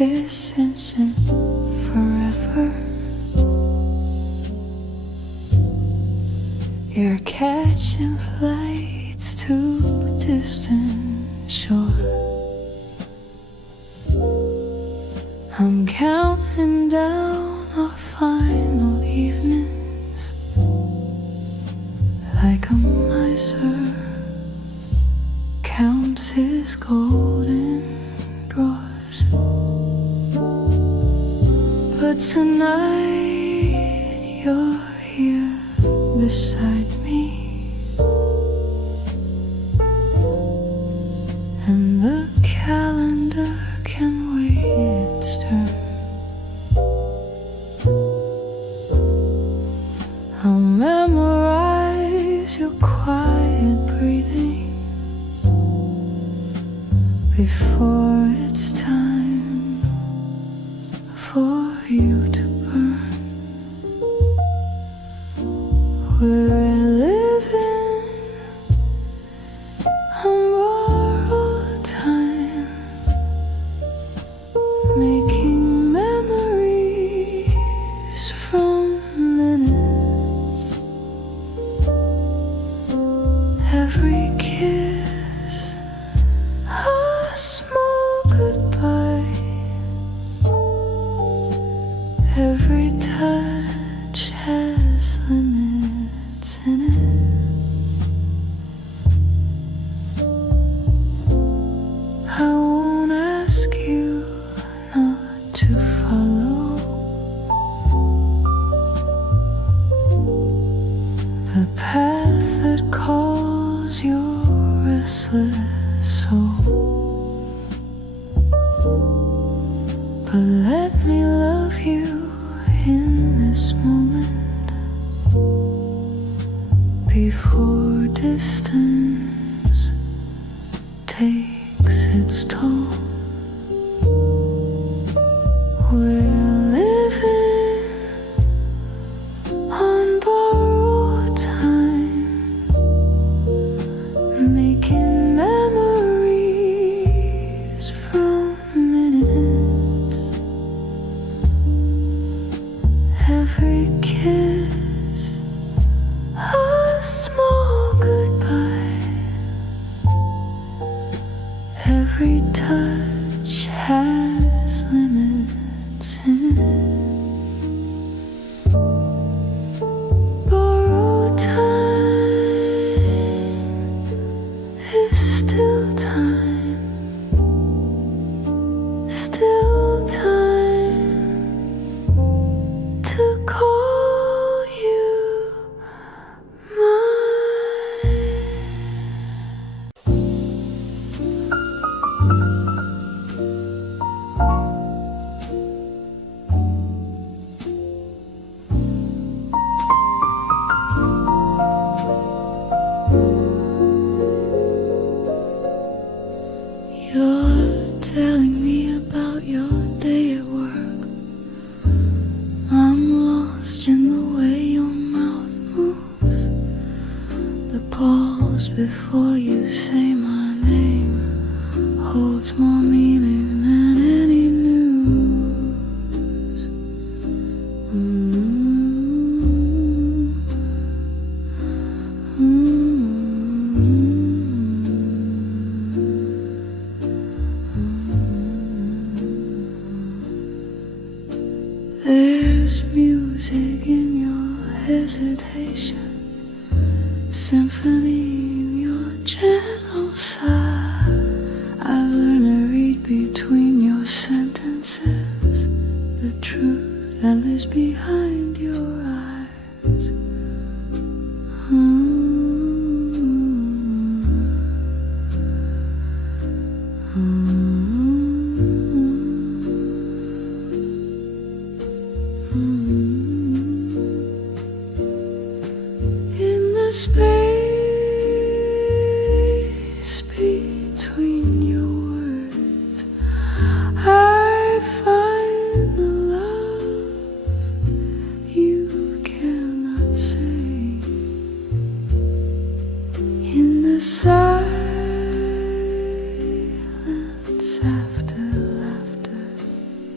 this isn't forever. You're catching flights to distant shore. I'm counting down our final evenings like a miser counts his golden drawers. But tonight you're here beside me, and the calendar can wait its turn. I'll memorize your quiet breathing before it's time for you to burn. We're living on borrowed time, making memories from minutes. Every kiss a small goodbye, every touch has limits in it. I won't ask you not to follow the path that calls your restless soul, but let me love you in this moment before distance takes its toll. We're living on borrowed time, making memories from minutes. Every kiss a small goodbye, every touch has limits in it. Borrowed time is still time, still time to call you mine. You're telling me about your day at work. I'm lost in the way your mouth moves. The pause before you say my name holds more meaning than any news. There's music in your hesitation, symphony in your gentle sigh. I've learned to read between your sentences, the truth that lives behind your eyes. In the space between your words, I find the love you cannot say. In the silence after laughter,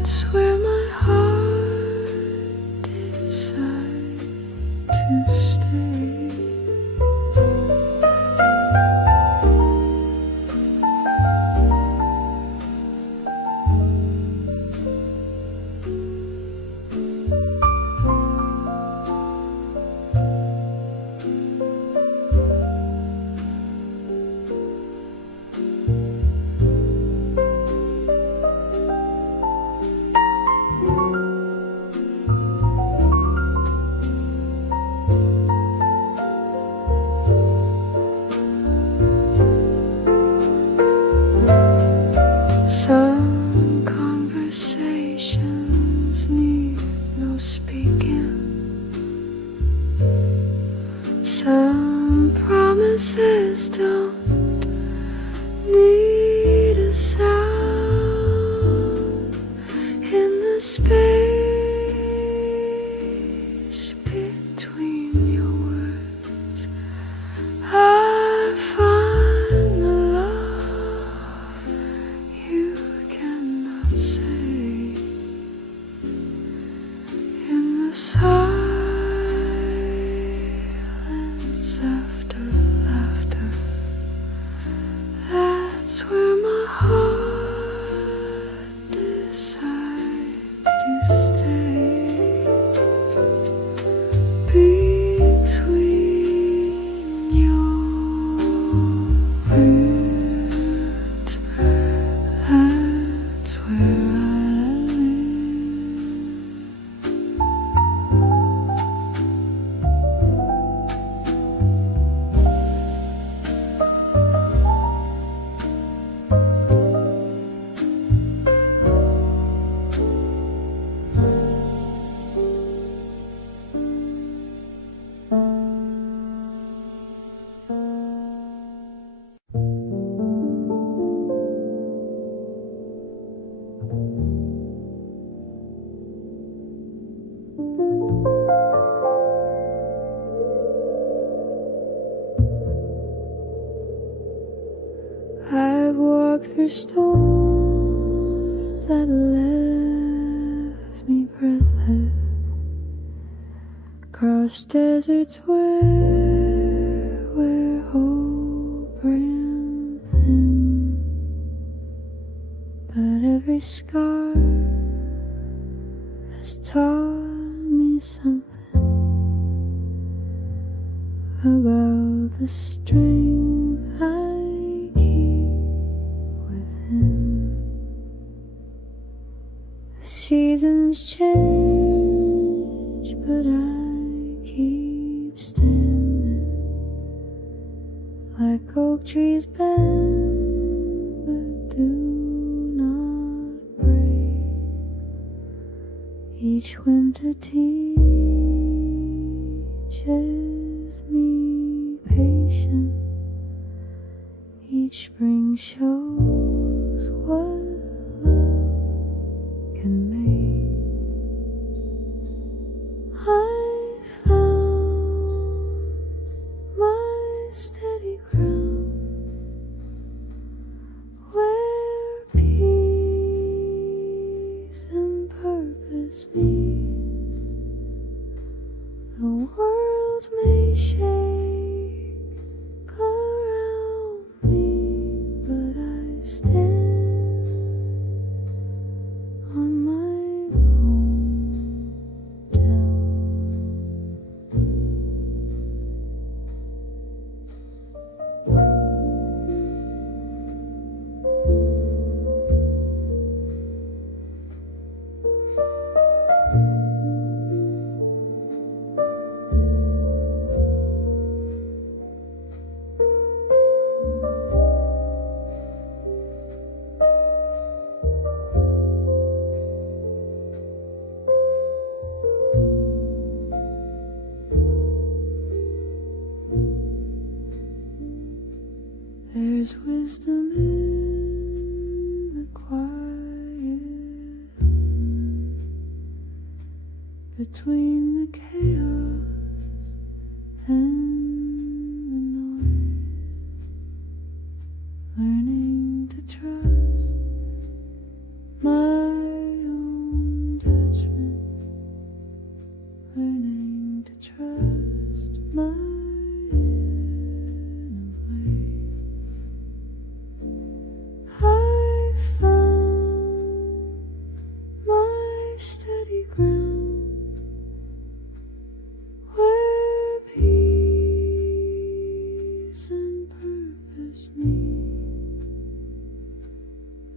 That's where my heart decides to stay. Some conversations need no speaking. Some promises don't need a sound. In the space between your words, I find the love you cannot say. In the silence after laughter, that's where my heart decides to stay. Between your words, that's where I live. I've walked through storms that left me breathless, crossed deserts where hope ran thin, but every scar has taught me something about the strength I keep within. The seasons change, but I keep standing, like oak trees bend but do not break. Each winter teaches me patience. Each spring shows what love can make. I found my steady ground, where peace and purpose meet. The world may shake around me, but I stand on my hometown. There's wisdom in the quiet moment, between the chaos and the noise, learning to trust my own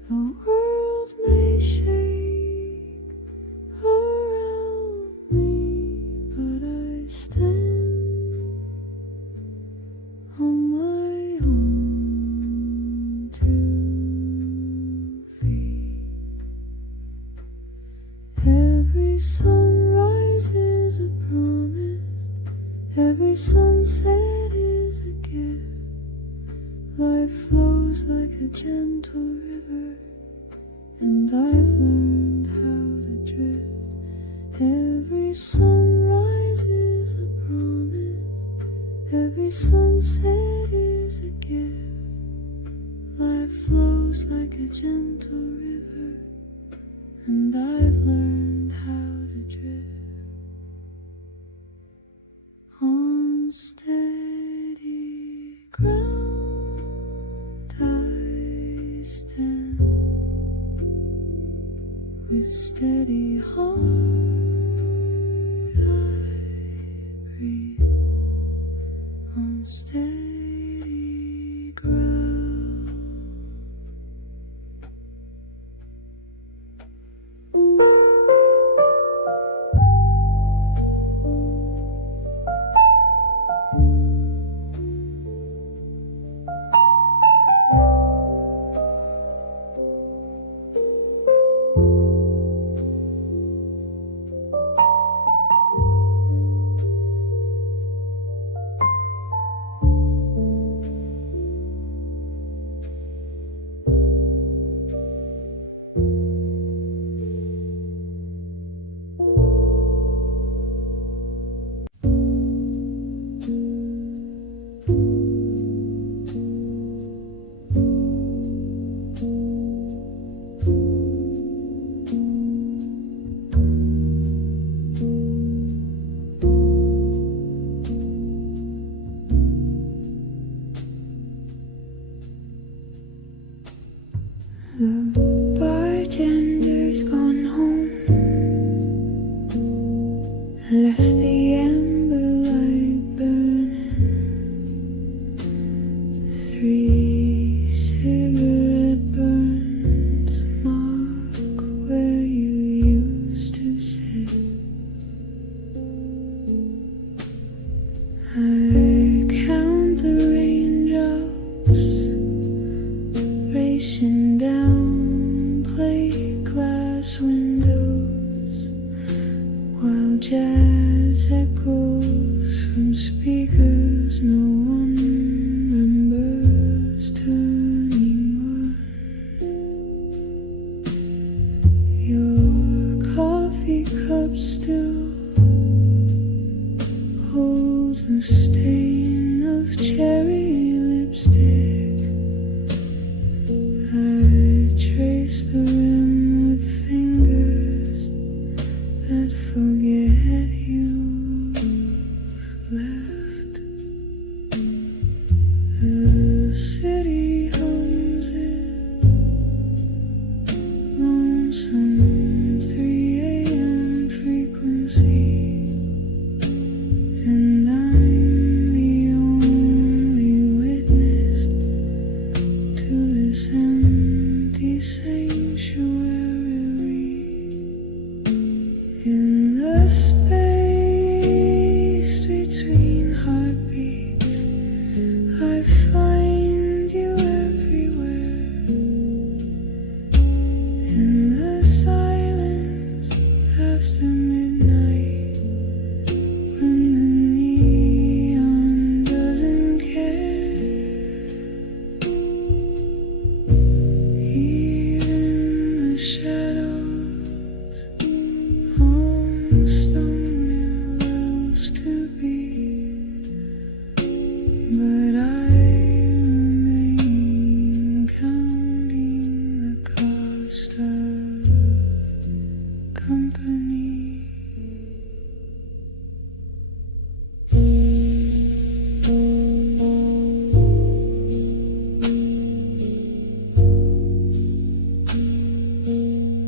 The world may shake around me, but I stand on my own 2 feet. Every sunrise is a promise, every sunset is a gift. Life flows like a gentle river, and I've learned how to drift. Every sunrise is a promise, every sunset is a gift. Life flows like a gentle river, and I've learned how to drift. On steady ground I stand, with steady heart I breathe. On steady ground. The bartender's gone home, left the amber light burning. 3 cigarette burns mark where you used to sit. I count the raindrops racing down plate glass windows, while jazz echoes from speakers no one remembers turning on. Your coffee cup still holds the stain of cherry lipstick. I trace the rim with fingers that forget you've left. The city hums it, lonesome 3 a.m. frequency, and I'm the only witness to this empty sanctuary. In the space between heartbeats, I find you everywhere. In the silence after midnight, when the neon doesn't care, even the shadows almost don't know else to be. But I remain counting the cost of company.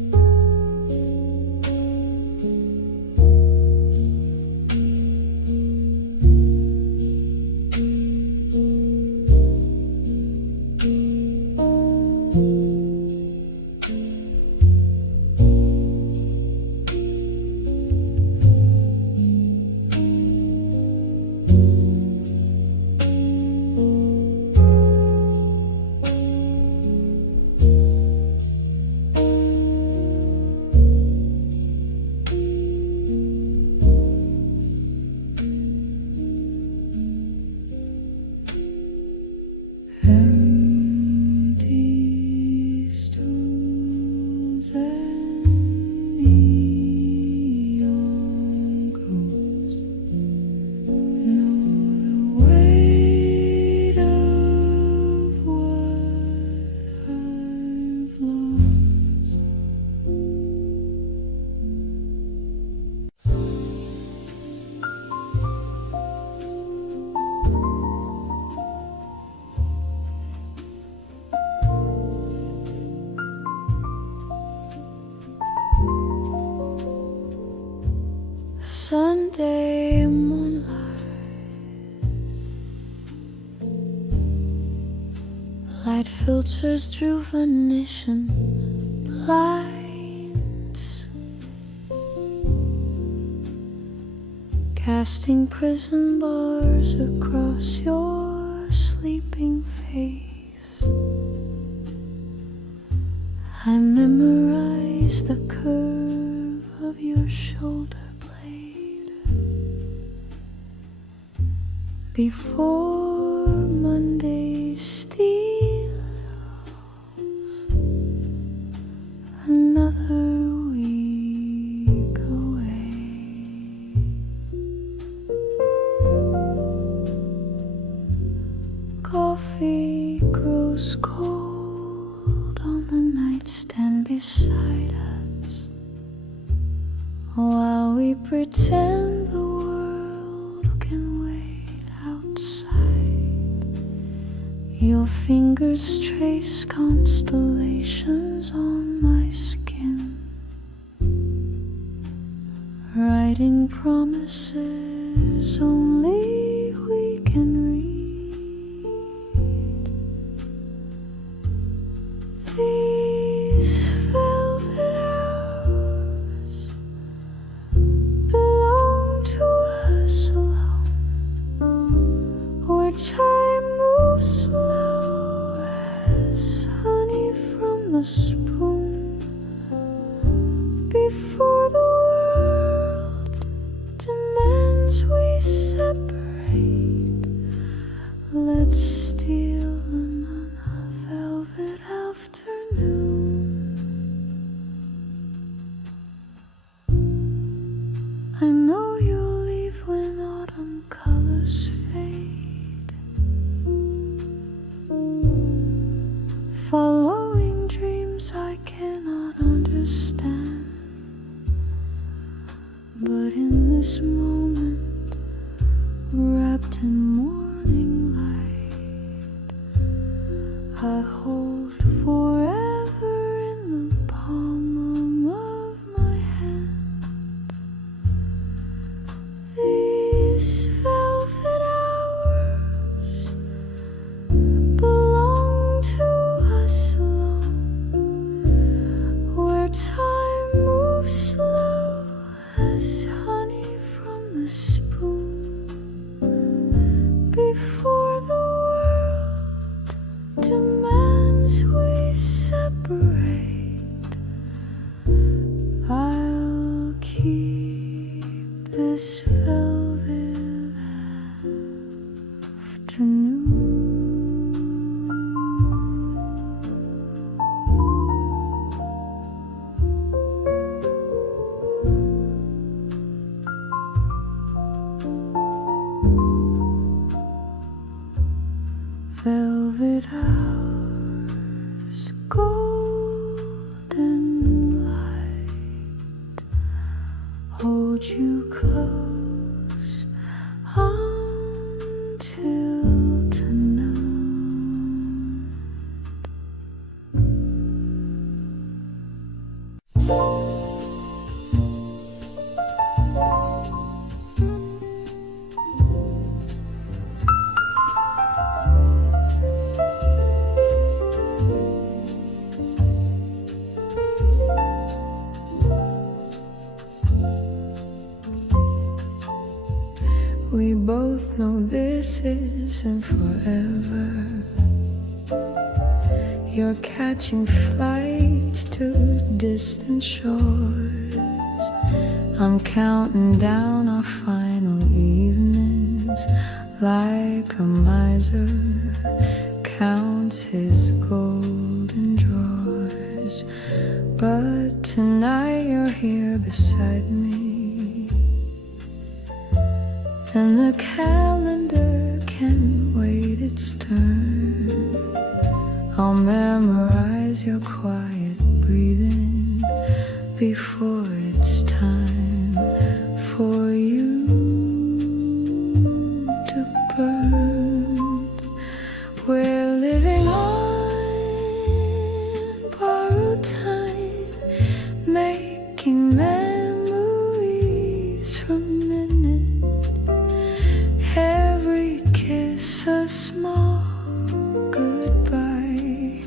filters through Venetian blinds, casting prison bars across your sleeping face. I memorize the curve of your shoulder blade before Monday steals another week away. Coffee grows cold on the nightstand beside us, while we pretend the world can wait outside. Your fingers trace constellations on my skin, writing promises only we can read. These velvet hours belong to us alone, where time moves slow as honey from the spoon. Before the world demands we separate, let's steal another velvet afternoon. I know you'll leave when autumn colors fade, following dreams I cannot understand. But in this moment, wrapped in morning light, I hold forever in the palm of my hand. These velvet hours belong to us alone, where time moves slow as honey from the spoon. Before the world demands we separate, I'll keep this velvet afternoon. Velvet hours, golden light, hold you close until tonight. We both know this isn't forever. You're catching flights to distant shores. I'm counting down our final evenings, like a miser counts his golden drawers. But tonight you're here beside me, and the calendar can wait its turn. I'll memorize your quiet breathing before it's time for you to burn. We're living on borrowed time, making memories from minute. Every kiss a small goodbye,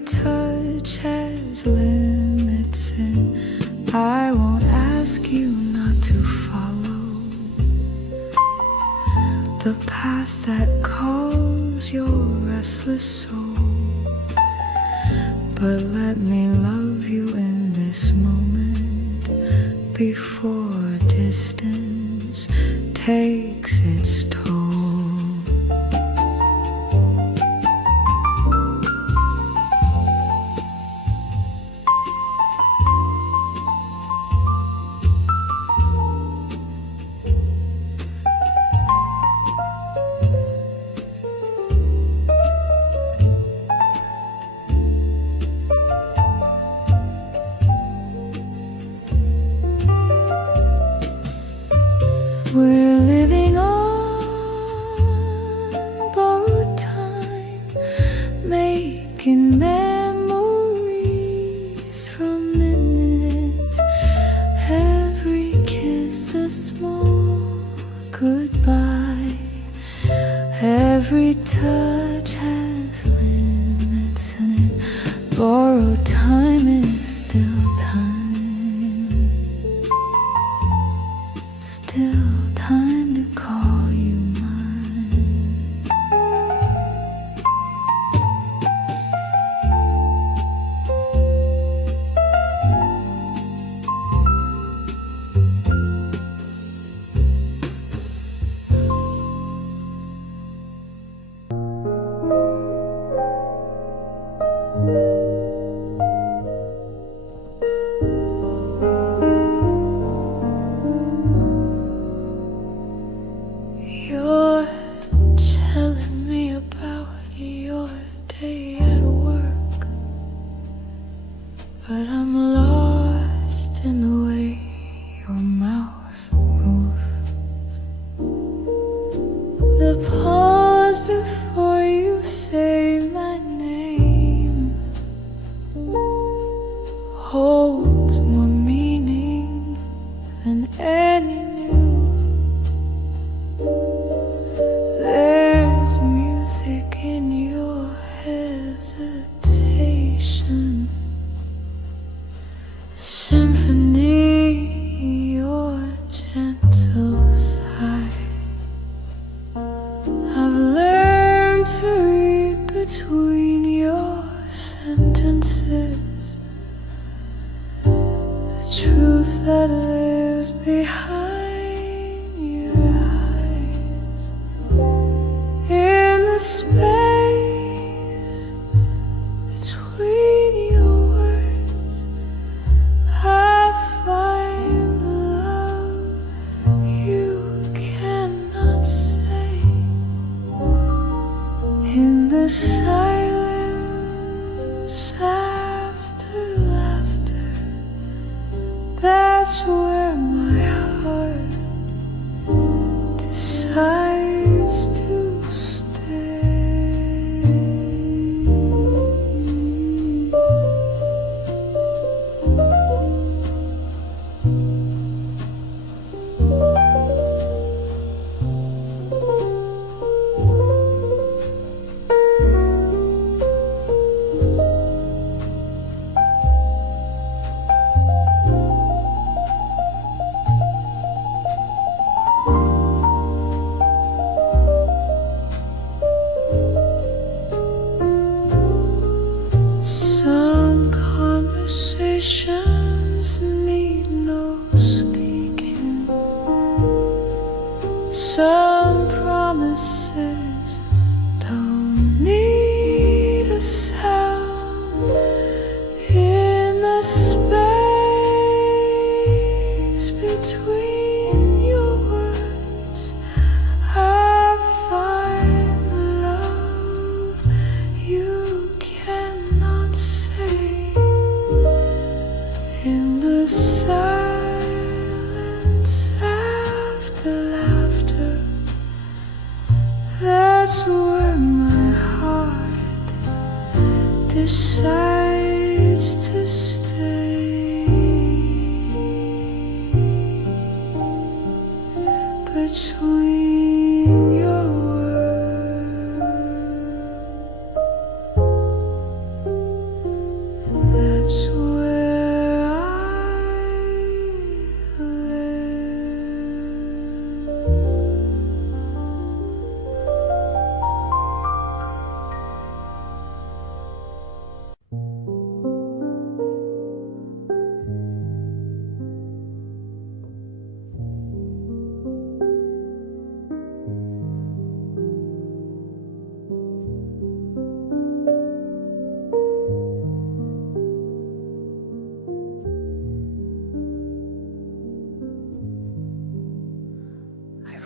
touch has limits, and I won't ask you not to follow the path that calls your restless soul. But let me love you in this moment before distance takes its toll. We're living on borrowed time, making memories from minutes. Every kiss a small goodbye. Every touch has limits in it. Borrowed time is still time. Still time to call you mine. You're telling me about your day at work, but I'm lost in the way your mouth moves. The pause before you say my name holds more meaning than any new. There's music in your hesitation, symphony, your gentle sigh. I've learned to read between your sentences, the truth that lives behind your eyes. In the space between your words, I find the love you cannot say. In the silence after laughter, that's where my heart decides to stay. Some conversations need no speaking. Some promises don't need a sound. In the space between your words, I find the love you cannot say. In the silence after laughter, that's where my heart decides to stay. Between your words.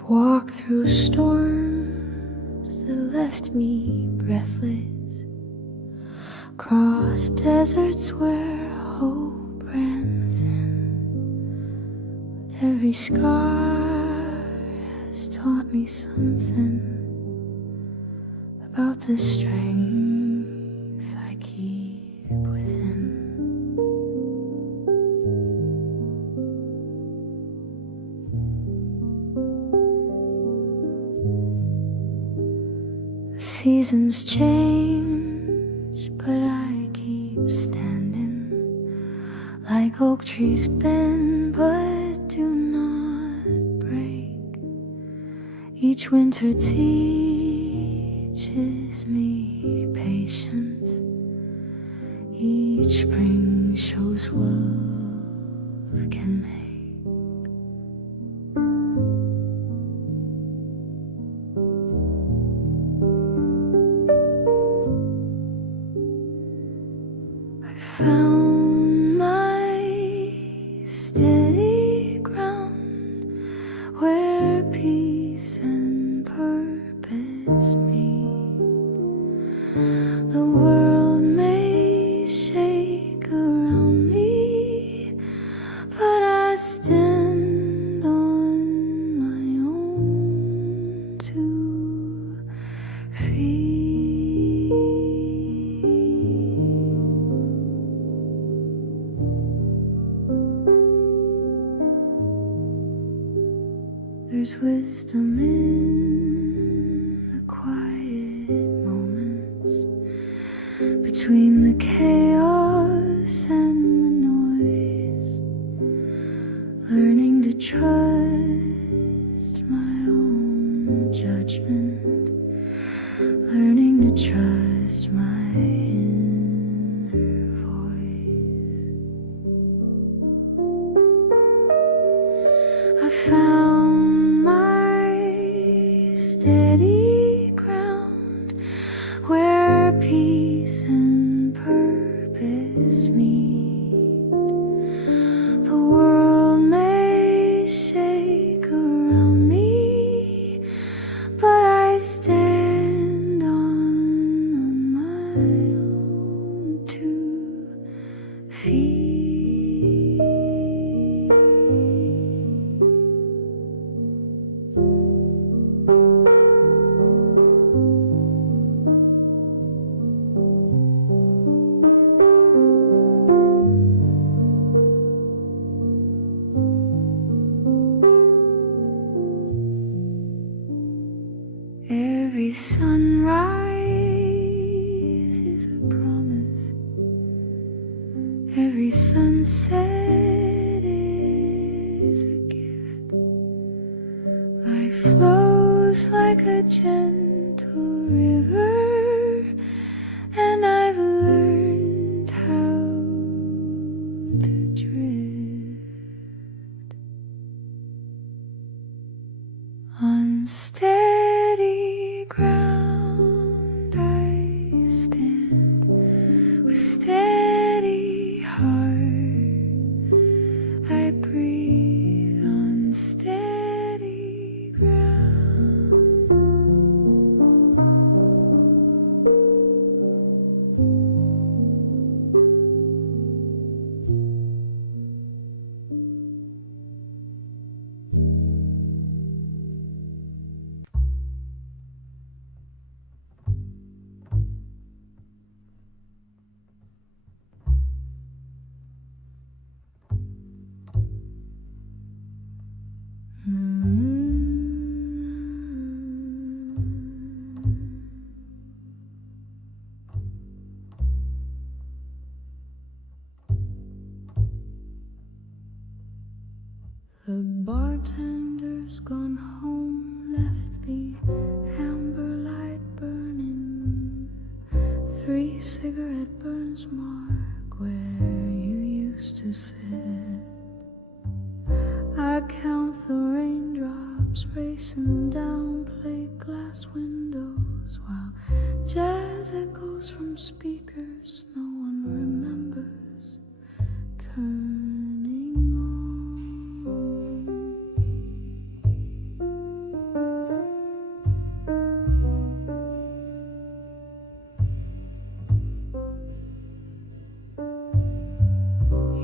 walked through storms that left me breathless, across deserts where hope ran thin. Every scar has taught me something about the strength I keep within. The seasons change, but I keep standing, like oak trees bend but do not break. Each winter teaches me patience, each spring shows what can make. Found my steady ground where peace and purpose meet. The world may shake around me, but I stand on my own 2 feet. There's wisdom in the quiet moments, between the chaos and the noise, learning to trust my own judgment, learning to trust my inner voice. I found steady ground where peace and purpose meet. The world may shake around me, but I stand on my own 2 feet. Every sunrise is a promise, every sunset is a gift. Life flows like a gentle river, and I've learned how to drift unsteady ground. I stand with steady heart. I breathe on steady ground. The bartender's gone home, left the amber light burning. 3 cigarette burns mark where you used to sit. I count the raindrops racing down plate glass windows, while jazz echoes from speakers no one remembers turning on.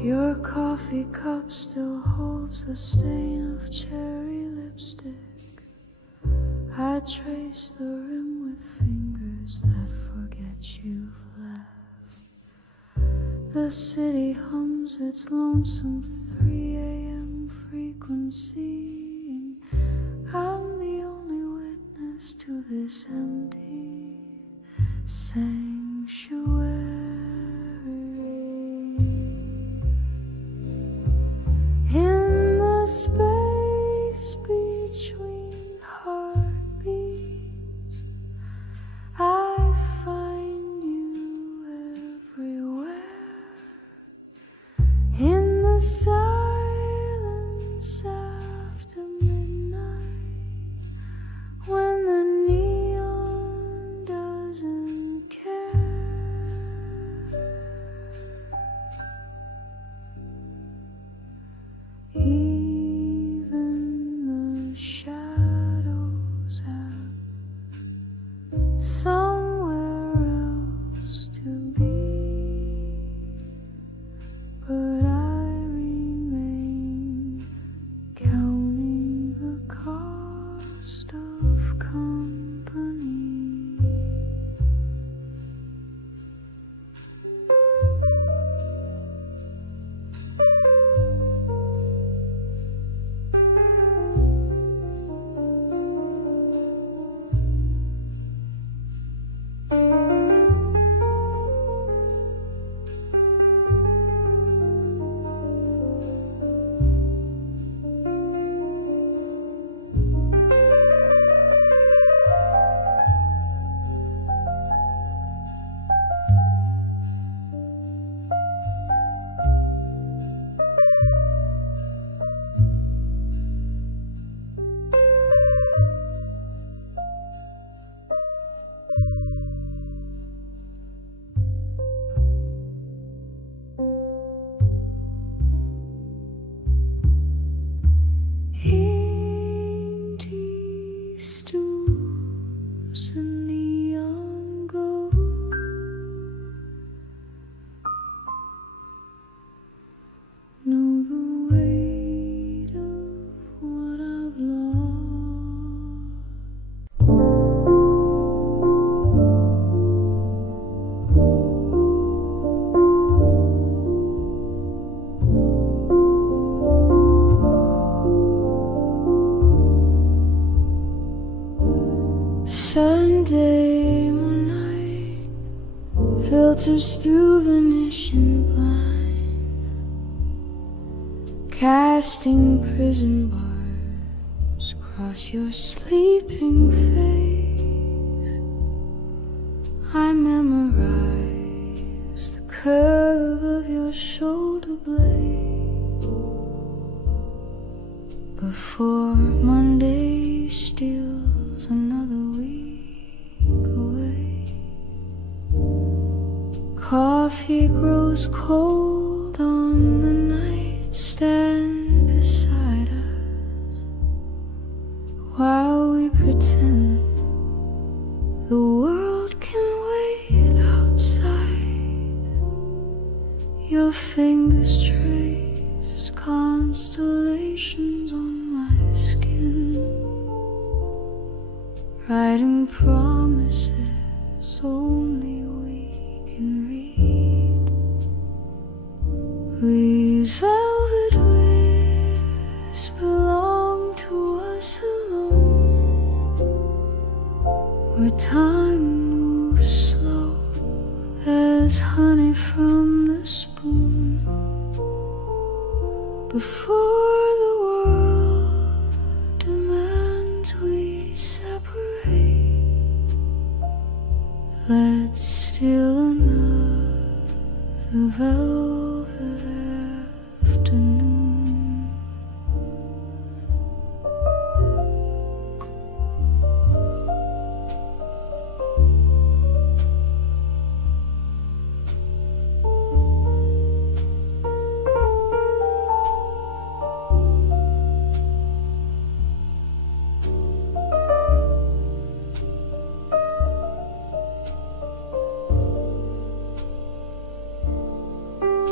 Your coffee cup still holds the stain of cherry lipstick. I trace the rim with fingers that forget you've left. The city hums its lonesome 3 a.m. frequency. I'm the only witness to this empty sanctuary. In the space between heartbeats, I find you everywhere. In the silence after midnight, when the neon doesn't care, even the shadows have somewhere else to be, but I remain counting the cost of company. Empty stools and neon gold, know the weight of what I've lost. Sunday moonlight filters through Venetian blind, casting prison bars across your sleeping face. I memorize the curve of your shoulder blade before Monday steals another week away. Coffee grows cold on the nightstand beside us, while we pretend the world can wait outside. Your fingers trace constellations on my skin, writing promises only we can read. These velvet whisks belong to us alone, where time moves slow as honey from the spoon. Before the world demands we separate, let's steal another velvet afternoon.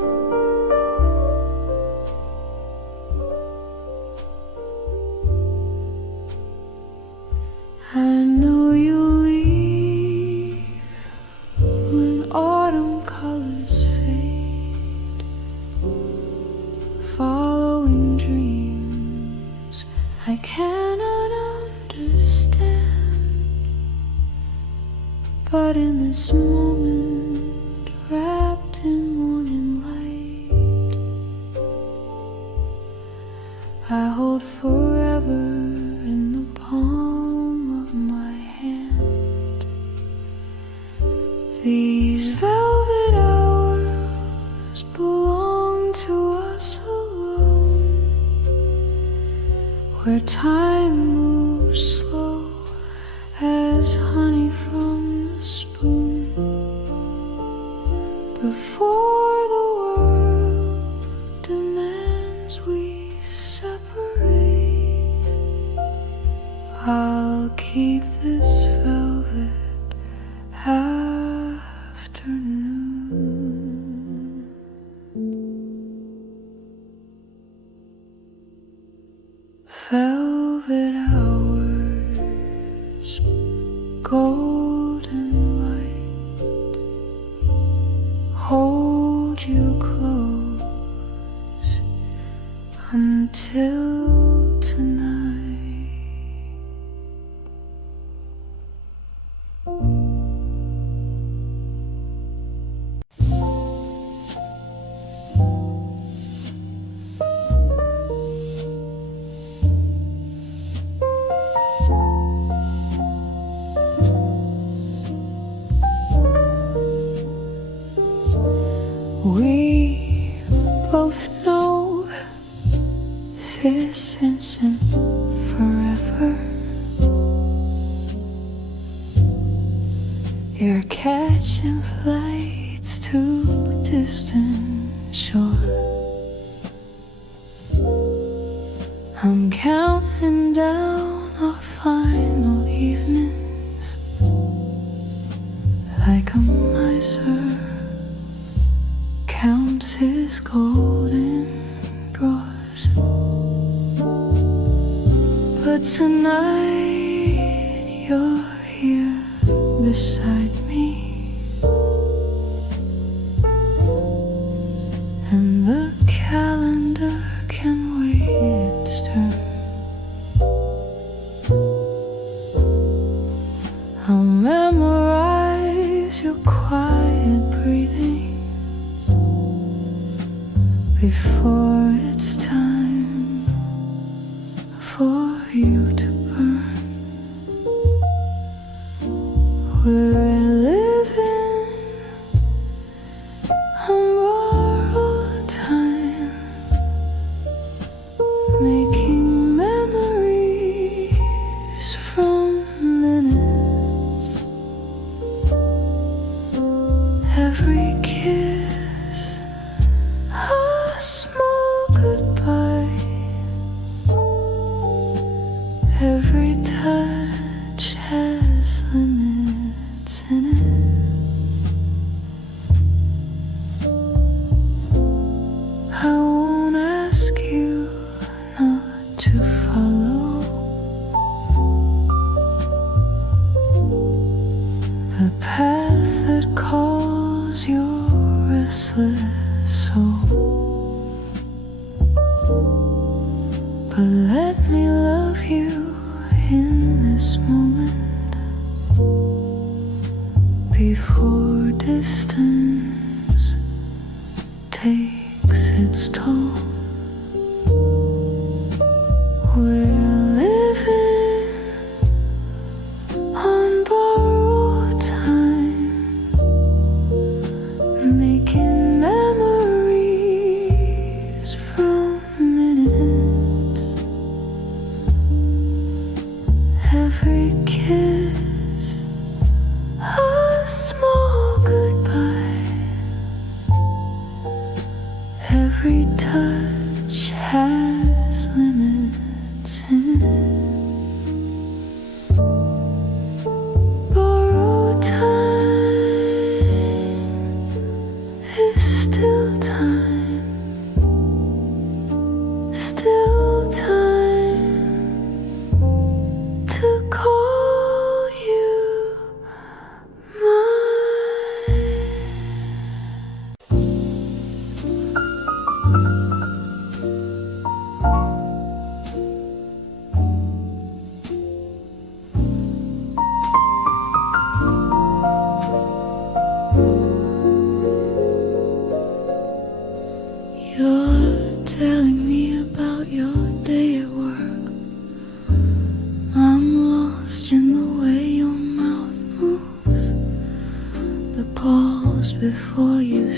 I cannot understand, but in this moment, wrapped in morning light, I hold forever in the palm of my hand. These velvet hours belong to us alone, where time moves slow as honey from the spoon. Before the world demands we separate, I'll keep this velvet afternoon. Velvet hours, golden light, hold you close until tonight. We both know this isn't forever. You're catching flights to distant shore. I'm counting down our final evenings like a miser counts his golden drawers. But tonight you're here beside me, and the calendar can wait its turn. I'll memorize your quiet breathing before it's time for you to burn. We're living on borrowed time, making memories from minutes. Every kiss a small goodbye, every touch has limits in it. I won't ask you not to follow the path that calls your restless soul. But let me love you in this moment before distance takes its toll. We're living on borrowed time, making memories from minutes. Every kiss a small goodbye, every touch has limits in it. Borrowed time is still time, still time to call you mine.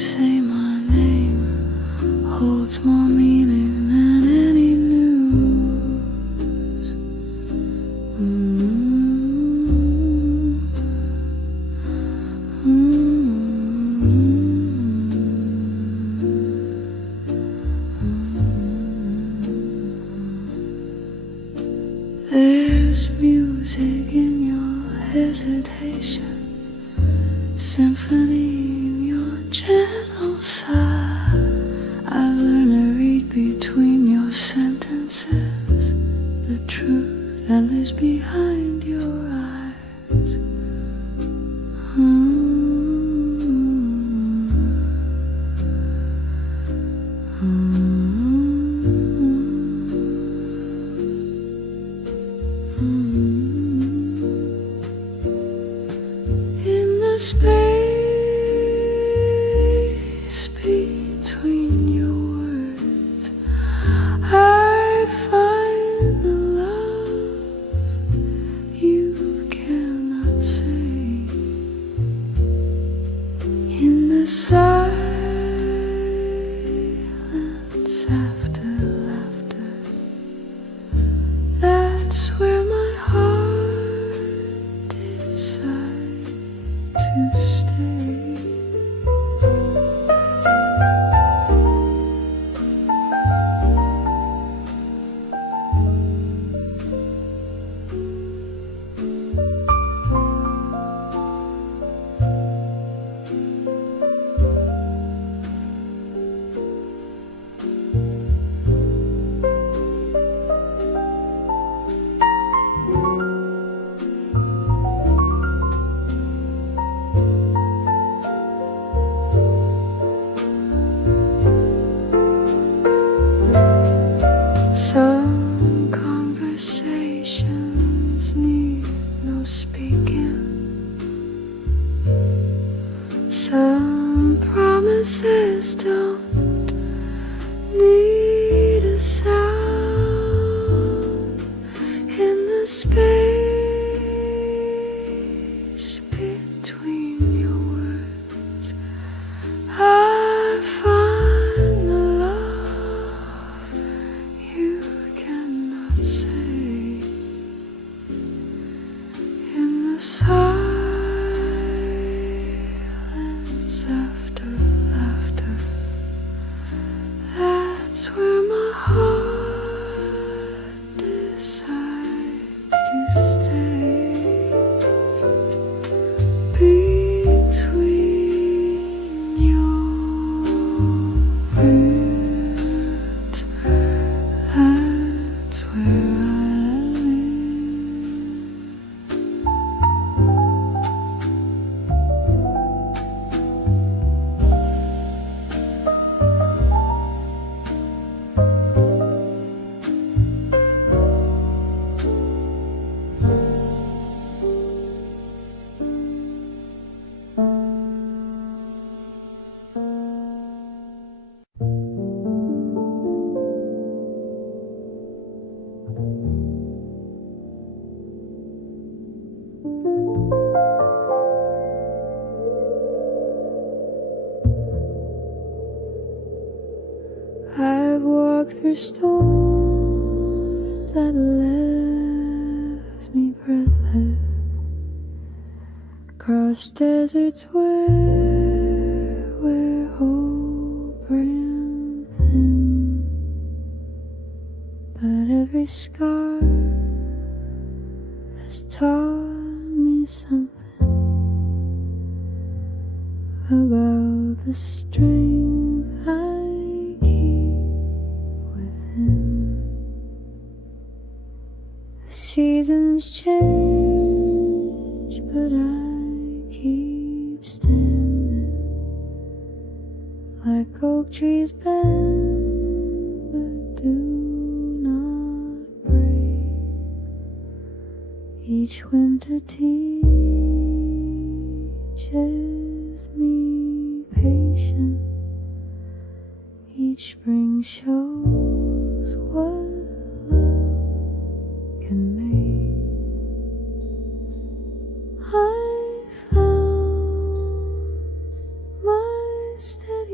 say my name holds more meaning than any news. There's music in your hesitation, symphony in your gentle sigh. I've learned to read between your sentences, the truth that lives behind your eyes. In the space between your words, I find the love you cannot say. In the silence after laughter, that's where my heart decides to stay. Some conversations need no speaking. Some promises don't need a sound. In the space between your words, I find the love you cannot say. In the silence after laughter, that's where my heart decides to stay. Between your words, that's where I I've walked through storms that left me breathless, crossed deserts where hope ran thin, but every scar has taught me something about the strength I keep within. The seasons change, but I keep standing like oak trees bend, but do not break. Each winter teaches me patience. Each spring shows what love can make. I found my stay.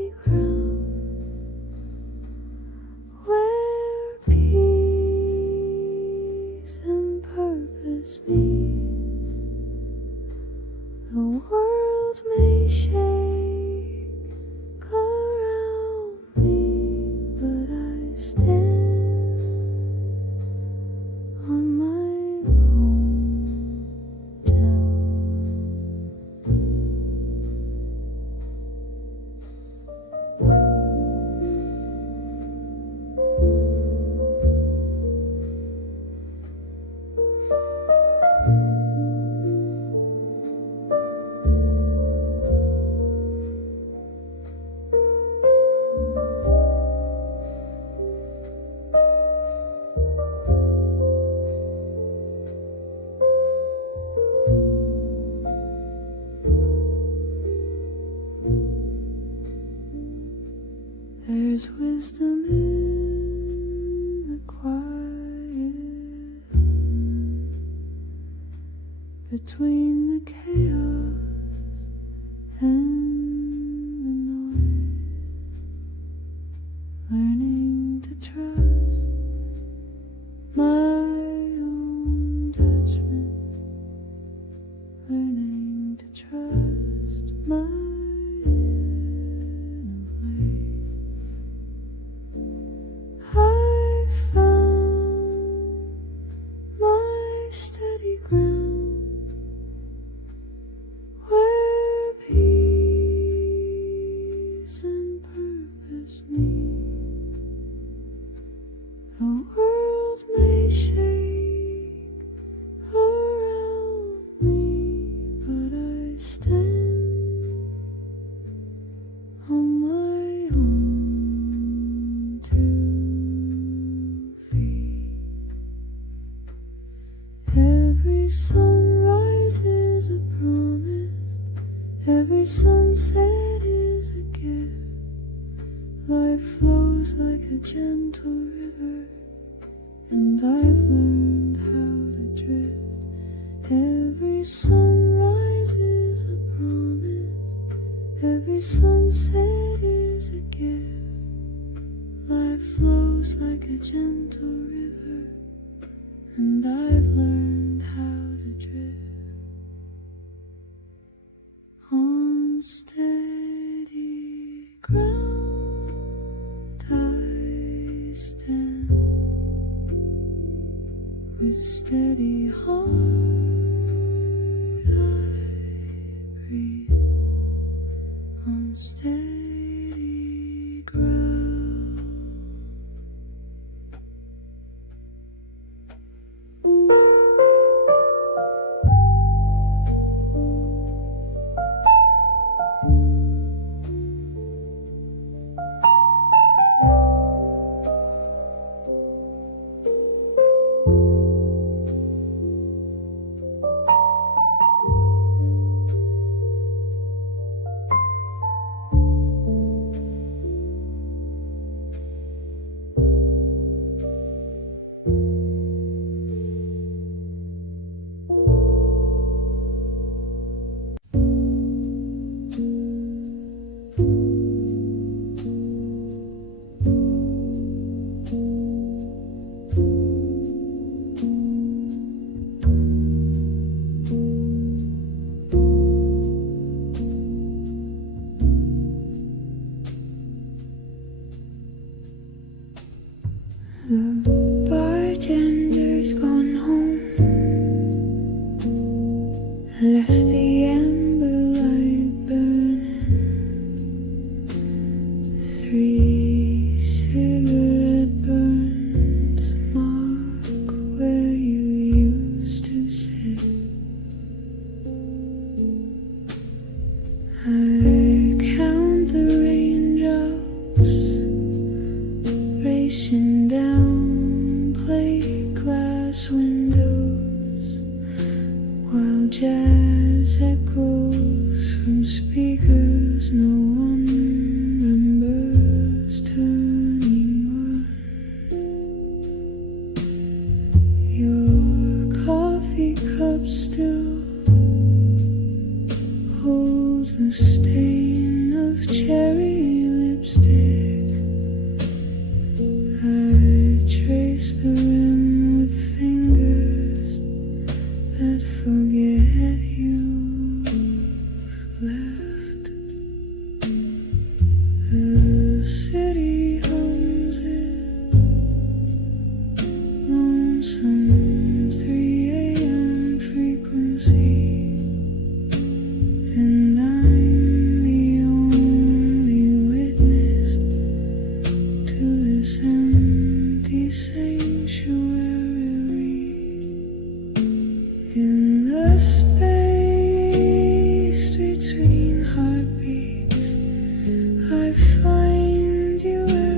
There's wisdom in the quiet between the chaos and the noise, learning to trust my own judgment, learning to trust my inner way. I found my steady ground where peace and purpose meet. The world may shake around me, but I stand on my own 2 feet. Every sunrise is a promise, every sunset is a gift. Life flows like a gentle river, and I've learned how to drift. Every sunrise is a promise, every sunset is a gift. Life flows like a gentle river, and I've learned how to drift. On steady ground I stand, with steady heart I breathe. On steady ground. The bartender's gone home, left the amber light burning. 3 cigarette burns mark where you used to sit. I count the raindrops racing down plate glass windows, while jazz echoes from speakers no one remembers turning on. Your coffee cup still holds the stain of cherry lipstick. I trace the rim with fingers that forget you've left. The city hums it, lonesome 3 a.m. frequency, and I'm the only witness to this empty sanctuary. In the space between heartbeats, I find you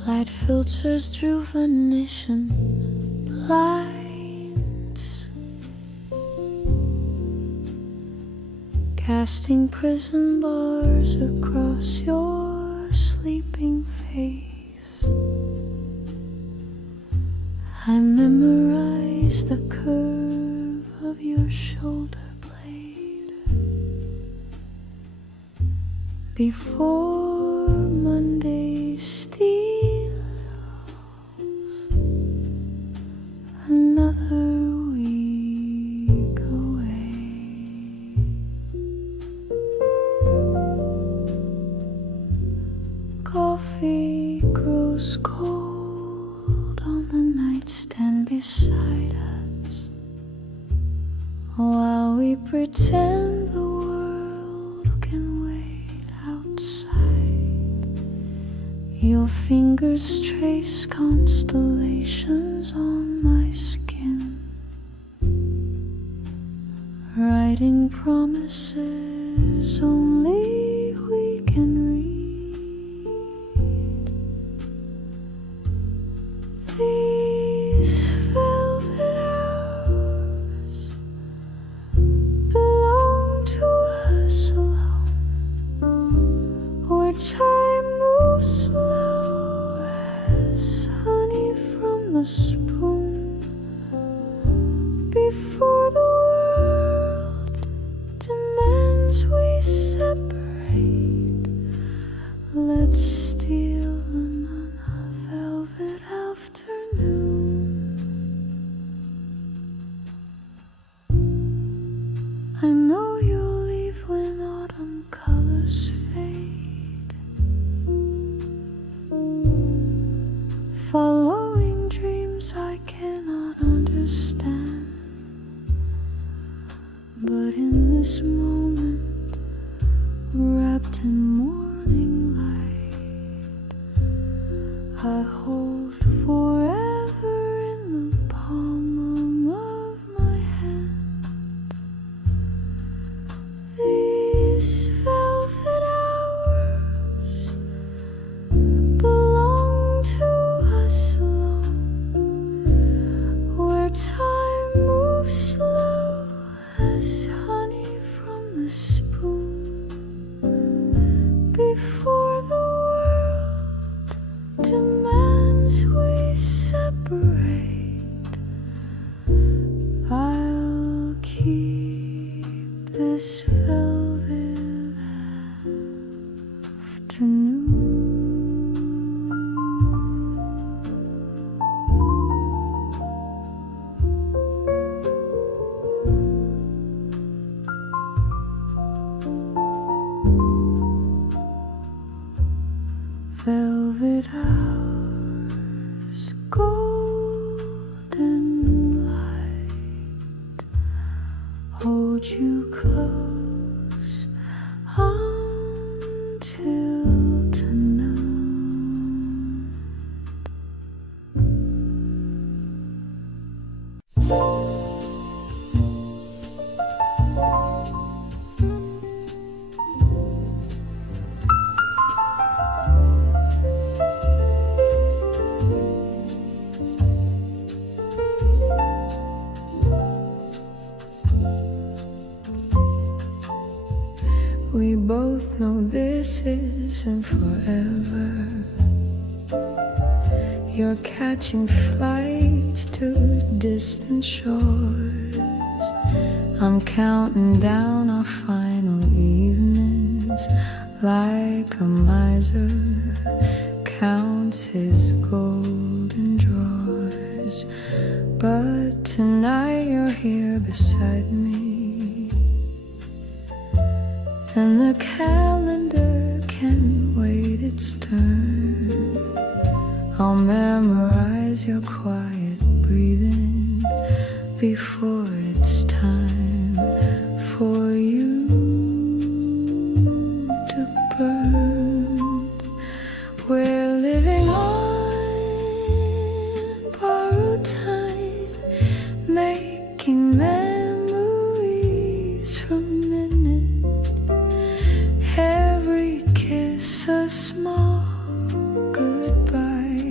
Light filters through Venetian blinds, casting prison bars across your sleeping face. I memorize the curve of your shoulder blade before Monday steals another week away. Coffee grows cold on the nightstand beside us, while we pretend the world can wait outside. Your fingers trace constellations on my skin, writing promises only we can read. These velvet hours belong to us alone, where time moves slow as honey from the spoon. Before the world demands we separate, let's steal another velvet afternoon. I know you'll leave when autumn colors fade, following dreams I cannot understand. But in this moment, wrapped in morning light, I hold forever in the palm of my hand. These velvet hours belong to us alone, where time moves slow as honey from the spoon. Before the world demands we separate, I'll keep this velvet afternoon. Velvet hours, golden light, hold you close until tonight. We both know this isn't forever. You're catching flights to distant shores. I'm counting down our final evenings, like a miser counts his golden drawers. But tonight you're here beside me, and the calendar can wait its turn. I'll memorize your quiet breathing before it's time for you to burn. We're living on borrowed time, making memories from minute. Every kiss a small goodbye,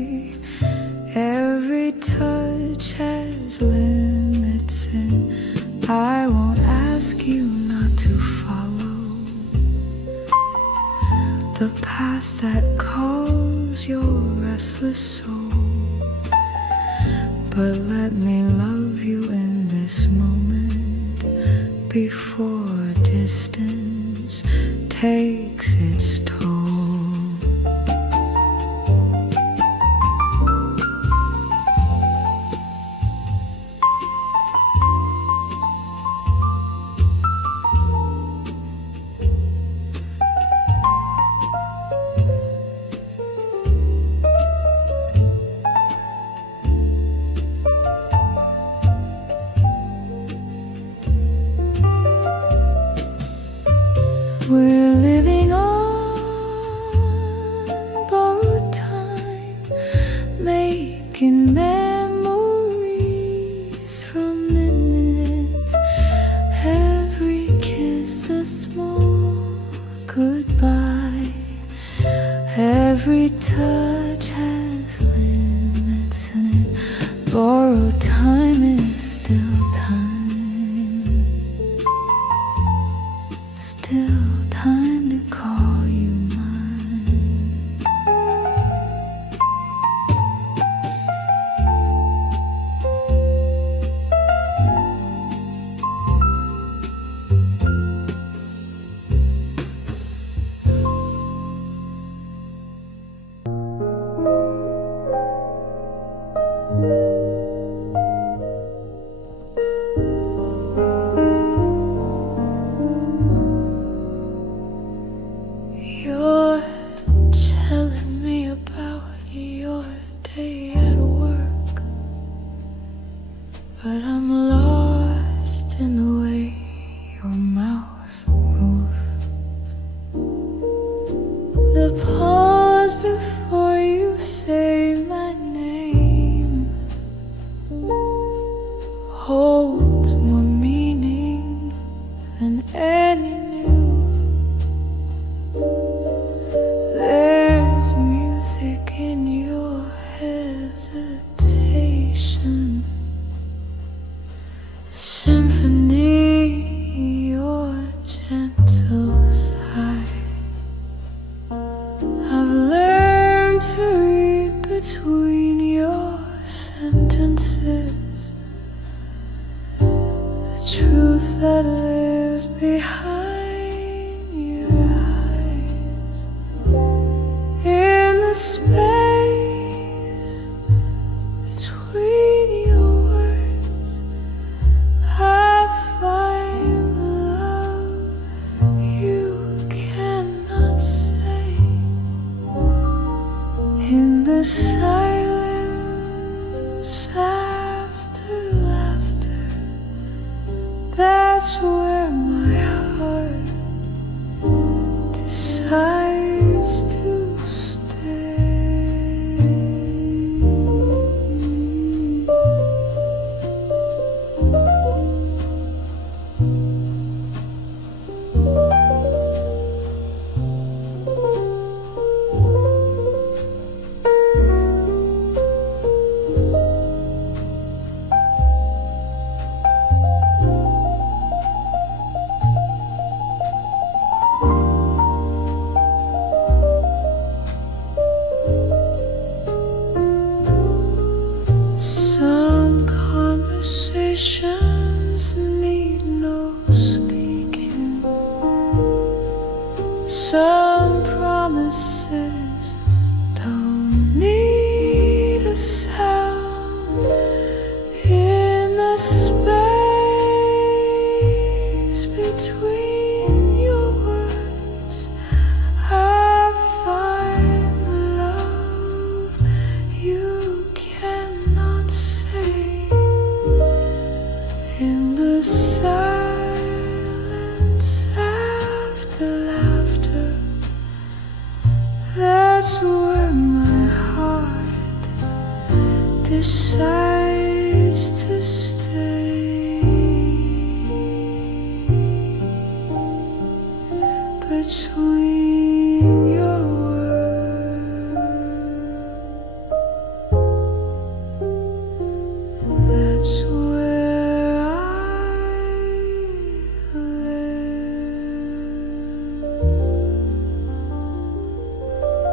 path that calls your restless soul. But let me love you in this moment before distance takes its toll. We're living on borrowed time, making memories from minutes. Every kiss a small goodbye. Every touch has limits in it. Borrowed time is still time. Still time to call you mine. You're telling me about your day at work, but I'm lost in the way your mouth moves. The pause before you say my name holds more meaning than any new. There's music in your hesitation, symphony, your gentle sigh. I've learned to read between your sentences, the truth that lives behind your eyes. In the space between your words, I find the love you cannot say. In the silence after laughter, that's where my heart decides to stay. Some conversations need no speaking. Some promises don't need a sound. In the space between your words, I find the love you cannot say. In the silence after laughter, that's where my heart decides to stay. Between your words, that's where I live.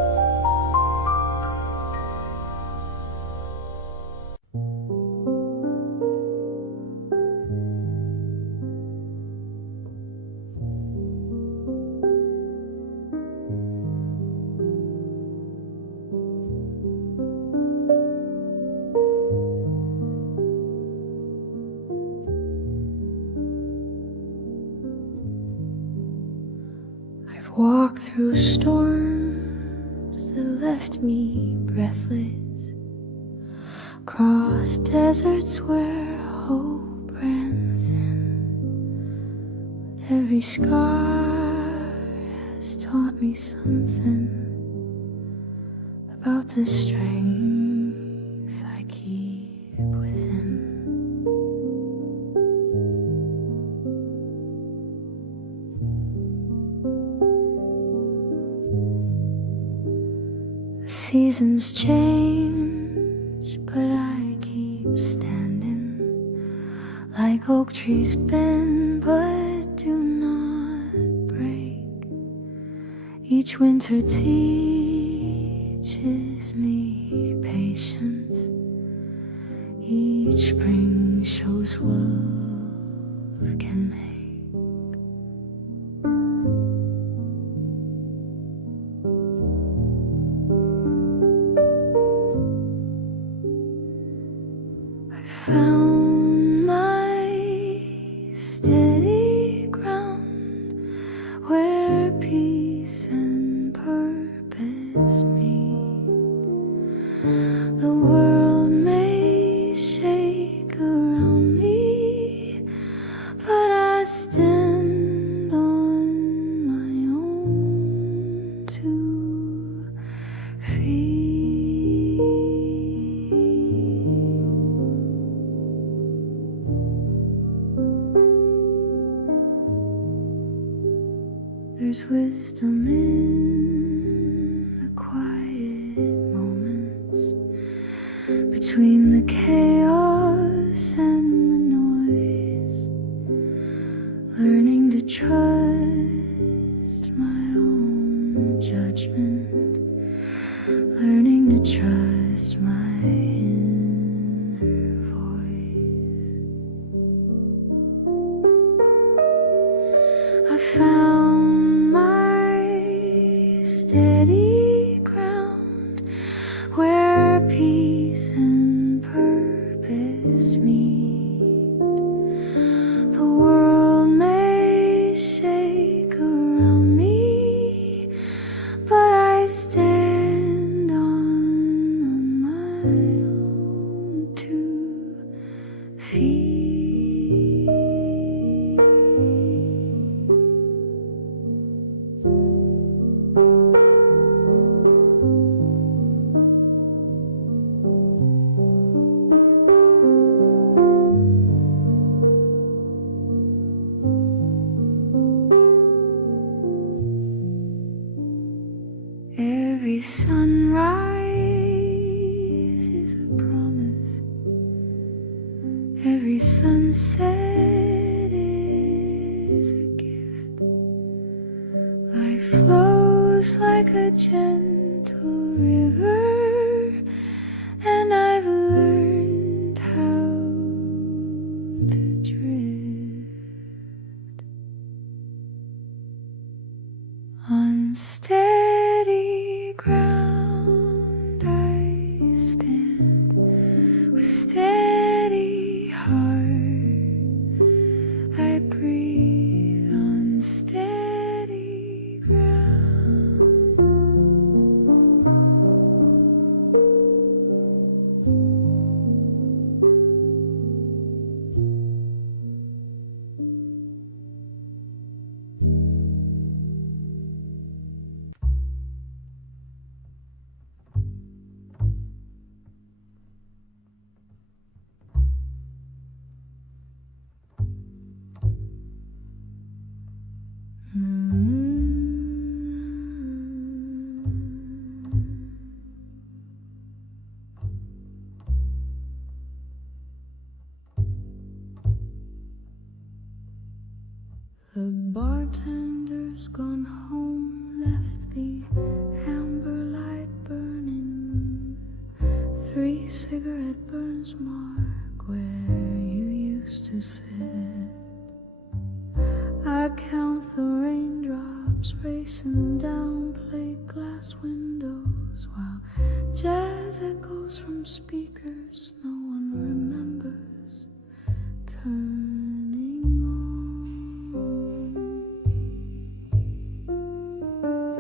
walked through storms that left me breathless, across deserts where hope ran thin. Every scar has taught me something about the strength I keep within. The seasons change, but I keep standing, like oak trees bend but do not break. Each winter teaches me patience, each spring shows what can make. Found my steady ground where peace and purpose meet. The world may shake around me, but I stand on my own 2 feet. There's wisdom in the quiet moments, between the chaos and the noise, learning to trust my own judgment, learning to trust my inner voice. I found steady ground where peace and purpose meet. The world may shake around me, but I stand on my own 2 feet. Every sunrise is a promise, every sunset is a gift. Life flows like a gentle river, and I've learned how to drift on steady ground. I stand with steady heart. I breathe on steady ground. The bartender's gone home, left the amber light burning. 3 cigarette burns mark where you used to sit. I count the raindrops racing down plate glass windows, while jazz echoes from speakers no one remembers turning on.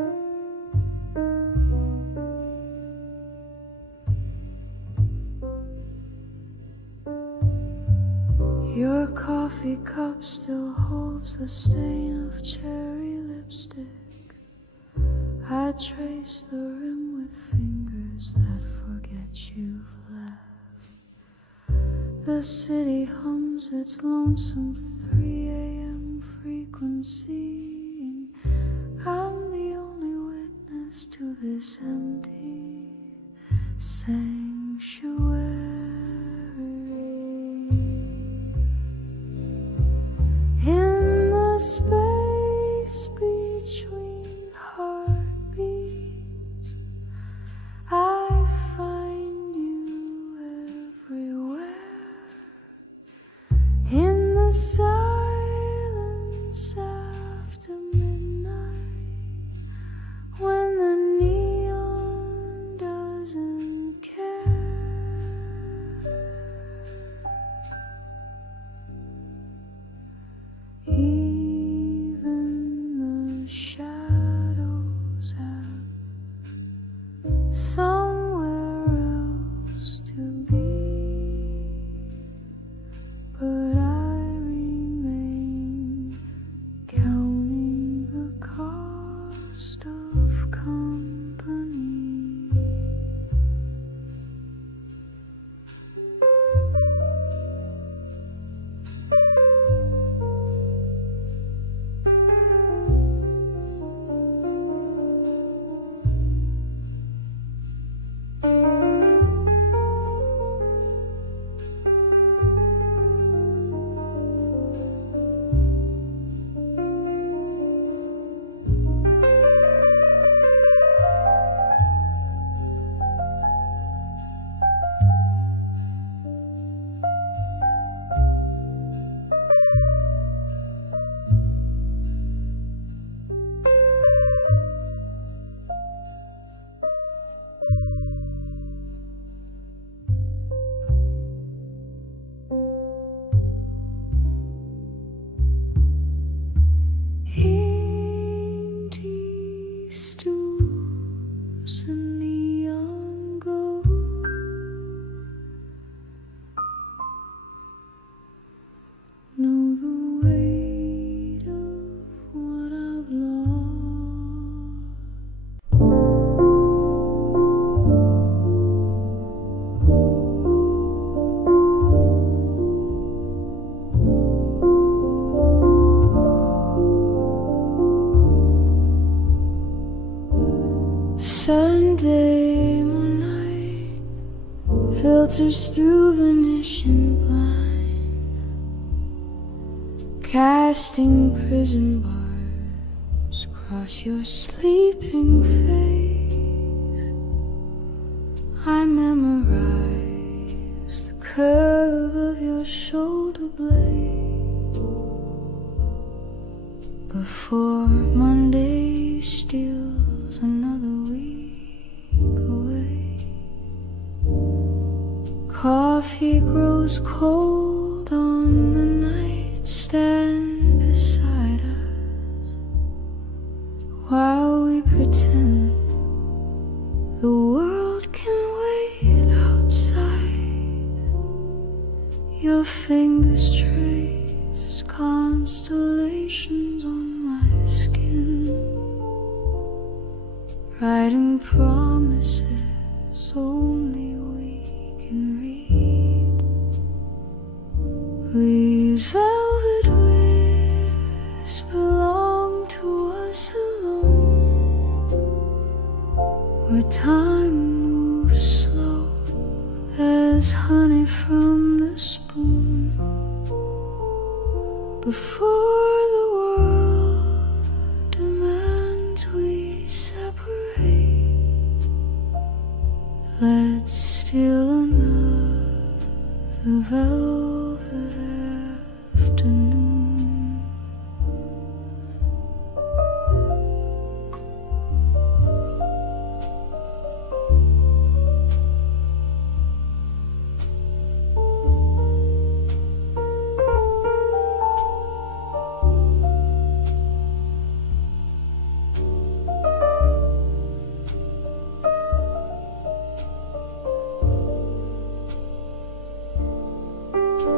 Your coffee cup still holds the stain of cherry lipstick. I trace the rim with fingers that forget you've left. The city hums its lonesome 3 a.m. frequency. I'm the only witness to this empty sanctuary. In the space between heartbeats, I find you everywhere. In the silence after midnight, when the neon doesn't care. Even the shadows have somewhere else to be, but I remain counting the cost of company. Empty stools and neon glow know the weight of what I've lost. Sunday moonlight filters through Venetian blind, casting prison bars across your sleeping face. I memorize the curve of your shoulder blade before Monday steals another week away. Coffee grows cold on the nightstand beside us, while we pretend the world can wait outside. Your fingers trace constellations on my skin, writing promises only we can read. These velvet wisps belong to us alone, where time moves slow as honey from the spoon. Before the world demands we separate, let's steal another velvet afternoon.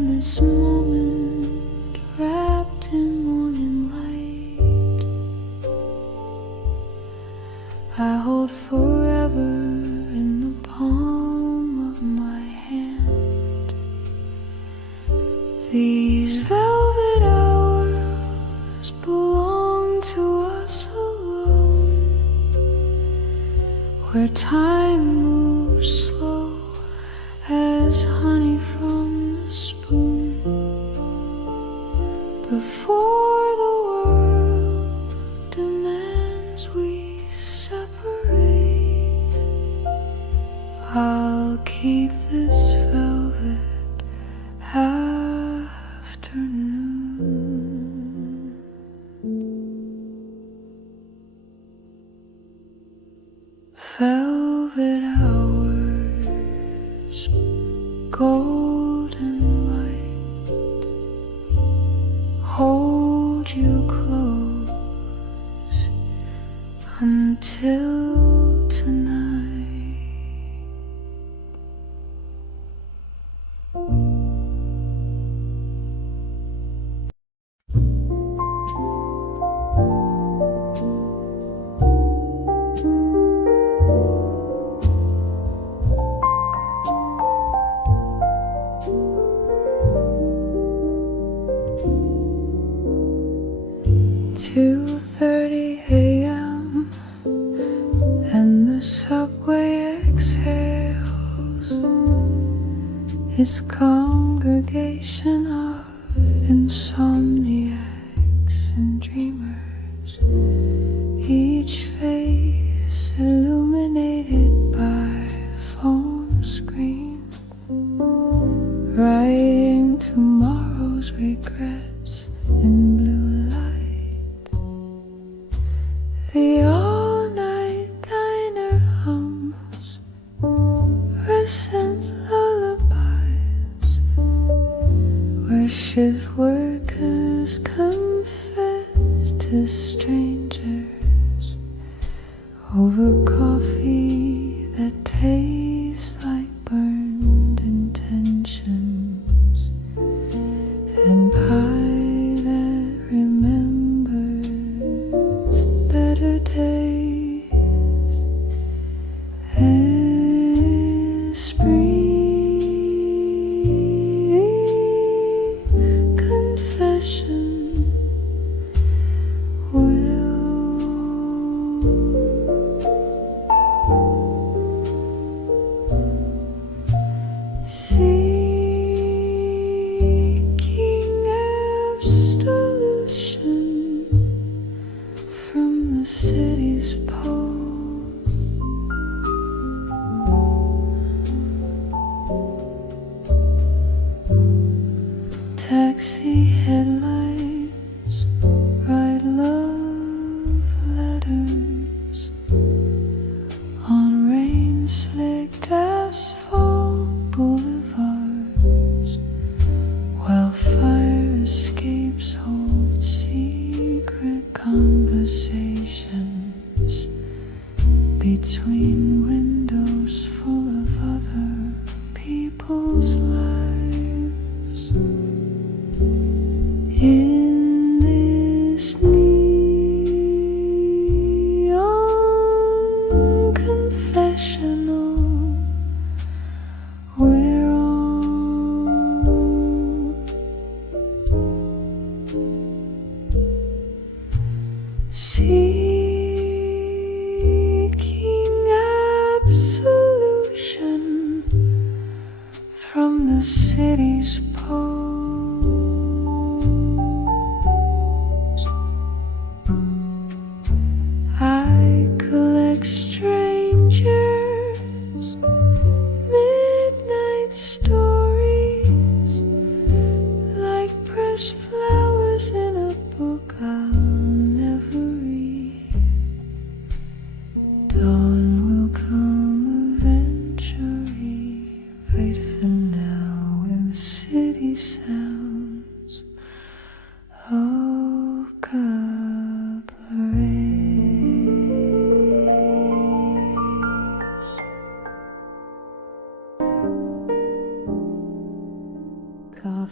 in this moment, wrapped in morning light. I hold forever in the palm of my hand. These velvet hours belong to us alone, where time moves slow as honey from the spoon. Before the world demands we separate, I'll keep this velvet afternoon. Velvet hours, golden light, hold you close until tonight. "2:30 a.m. and the subway exhales its congregation of insomniacs and dreamers, each face illuminated by a phone screen, writing tomorrow's regrets in blue light. The all-night diner hums recent lullabies, where shift workers confess to strangers over coffee that tastes like burned intentions, and pie that remembers better days. Esprit confession will seeking absolution from the city's pulse. Taxi headlights write love letters on rain-slicked asphalt boulevards, while fire escapes hold secret conversations between windows full of other people's lives. In this neon confessional, we're all seeking absolution from the city's pulse. I collect strangers, midnight stories, like pressed flowers in a book I'll never read. Dawn will come eventually, right for now, with city sounds of cabarets. Coffee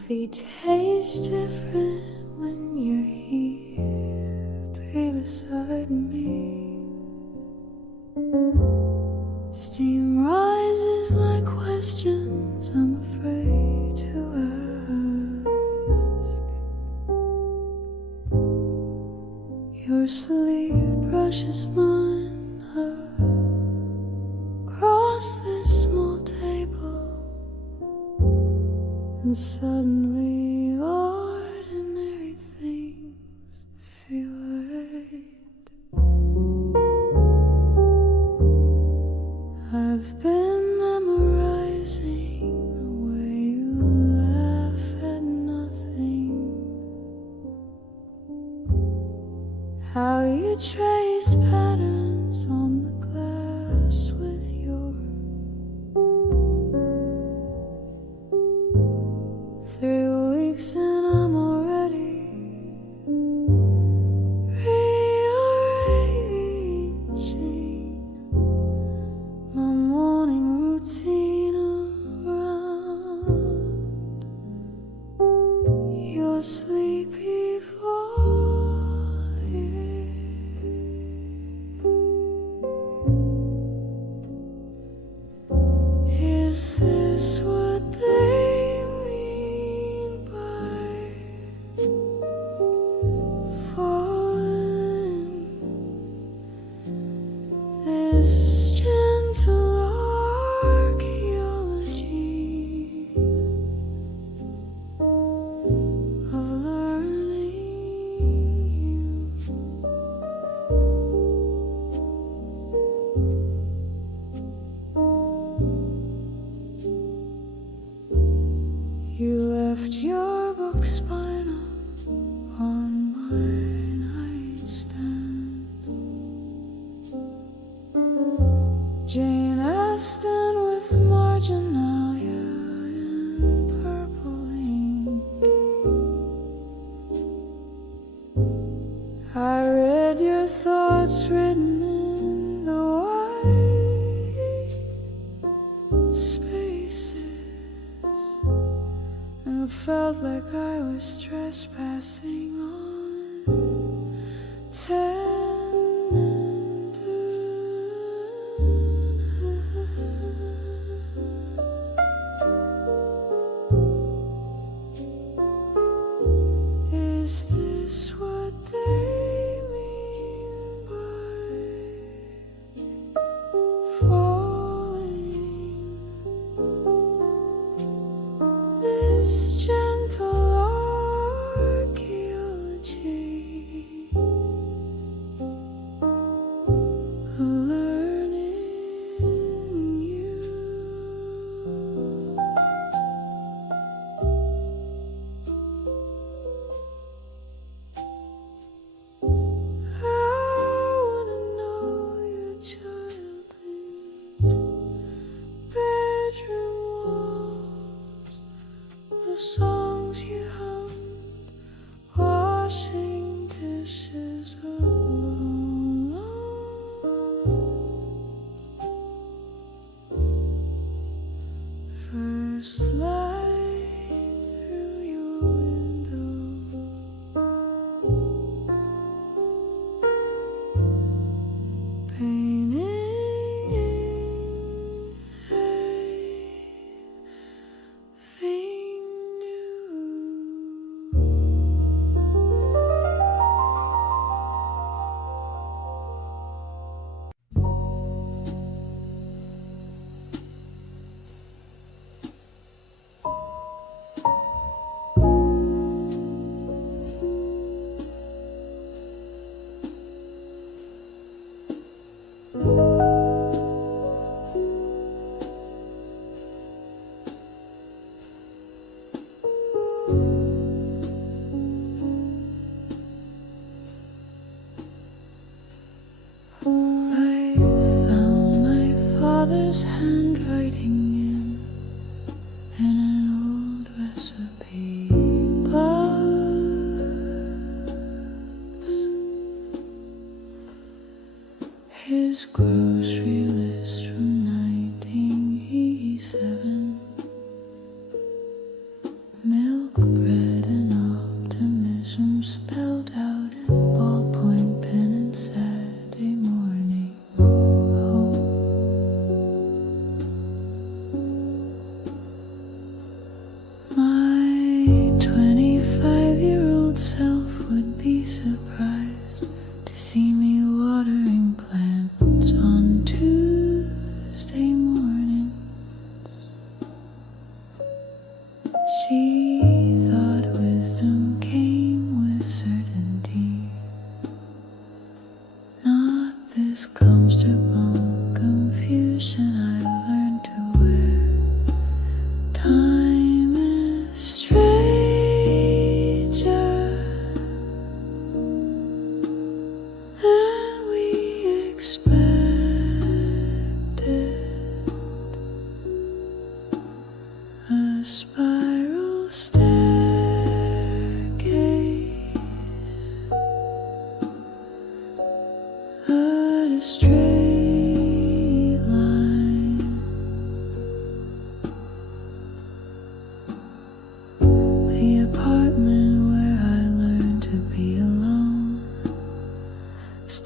Coffee tastes different when you're here beside me. Steam rises like questions I'm afraid to ask. Your sleeve brushes mine across this small table, and suddenly ordinary things feel right. I've been memorizing the way you laugh at nothing, how you trace patterns on the glass with your 3 weeks and I'm already rearranging my morning routine around your sleepy voice. Is this what they mean by falling? This gentle archaeology of learning you. You left your books by now on my nightstand. Jane Austen with marginalia in purple ink. I read your thoughts written in the white spaces, and felt like I was trespassing on tenant. Is this what they mean by falling? This gentle archaeology of learning you. I wanna know your child bedroom walls, the songs you hummed, washing dishes alone. First light through your window, painting everything new. I found my father's handwriting in an old recipe box. His grocery list from 1987. Milk,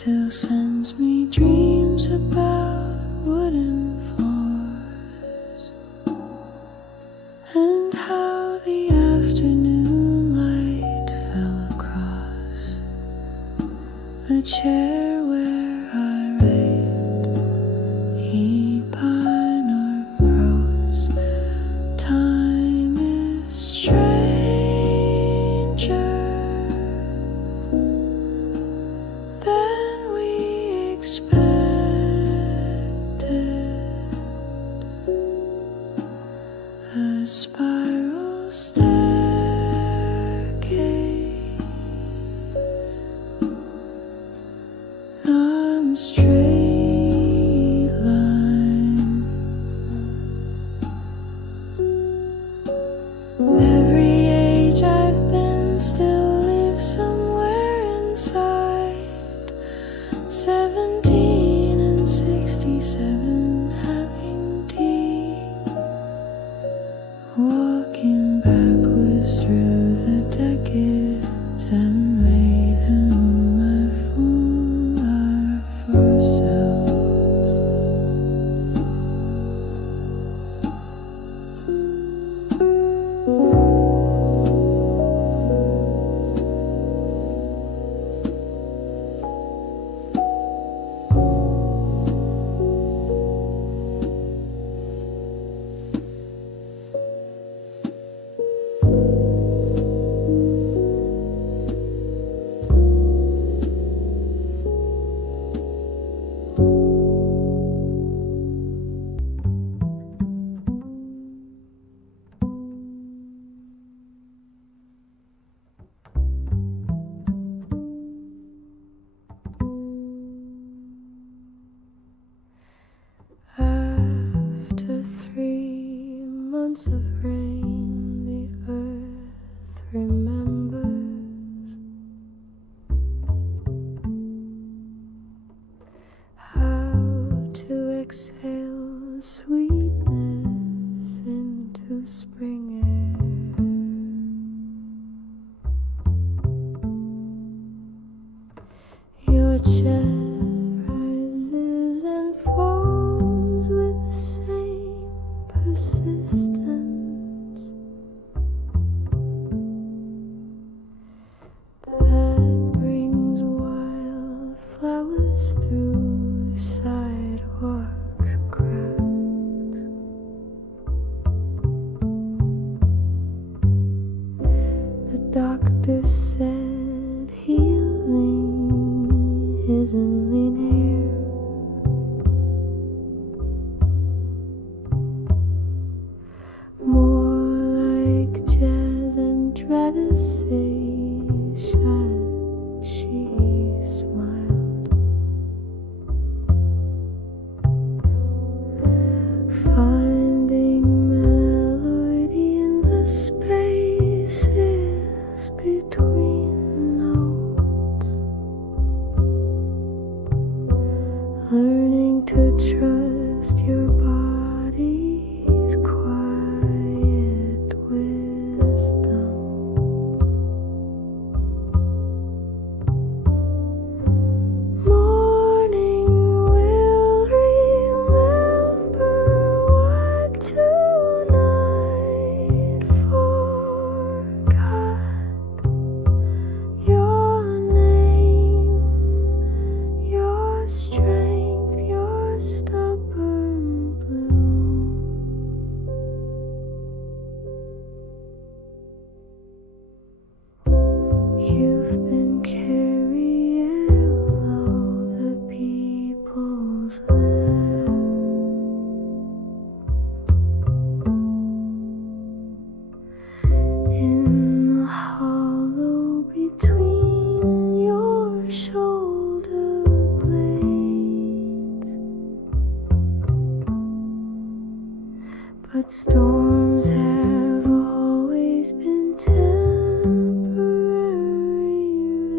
still sends me dreams about wooden floors and how the afternoon light fell across the chair where I read E. Piner prose. Time is stranger than we expected. A spiral staircase on straight line. Every age I've been still lives somewhere inside. 17 and 67 having tea, walking backwards through the decades and maiden my fool of ourselves. After 3 months of rain, the earth remembers how to exhale sweetness into spring air. Your chest rises and falls with the same persistence that brings wildflowers through sidewalk cracks. The doctor said healing isn't linear. More like jazz and dramatization, she smiled. Finding melody in the spaces between notes. Learning to trust your body's quiet wisdom. Morning will remember what tonight forgot. Your name, your strength, your stubborn bloom. You've been carrying all the people's left. In the hollow between your shoulder blades. But storms have always been temporary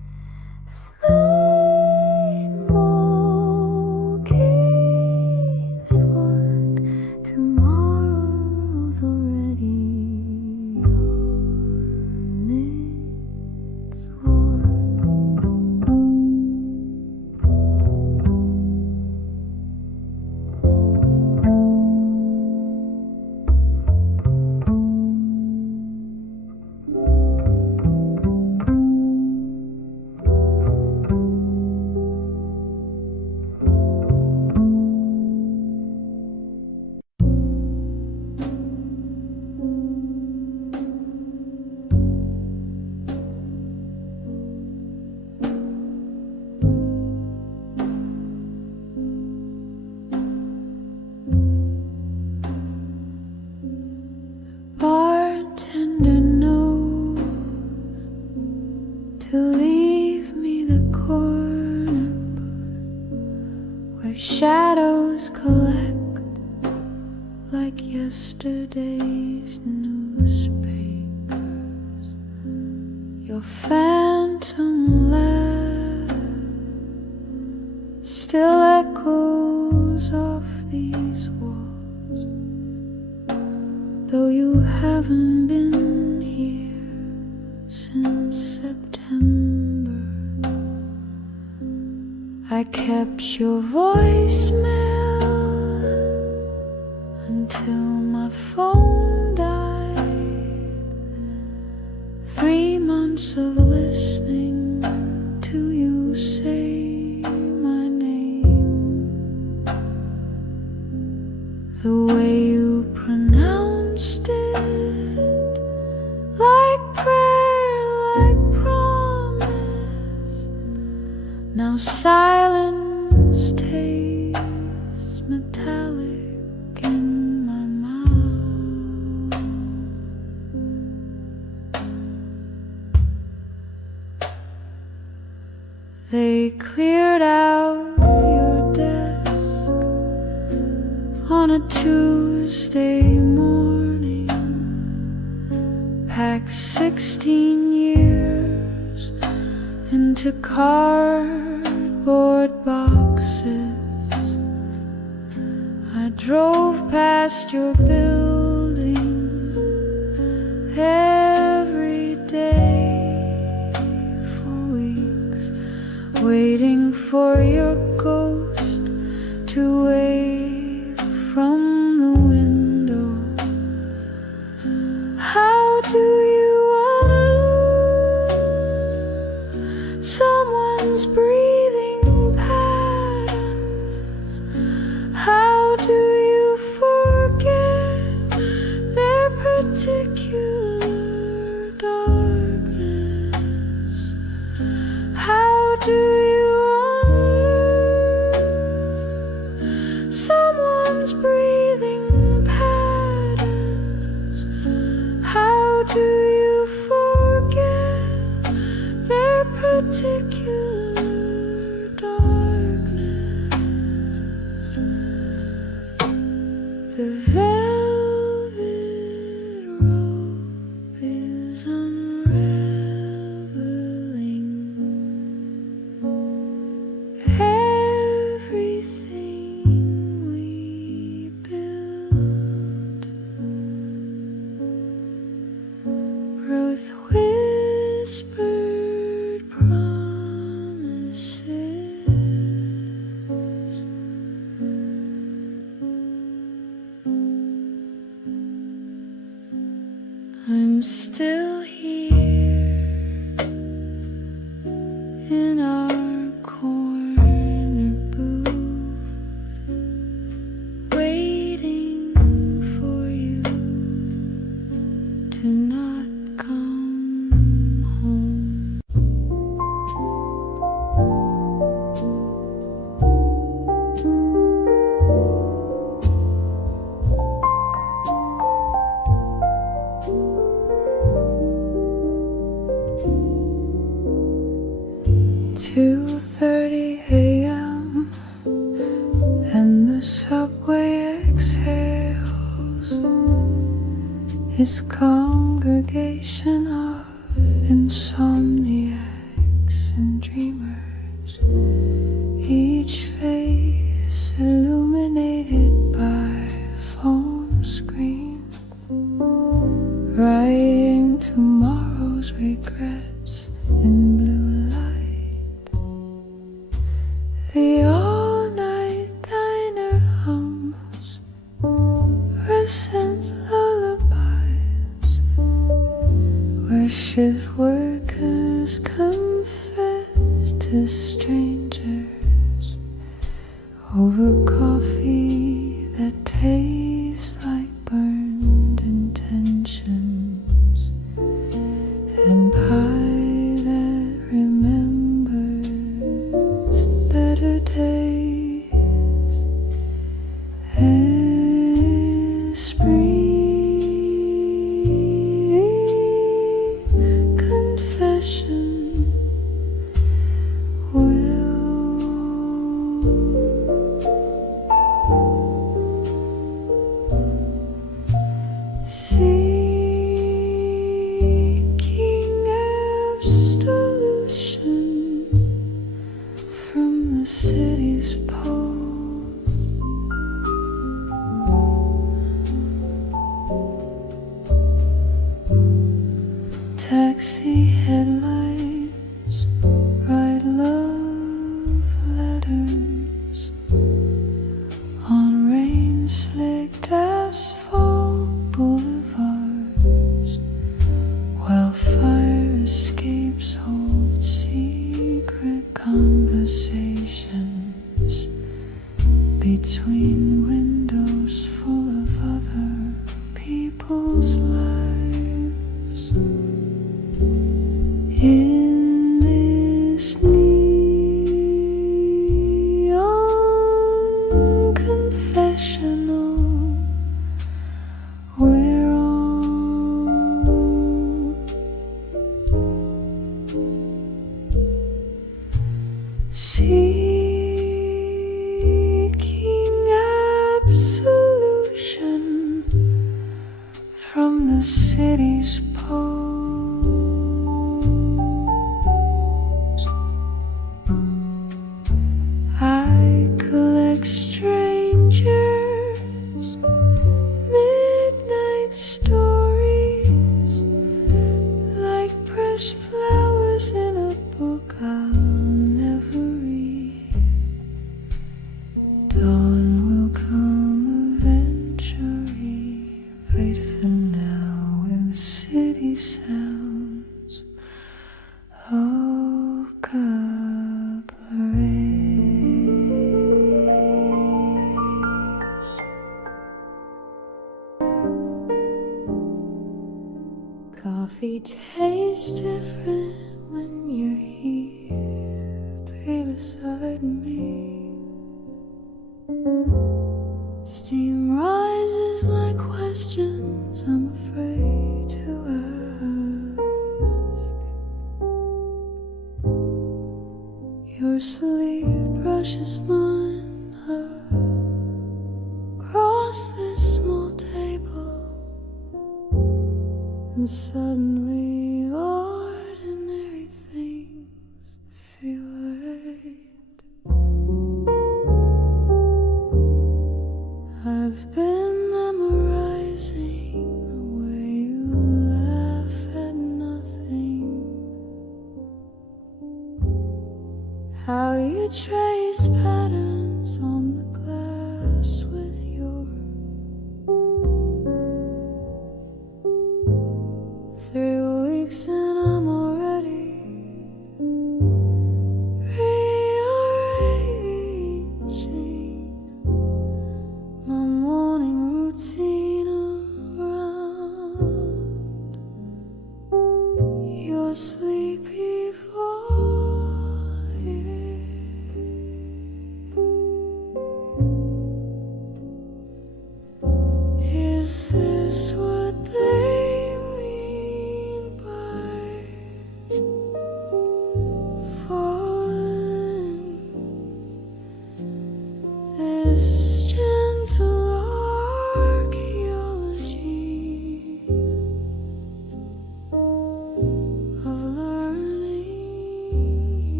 Smile, cave at work. Tomorrow's already on its work. Bartender knows to leave me the corner booth where shadows collect like yesterday's newspapers. Your phantom laugh still echoes off these walls, though you haven't been here since September. I kept your voicemail until my phone died. 3 months of listening to you say my name. The way you pronounced it, like prayer, like promise. Now silence tastes metallic in my mouth. They cleared out your desk on a Tuesday morning, packed 16 years into cardboard boxes. I drove past your building every day for weeks, waiting for your ghost to wave from the window. How do you unlearn someone's breathing patterns? How do you forget their particular darkness? How do you unlearn someone's breathing patterns? How do you forget their particular darkness? The velvet rope is unraveling. Everything we built, both whispered promises. I'm still here in our corner booth, waiting for you to not come home. "2:30 a.m. and the subway exhales its congregation of insomniacs and dreamers, each face illuminated by a phone screen, writing tomorrow's regrets in blue light. The all-night diner hums recent lullabies, where shift workers confess to strangers over coffee that tastes like burned intentions, and pie that remembers better days and spring confession will seeking absolution from the city's poles. Taxi headlights write love letters on rain-slicked asphalt boulevards, while fire escapes hold secret conversations between windows full of other people's lives. In this neon confessional, we're all seeking absolution from the city's poles. I collect strangers, midnight stories, like pressed flowers in a book I'll never read. Dawn will come eventually, wait for now with city sounds of cabarets. Coffee tastes different when you're here beside me. Steam rises like questions I'm afraid to ask. Your sleeve brushes mine across this small table, and suddenly ordinary things feel right. I've been memorizing the way you laugh at nothing, how you trace patterns on the glass with your 3 weeks and I'm already rearranging my morning routine around your sleepy voice. Is this what they mean by falling? This gentle archaeology of learning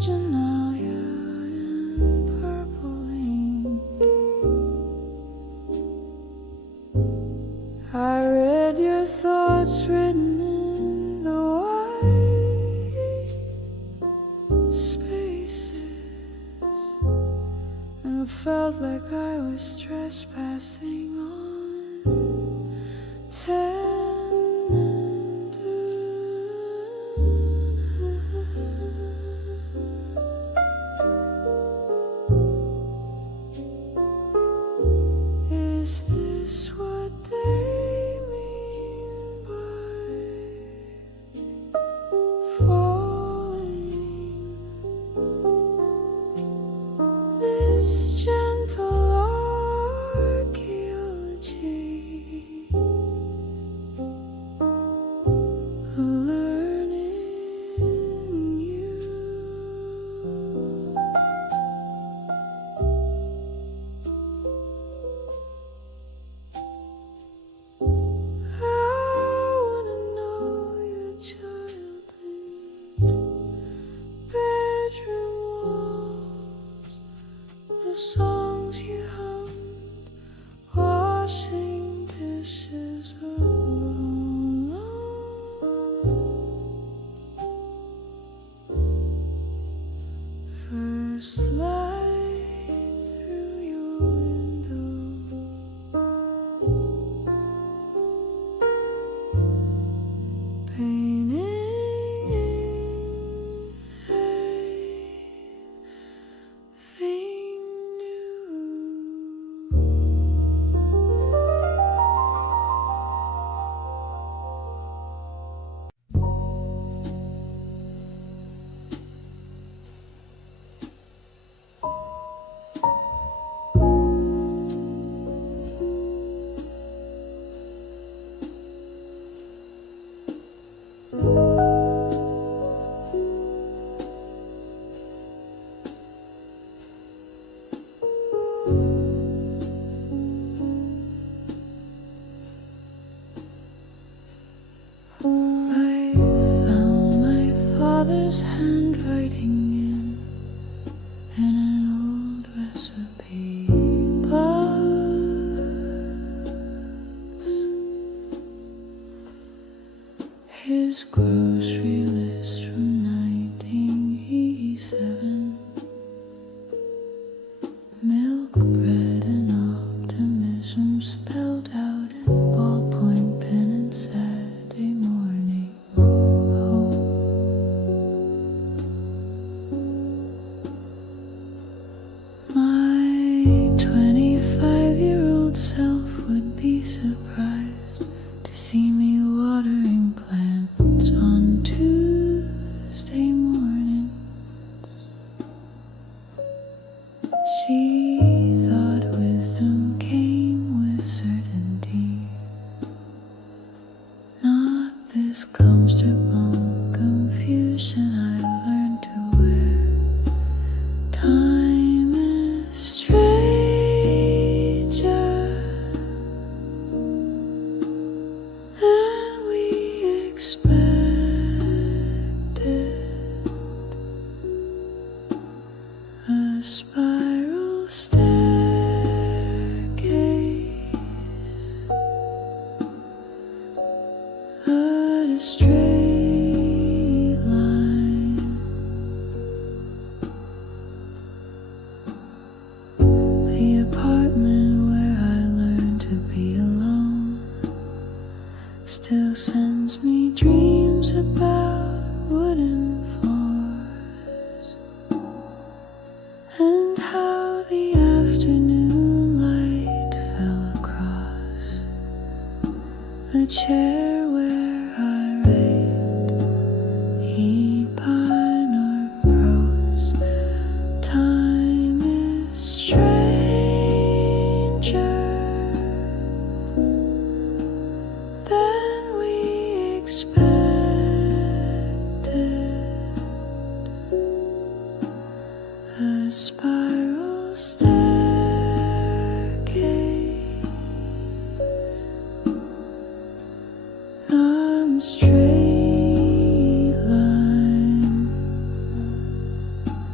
marginalia in purple ink. I read your thoughts written in the white spaces, and felt like I was trespassing on tenant Is this what they mean by falling? This gentle archaeology, learning you. I wanna know your childhood bedroom walls, the songs you hummed, washing dishes alone. First light through your window, painting everything new. I found my father's handwriting in an old recipe box. His grocery list from 1987. Milk, bread, and optimism spelled out in ballpoint pen and Saturday morning. My 25-year-old self would be surprised to see me watering plants on Tuesday mornings. She thought wisdom came with certainty, not this comfortable confusion I learned to wear. Time is stranger than we expected. A spiral staircase, but a straight line. The apartment where I learned to be alone still sends me dreams about wooden floors and how the afternoon light fell across the chair where I read Heat Pine or Prose. Time is stranger than we expected. A spiral staircase, not a straight line.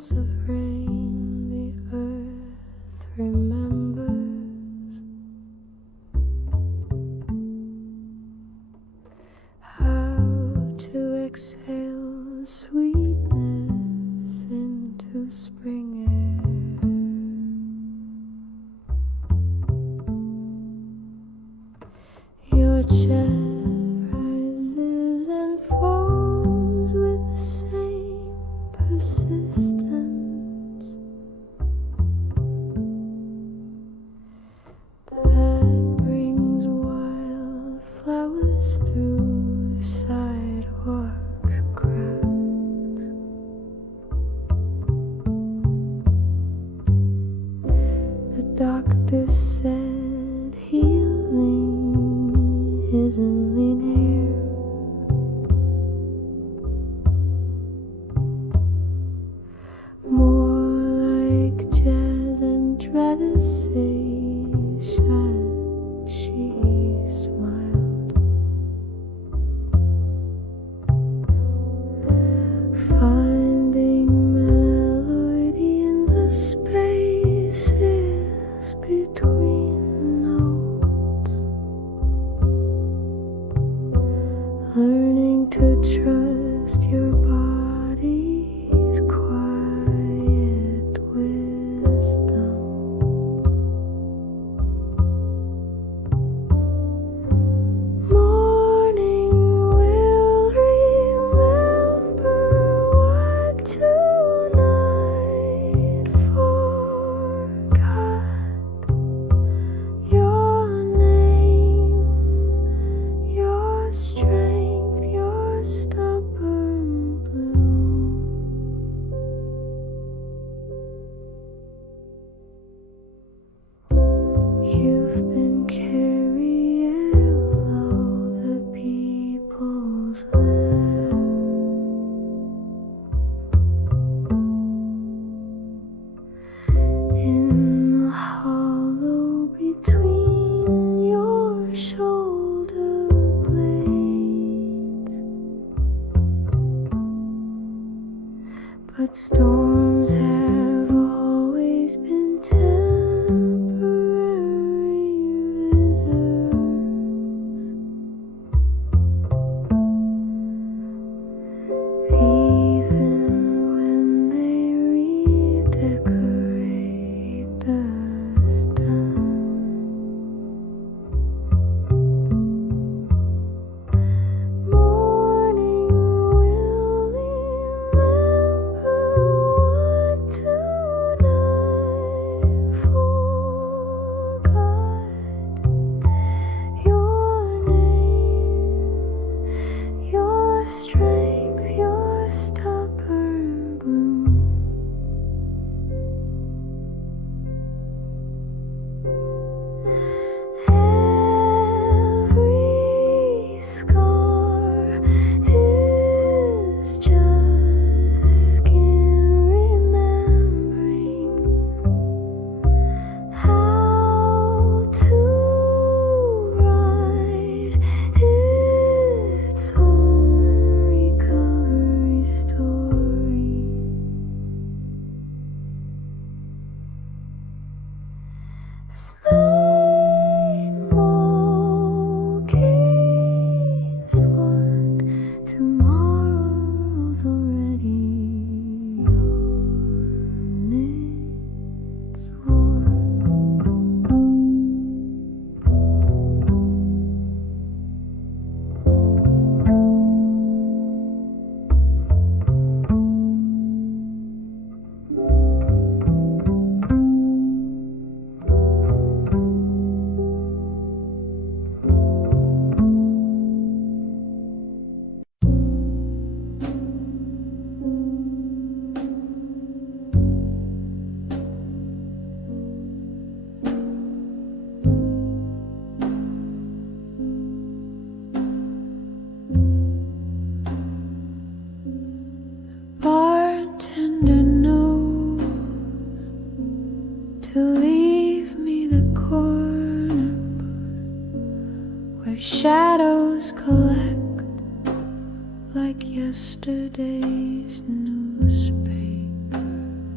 sense of rain the earth remembers, how to exhale sweetness into spring air. Your chest rises and falls with the same persistence that brings wildflowers through sidewalk cracks. The doctor said healing isn't linear. More like jazz and dramatization, she smiled. Finding melody in the spaces between notes, learning to trust your body's quiet wisdom. Morning will remember what tonight forgot. Your name, your strength, your stubborn bloom. You've been carrying all the people's left. In the hollow between your shoulder blades, but storms have always been temporary reserves. Even when they redecorate the stem, morning will remember what tonight forgot. Your name, your strength, your stubborn bloom. Every scar is just skin remembering how to write its own recovery story. Smoking at work, tomorrow's already on its own. Bartender knows to leave me the corner booth where shadows collect like yesterday's newspaper.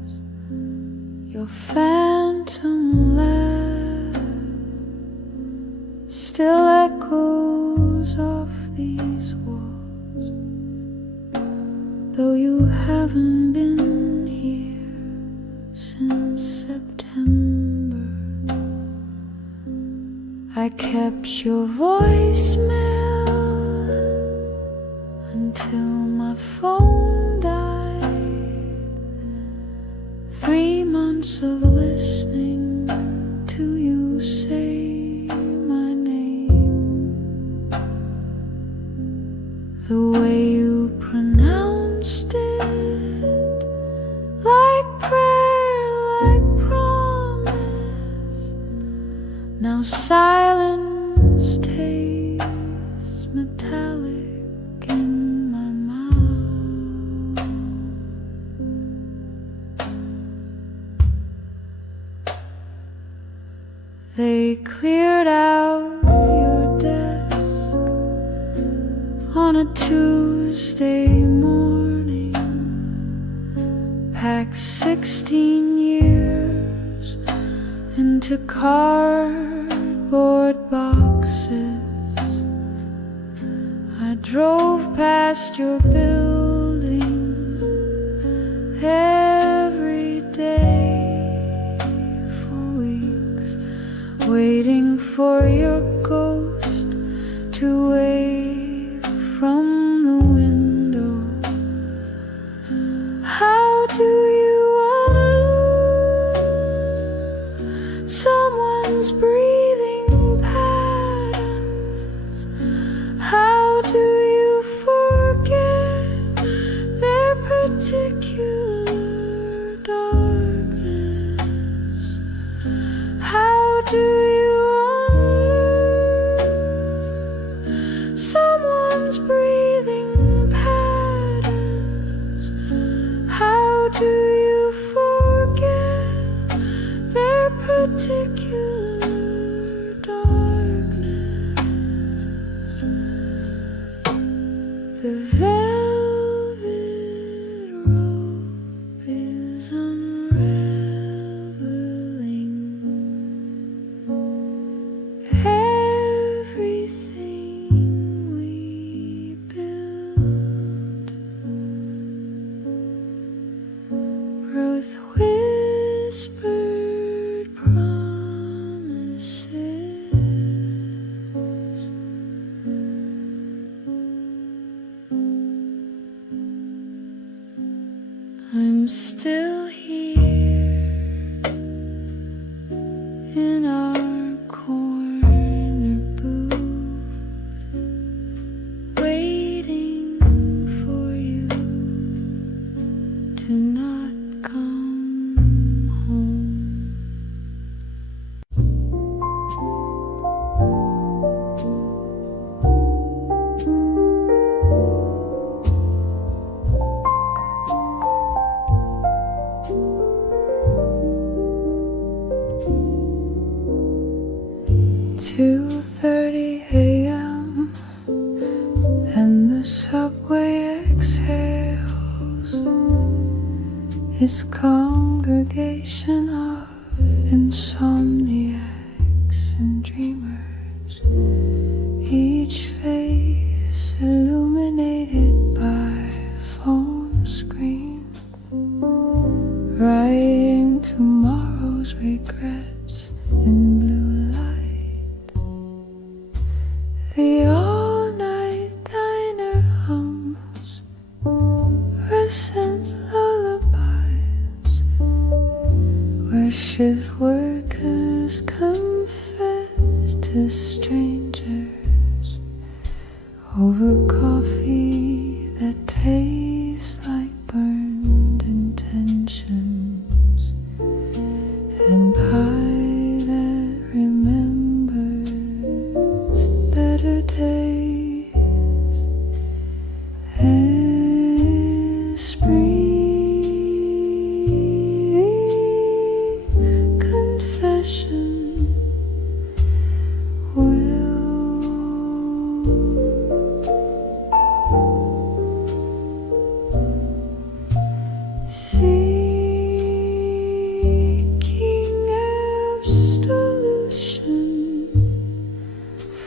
Your phantom laugh still echoes off these walls, though you haven't been here since September. I kept your voicemail until my phone died. 3 months of listening to you say my name, the way you pronounced it, like prayer, like promise. Now silence tastes metallic in my mouth. They cleared out your desk on a Tuesday morning, packed 16 years into cardboard boxes. I drove past your building every day for weeks, waiting for your ghost to wave from the window. How do you unlearn someone's breathing patterns? How do you forget their particular darkness? How do you unlearn someone's breathing patterns? How do you forget their particular darkness? The velvet rope is unraveling. Everything we built, wrote whispered promises. I'm still here in our corner booth, waiting for you to not come home. "2:30 a.m. and the subway exhales its congregation of insomniacs and dreamers, each face illuminated by phone screen, writing tomorrow's regrets in blue light. The all-night diner hums recent lullabies, where shift workers confess to strangers over coffee that tastes like burned intentions, and pie that remembers better days.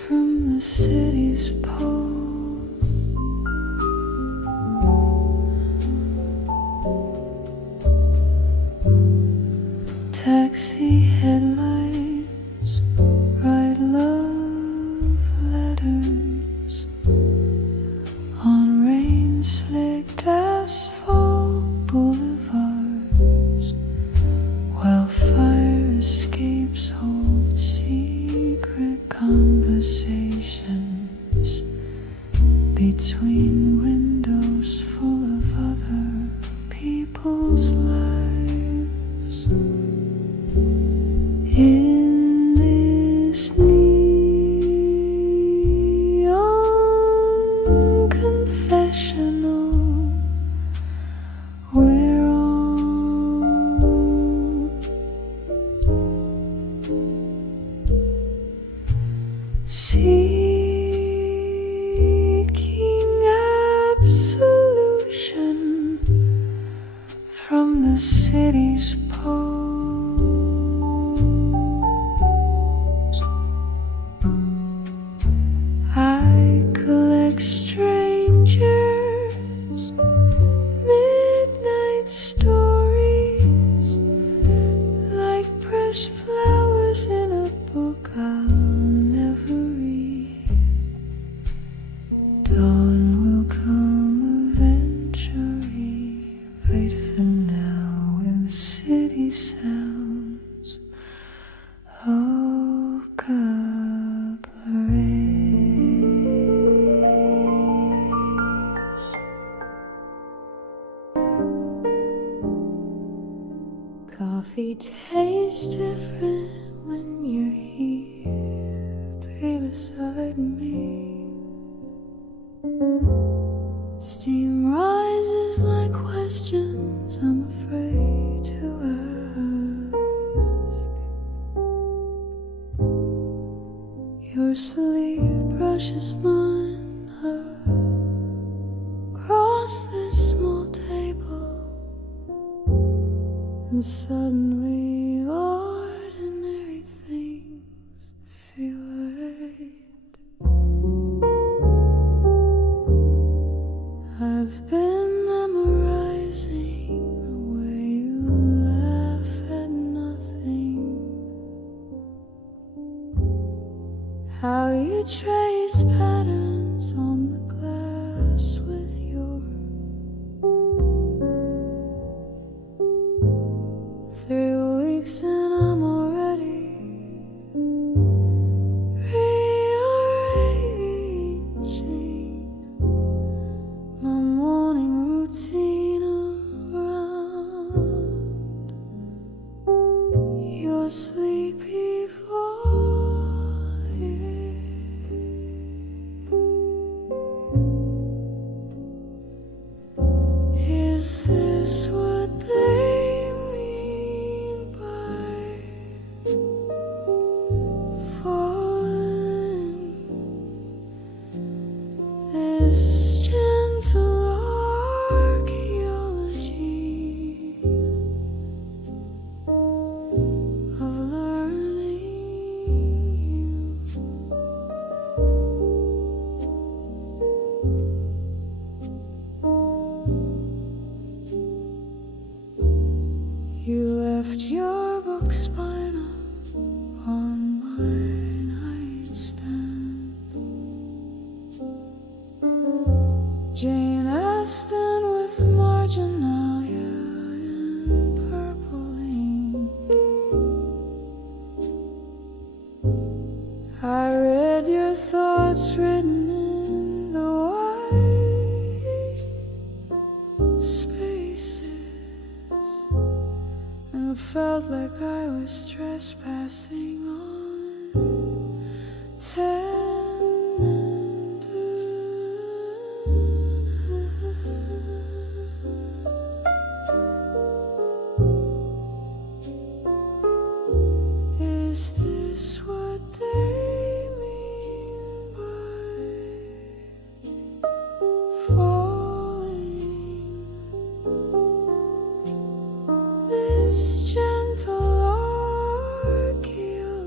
from the city's poles. Taxi headlights write love letters on rain-slicked asphalt boulevards, while fire escapes hold secret conversations between windows full of other people's lives. In this neon confessional, we're all seeking absolution from the city's poles. I collect strangers' midnight stories like pressed flowers in a book I'll never read. Dawn will come eventually, right for now, with city sounds of cabarets. Coffee tastes different when you're here, babe, beside me. Steam rises like questions I'm afraid to ask. Your sleeve brushes mine across this small table, and suddenly ordinary things feel right. I've been memorizing the way you laugh at nothing, how you trace patterns on the glass with your 3 weeks and I'm already rearranging my morning routine around your sleepy voice. Is this what they mean by falling? This gentle archaeology of learning you. You left your books by now on my nightstand. Jane Austen with marginalia in purple ink. I read your thoughts written in the white spaces, and felt like I was trespassing on tender. Is this what they mean by falling? This gentle archaeology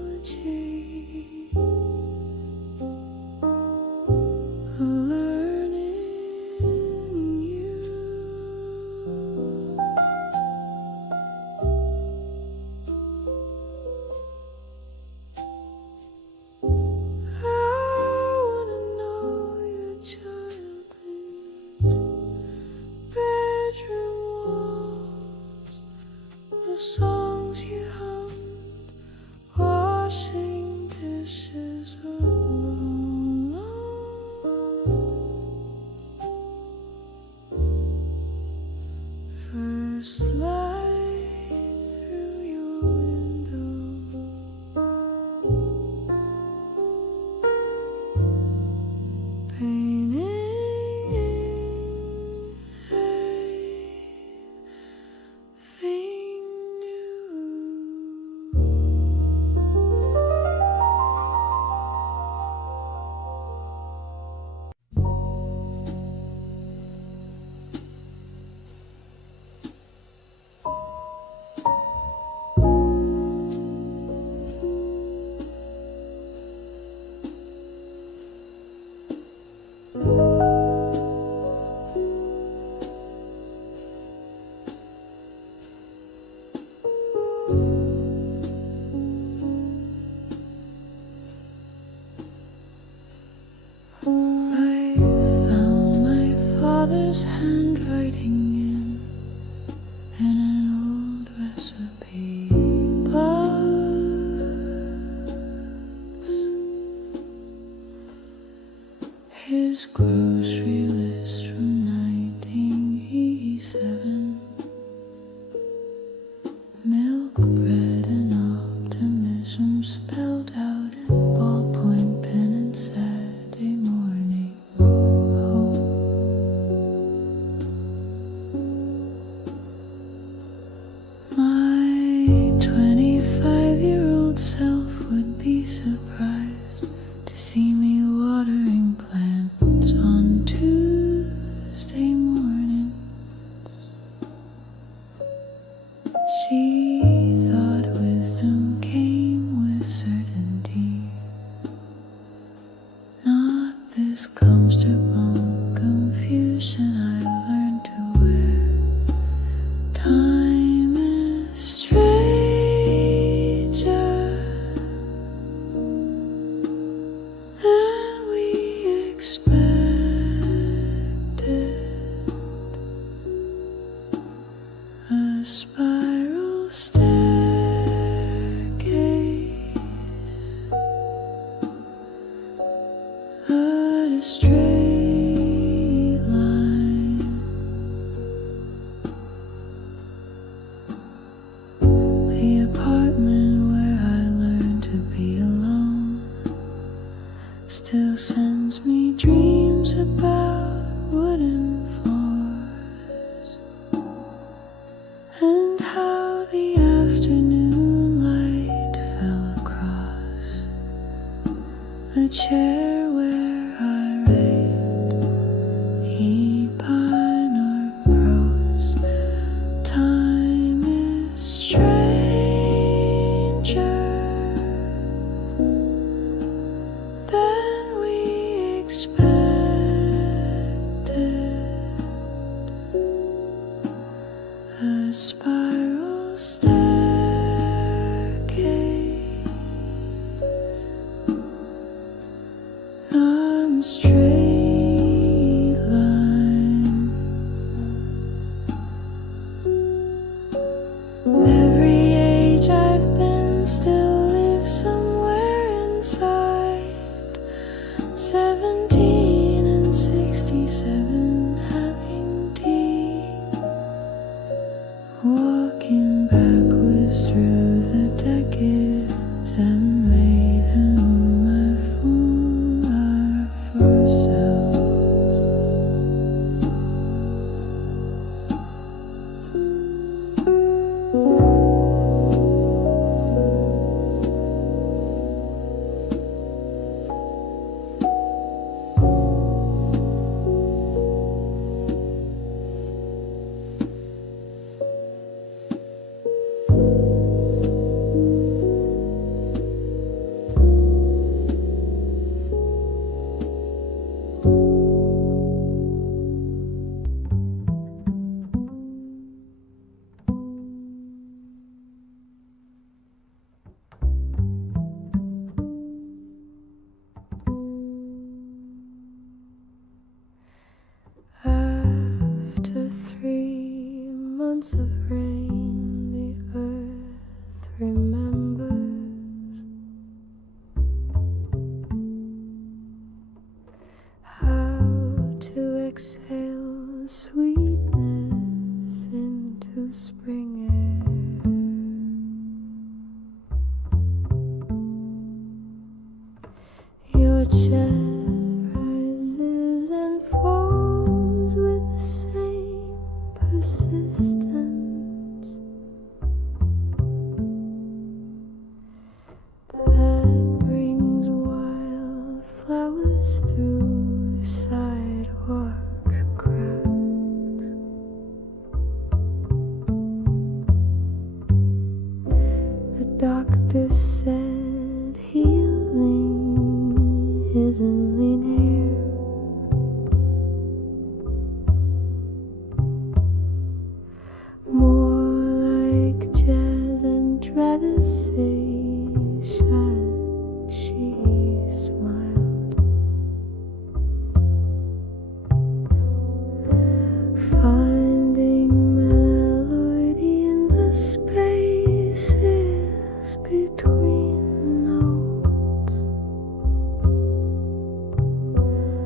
his grocery list from 1987. Milk, bread, and optimism spelled out in ballpoint pen and Saturday morning. Oh. My 25-year-old self would be surprised to see me watering plants on Tuesday mornings. She thought wisdom came with certainty, not this comfortable confusion I learned to wear. Time is stranger than we expected. A spiral staircase, but a straight line. The apartment where I learned to be alone still sends me dreams about wooden floors and how the afternoon light fell across the chair where I read Epine prose. Time is stranger than we expected. A spiral staircase, non-straight line. Every age I've been still lives somewhere inside. 17 and 67 having tea, walking backwards through the decades and maiden my fool of ourselves. After 3 months of rain, the earth remembers how to exhale sweetness into spring air. Your chest rises and falls with the same persistence that brings wild flowers through sidewalk cracks. The doctor said healing isn't linear. More like jazz and tradition, she smiled. Finding melody in the spaces between notes.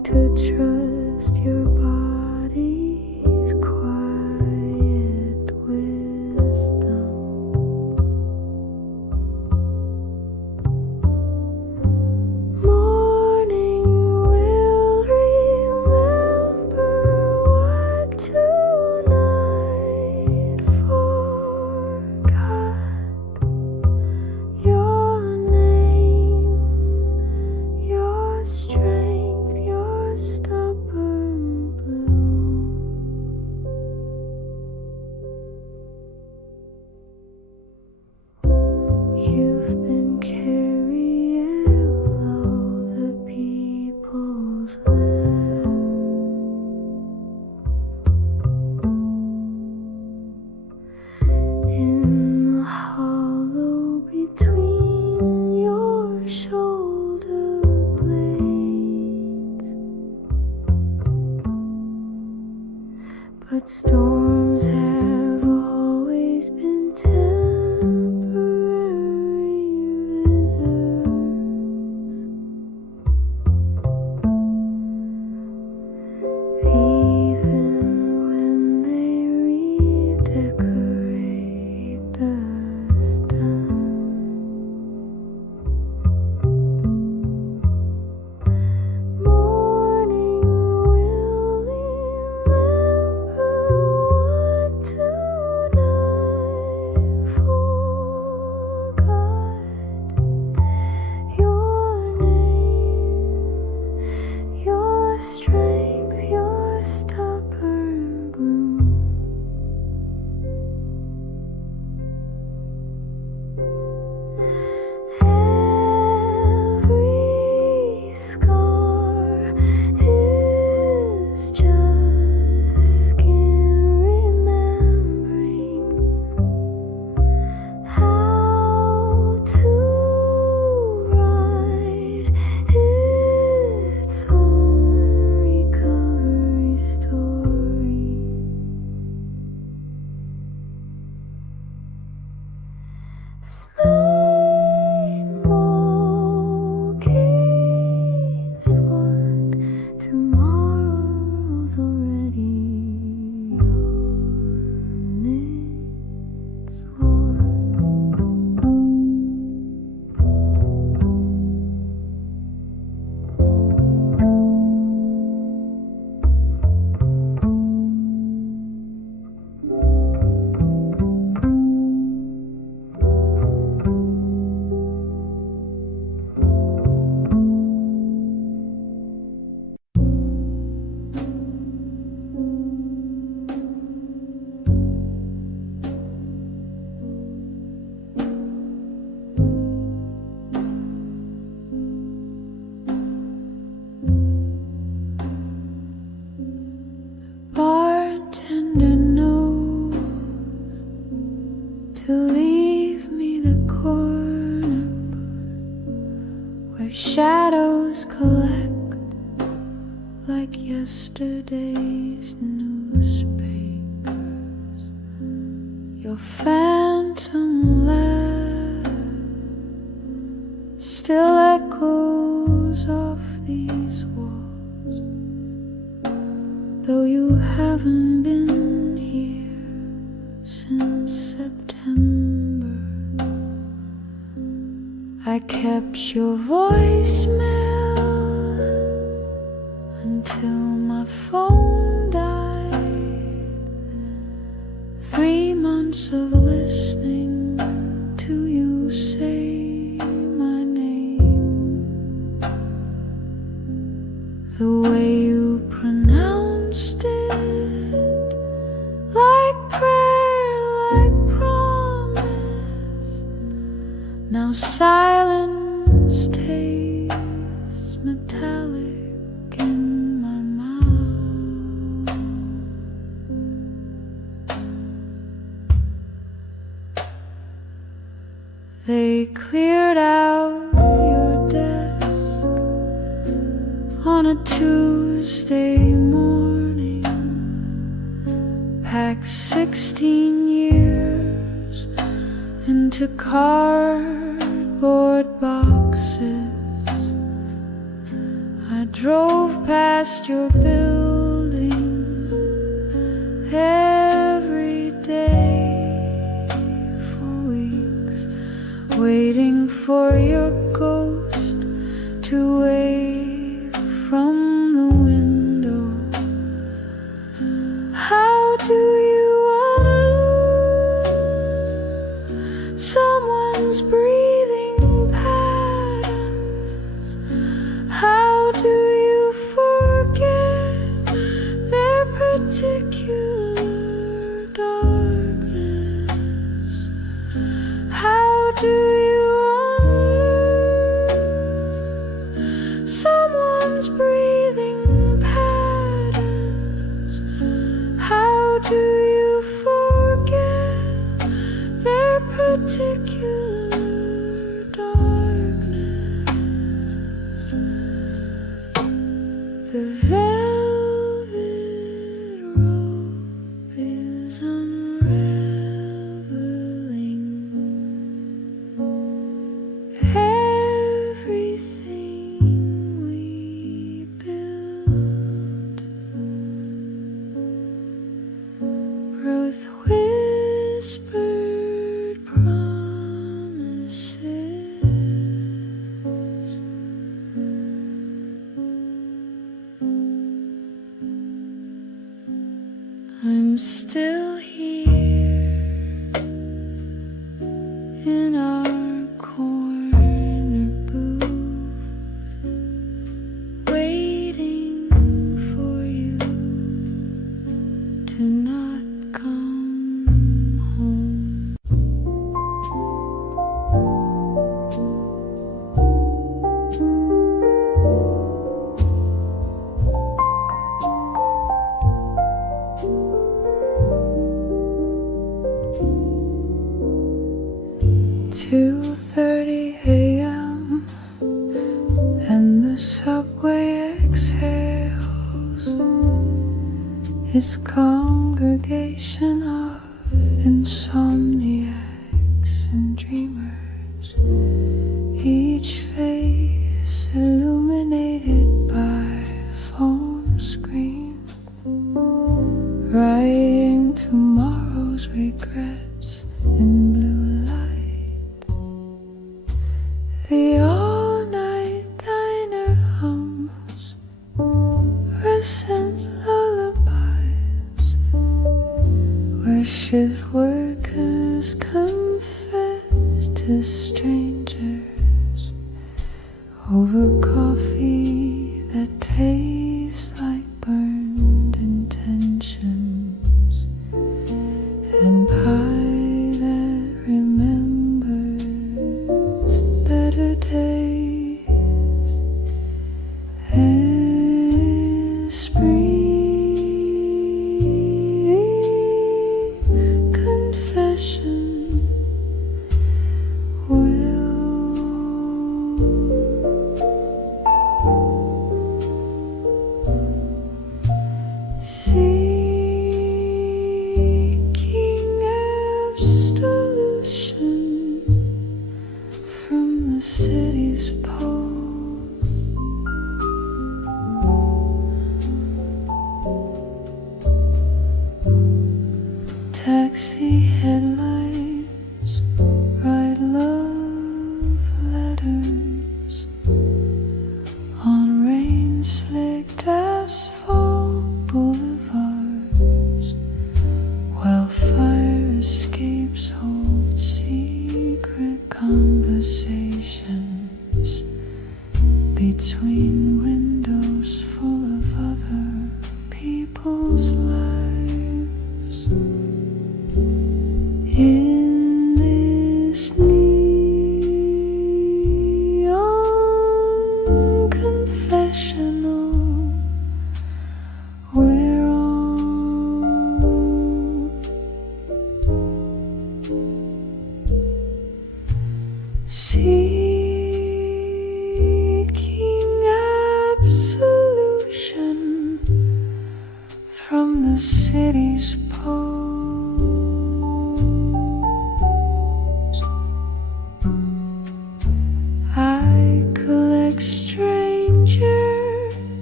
learning to trust your body's quiet wisdom. Morning will remember what tonight forgot. Your name, your strength, your stubborn bloom. You've been carrying all the people's left. In the hollow between your shoulder blades. But storms have always been temporary reserves. Even when they redecorate the stem. Morning will remember what tonight forgot. Your name, your strength, your stubborn bloom. Every scar is just skin remembering how to write its own recovery story. Small cave at one, tomorrow's already on its warm. Bartender knows to leave me the corner booth where shadows collect like yesterday's newspapers. Your phantom laugh still echoes off these walls, though you haven't been here since September. I kept your voicemail until my phone died. 3 months of listening to you say my name. The way you pronounced it, like prayer, like promise. Now silence tastes metallic in my mouth. They cleared out your desk on a Tuesday morning, packed 16 years into cardboard boxes. I drove past your building every day for weeks, waiting for your ghost to wave from the window. How do you unlearn someone's breathing patterns? How do you forget their particular darkness? How do you unlearn someone's breathing patterns? How do you forget their particular darkness? The velvet rope is unraveling. Everything we built, Ruth whispered promises. I'm still here in our corner booth, waiting for you to not come home. "2:30 a.m. and the subway exhales its congregation of insomniacs and dreamers, each face illuminated by a phone screen, writing tomorrow's regrets in blue light. The all-night diner hums recent lullabies, where shift workers confess to strangers over coffee that tastes like burned intentions, and pie that remembers better days and spring confession will seeking absolution from the city's poles. Taxi headlights write love letters on rain-slicked asphalt boulevards, while fire escapes hold secret conversations between windows full of other people's lives. In this neon confessional, we're all seeking absolution from the city's poles. I collect strangers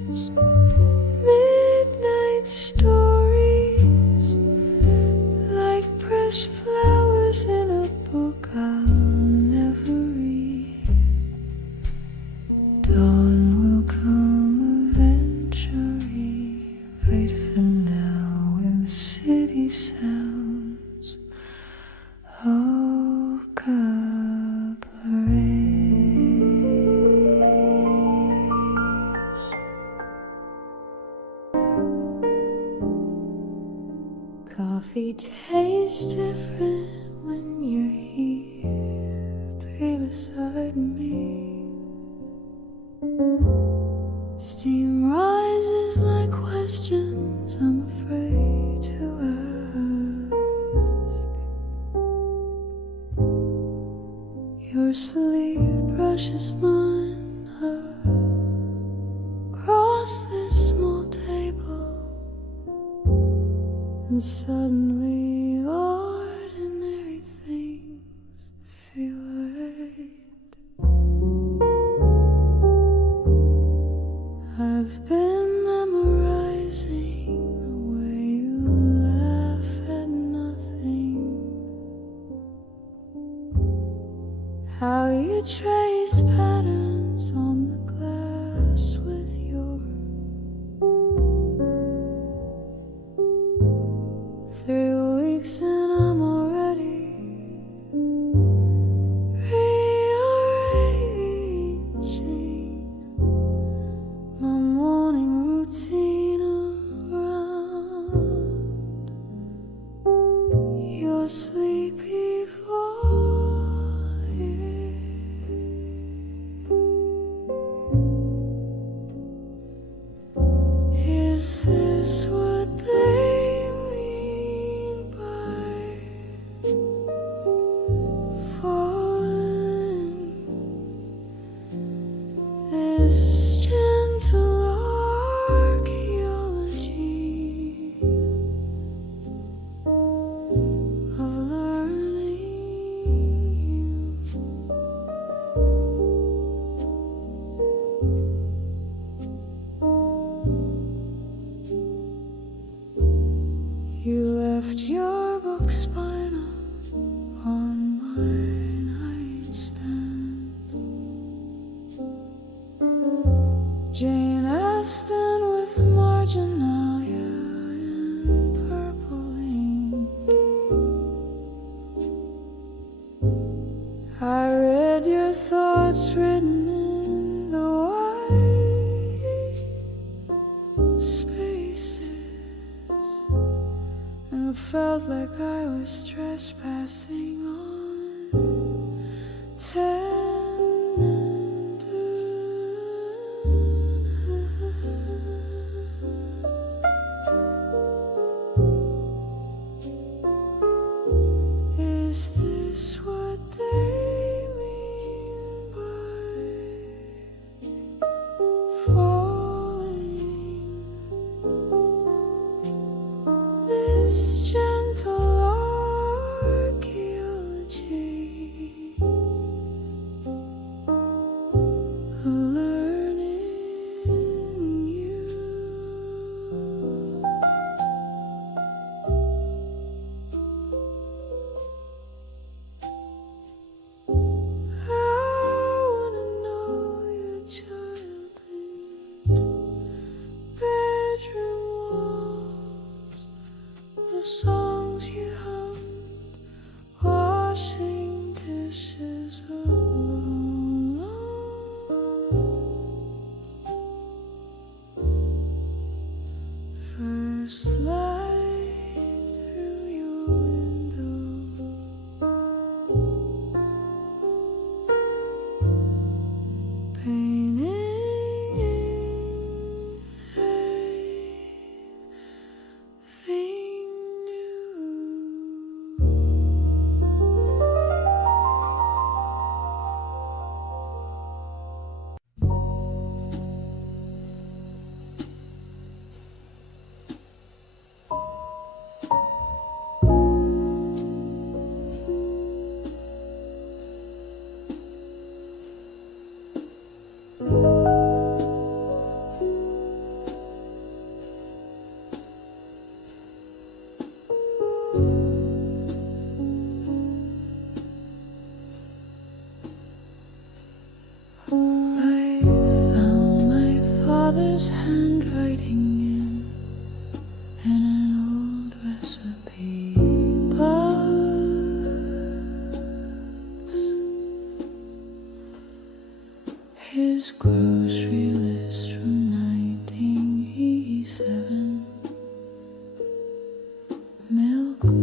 Coffee tastes different when you're here beside me. Steam rises like questions I'm afraid to ask. Your sleeve brushes mine across this small table, and suddenly ordinary things feel late. I've been memorizing the way you laugh at nothing, how you trace patterns on the glass with your 3 weeks and I'm already rearranging my morning routine around your sleepy voice. Is this what they mean by falling? This gentle archaeology of learning you. You left your book spine on my nightstand. Jane Austen with marginalia in purple ink. I read your thoughts written in the white spaces, and felt like I was trespassing on Is this what they mean by falling? This gentle archaeology of learning you. I wanna know your childhood bedroom walls, the songs you hummed, washing dishes alone. First light through your window, painting everything new. I found my father's handwriting in an old recipe box. His grocery list from 1987. Milk,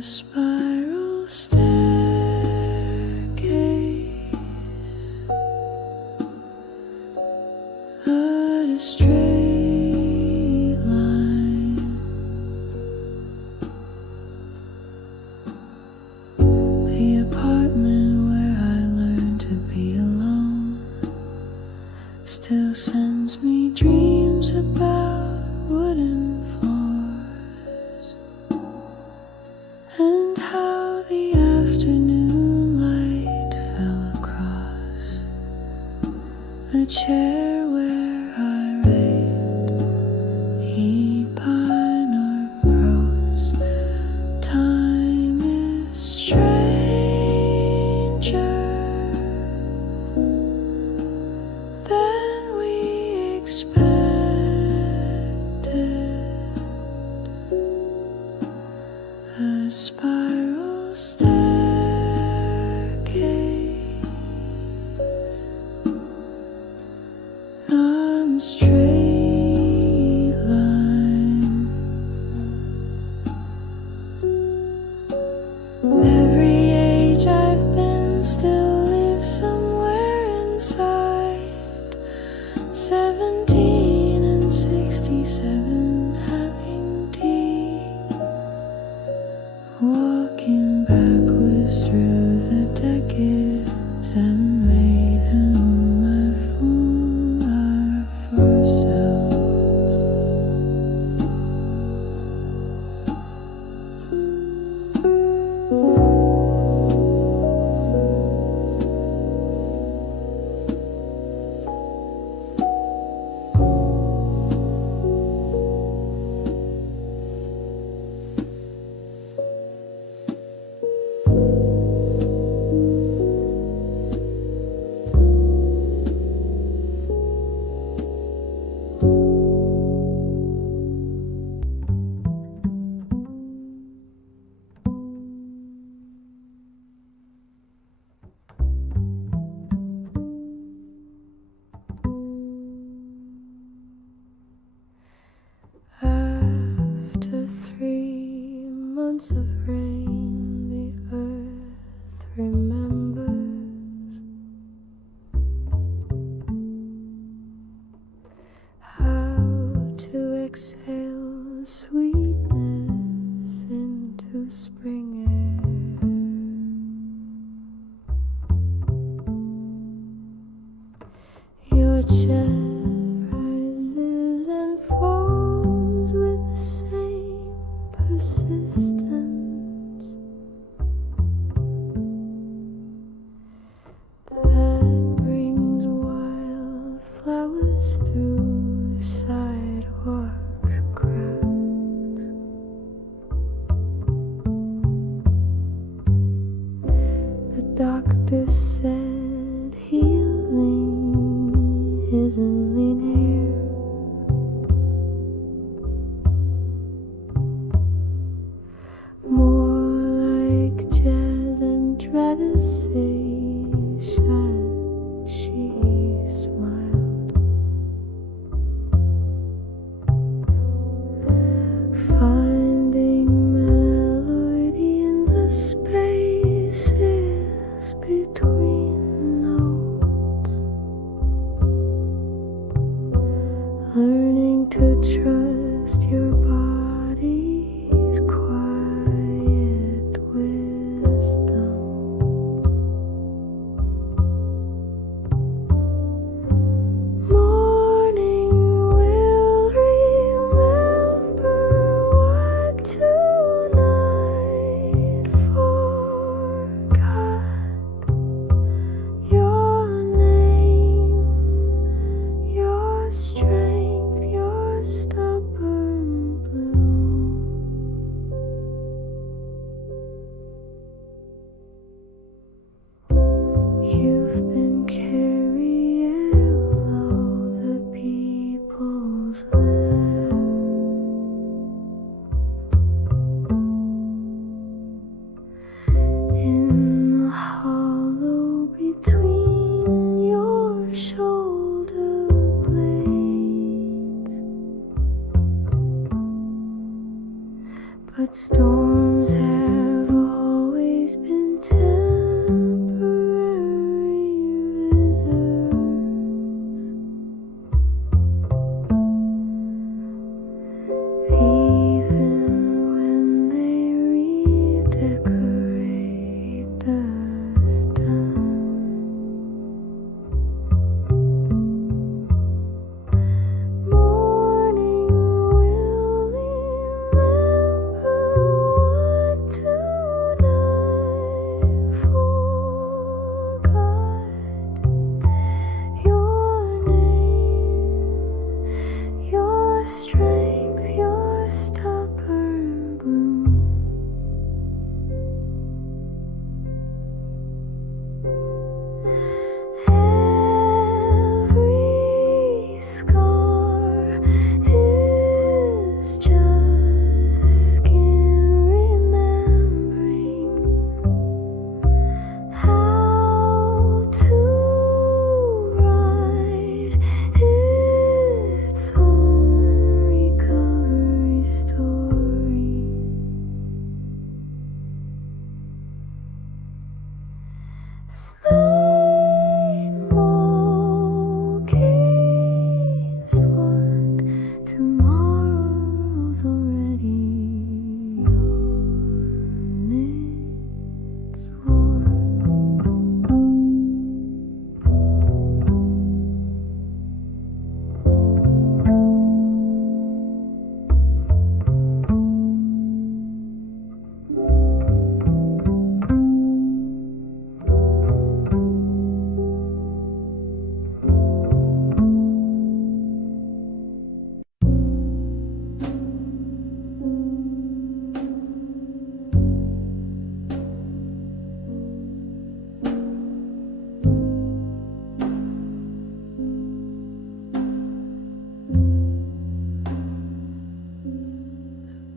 a spiral staircase, at a straight line. The apartment where I learned to be alone still sends me dreams about wooden floors, and how the afternoon light fell across the chair where I read He Pine or Prose. Time is stranger than we expected. A spiral staircase, not a straight line. Every age I've been still live somewhere inside. 17 and 67 having tea, walking backwards through the decades and maiden my fool our ourselves. After 3 months of rain, the earth remembers how to exhale sweetness into spring air. Your chest rises and falls with the same persistence that brings wildflowers through sidewalk cracks. The doctor said healing isn't linear. More like jazz and dramatization. She smiled, finding melody in the spaces between notes, learning to trust your body's quiet wisdom. Morning will remember what tonight forgot. Your name, your strength, your stubborn bloom. You've been carrying all the people's left. In the hollow between your shoulder blades, but storms have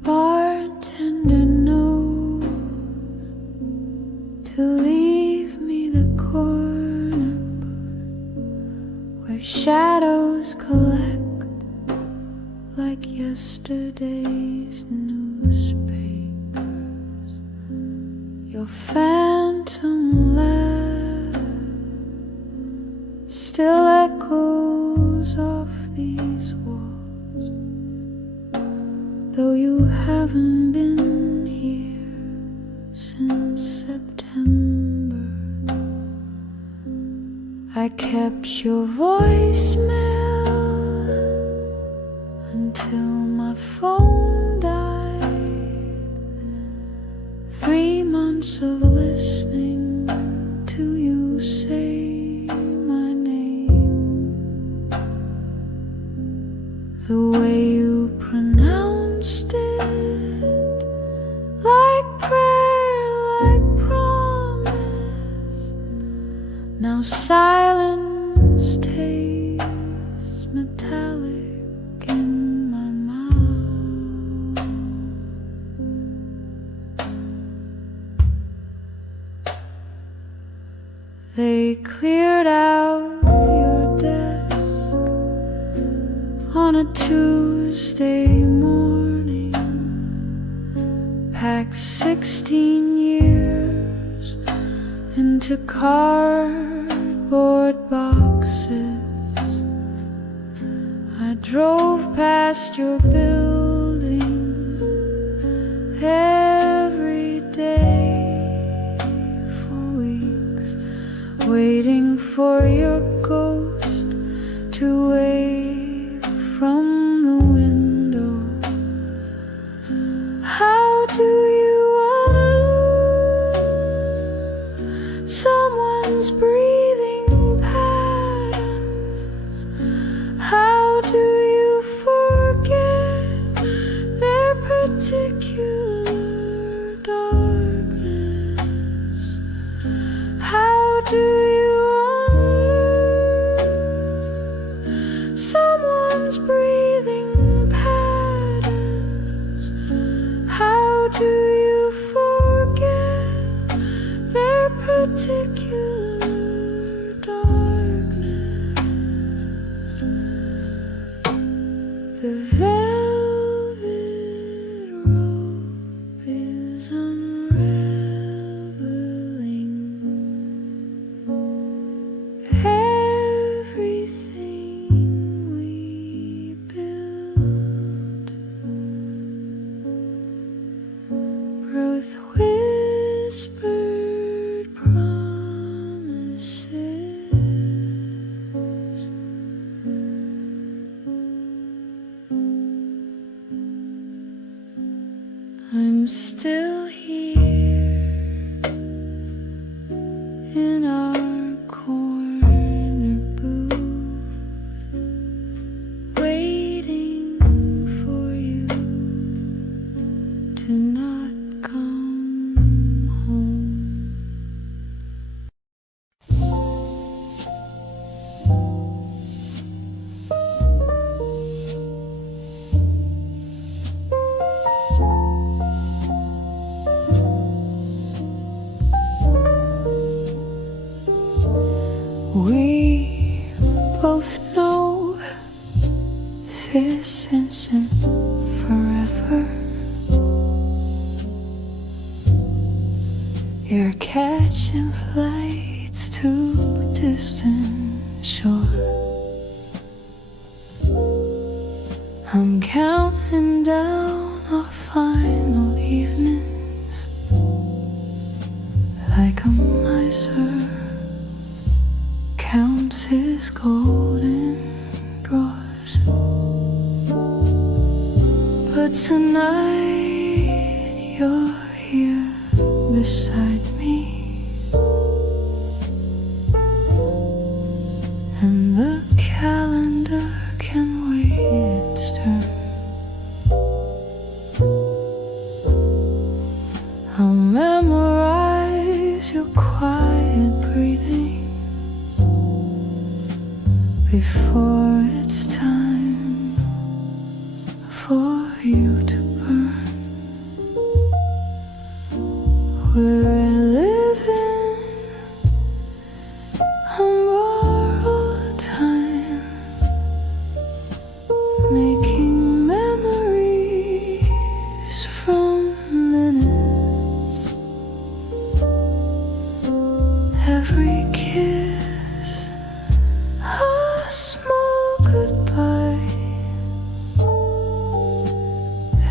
bartender knows to leave me the corner booth where shadows collect like yesterday's newspapers. Your phantom laugh still echoes off these walls, though you haven't been here since September. I kept your voicemail until my phone died. 3 months of listening to you say my name, the way you pronounced it, like prayer, like promise. Now silence tastes metallic in my mouth. They cleared out your desk on a Tuesday morning, packed 16 years into cardboard boxes. I drove past your building every day for weeks, waiting for your ghost to wave from the window. How do you unlearn someone's breathing patterns? How do you forget their particular darkness? How do you unlearn someone's breathing patterns? How do you forget their particular darkness? The velvet rope is unraveling. Everything we built, both whispered promises. I'm still here in our corner booth, waiting for you to not come home. We both know this isn't forever. You're catching flights to distant shore. I'm counting down our final evenings like a miser counts his golden drawers. But tonight you're here beside me, and the calendar can wait its turn. I'll memorize your quiet breathing before it's time for you to burn.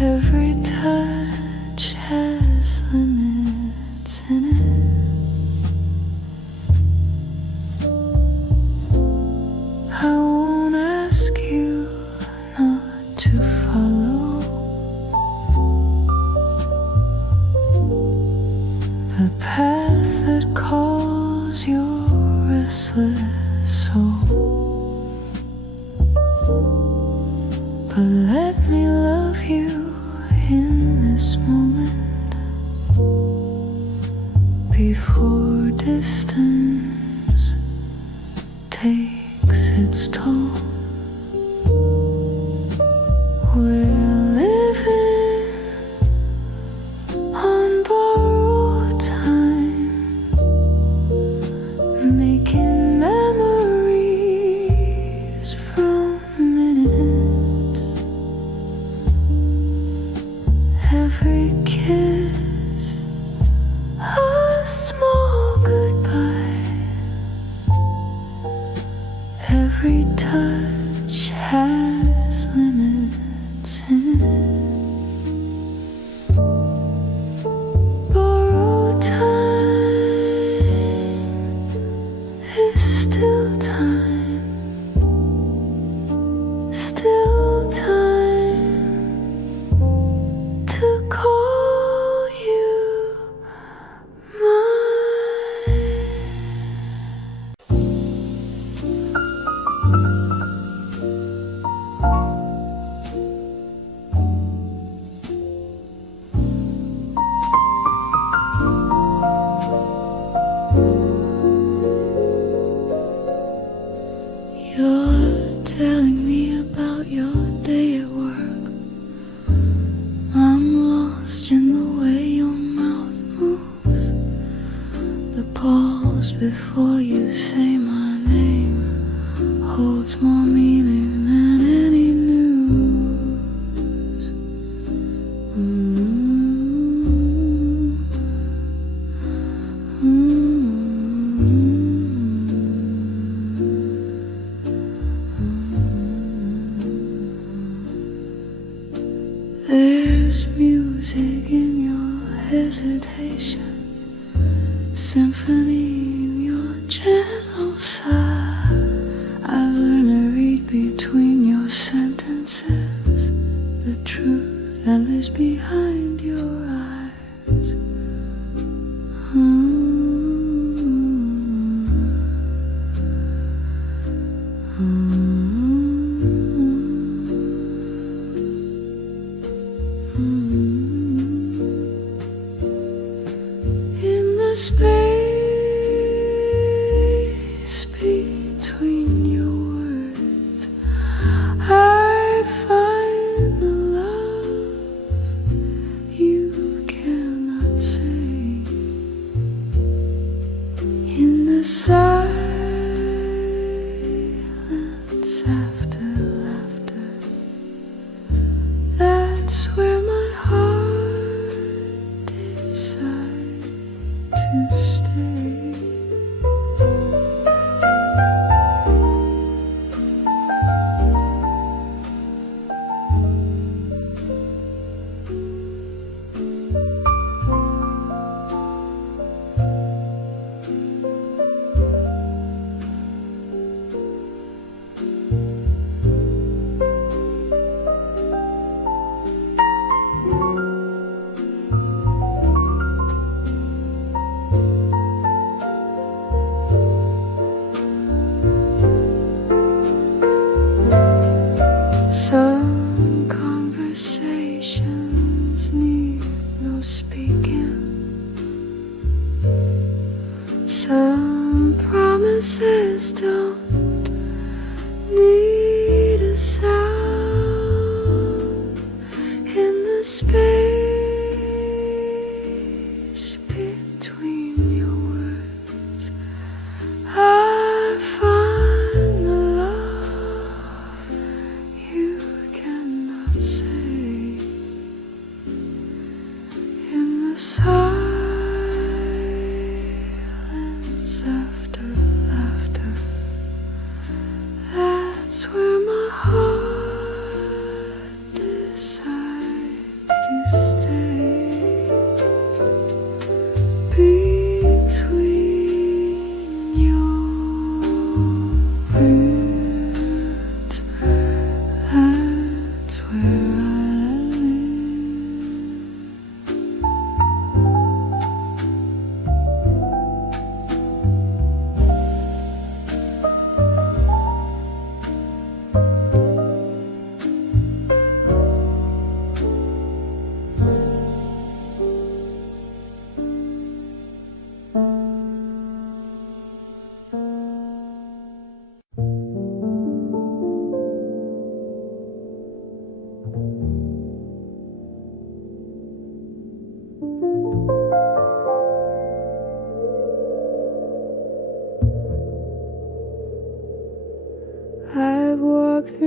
Every touch has limits in it. I won't ask you not to follow the path that calls your restless soul. But let me love you in this moment before distance takes its toll. We're living on borrowed time, making memories from minutes. Every kiss, a small goodbye. Every touch has limits in it. Borrowed time is still time, still time to call you mine. You're telling me about your day at work. I'm lost in the way your mouth moves. The pause before you say my name holds more meaning than any news. There's music in your hesitation, symphony in your gentle sigh. I learned to read between your sentences, the truth that lives behind your eyes. In the space between your words, I find the love you cannot say. In the silence after laughter, that's where my heart decides to stay. Some conversations need no speaking. Some promises don't need a sound. In the space between your words, I find the love you cannot say. In the silence after laughter, that's where my heart decides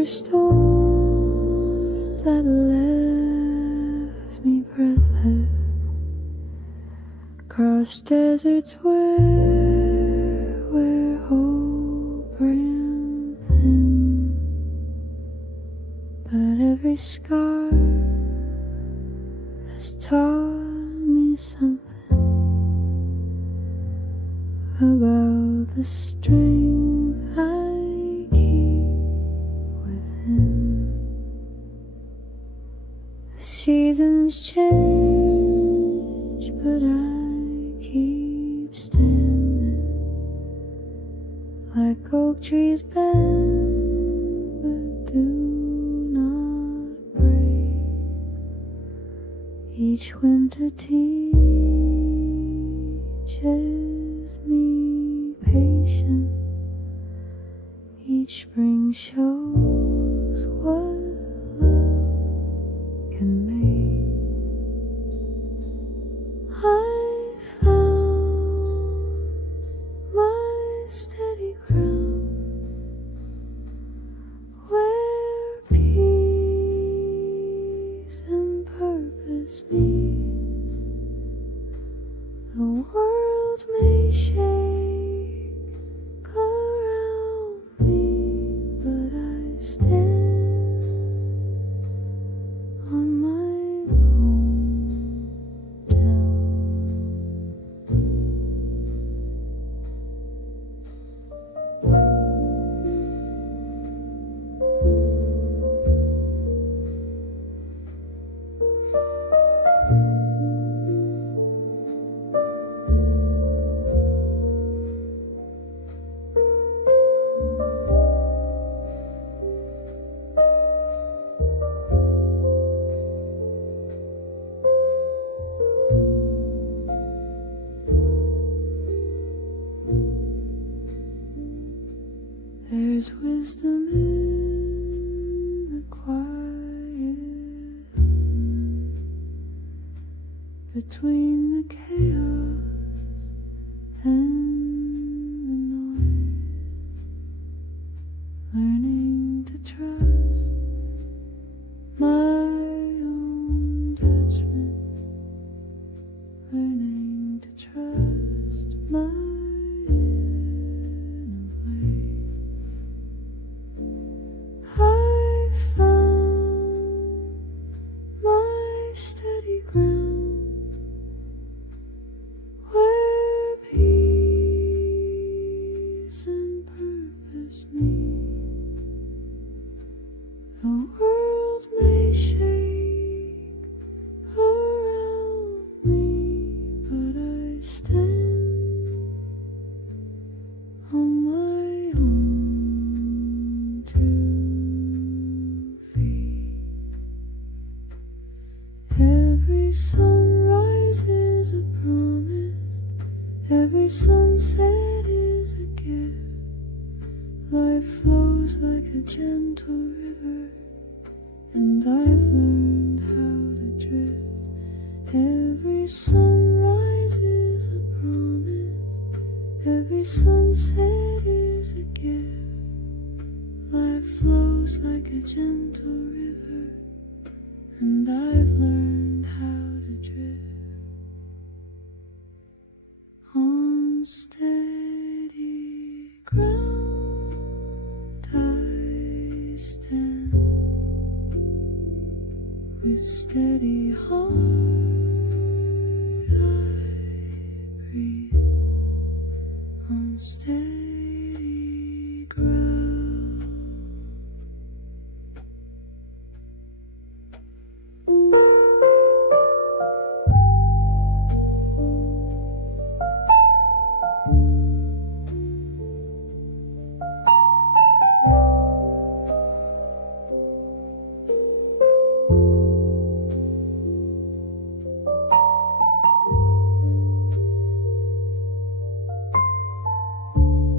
storms that left me breathless, across deserts where hope ran thin, but every scar has taught me something about the strength I keep within. The seasons change, but I keep standing, like oak trees bend but do not break. Each winter teaches me patience, each spring shows what love can make. I found my steady ground, where peace and purpose meet. The world may shake around me, but I stand on my hometown. There's wisdom in the quiet moment, between the chaos and the noise, learning to trust my own judgment, learning to trust my inner way. I found my steady ground, where peace and purpose meet. The world may shake around me, but I stand on my own 2 feet. Every sunrise is a promise, every sunset is a gift. Life flows like a gentle river, and I've learned how to drift. Every sunrise is a promise, every sunset is a gift. Life flows like a gentle river, and I've learned how to drift. On steady ground I stand, with steady heart I breathe. On steady ground.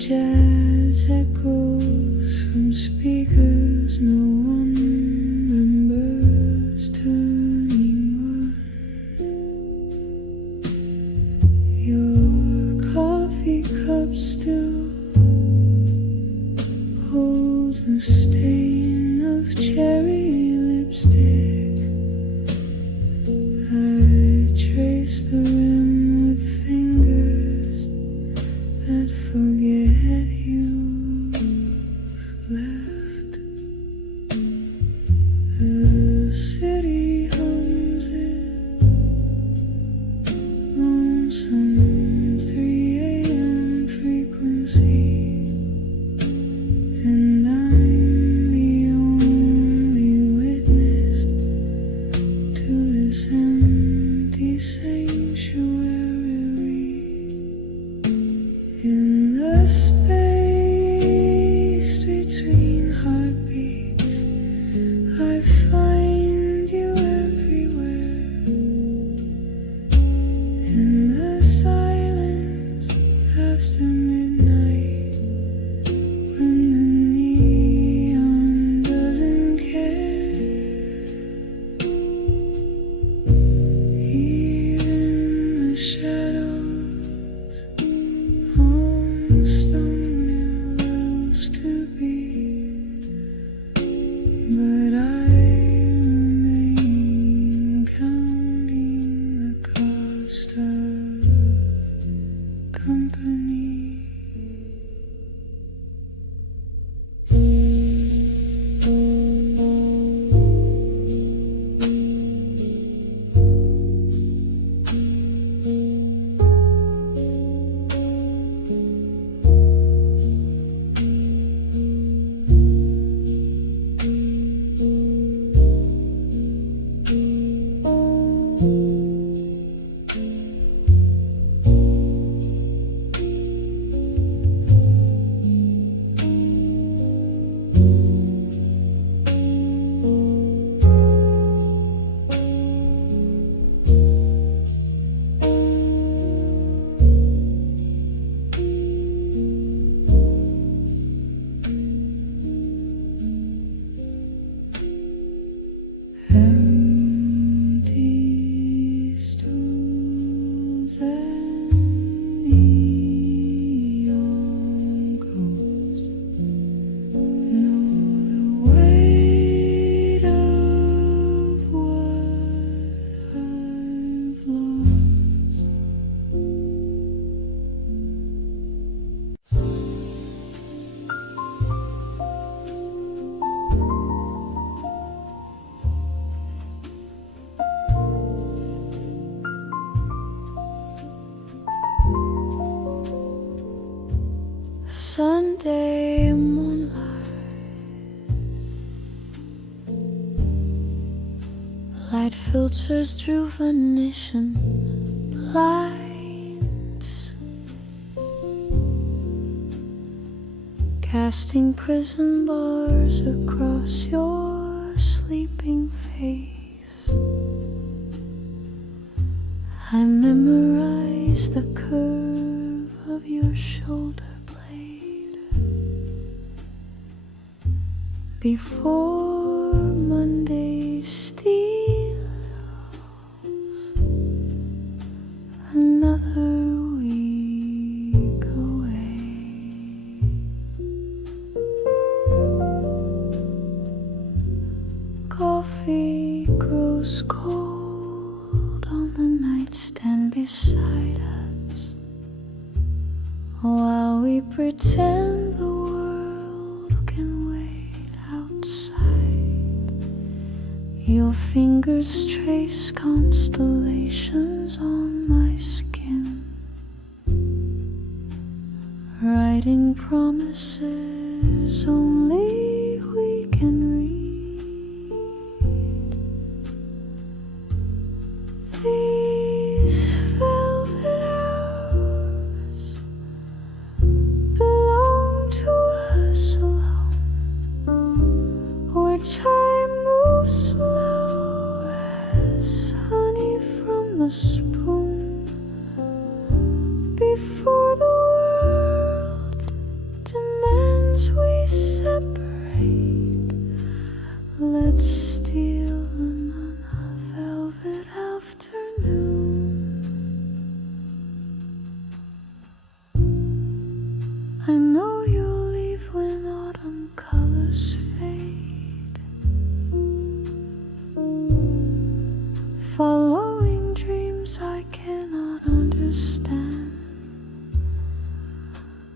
jazz echoes from speakers no one remembers turning on. Your coffee cup still holds the stain of cherry lipstick. I trace the rim with fingers that forget you've left. The city hums it, lonesome 3 a.m. frequency, and I'm the only witness to this empty sanctuary. In the space between heartbeats, I find you everywhere. In the silence after midnight, when the neon doesn't care, even the shadows on stone and wells to be, but I remain counting the cost of company. Empty stools and neon ghosts know the weight of what I've lost. Sunday moonlight, light filters through Venetian blinds, casting prison bars across your sleeping face. I memorize the curve of your shoulder blade before Monday steals another week away. Coffee grows cold on the nightstand beside us, while we pretend the world can wait outside. Your fingers trace constellations on my skin, writing promises only we can read. These velvet hours belong to us alone, where time moves slow as honey from the spoon, before the world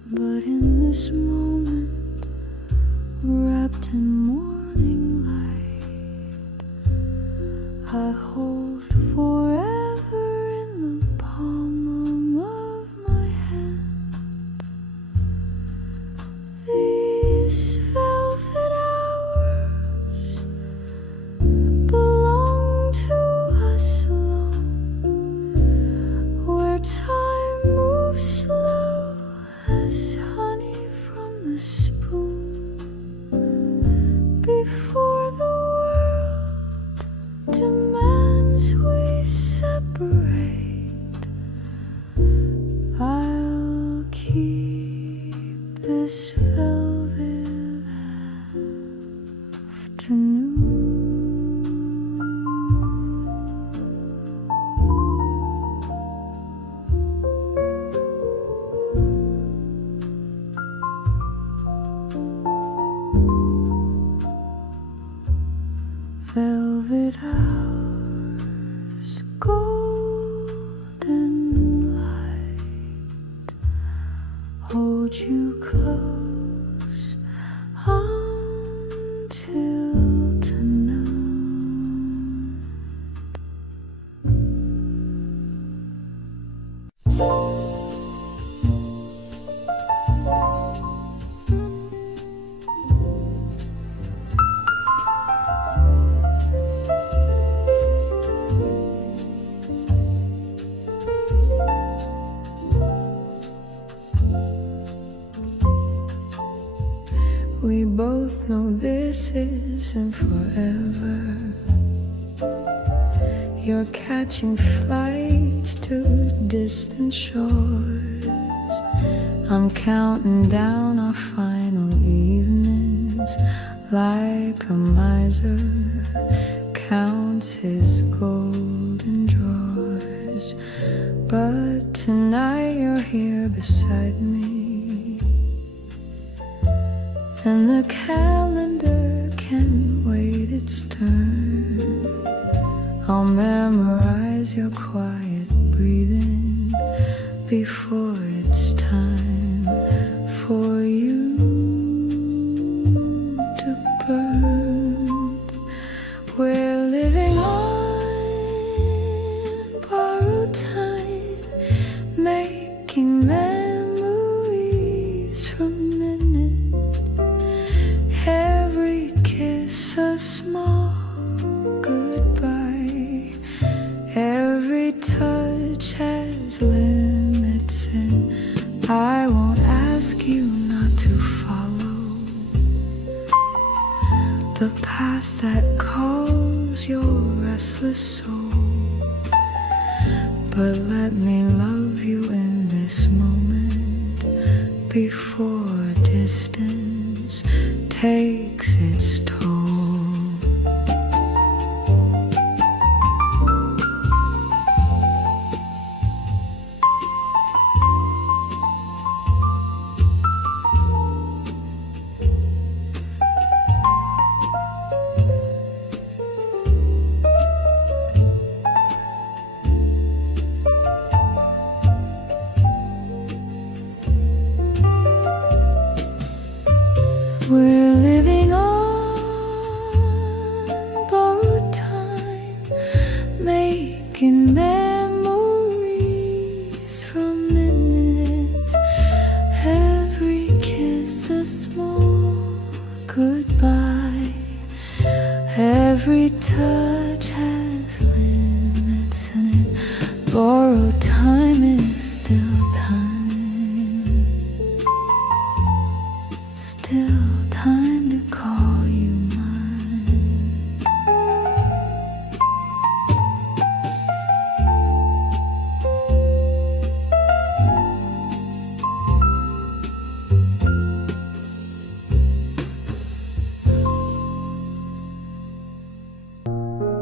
but in this moment, wrapped in morning light, I hold forever in the palm of my hand. These velvet hours belong to us alone, where time moves slow as honey from the spoon. Before the world demands we separate, I'll keep this velvet afternoon. Velvet hours, golden light, hold you close until tonight. We both know this isn't forever. You're catching flights to distant shores. I'm counting down our final evenings, like a miser counts his golden drawers. But tonight you're here beside me, and the calendar can wait its turn. I'll memorize your quiet breathing before it's time for you to burn. We're living on borrowed time, making memories from minutes. Every kiss a small goodbye. Every touch has limits, and I won't ask you not to follow the path that calls your restless soul. But let me love you in this moment before distance takes its toll. We're living on borrowed time, making memories from minutes. Every kiss a small goodbye. Every touch has limits in it. Borrowed time is still time. Still time to call you mine.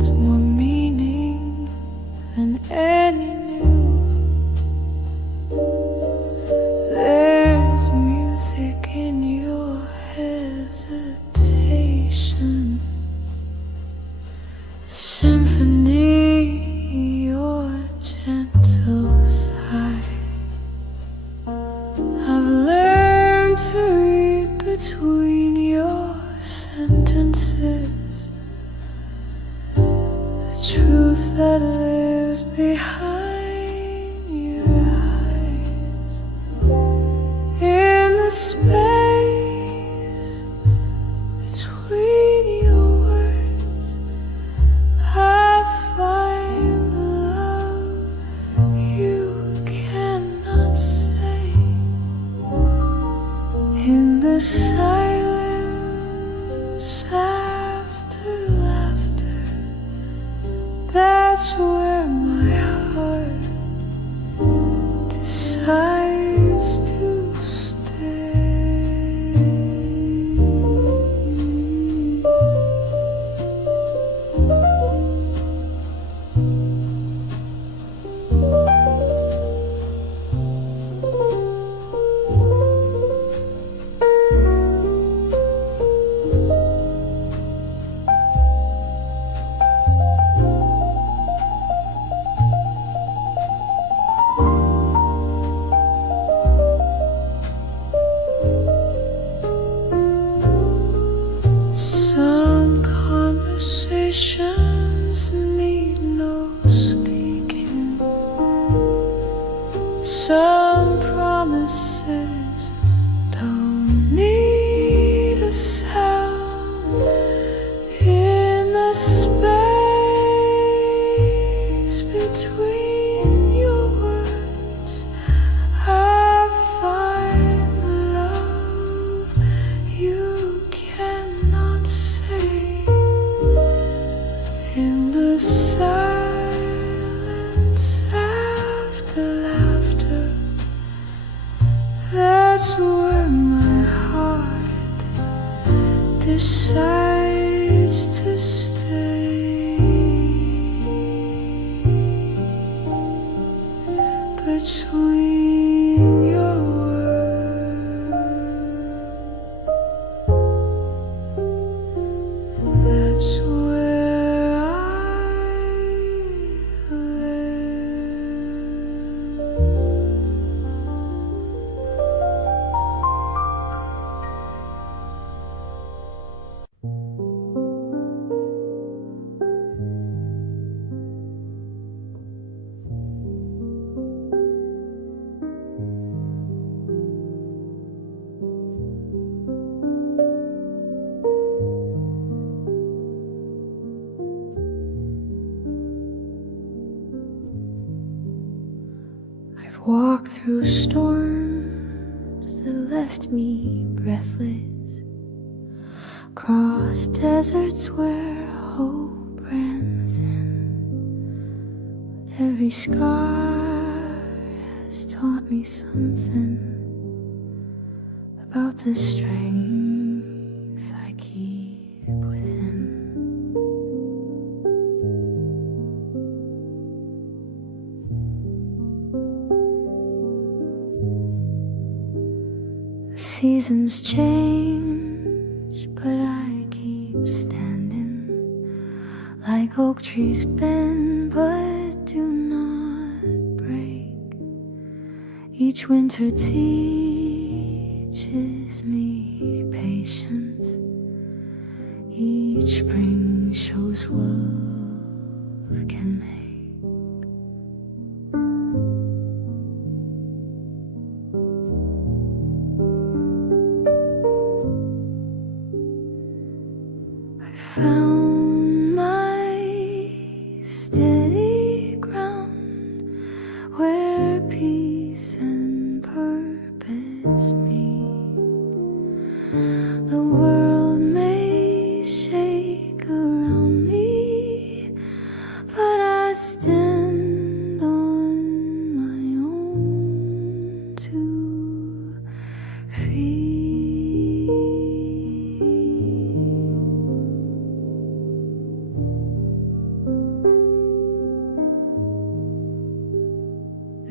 holds more meaning than any new. There's music in your hesitation, symphony, your gentle sigh. I've learned to read between your sentences, the truth that lives behind your eyes. In the space between your words, I find the love you cannot say. In the silence after laughter, that's where my heart decides to stay. Some conversations need no speaking. Some promises don't need a sound. In the space between your words, I find the love you cannot say. In the silence after laughter, that's where my heart decides to stay. Between your words, that's where I I've walked through storms that left me breathless, crossed deserts where hope ran thin. Every scar has taught me something about the strength I keep within. The seasons change, but I keep standing, like oak trees bend but do not break. Each winter teaches me patience, each spring shows what can make. Found my steady ground where peace and purpose meet. The world may shake around me, but I stand on my own 2 feet.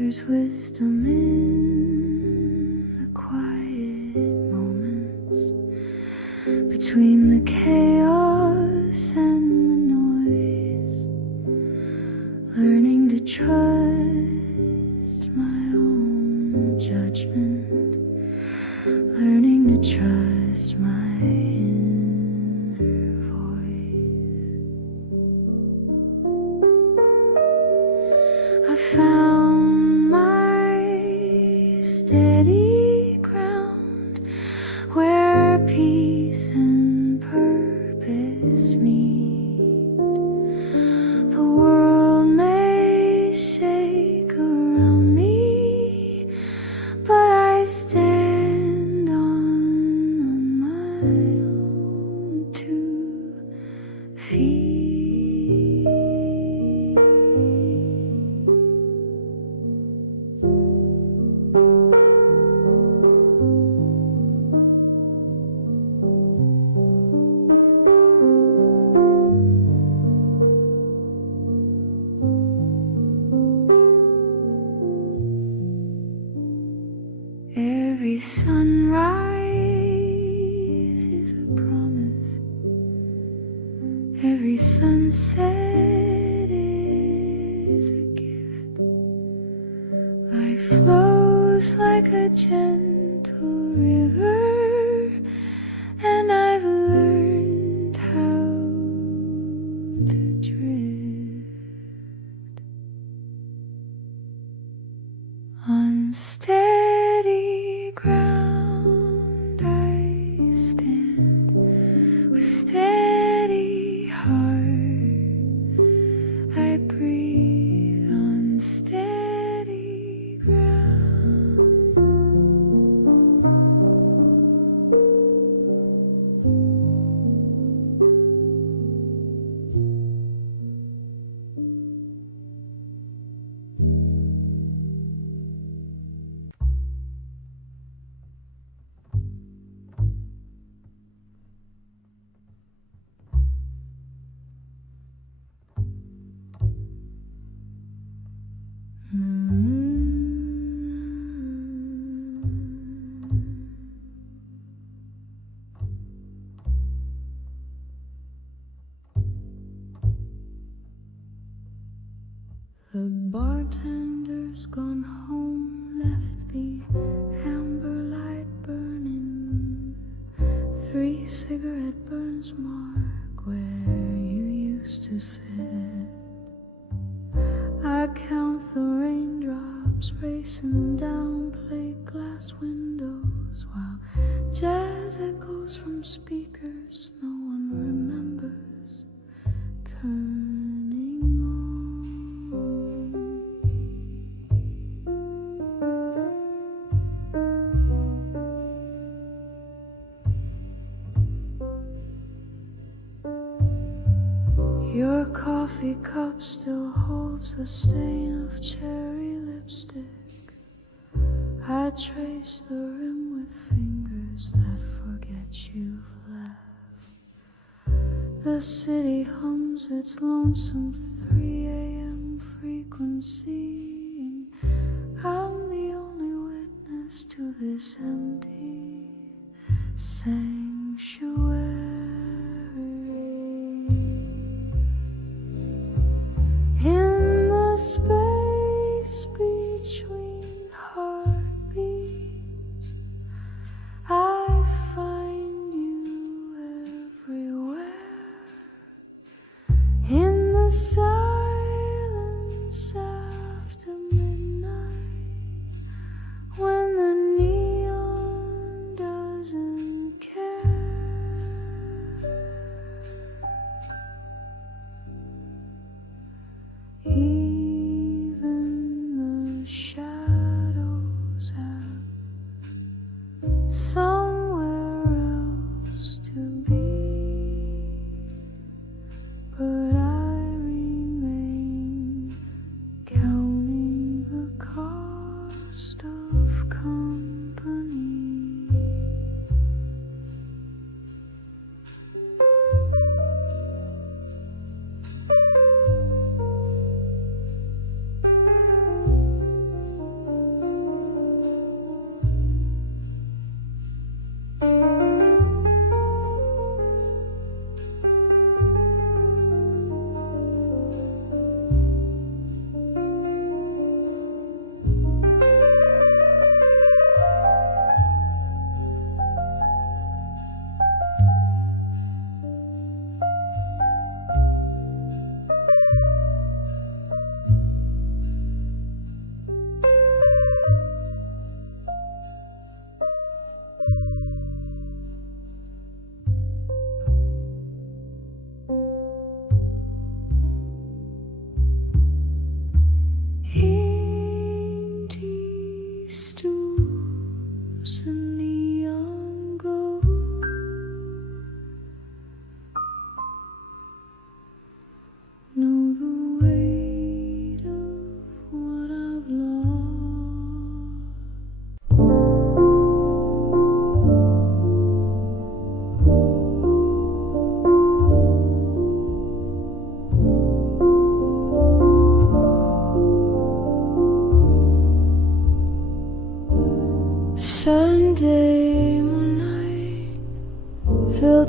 There's wisdom in the quiet moments between the chaos and the noise. Learning to trust my own judgment. Learning to trust my inner voice. I found my steady ground where peace and purpose meet. The world may shake around me, but I stand on my own 2 feet. Every sunrise is a promise. Every sunset is a gift. Life flows like a gentle river, and I've learned how to drift on steady ground. I stand with steady heart. I breathe on steady ground. The bartender's gone home, left the amber light burning. 3 cigarette burns mark where you used to sit. I count the raindrops racing down plate glass windows while jazz echoes from speakers no one remembers turning on. Your coffee cup still holds the stain of cherry lipstick. I trace the rim with fingers that forget you've left. The city hums its lonesome 3 a.m. frequency, and I'm the only witness to this empty sanctuary. In the space between heartbeats, I find you everywhere. In the silence after midnight, when the neon doesn't care. Easy.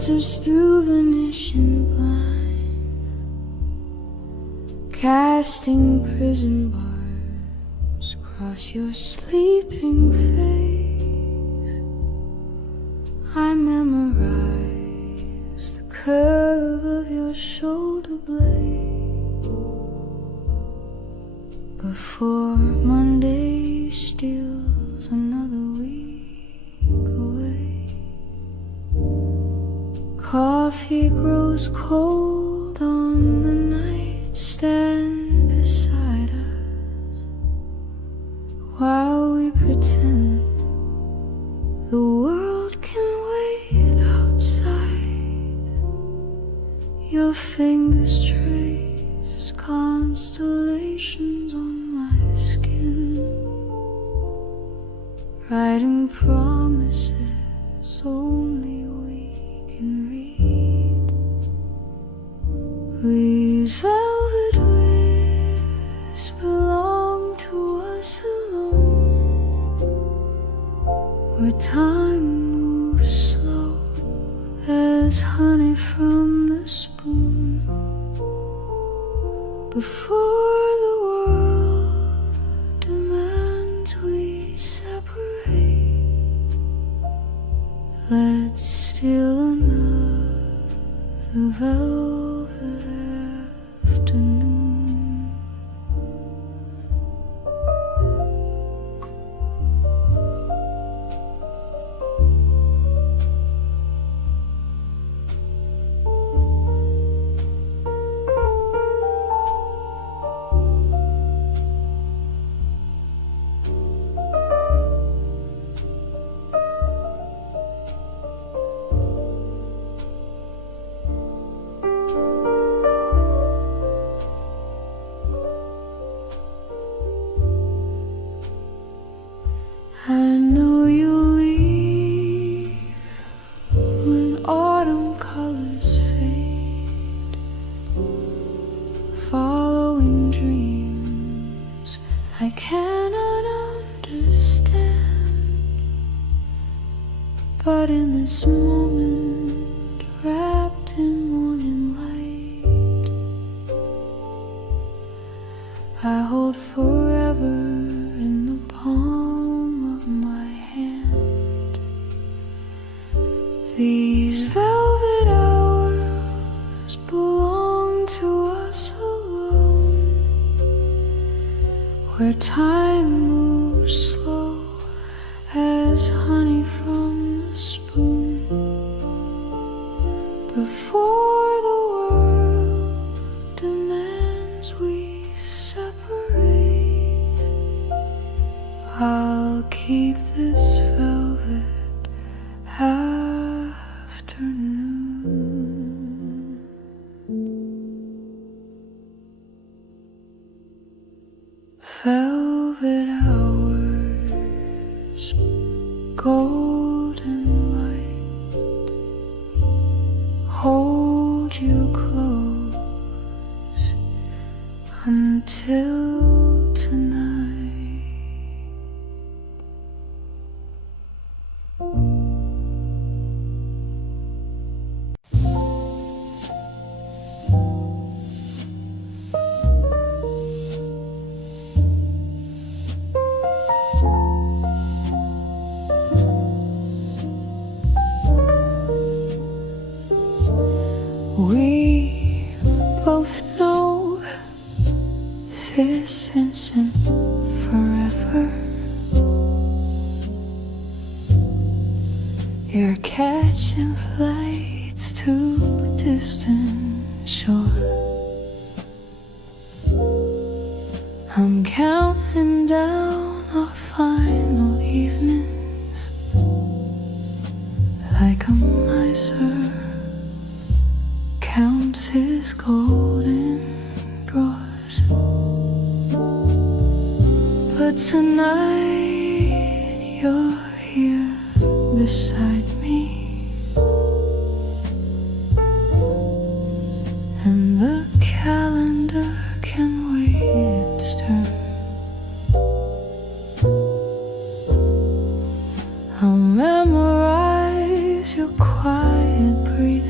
filters through Venetian blind, casting prison bars across your sleeping face. I memorize the curve of your shoulder blade before Monday steals another week away. Coffee grows cold on the nightstand beside us while we pretend the world can wait outside. Your fingers trace constellations on my skin, writing promises only we can read. These velvet wisps belong to us alone, where time moves slow as honey from the spoon. Before the world demands we separate, let's steal another velvet afternoon. I know you'll leave when autumn colors fade, following dreams I cannot understand. But in this moment, wrapped in morning light, I hold forever in the palm of my hand. These velvet hours belong to us alone, where time moves slow as honey from the spoon. Before the world demands we separate, I'll keep this velvet afternoon. Velvet hours, golden light, hold you close until tonight. We both know this isn't forever. You're catching flights to distant shore. I'm counting down our final evenings like a miser counts his golden drawers. But tonight you're here beside me, and the calendar can wait its turn. I'll memorize your quiet breathing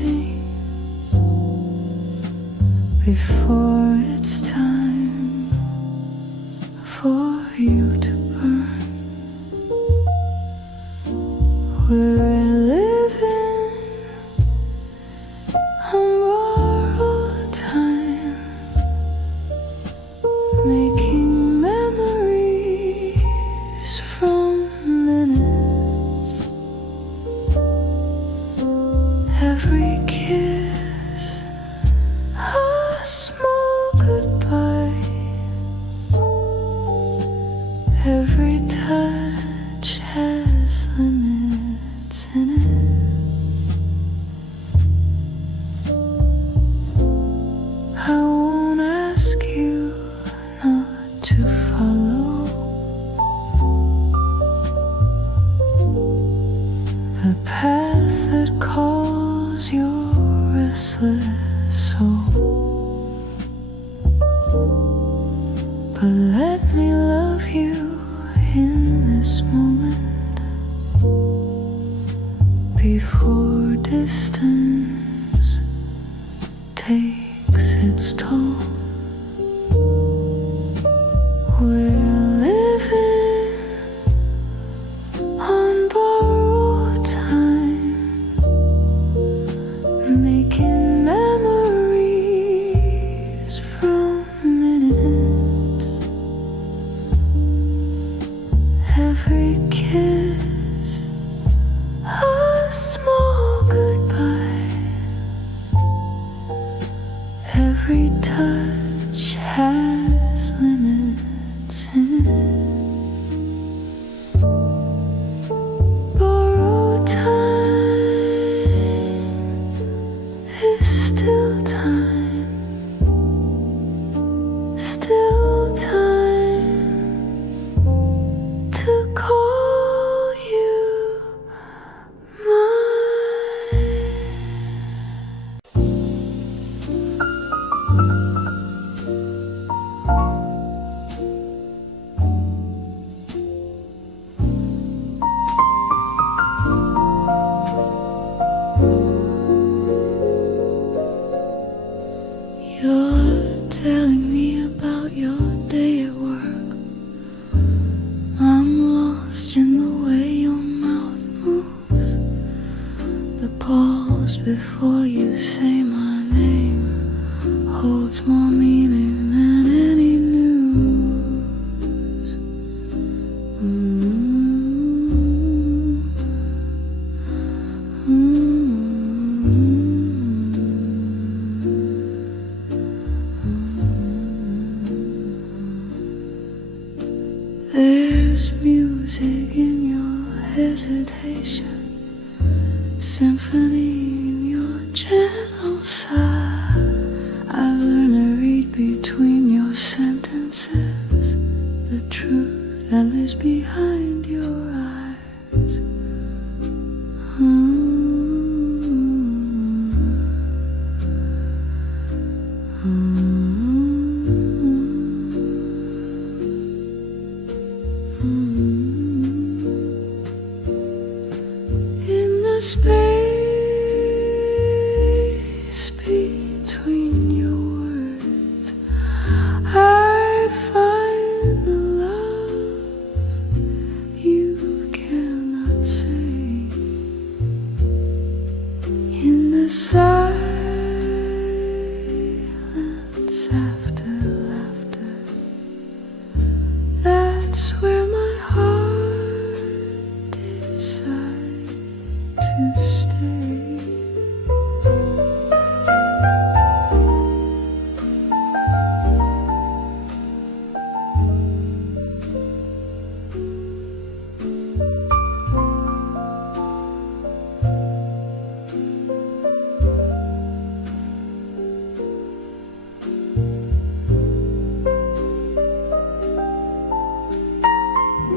making memories from minutes. Every kiss, a small goodbye. Every touch has limits in it. I won't ask you not to follow the path that calls your restless soul, but let me love you in this moment before distance takes its toll. We're living on borrowed time, making memories from minutes. Every kiss, a small goodbye. Every touch has limits in it. Borrowed time is still time, still time to call you mine. You're telling me about your day at work. I'm lost in the way your mouth moves. The pause before you say my name holds more meaning than any news. There's music in your hesitation, symphony in your gentle sigh. I've learned to read between your sentences, the truth that lives behind your eyes. In the space between your words, I find the love you cannot say. In the silence after laughter, that's where my heart decides to stay.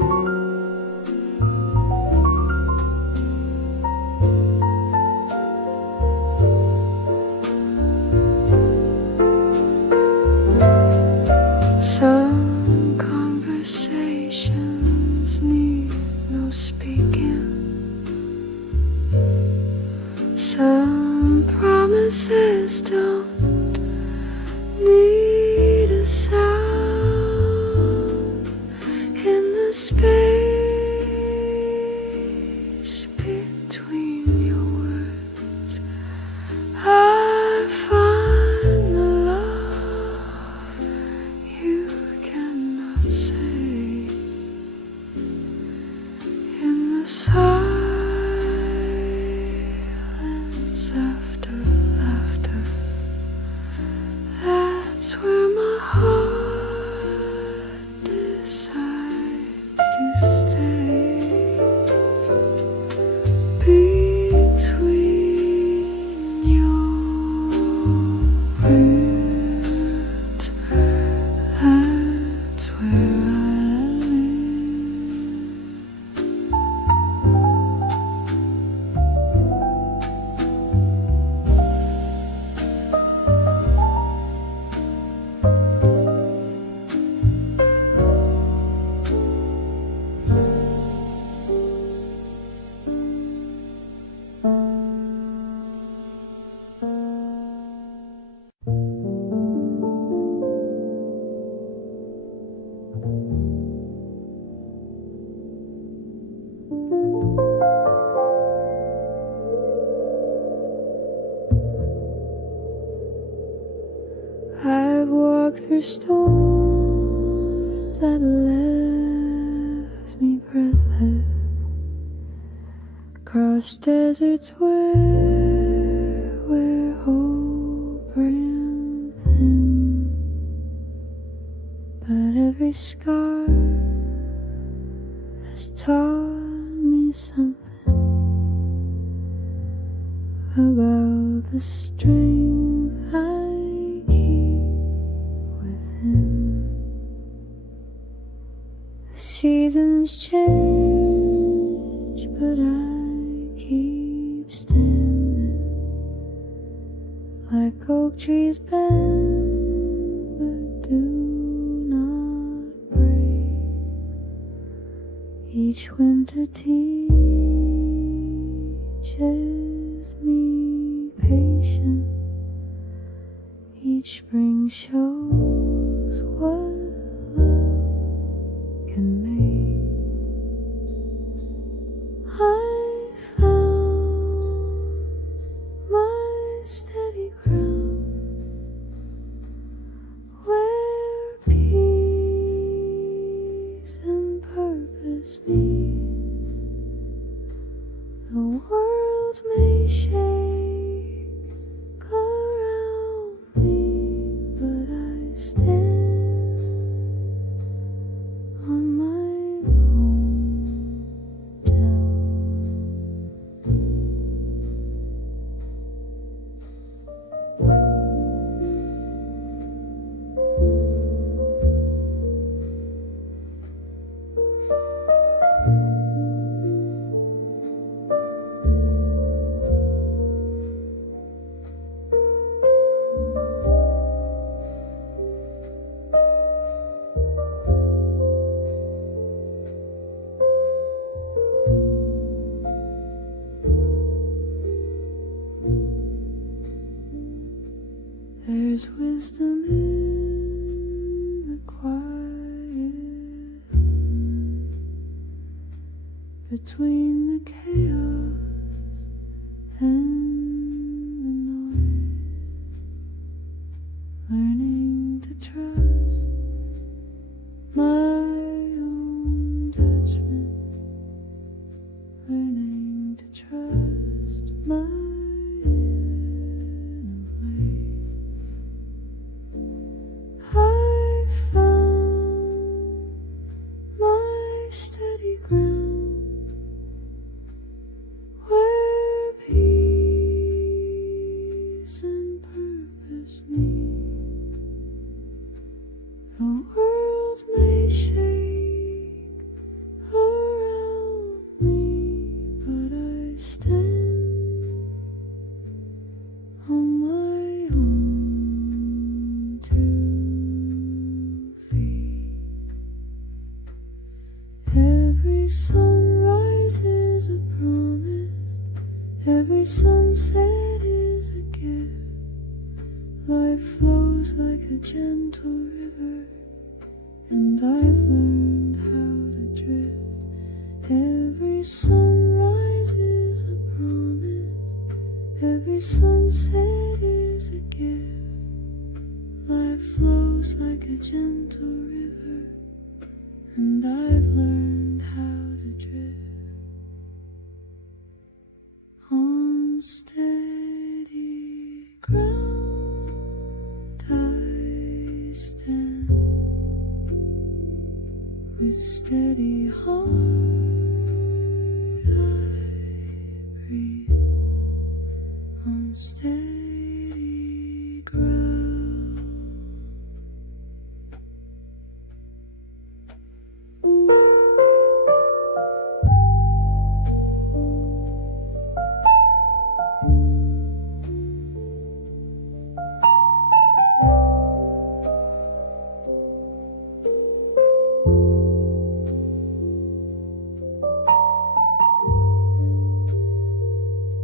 through storms that left me breathless, across deserts where hope ran thin. But every scar has taught me something about the strength I keep within. The seasons change, but I keep standing, like oak trees bend but do not break. Each winter teaches me patience. Each spring shows what love can make. I found my steady ground, where peace and purpose meet. The world may shake around me, but I stand on my hometown. There's wisdom in the quiet moment, between the chaos and the noise, learning to trust my own judgment, learning to trust my inner way. I found my steady ground, where peace and purpose meet. The world may shake around me, but I stand on my own 2 feet. Every sunrise is a promise, every sunset is a gift. Life flows like a gentle river, and I've learned how to drift. Every sunrise is a promise, every sunset is a gift. Life flows like a gentle river, and I've learned how to drift. On steady ground I stand, with steady heart I breathe. On steady ground.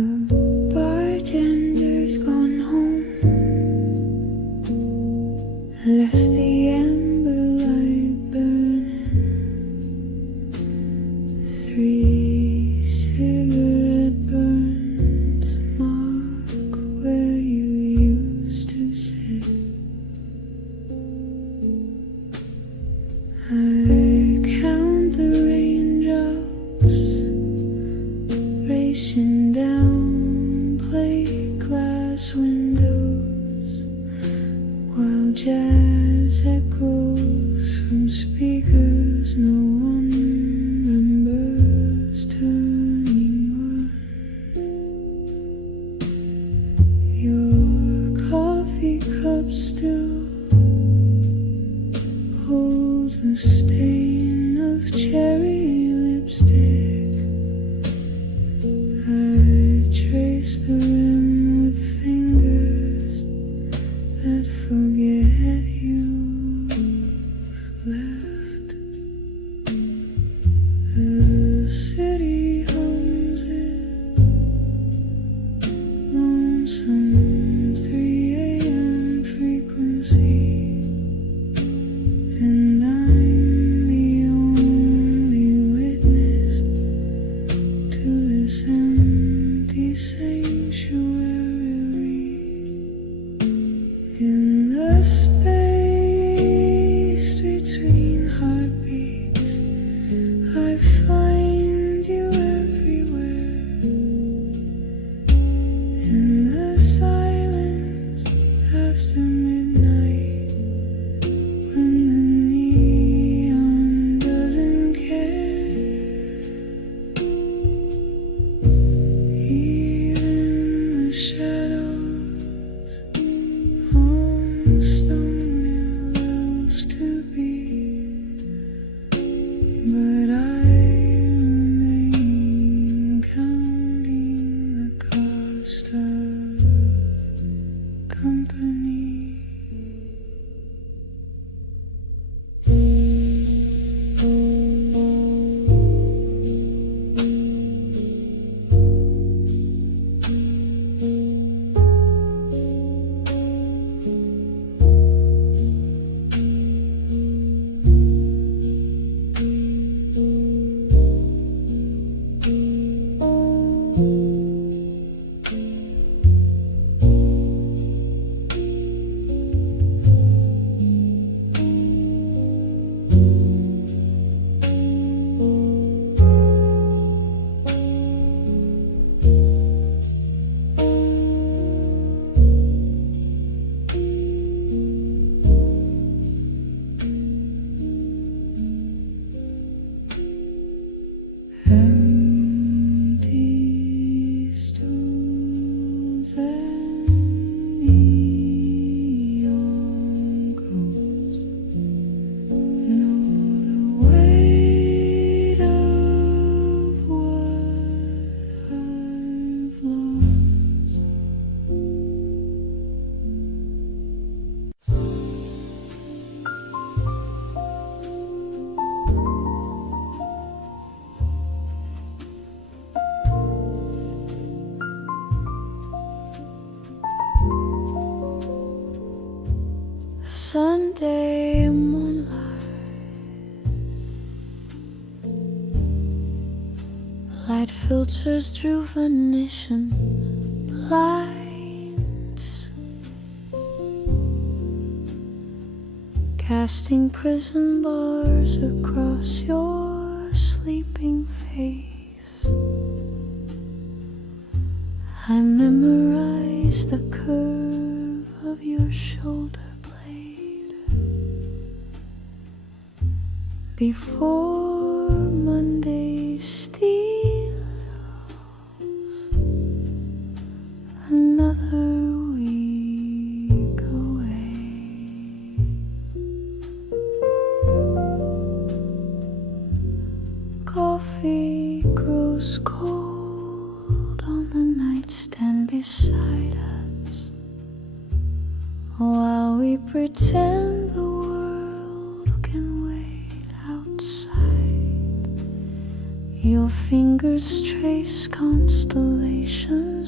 The bartender's gone home, left the amber light burning. 3 cigarette burns mark where you used to sit. I count the raindrops racing down plate glass windows, while jazz echoes from speakers no one remembers turning on. Your coffee cup still holds the stain of cherry lipstick. I trace the rim with fingers that forget you've left. The city hums it, lonesome 3 a.m. frequency, and I'm the only witness to this empty sanctuary. In the space between heartbeats, I find you everywhere. In the silence after midnight, when the neon doesn't care, even the shadows on stone have else to be, but I remain counting the cost of company. Empty stools and neon ghosts know the weight of what I've lost. Sunday moonlight, light filters through Venetian blinds, casting prison bars across your sleeping face. I memorize the curve of your shoulder blade before Monday steals another week away. Coffee grows cold on the nightstand beside us, while we pretend the world can wait outside. Your fingers trace constellations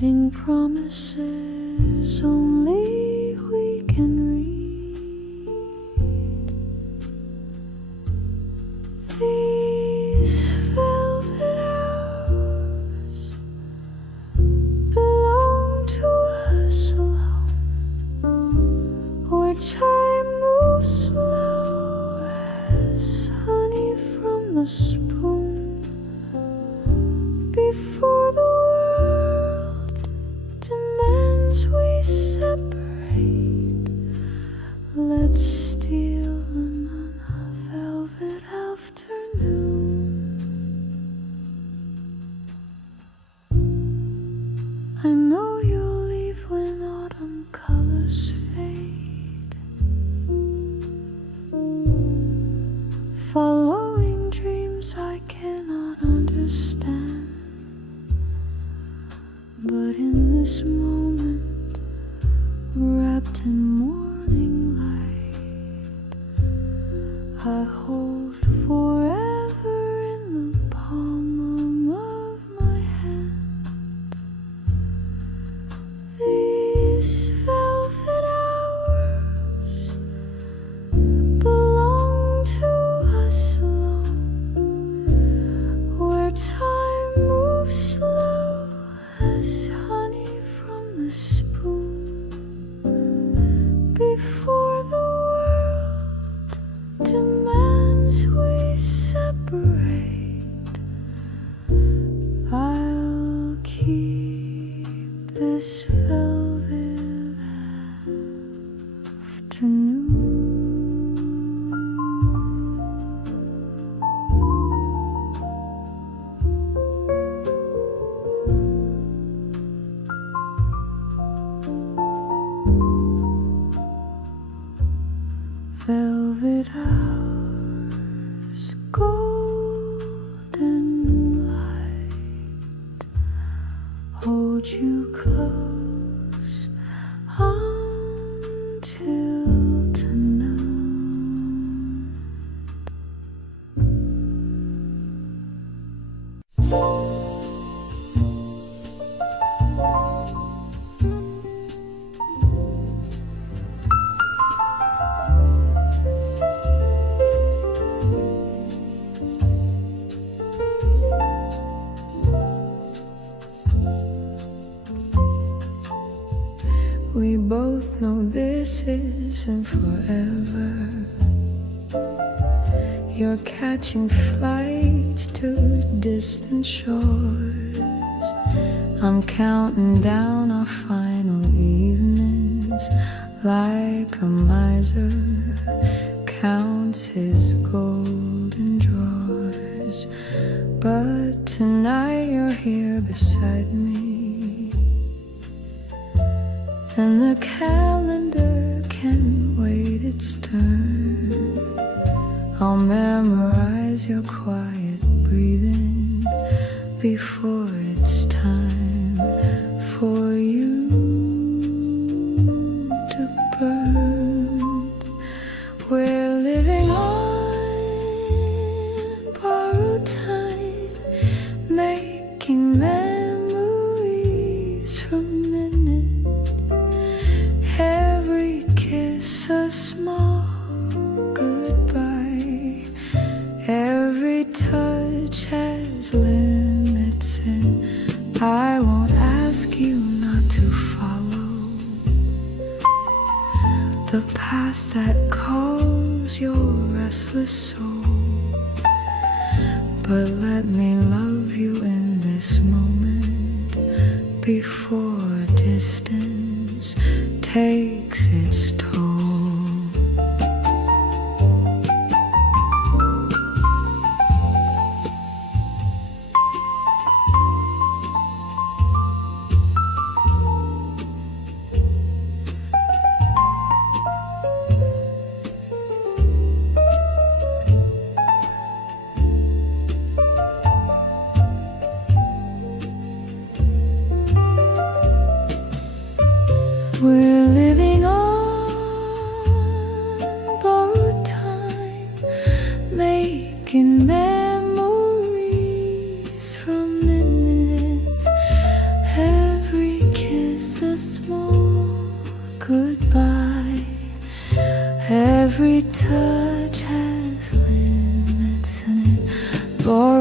writing promises only we can read. These velvet hours belong to us alone, where time moves slow as honey from the spoon. Before the world demands we separate, let's steal another velvet afternoon. I know you'll leave when autumn colors fade, following dreams I cannot understand. But in this moment, wrapped in morning light, I hold forever in the palm of my hand. These velvet hours belong to us alone, where time moves slow as honey from the spoon. Before the world demands we separate, I'll keep this velvet afternoon. Velvet hours, golden light, hold you close until tonight. We both know this isn't forever. You're catching flights to distant shores. I'm counting down our final evenings, like a miser counts his golden drawers. But tonight you're here beside me, and the calendar can wait its turn. I'll memorize your quiet breathing before it's time for you to burn. We're living on borrowed time, making memories from minute. Every kiss a small goodbye, every touch has limits, and I won't ask you not to follow the path that calls your restless soul. But let me love you in this moment before distance takes its toll. We're living on borrowed time, making memories from minutes. Every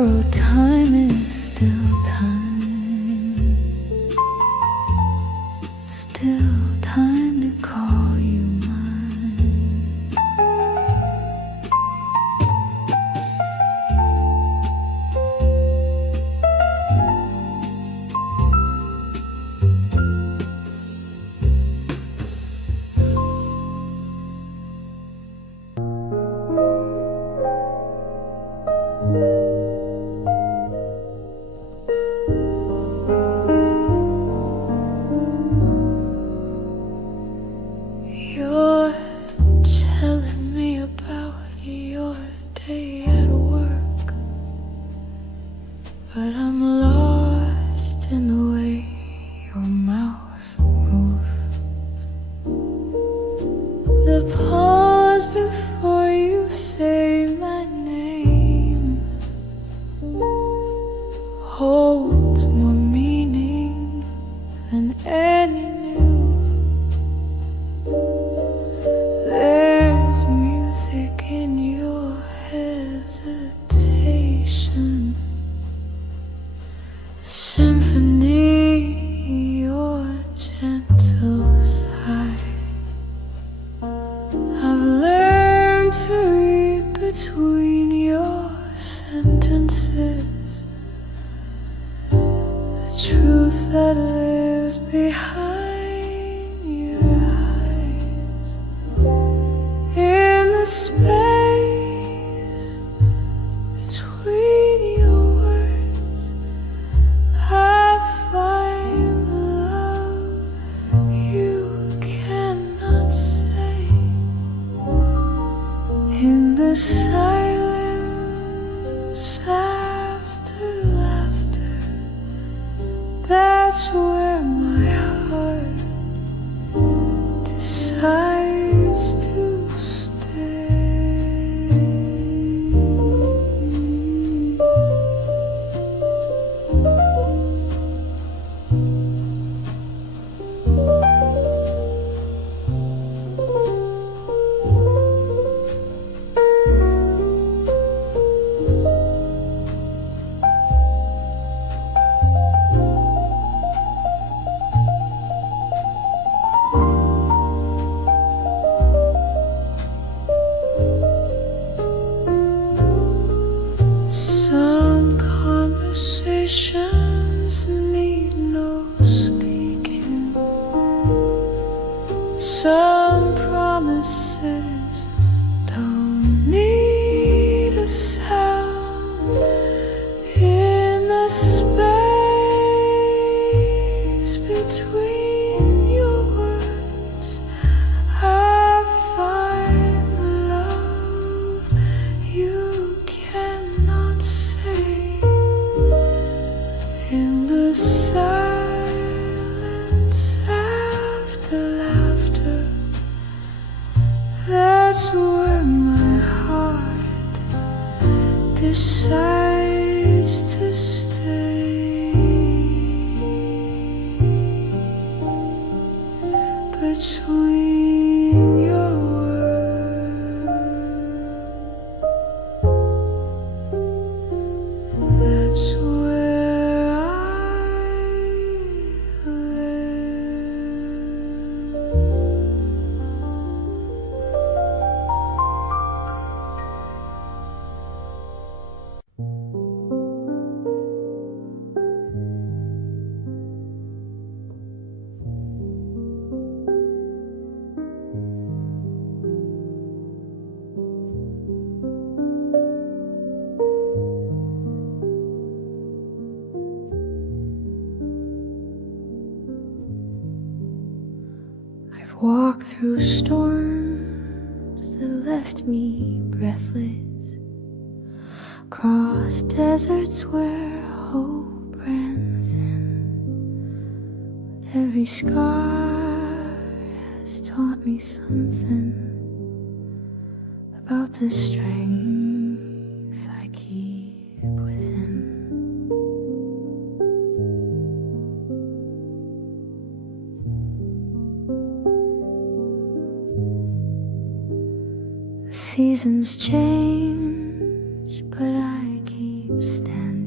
borrowed time is still time, still time to call you mine. You're telling me about your day at work, but I'm lost in the way your mouth moves. The pause before you say my name holds more meaning than any new. There's music in your hesitation, symphony, your gentle sigh. I've learned to read between your sentences, the truth that lives behind your eyes. In the space between your words, I find the love you cannot say. In the silence after laughter, that's where my heart decides to stay. Some conversations need no speaking. Some promises don't need a sound. In the space between your words, I find the love you cannot say. In the silence after laughter, that's where my heart decides to stay. Between your words, that's where I walked through storms that left me breathless, across deserts where hope ran thin. But every scar has taught me something about the strength I keep within. The seasons change, but I keep standing.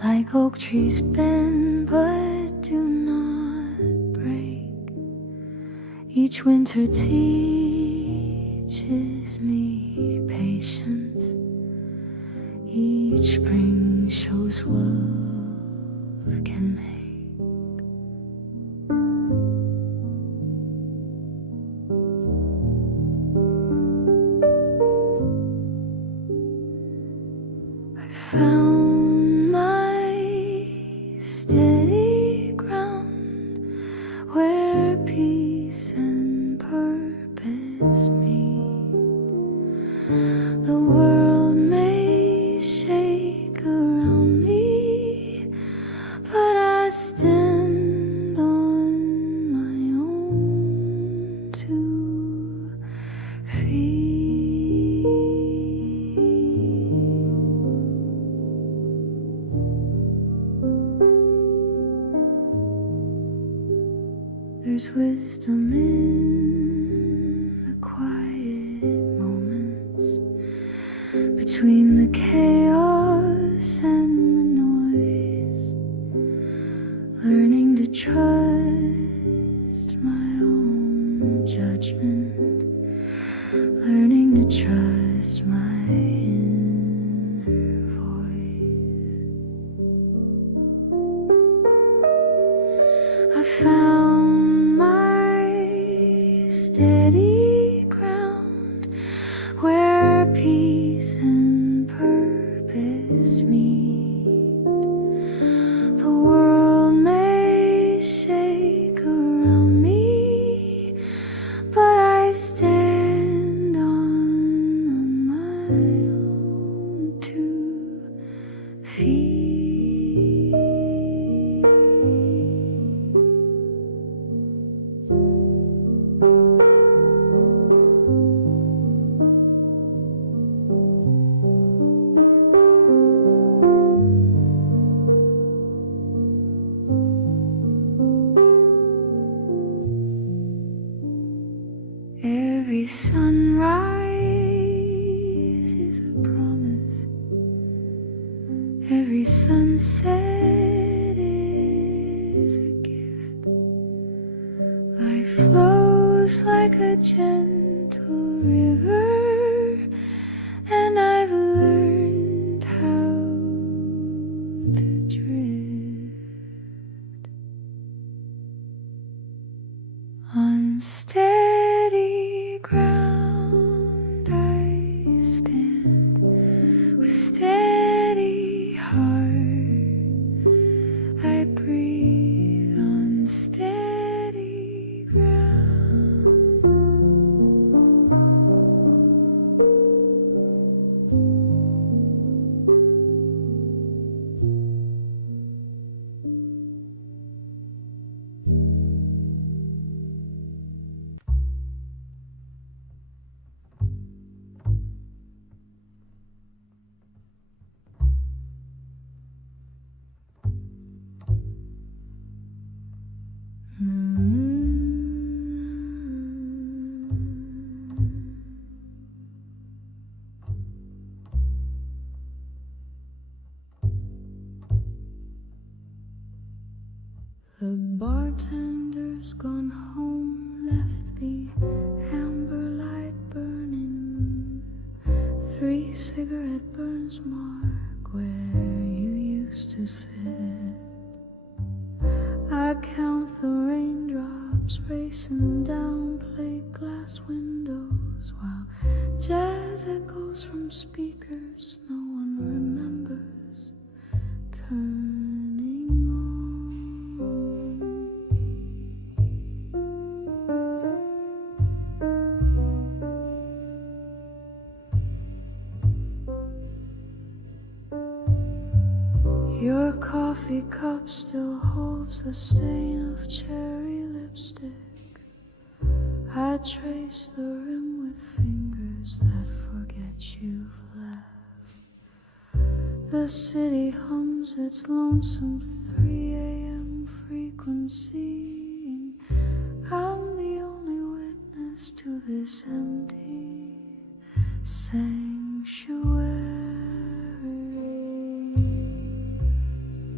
like oak trees bend but do not break. Each winter teaches me patience. Each spring shows what can make. I found my steady ground where peace and purpose meet. The world may shake around me, but I stand on my own 2 feet. There's wisdom in the quiet moments between the chaos and the noise. Learning to trust my own judgment. Learning to trust my inner voice. I found my steady ground where peace and purpose meet. The world may shake around me, but I stand on my own 2 feet. Every sunrise is a promise. Every sunset is a gift. Life flows like a gentle river, and I've learned how to drift. Unsteady ground I stand, with steady heart I breathe on steady ground. The bartender's gone home, left the amber light burning. 3 cigarette burns mark where you used to sit. I count the raindrops racing down plate glass windows, while jazz echoes from speakers no one remembers turning on. Your coffee cup still holds the stain of cherry lipstick. I trace the rim with fingers that forget you've left. The city hums its lonesome 3 a.m. frequency, and I'm the only witness to this empty sanctuary.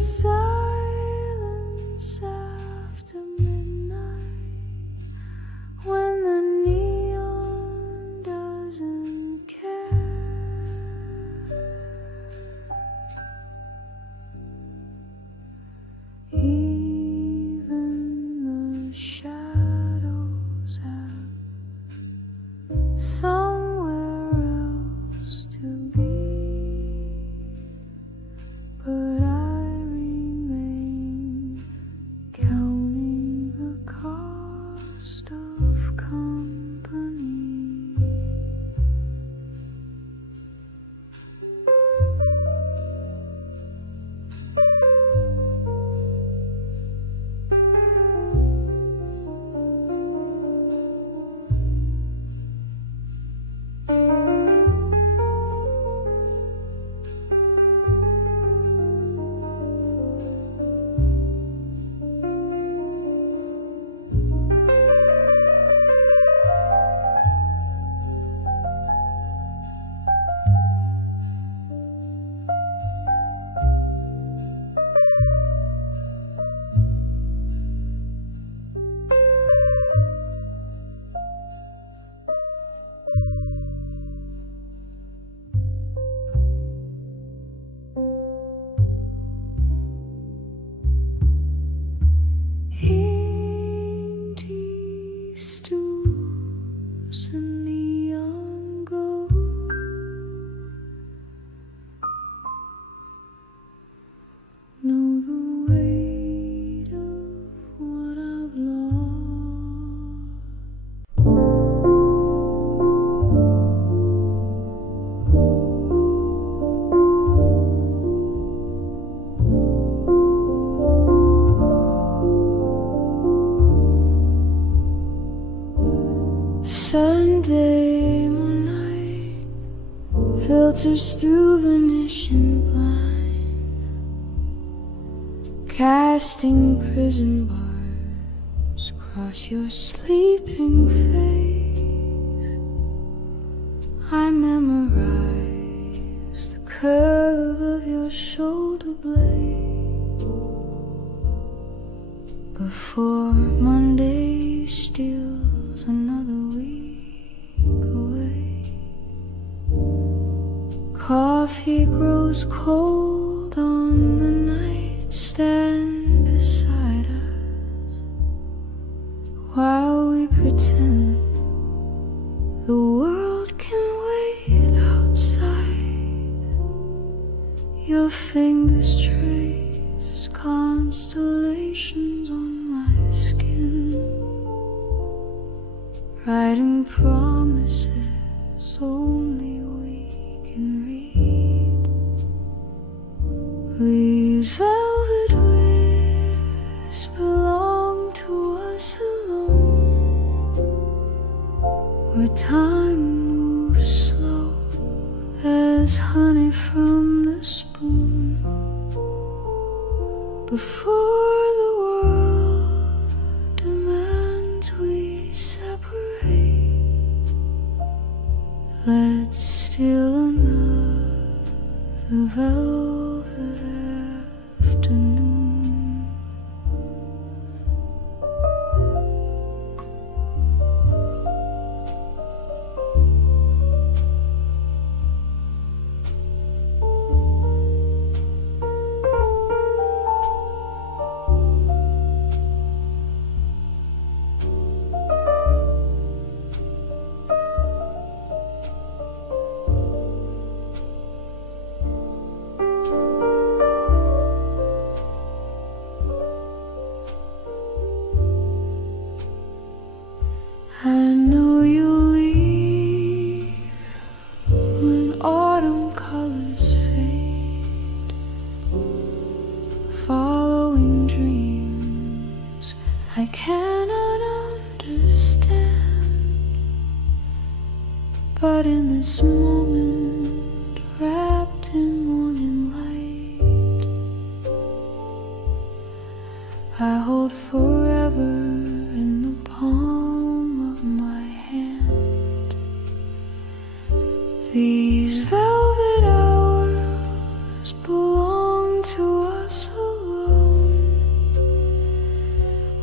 silence after midnight, when the neon doesn't care. Even the shadows have somewhere else to be. But I remain counting the cost of company. Empty stools and neon glow, know the weight of what I've lost. Sunday moonlight filters through Venetian blind, casting prison bars across your sleeping face. I memorize the curve of your shoulder blade before Monday steals another week away. Coffee grows cold on the nightstand beside us, while we pretend the world can wait outside. Your fingers trace constellations on my skin, writing promises only we can read. These velvet wisps belong to us alone, where time moves slow as honey from the spoon. Before the world demands we separate, let's steal another velvet afternoon. I know you'll leave when autumn colors fade, following dreams I cannot understand. But in this moment, wrapped in morning light, I hold forever in the palm of my hand. These velvet hours belong to us alone.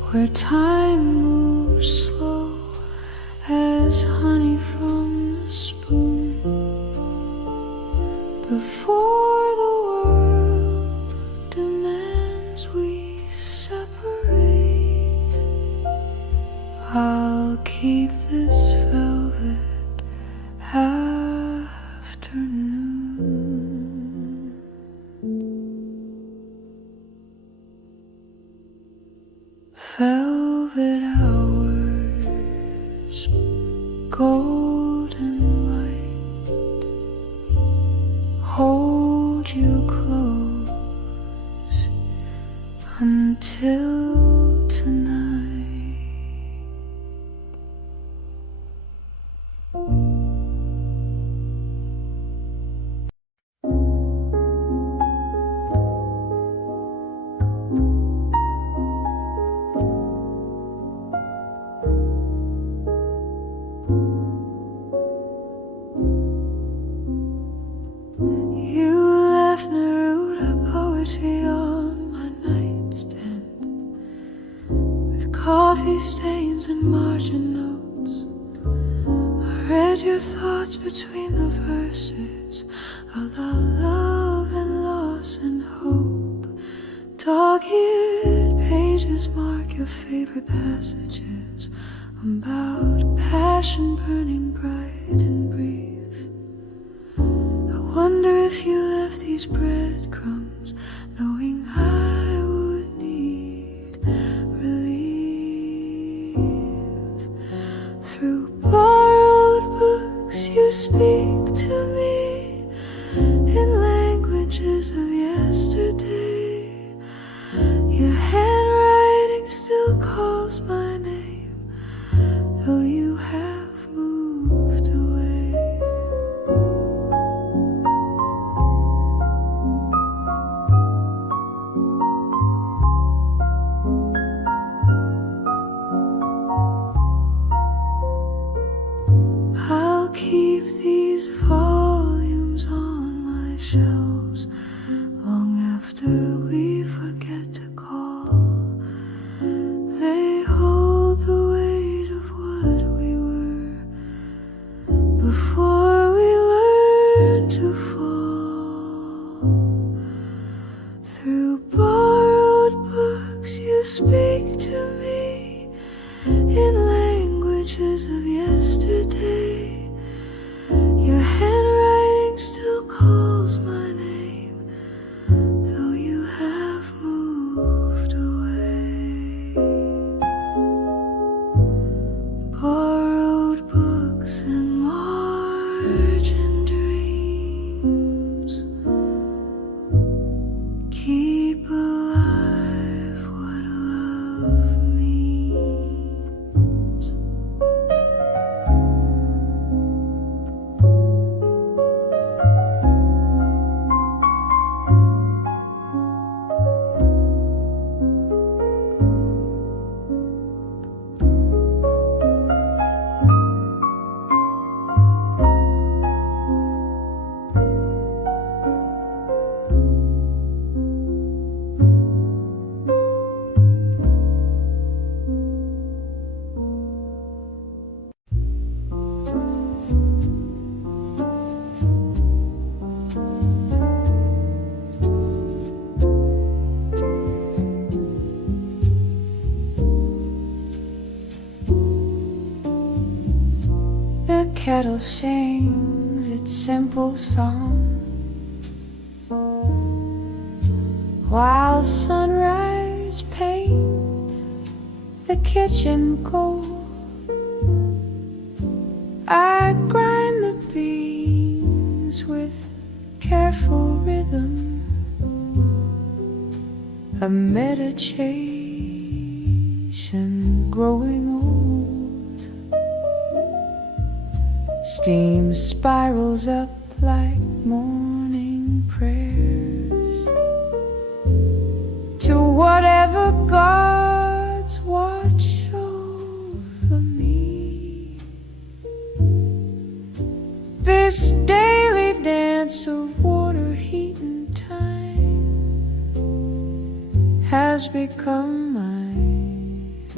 where time moves slow as honey from the spoon. Before the world demands we separate, I'll keep this velvet afternoon. Velvet hours, golden light, hold you close until tonight. Coffee stains and margin notes. I read your thoughts between the verses of the love and loss and hope. Dog-eared pages mark your favorite passages about passion burning bright and brief. I wonder if you left these breadcrumbs knowing I would need through borrowed books. You speak to me in languages of yesterday. Your handwriting still calls my name, though you have moved away. I'll keep these volumes on my shelves long after we forget to call. They hold the weight of what we were before we learned to fall. Through borrowed books you speak to me in languages of yesterday. Your handwriting still calls my name, though you have moved away. Borrowed books and margin dreams keep alive what love means. The kettle sings its simple song while sunrise paints the kitchen gold. I grind the beans with careful rhythm, a meditation growing old. Steam spirals up like morning prayers to whatever gods watch over me. This daily dance of water, heat and time has become my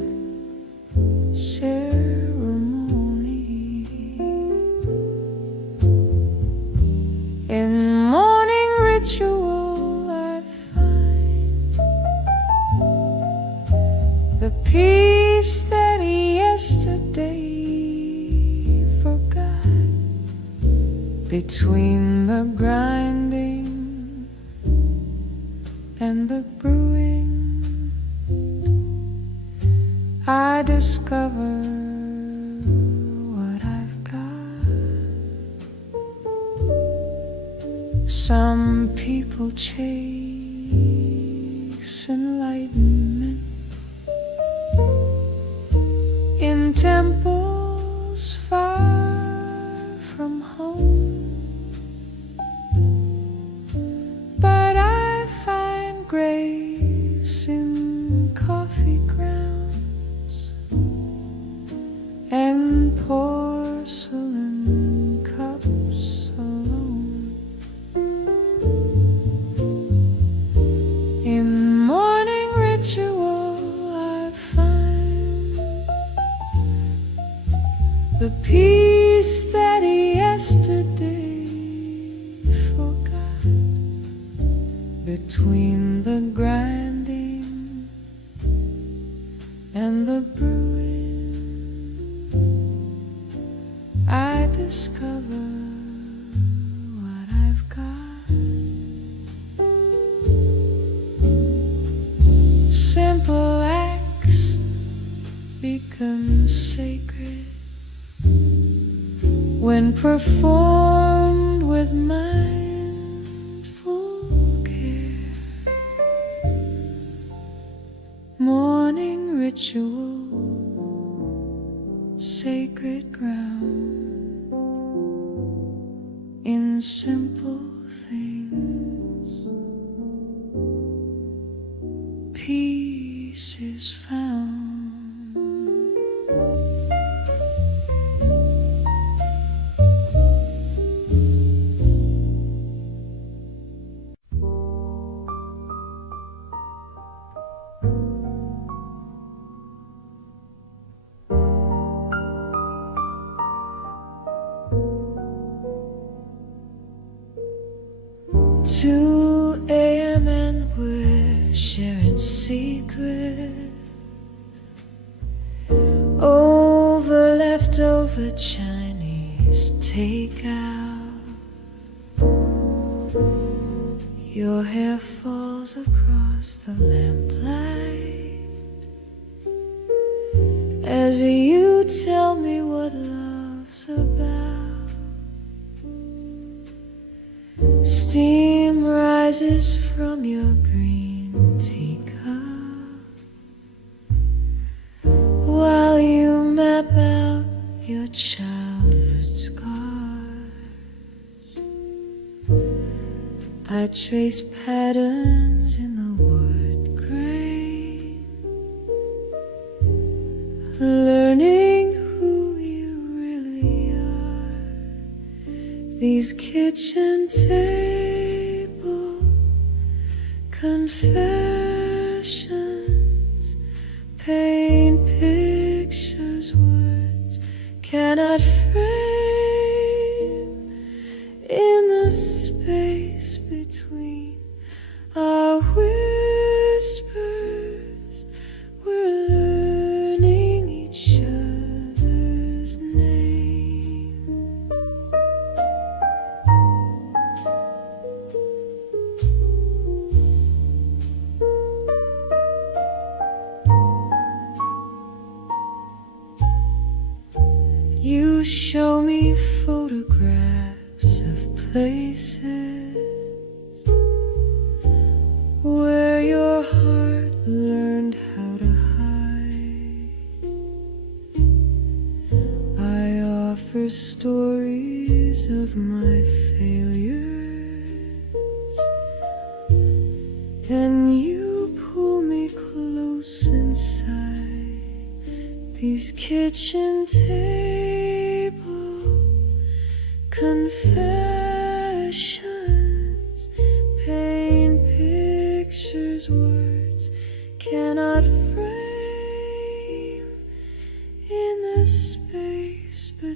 ceremony. In morning ritual I find the peace that yesterday forgot. Between the grinding and the brewing, I discover what I've got. Some people chase enlightenment in temples far from home, but I find grace in coffee grounds and porcelain cups alone. In morning ritual I find the peace that yesterday forgot. Between the grinding and the brewing, I discover what I've got. Simple acts become sacred when performed with mindful care. Morning ritual, sacred ground in simple things. Peace is found. Two a.m. and we're sharing secrets over leftover Chinese takeout. Your hair falls across the lamplight as you tell me what love's about. Steam rises from your green teacup while you map out your childhood scars. I trace patterns in the wood grain, learning who you really are. These kitchen table confessions paint pictures words cannot frame. In the space between our whispers, we're learning each other's names. You show me photographs of places where your heart learned how to hide. I offer stories of my failures, and you pull me close inside these kitchen table confessions, paint pictures words cannot frame.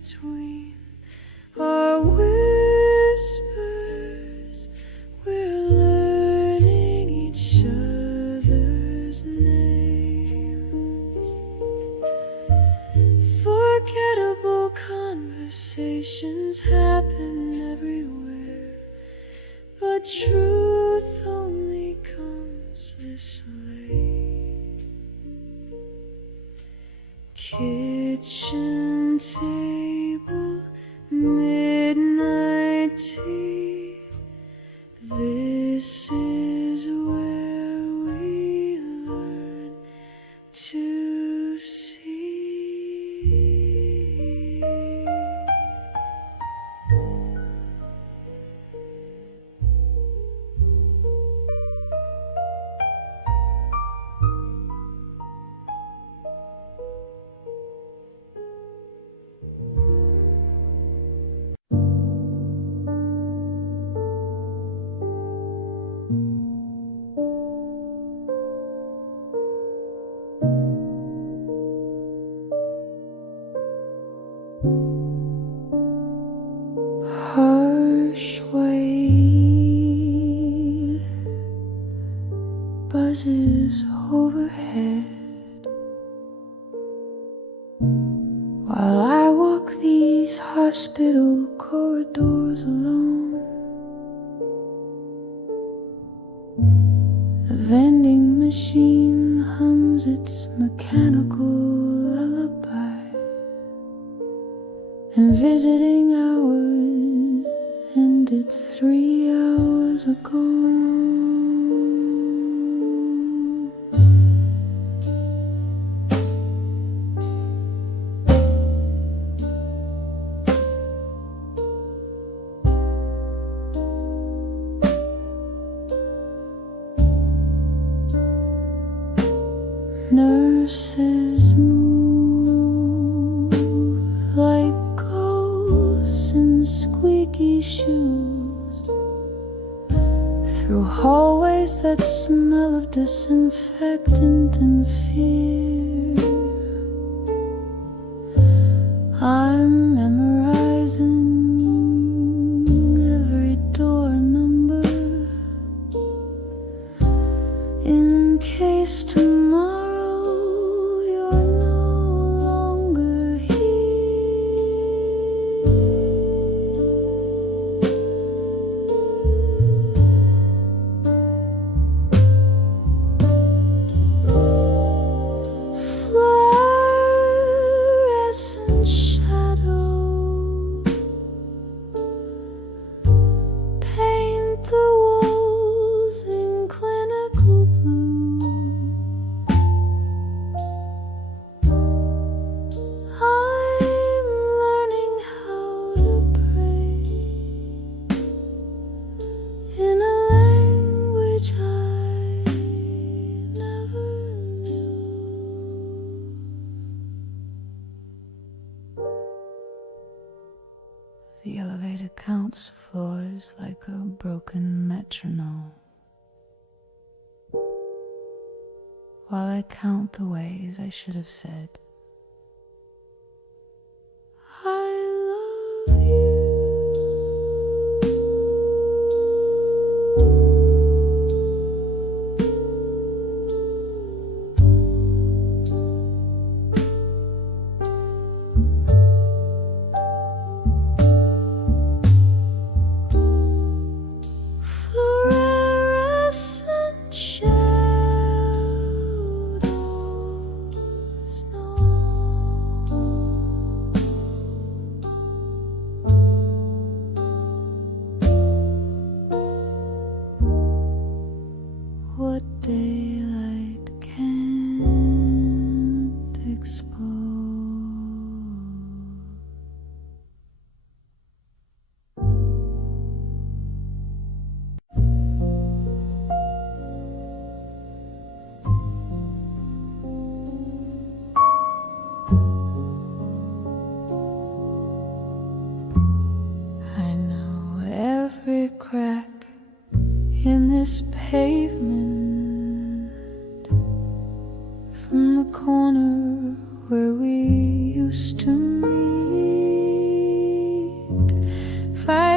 between our whispers. We're learning each other's names. Forgettable conversations happen everywhere, but truth only comes this late. Kitchen table, midnight tea. This is where we learn to see. Harsh wave buzzes overhead while I walk these hospital corridors alone. The vending machine hums its mechanical lullaby, and visiting hours ended 3 hours ago. Nurses move like ghosts in squeaky shoes through hallways that smell of disinfectant and fear. I'm memorizing every door number in case tomorrow the elevator counts floors like a broken metronome, while I count the ways I should have said, I love you. What daylight can't expose. I know every crack in this pavement, from the corner where we used to meet.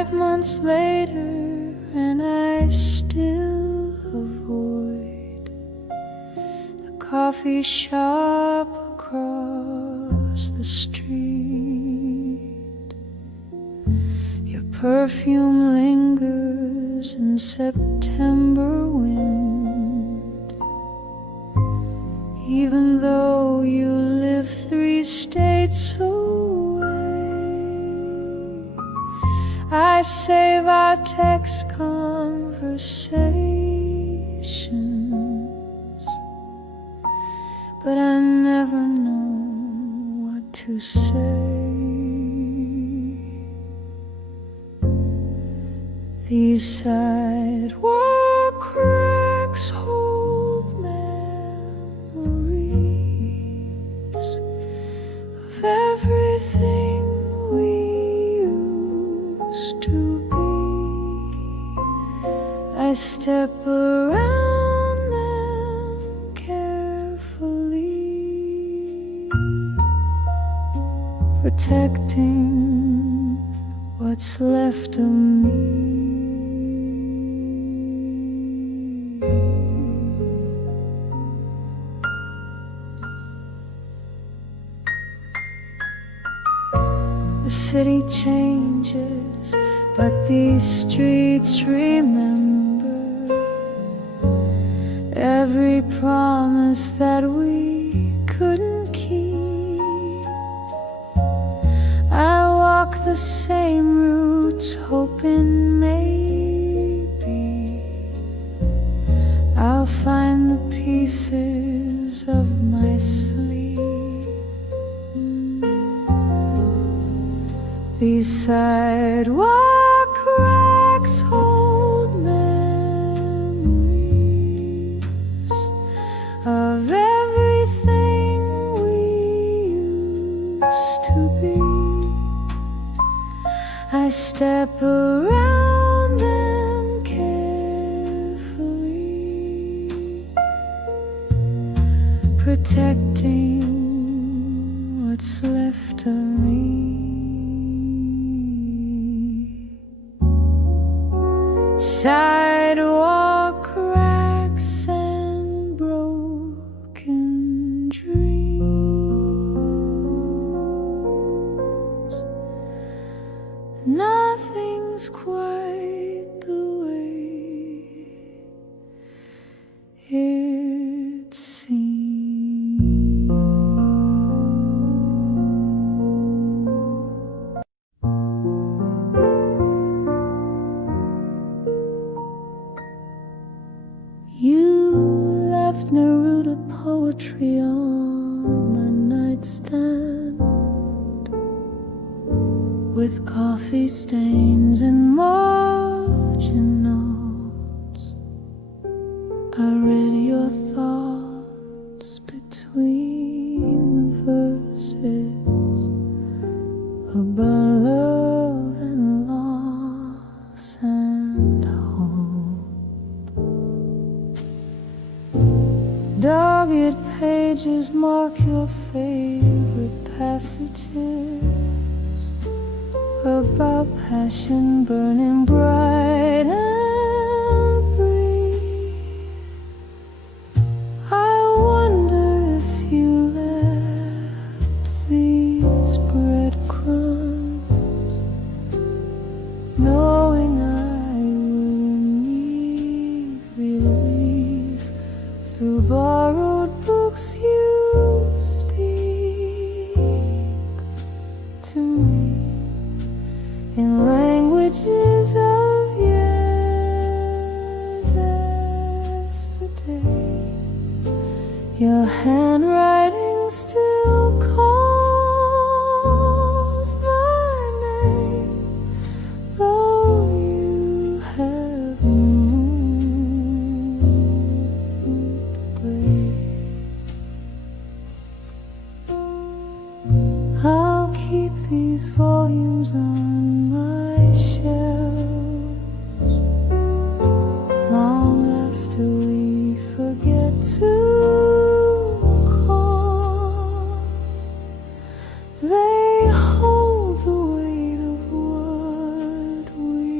5 months later, and I still avoid the coffee shop across the street. Your perfume lingers in September wind, even though you live 3 states away. I save our text conversations, but I never know what to say. These sidewalk cracks hold memories of everything we used to be. I step around them carefully, protecting what's left of me. The city changes, but these streets remember every promise that we couldn't keep. I walk the same routes, hoping maybe I'll find the pieces of my sleep. These sidewalk cracks hold memories of everything we used to be. I step around them carefully, protecting what's left of me. Sidewalk cracks and broken dreams. Nothing's quite the way it seems. You left Neruda poetry on my nightstand, with coffee stains and margin notes. I read your thoughts between the verses about love and loss and hope. Dogged pages mark your favorite passages about passion burning bright and brief. I wonder if you left these breadcrumbs, knowing I would need relief. Through borrowed books you speak to me in languages of yesterday. Your handwriting still calls my name, though you have moved away. I'll keep these volumes on my shelves long after we forget to call. They hold the weight of what we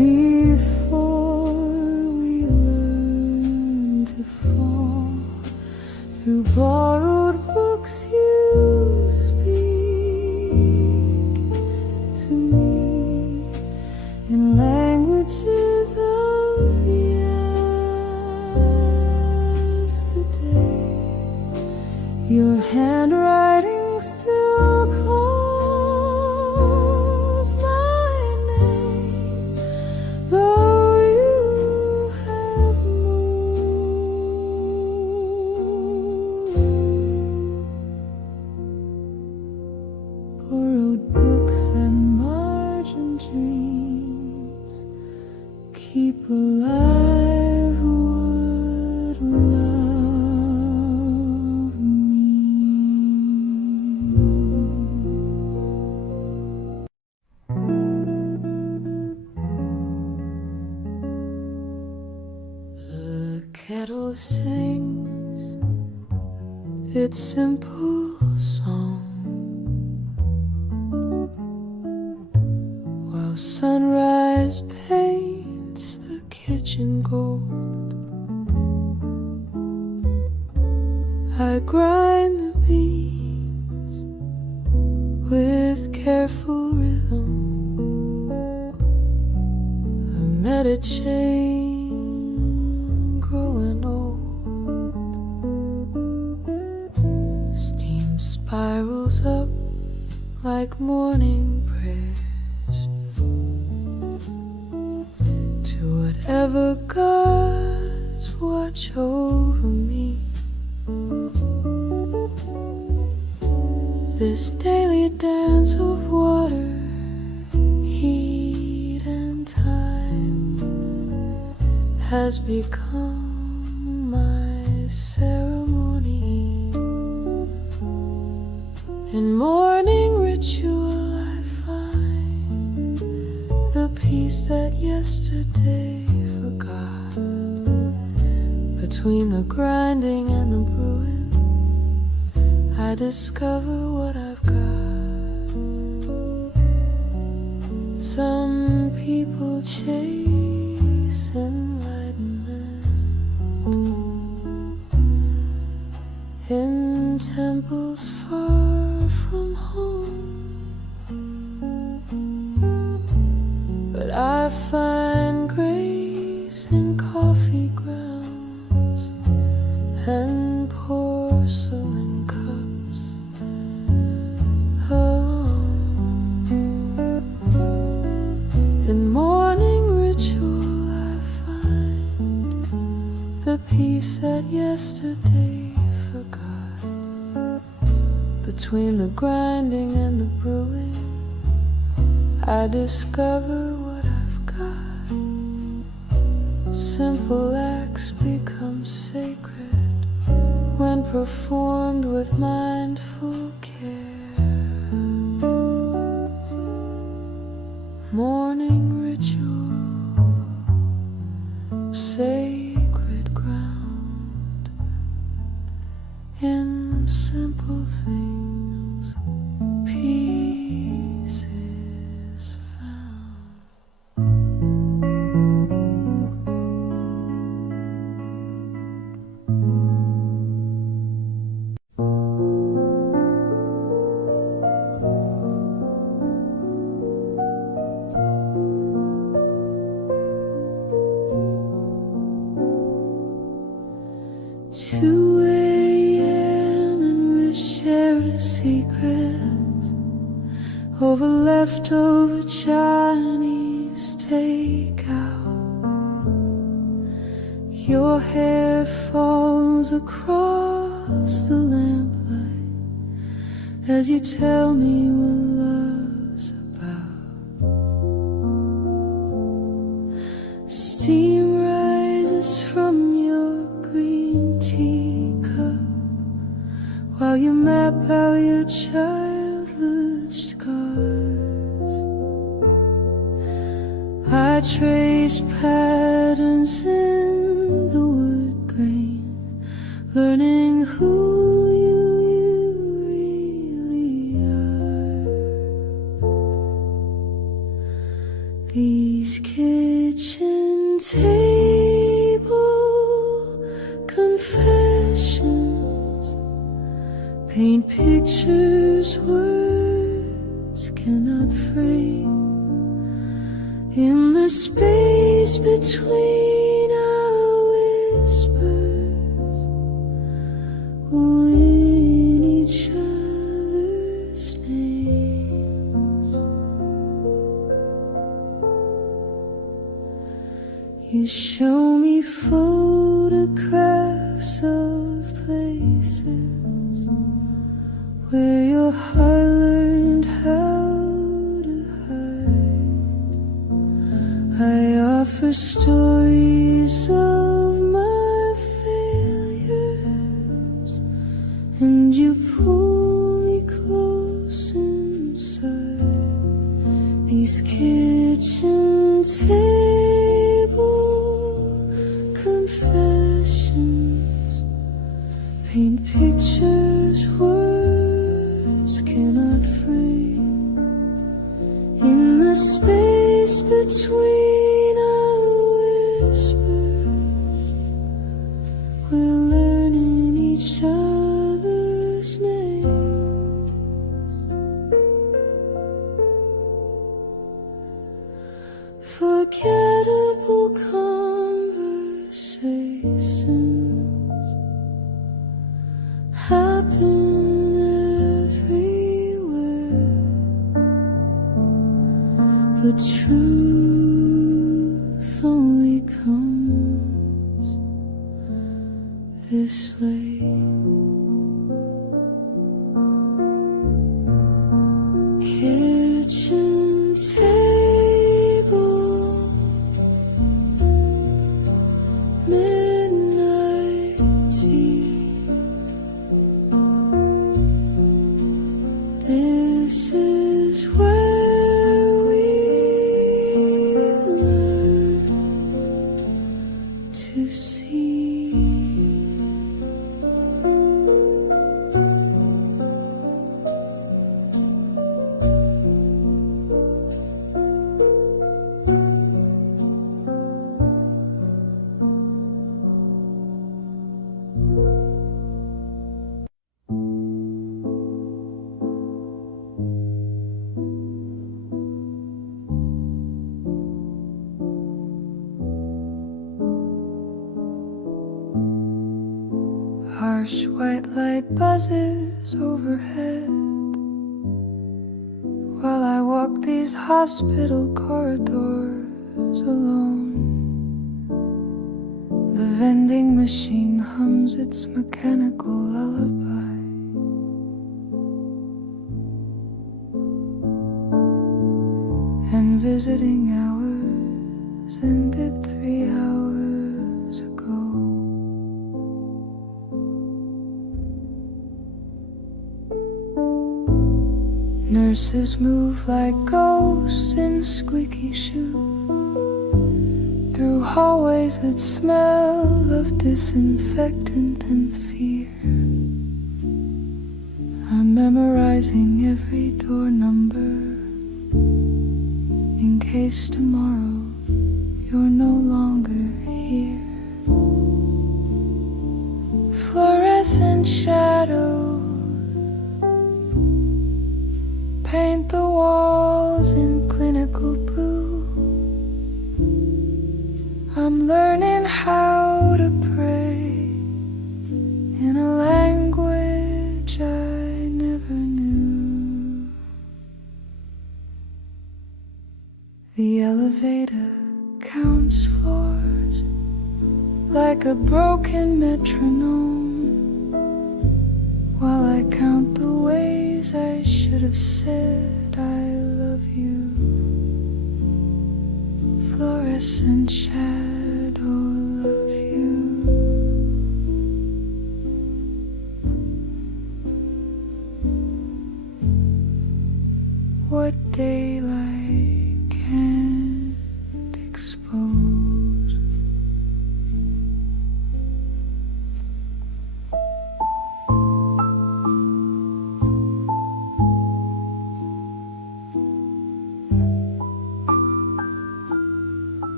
before we learn to fall through borrowed books, you speak to me in languages of yesterday. Your handwriting still calls my name, though you have moved. Borrowed books and margin dreams keep alive what love means. The kettle sings its simple song while sunrise paints the kitchen gold. I grind the beans with careful rhythm. I meditate growing old. Steam spirals up like morning prayers to whatever gods watch over me. This daily dance of water, heat and time has become my ceremony. In morning ritual I find the peace that yesterday forgot. Between the grinding and the brewing, I discover what I've got. Some people chase enlightenment in temples far from home, but I find grace in coffee grounds and porcelain cups. In morning ritual I find the peace that yesterday forgot. Between the grinding and the brewing, I discover what I've got. Simple acts become sacred when performed with mindful care. Morning ritual, sacred ground. In simple things, peace is found. Secrets over leftover Chinese takeout. Your hair falls across the lamplight as you tell me what love's about. Steam rises from your green tea cup while you map out your childhood scars. I trace patterns in the wood grain, learning who you really are. These kids kitchen table, confessions, paint pictures words cannot frame. In the space between our whispers, or in each other's names, you show me photographs of places where your heart learned how to hide. I offer stories of my failures, and you pull me close inside these kitchen table confessions, paint pictures words cannot frame. In the space between our whispers, we're learning each other's names. Forgettable conversations happen everywhere, but truth only comes this late. Kitchen table, midnight tea. This is where we learn to see. Harsh white light buzzes overhead while I walk these hospital corridors alone. The vending machine hums its mechanical lullaby, and visiting hours ended 3 hours ago. Nurses move like ghosts in squeaky shoes through hallways that smell of disinfectant and fear. I'm memorizing every door number in case tomorrow you're no longer here. Fluorescent shadows paint the walls in clinical blue. I'm learning how to pray in a language I never knew. The elevator counts floors like a broken metronome, while I count the ways I should have said I love you. Fluorescent shadow, love you. What daylight can't expose.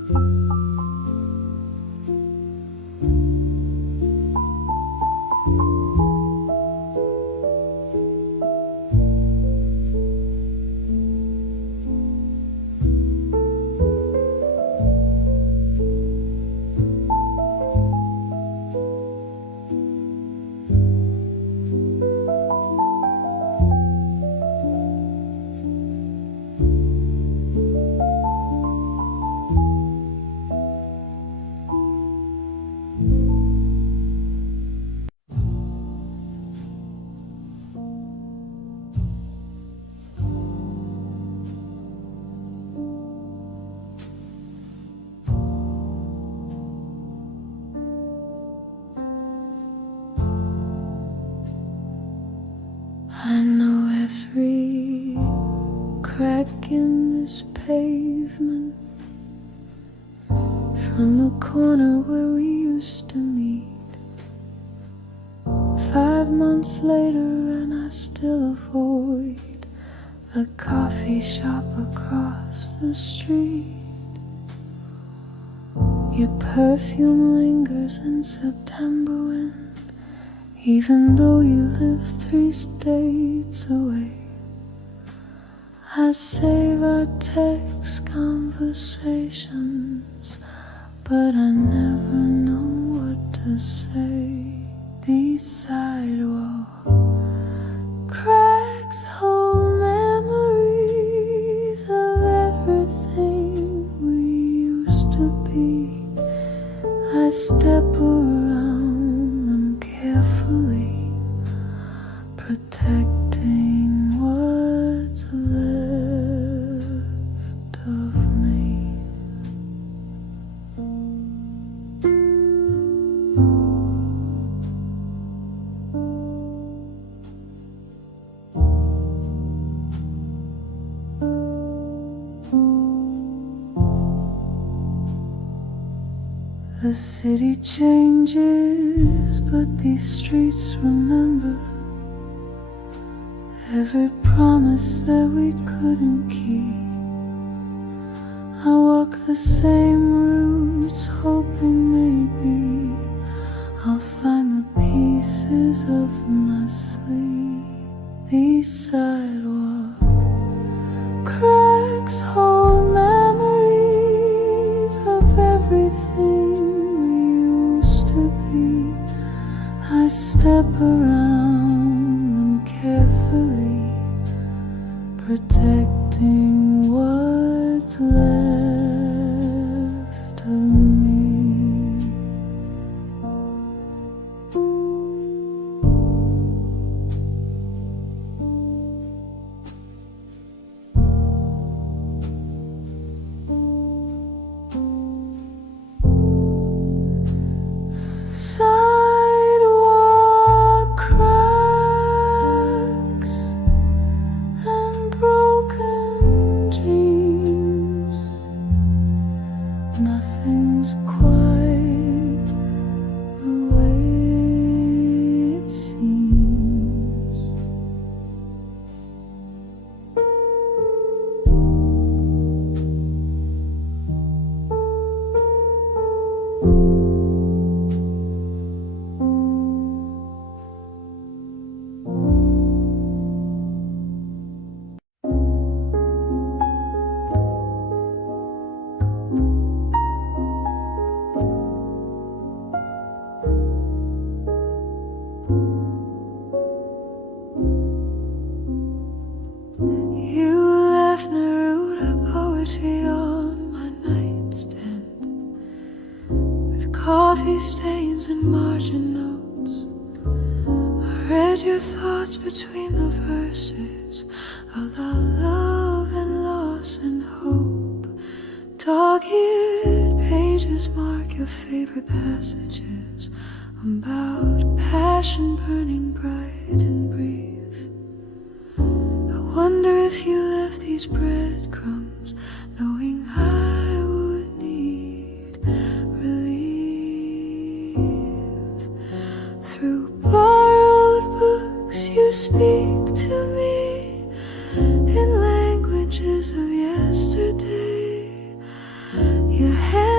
I know every crack in this pavement, from the corner where we used to meet. 5 months later and I still avoid the coffee shop across the street. Your perfume lingers in September wind, even though you live 3 states away. I save our text conversations, but I never know what to say. These sidewalk cracks hold memories of everything we used to be. I step around them carefully, protecting what's left of me. The city changes, but these streets remember every promise that we couldn't keep. I walk the same routes, hoping maybe I'll find the pieces of my sleep. These sidewalk cracks hold memories of everything to be. I step around them carefully, protecting what's left of me. Sidewalk cracks and broken dreams. Nothing's quite the way it seems. You left Neruda poetry on my nightstand, with coffee stains and margin notes. I read your thoughts between the verses about love and loss and hope. Dog-eared pages mark your favorite passages about passion burning bright and brief. I wonder if you left these breadcrumbs, knowing I would need relief. Through borrowed books you speak to me in languages of yesterday. Your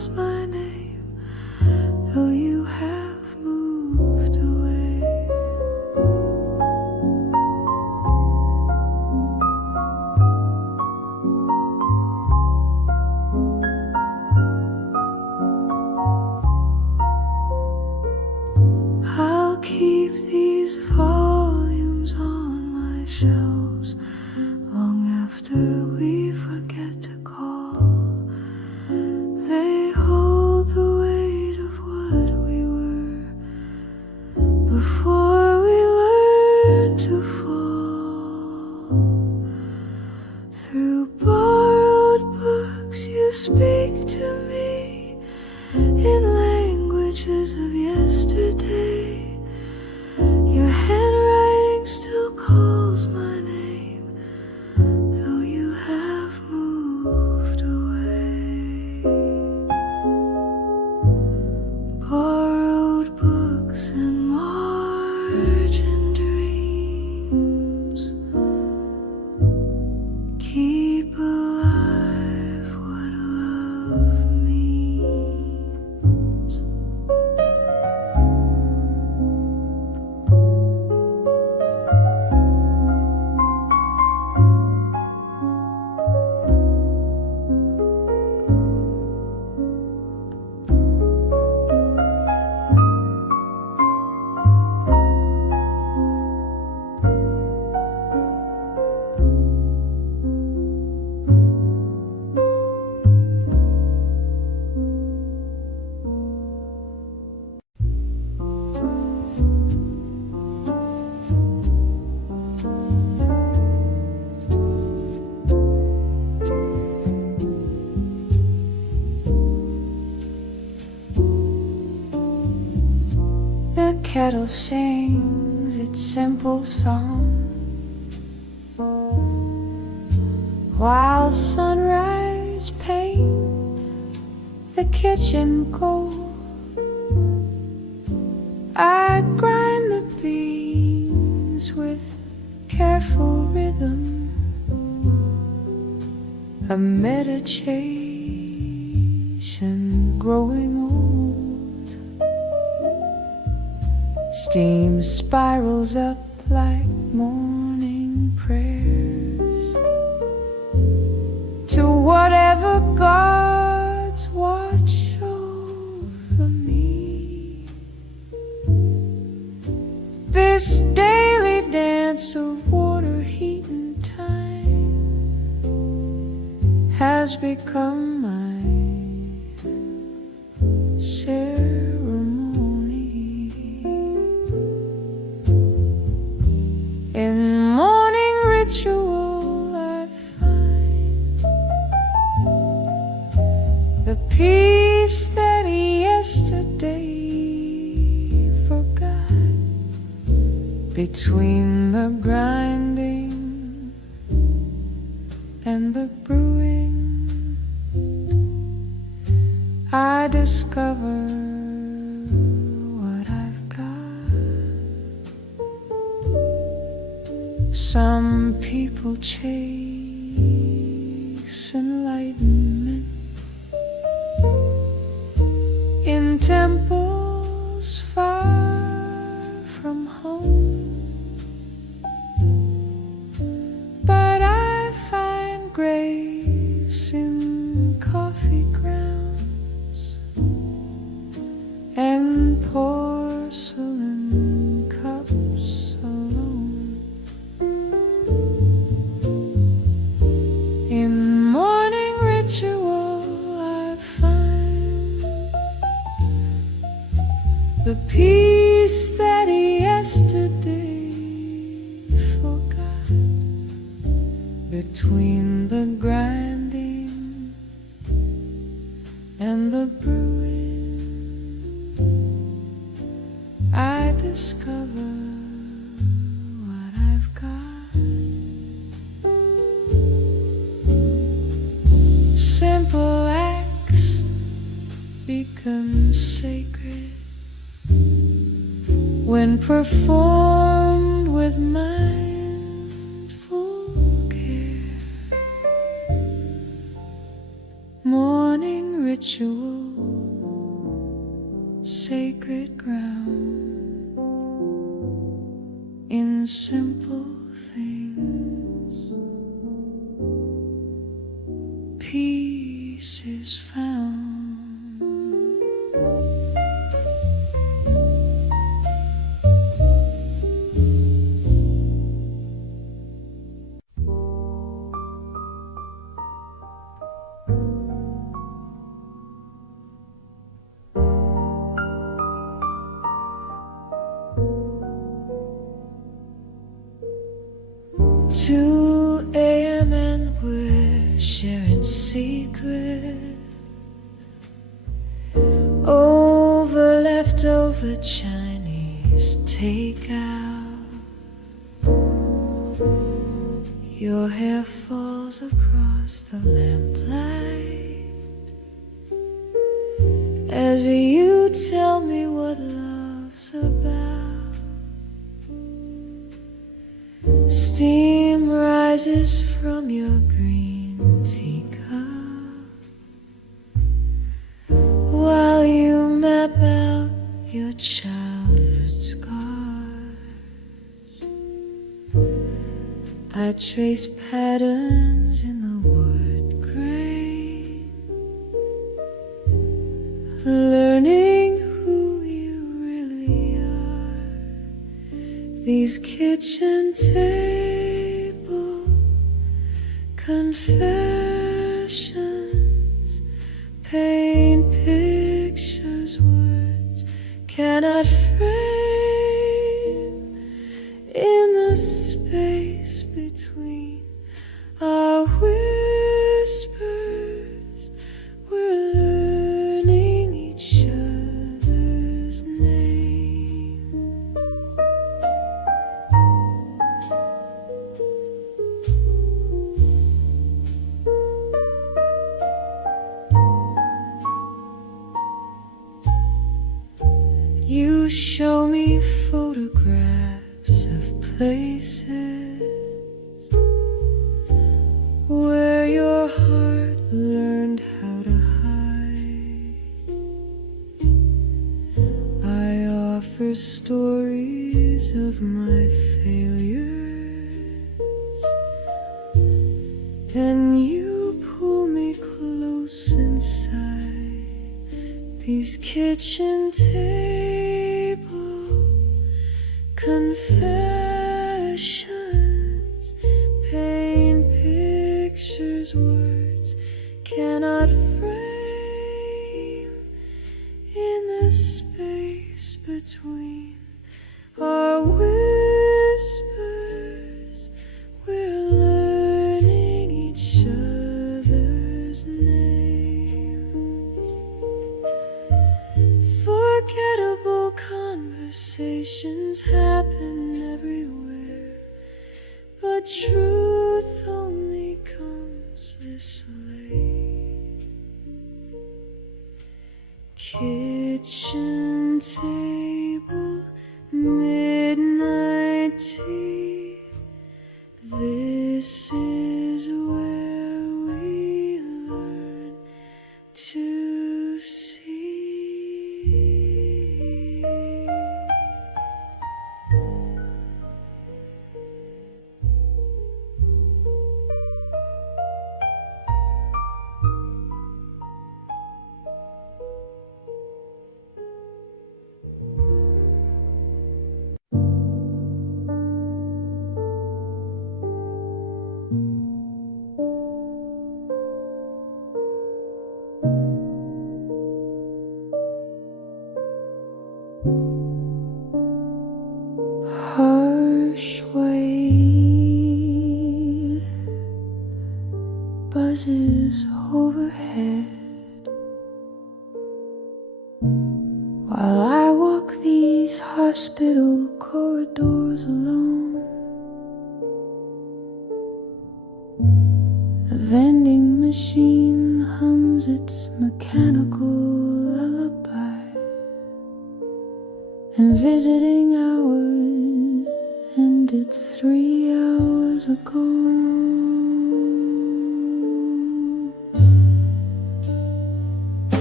calls my name, though you have moved away. I'll keep these volumes on my shelves long after we forget to call. They hold the weight of what we were before we learned to fall. Through borrowed books you speak to me in languages of yesterday. Your handwriting still calls my name, though you have moved away. Borrowed books and margin dreams keep alive what love means. The kettle sings its simple song while sunrise paints the kitchen gold. I grind the beans with careful rhythm, a meditation growing old. Steam spirals up like morning prayers to whatever gods watch over me. This daily dance of water, heat, and time has become my ceremony. In morning ritual I find the peace that yesterday forgot. Between the grinding and the brewing, I discover what I've got. Some people chase enlightenment in temples far from home, but I find grace in coffee grounds and porcelain cups alone. In morning ritual I find the peace that yesterday forgot. Between the grinding and the brewing, I discover what I've got. Simple acts become sacred when performed with mindful care. Morning ritual, sacred ground, in simple things, peace is found. Two a.m. and we're sharing secrets over leftover Chinese takeout. Your hair falls across the lamplight as you tell me what love's about. Steam rises from your green teacup while you map out your childhood scars. I trace patterns in the wood grain, learning who you really are. These kitchen table confessions paint pictures words cannot frame. In the space between our whispers, we're learning each other's names. You show me photographs of places where your heart learned how to hide. I offer stories of my failures, and you pull me close inside these kitchen table confessions paint pictures words cannot frame. In the space between our whispers, we're learning each other's names. Forgettable conversations happen everywhere, but truth only comes this late. Kitchen table, midnight tea, this is where we learn to see. Harsh wave buzzes overhead while I walk these hospital corridors alone. The vending machine hums its mechanical lullaby, and visiting hours ended 3 hours ago.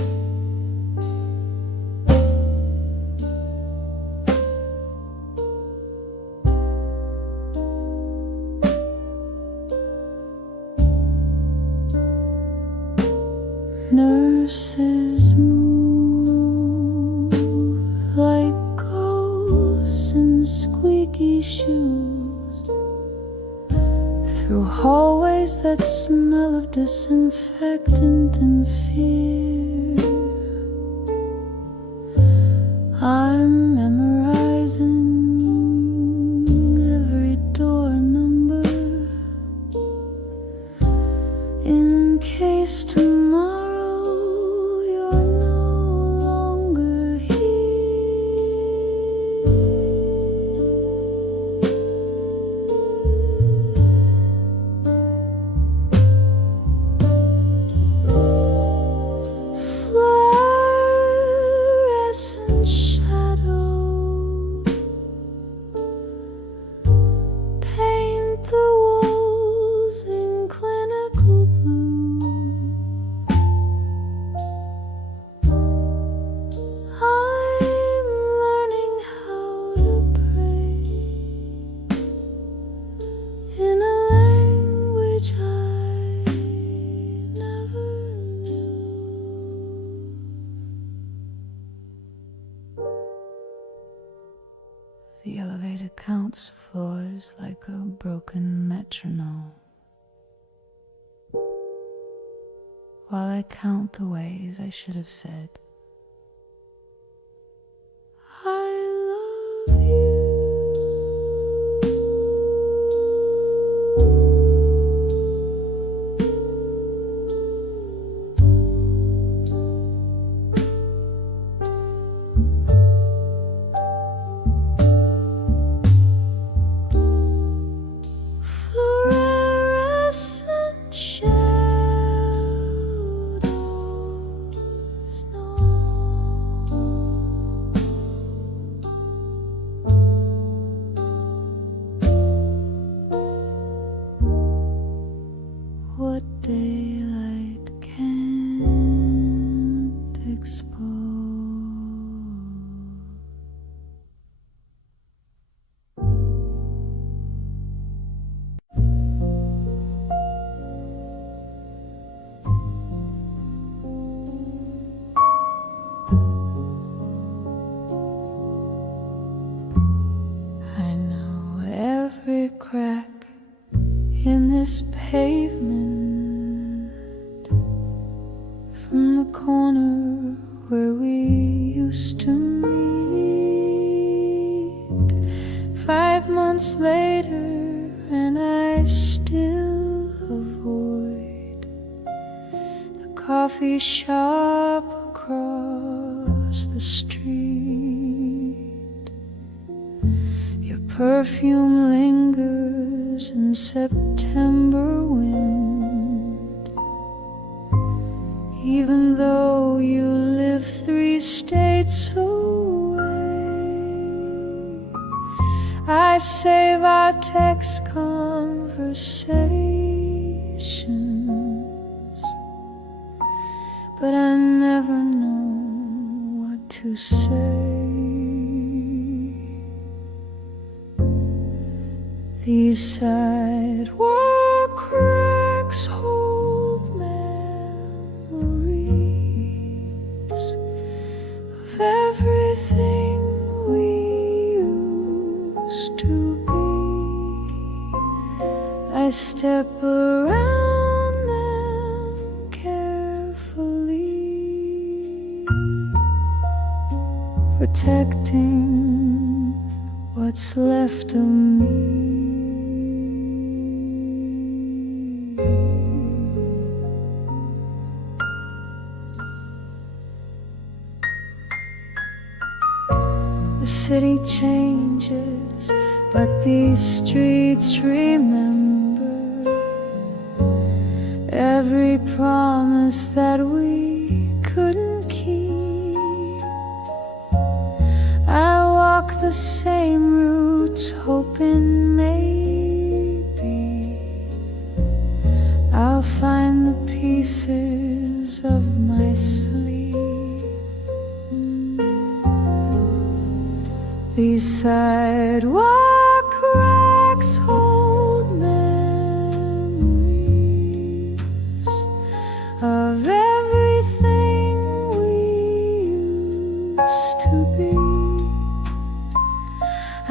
Nurses move like ghosts in squeaky shoes through hallways that smell of disinfectant and fear. I'm memorizing every door number in case tomorrow you're no longer here. Fluorescent shadow paint the walls in clinical blue. I'm learning how to pray in a language I never knew. The elevator counts floors like a broken metronome, while I count the ways I should have said, I love you. Fluorescent shadows, no. What daylight can't expose. I know every crack in this pavement, from the corner where we used to meet. 5 months later, and I still avoid the coffee shop across the street. Your perfume lingers in September wind, even though you live 3 states away. I save our text conversations, but I never know what to say. These sidewalk cracks hold memories of everything we used to be. I step around them carefully, protecting what's left of me. The city changes, but these streets remember every promise that we couldn't keep. I walk the same routes, hoping maybe I'll find the pieces of my sleep. These sidewalk cracks hold memories of everything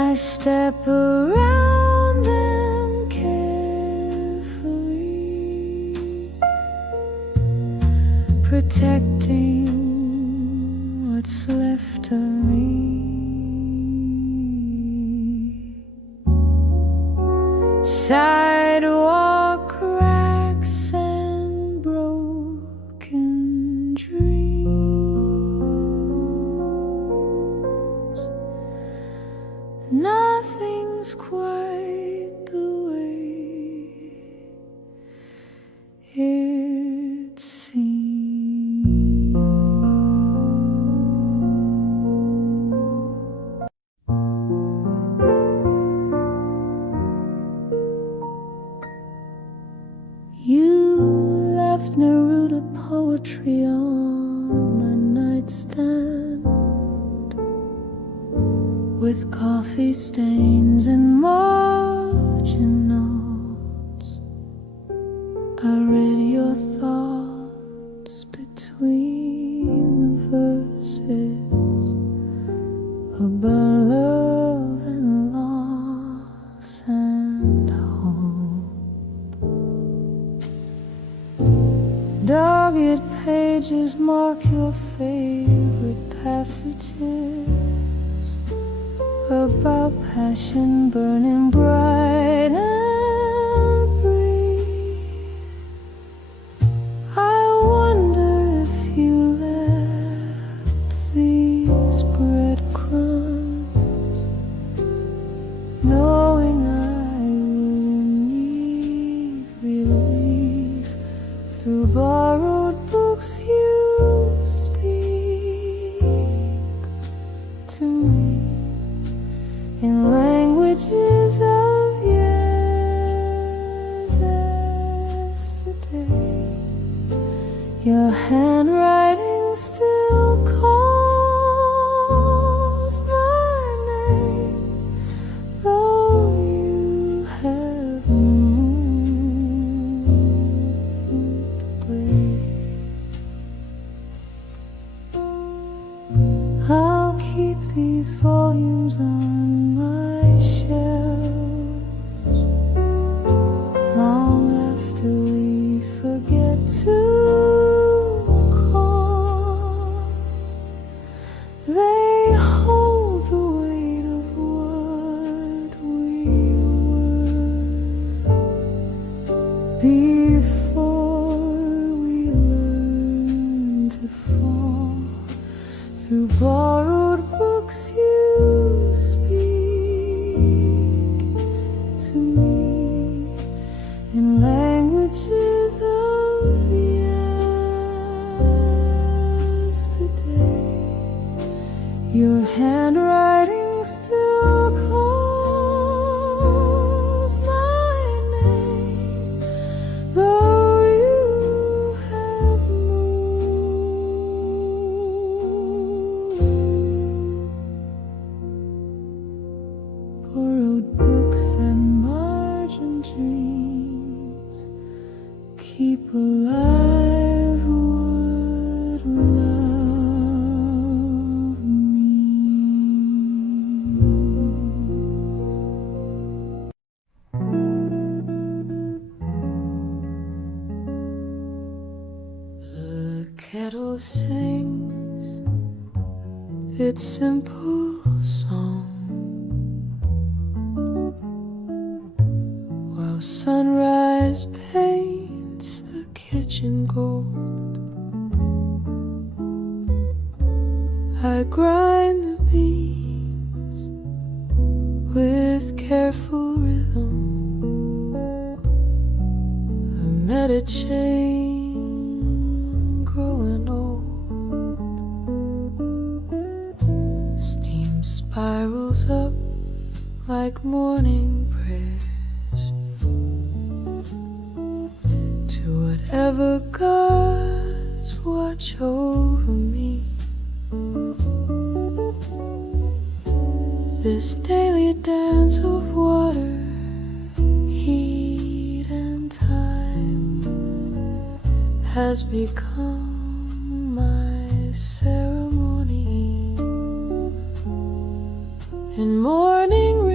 I step around them carefully, protecting what's left of me. Sidewalk cracks and broken dreams. Nothing's quite the way it seems. You left Neruda poetry on my nightstand, with coffee stains and margin notes. I read your thoughts between the verses about love and loss and hope. Dogged pages mark your favorite passages about passion burning bright and brief. I wonder if you left these breadcrumbs, knowing I wouldn't need relief. Through borrowed books you speak to me in languages of yesterday. Your handwriting still calls my name, though you have moved away. I'll keep these volumes on my shelves long after we forget to call. They hold the weight of what we were before we learned to fall. Through borrowed books you speak to me in languages of yesterday. Your handwriting still calls my name, though you have moved. Borrowed books and margin dreams keep alive what love means. The kettle sings its simple song, while sunrise paints the kitchen gold. I grind the beans with careful rhythm, a metal chain growing old. Steam spirals up like morning prayers to whatever gods watch over me. This daily dance of water, heat and time has become my ceremony. In morning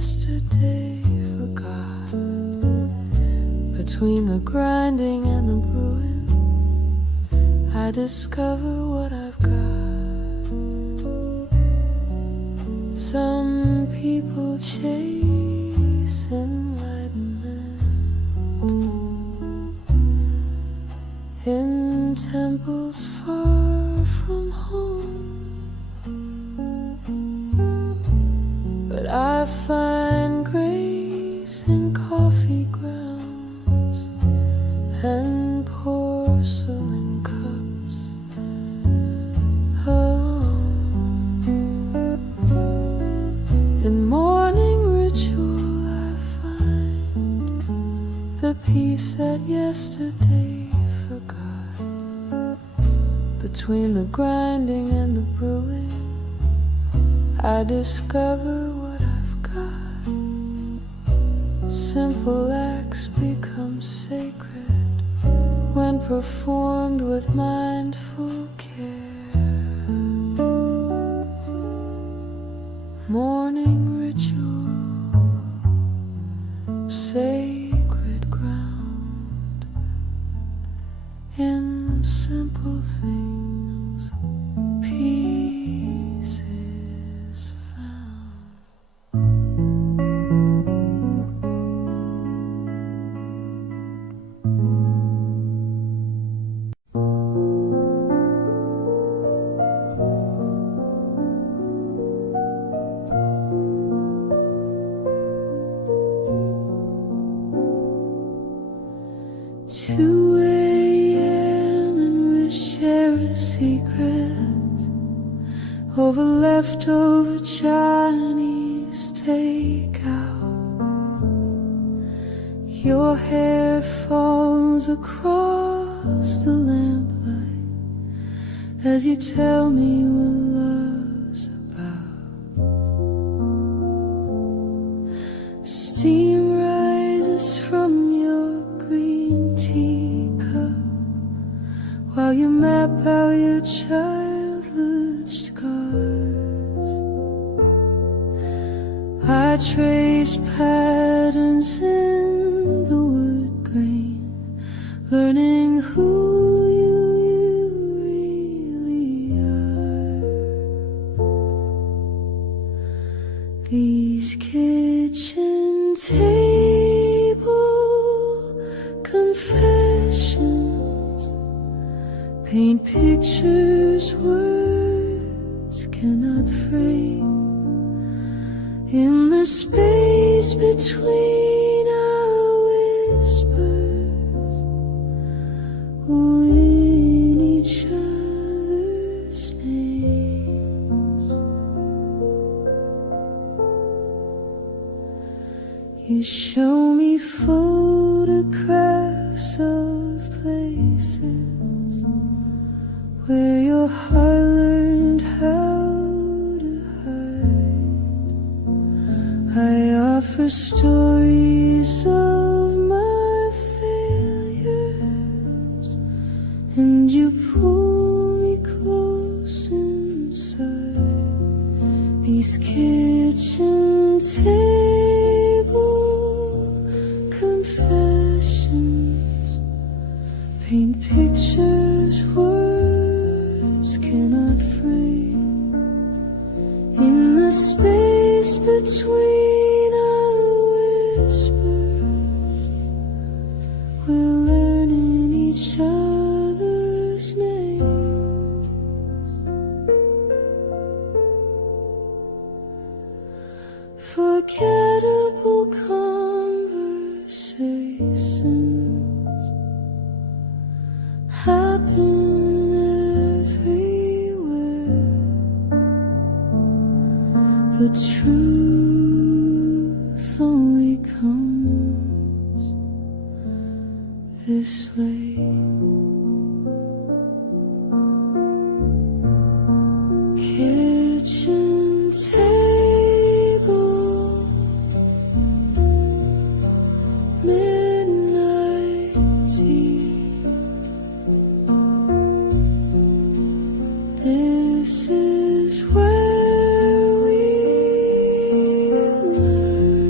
yesterday forgot. Between the grinding and the brewing, I discover what I've got. Some people chase enlightenment in temples far from home, but I find grace in coffee grounds and porcelain cups alone. In morning ritual I find the peace that yesterday forgot. Between the grinding and the brewing, I discover what I've got. Simple acts become sacred when performed with mindful care. Morning ritual, sacred ground. In simple things, peace is found. Secrets over leftover Chinese takeout. Your hair falls across the lamplight as you tell me what love's about. Steam rises from your green tea cup while you map out your childhood scars. I trace patterns in the wood grain, learning who you really are. These kitchen table confessions paint pictures words cannot frame. In the space between our whispers, or in each other's names, you show me photographs of places where your heart learned how to hide. I offer stories of my failures, and you pull me close inside. These kitchen table confessions paint pictures words cannot frame. In the space between our whispers, we're learning each other's names. Forgettable conversations happen everywhere, but truth only comes this late. Kitchen table, midnight tea. This is where we learn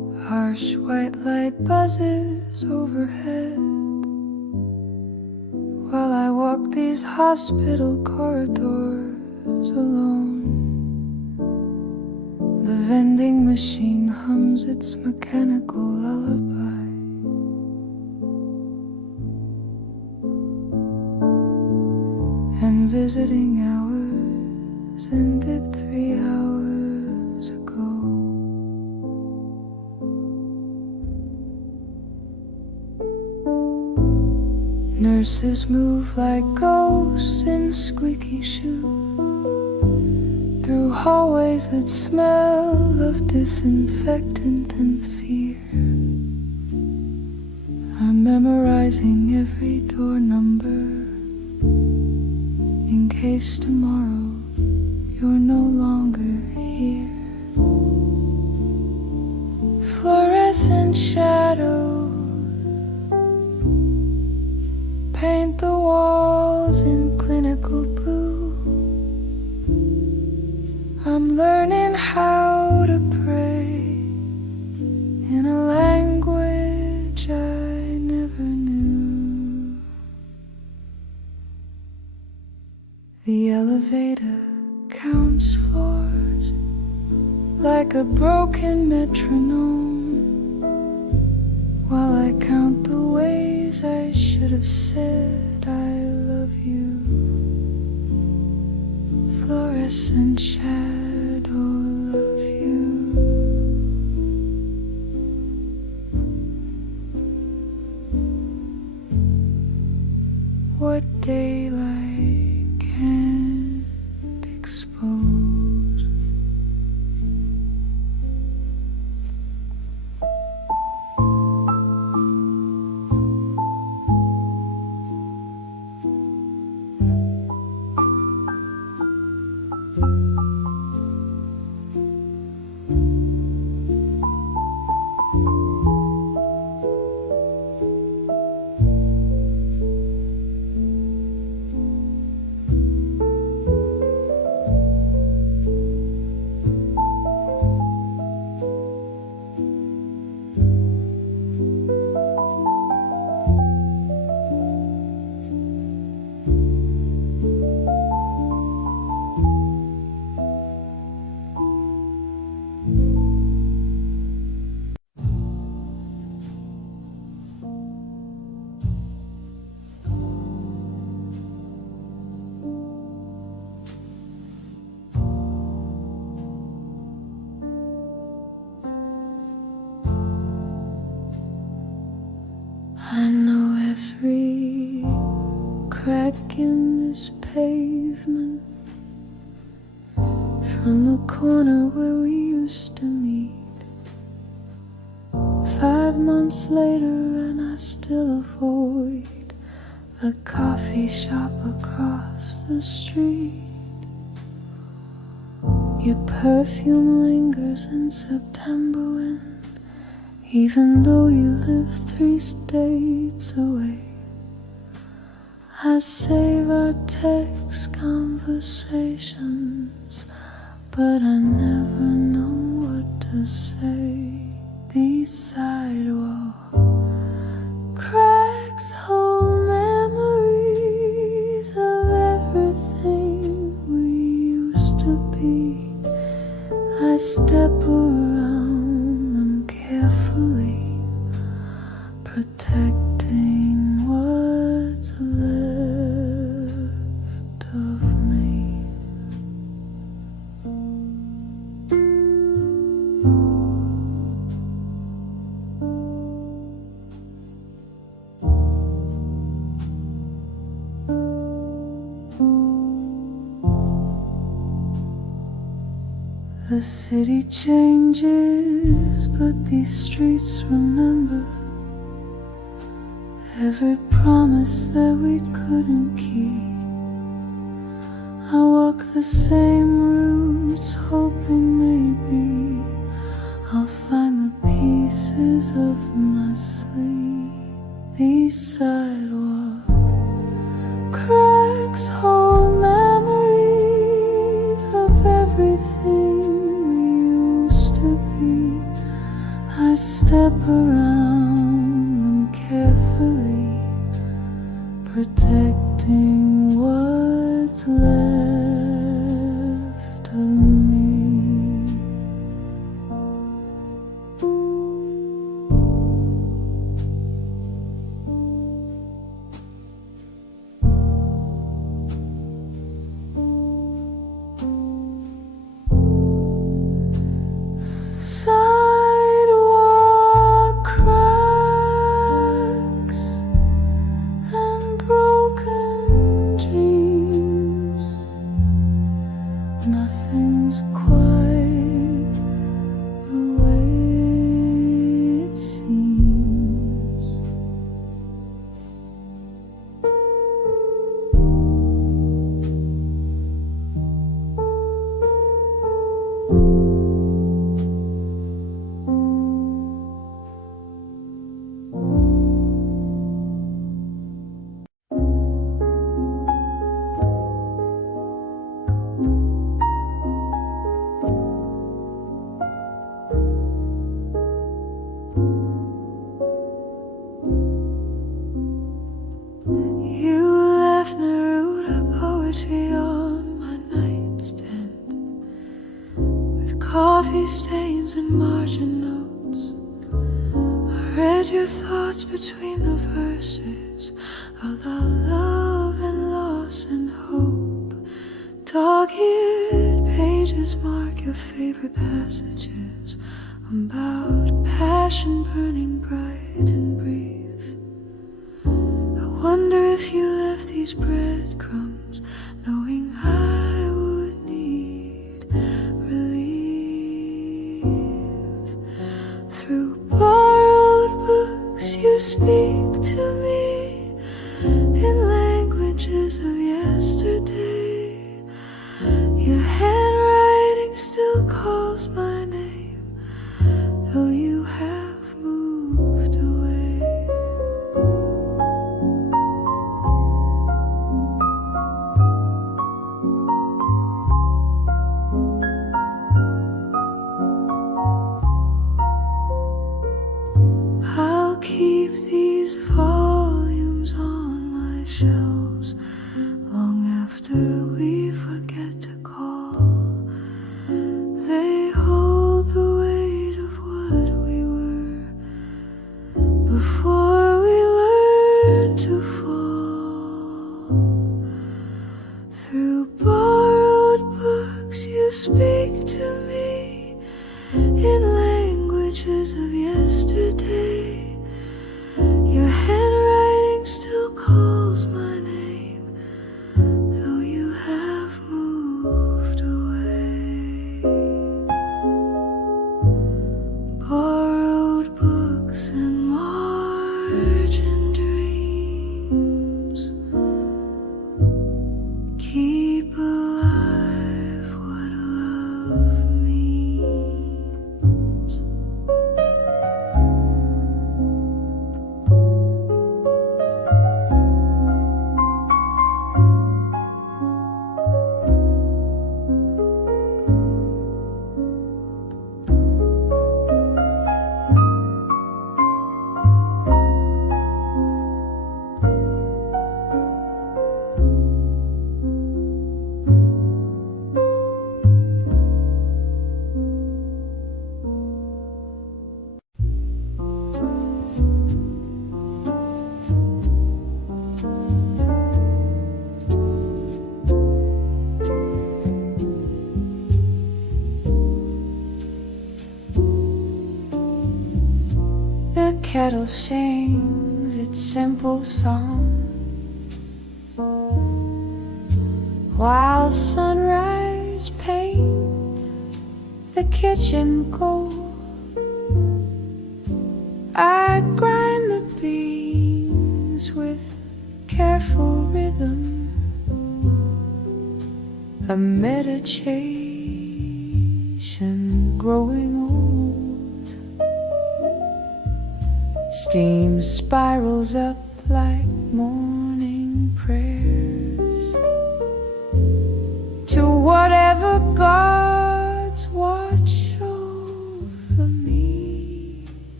harsh white light buzzes overhead while I walk these hospital corridors alone. The vending machine hums its mechanical lullaby, and visiting hours ended 3 hours ago. Nurses move like ghosts in squeaky shoes through hallways that smell of disinfectant and fear. I'm memorizing every door number in case tomorrow you're no longer here. Fluorescent shadows paint the walls in clinical blue. I'm learning how to pray in a language I never knew. The elevator counts floors like a broken metronome, while I count the ways I should have said I love you. Fluorescent shadow love you. What daylight can't expose. I know every crack in this pavement, from the corner where we used to meet. 5 months later and I still avoid the coffee shop across the street. Your perfume lingers in September wind, even though you live 3 states away. I save our text conversations, but I never know what to say. These sidewalk cracks hold memories of everything we used to be. I step around them carefully, protecting what's left of me. The city changes, but these streets remember every promise that we couldn't keep. I walk the same routes, hoping maybe I'll find the pieces of my sleep. These sidewalk cracks hold memories of everything we used to be. I I step around them carefully, protecting what's left of me. Sidewalk cracks and broken dreams. Nothing's quite the way it seems. You left Neruda poetry on my nightstand, with coffee stains and margin notes. I read your thoughts between the verses about love and loss and hope. Dog-eared pages mark your favorite passages about passion burning bright and brief. I wonder if you left these breadcrumbs, knowing I would need relief. Through borrowed books you speak to me in languages of yesterday. Your handwriting still calls my name, though you have moved away. I'll keep these volumes on my shelves long after we forget to call. They hold the weight of what we were before we learned to fall. Through borrowed books you speak to me in languages of yesterday. Your handwriting still calls my name, though you have moved away. Borrowed books and margin dreams keep alive what love means. The kettle sings its simple song, while sunrise paints the kitchen gold. I grind the beans with careful rhythm, a meditation growing old. Steam spirals up like morning prayers to whatever gods watch over me.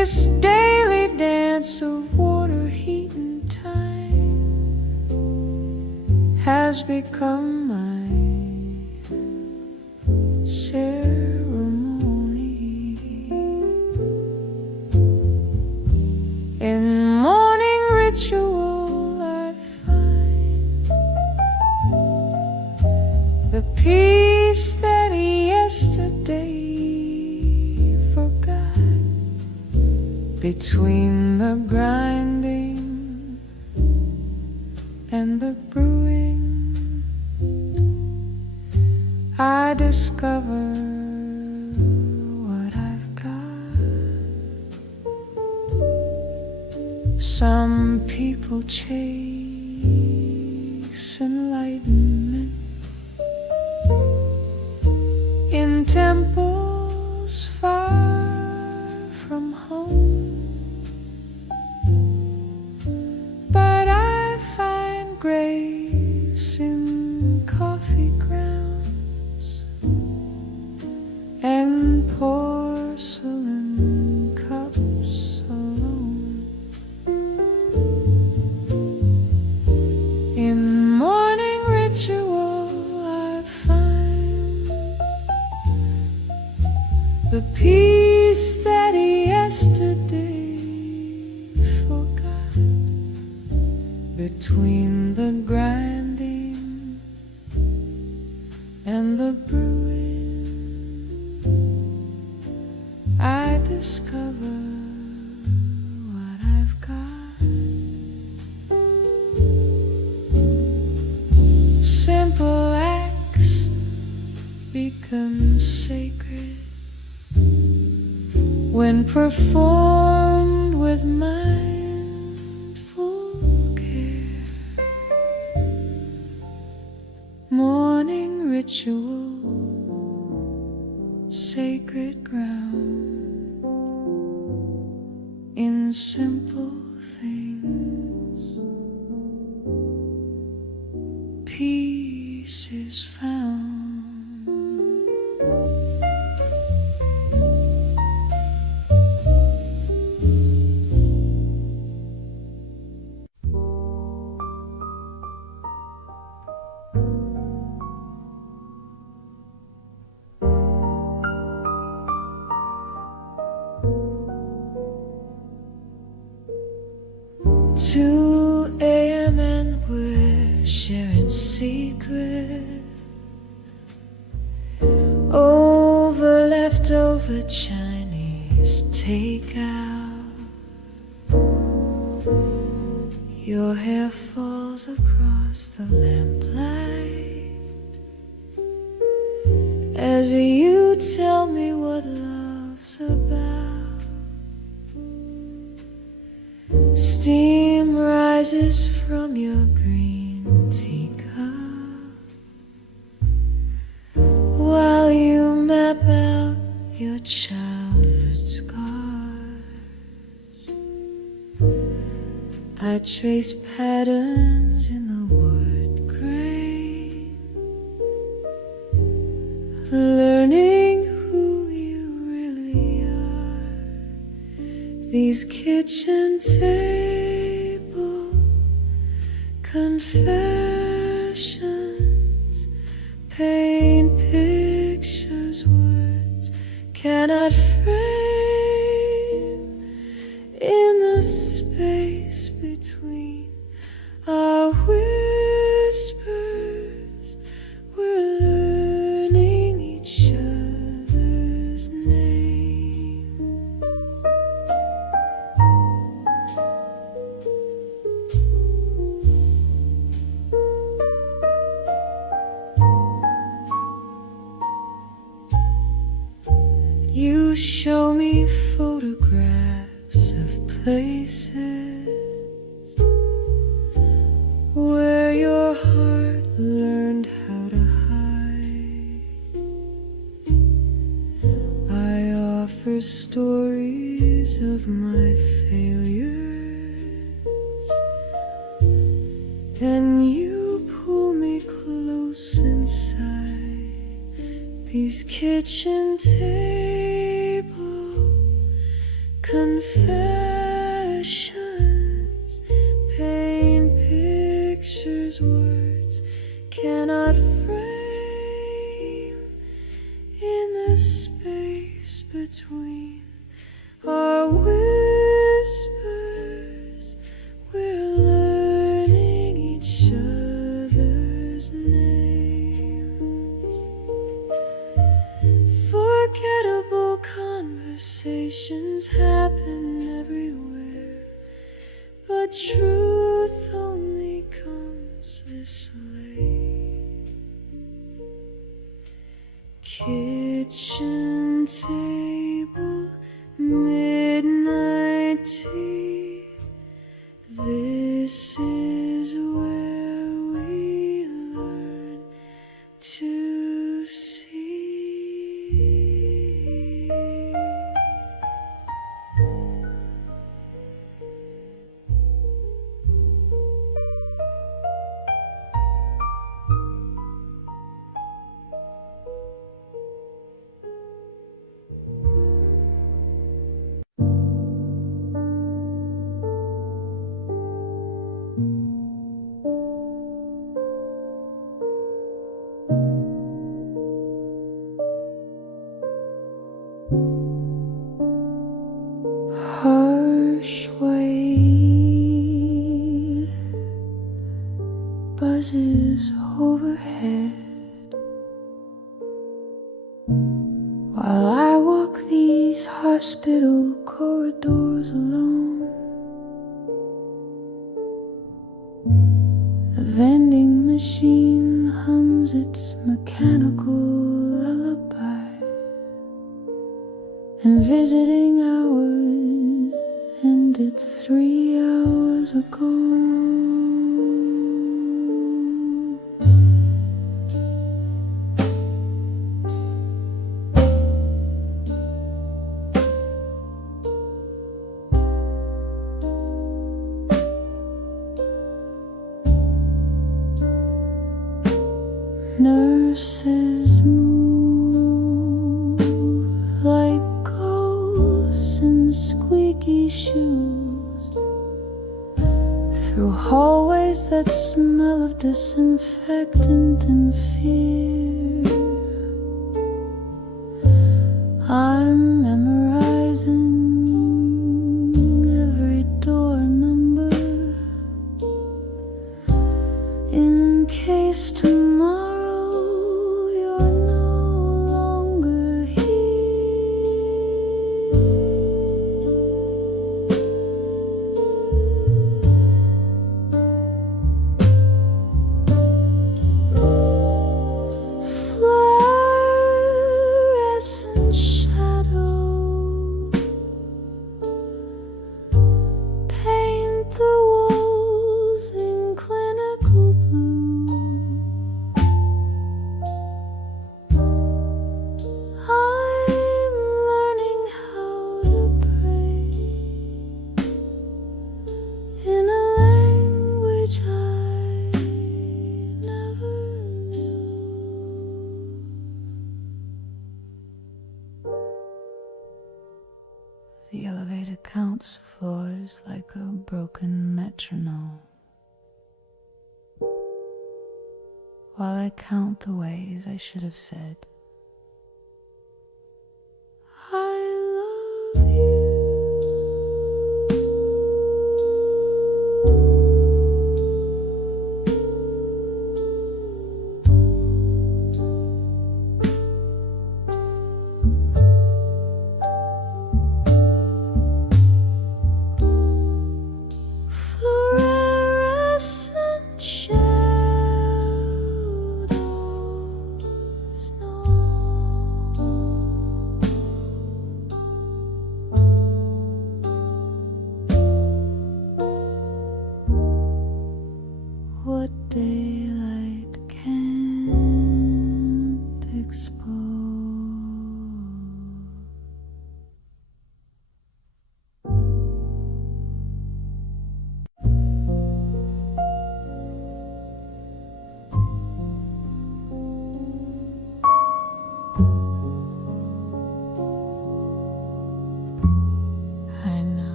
This daily dance of water, heat, and time has become my ceremony. In morning ritual I find the peace that yesterday forgot. Between the grinding and the brewing, I discover what I've got. Some people chase enlightenment in temples far from home, but I find grace in coffee grounds and porcelain cups alone. In morning ritual I find the peace that yesterday forgot. Between the grinding and the brewing, I discover what I've got. Simple acts become sacred when performed with mindful care. Morning ritual, sacred ground in simple things, peace is found. Two a.m. and we're sharing secrets over leftover Chinese takeout. Your hair falls across the lamplight as you tell me what love's about. Steam rises from your green teacup while you map out your childhood scars. I trace patterns in the wood grain, learning who you really are. These kitchen table confessions paint pictures words cannot frame. In the space between our whispers, we're learning each other's names. You show me photographs of places where your heart learned how to hide. I offer stories of my failures, and you pull me close inside these kitchen tables Confessions paint pictures words cannot frame. In the space between our whispers, we're learning each other's names. Forgettable conversations happen everywhere, but truth only comes this late. Kitchen table, midnight tea, this is where we learn to see. Harsh wave buzzes overhead while I walk these hospital corridors alone. The vending machine hums its mechanical lullaby, and visiting hours ended 3 hours ago. Nurses move like ghosts in squeaky shoes through hallways that smell of disinfectant and fear. I'm memorizing every door number in case tomorrow the elevator counts floors like a broken metronome, while I count the ways I should have said, I love you. Fluorescent shadows, no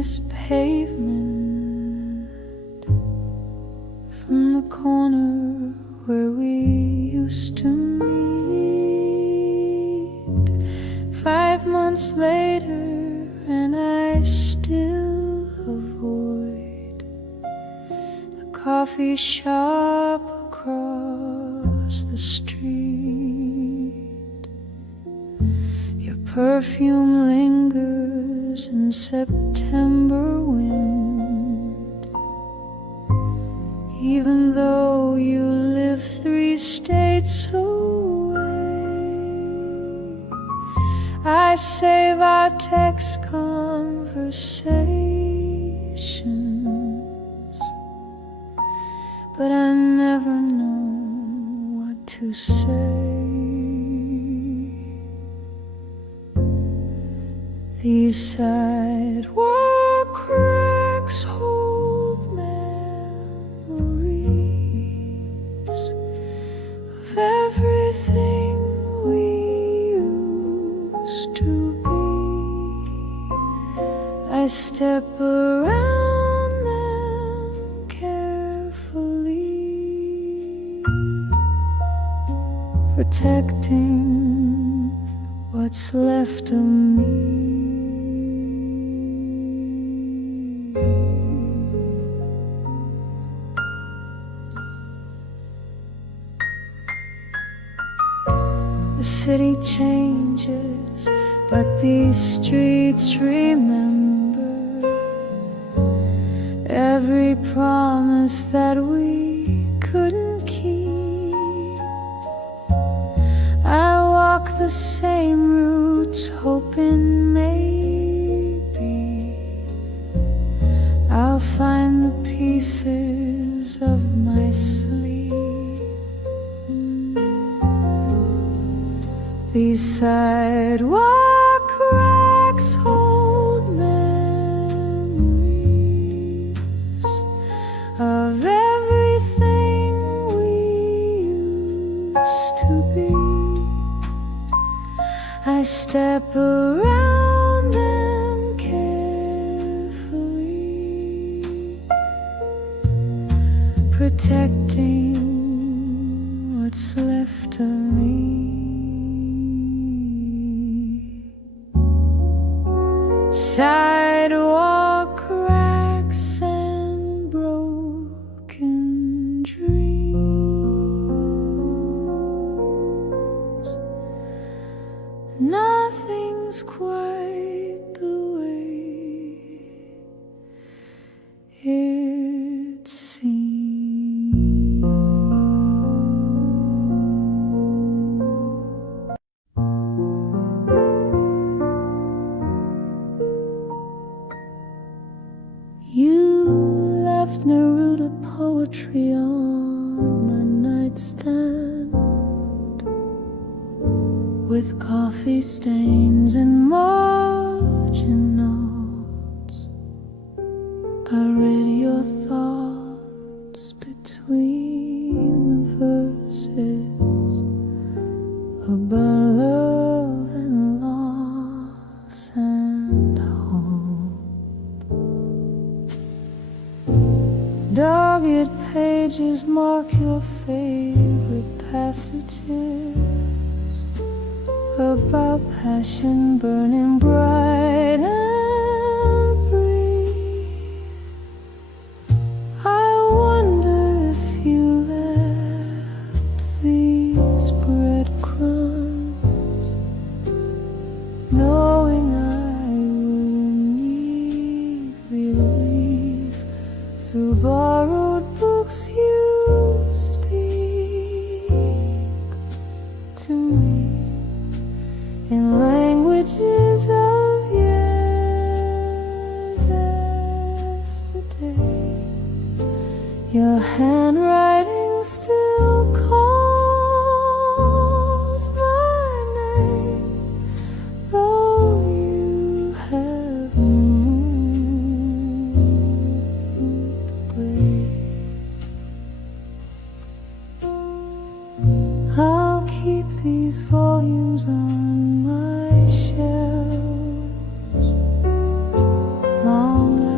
this pavement from the corner where we used to meet. 5 months later, and I still avoid the coffee shop across the street. Your perfume lingers in September wind, even though you live 3 states away. I save our text conversations, but I never know what to say. These sidewalk cracks hold memories of everything we used to be. I step around them carefully, protecting what's left of me. The city changes, but these streets remember every promise that we couldn't keep. I walk the same routes, hoping maybe I'll find the pieces of my sleep. These sidewalk cracks hold memories of everything we used to be. I step around them carefully, protecting what's left of me. Sidewalk cracks and broken dreams. Nothing's quite the way it seems. You left Neruda poetry on my nightstand, with coffee stains and margin notes. I read your thoughts between the verses about love and loss and hope. Dogged pages mark your favorite passages about passion burning bright and brief. I wonder if you left these breadcrumbs, knowing I would need relief through borrowed books. You speak to me in languages of yesterday. Your handwriting still calls my name, though you have moved away. I'll keep these volumes on my shelves long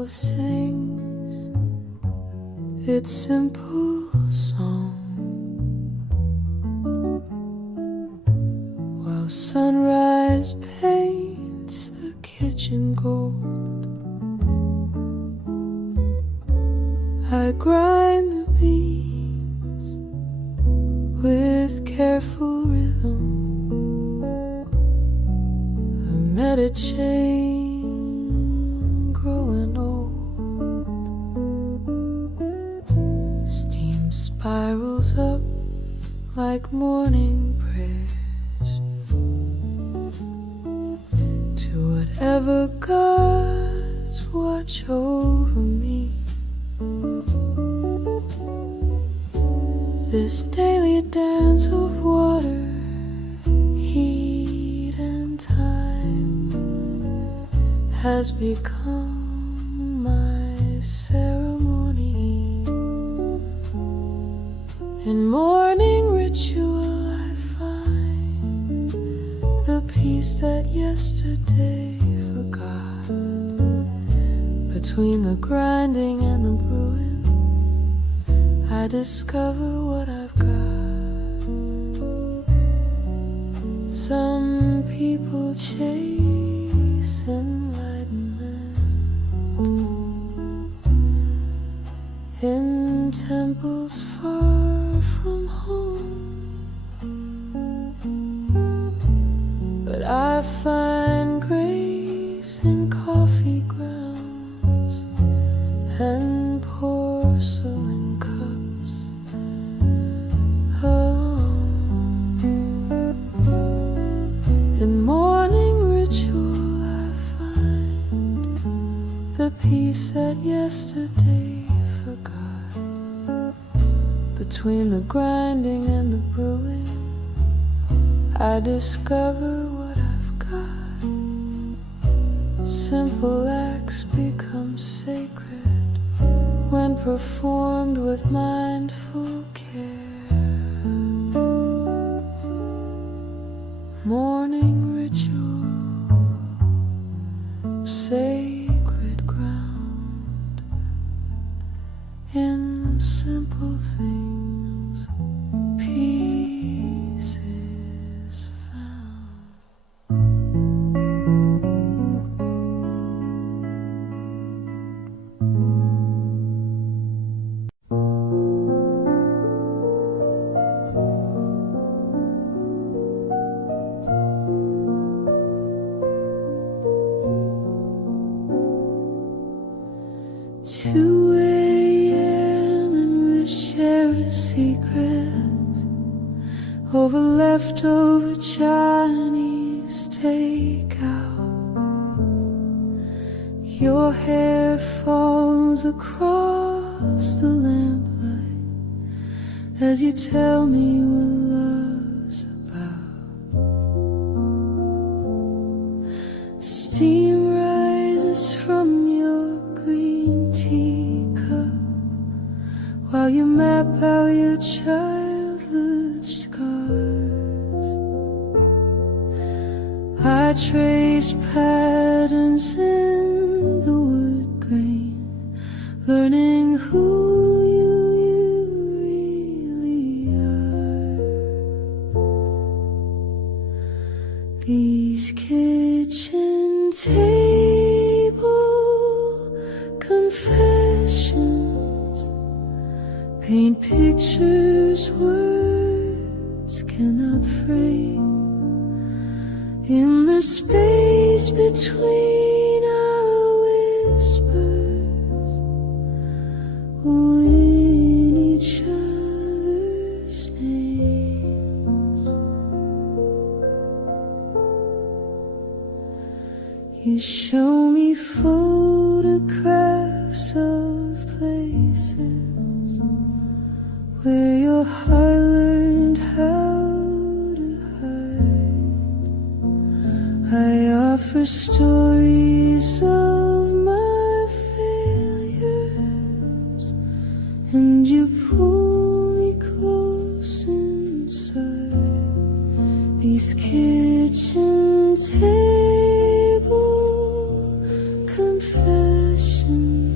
sparrow sings its simple song, while sunrise paints the kitchen gold. I grind the beans with careful rhythm, amid a chain growing old. Steam spirals up like morning prayers to whatever gods watch over me. This daily dance of water, heat and time has become my ceremony. In morning ritual I find the peace that yesterday forgot. Between the grinding and the brewing, I discover what I've got. Some people chase enlightenment in temples far from home, but I find grace in coffee grounds and porcelain cups. In morning ritual I find the peace that yesterday forgot. Between the grinding and the brewing, I discover what I've got. Simple acts become sacred when performed with mindful care. Morning ritual, sacred ground. In simple things, peace is found. Two a.m. and we're sharing secrets over leftover Chinese takeout. Your hair falls across the lamplight as you tell me what love's about. Steam rises from your green teacup while you map out your childhood scars. I trace patterns in the wood grain, learning who you really are. These kitchen table confessions paint pictures words cannot frame. In the space between our whispers, in each other's names, you show me photographs of places where your heart learned how to hide. I offer stories of my failures, and you pull me close inside. These kitchen table confessions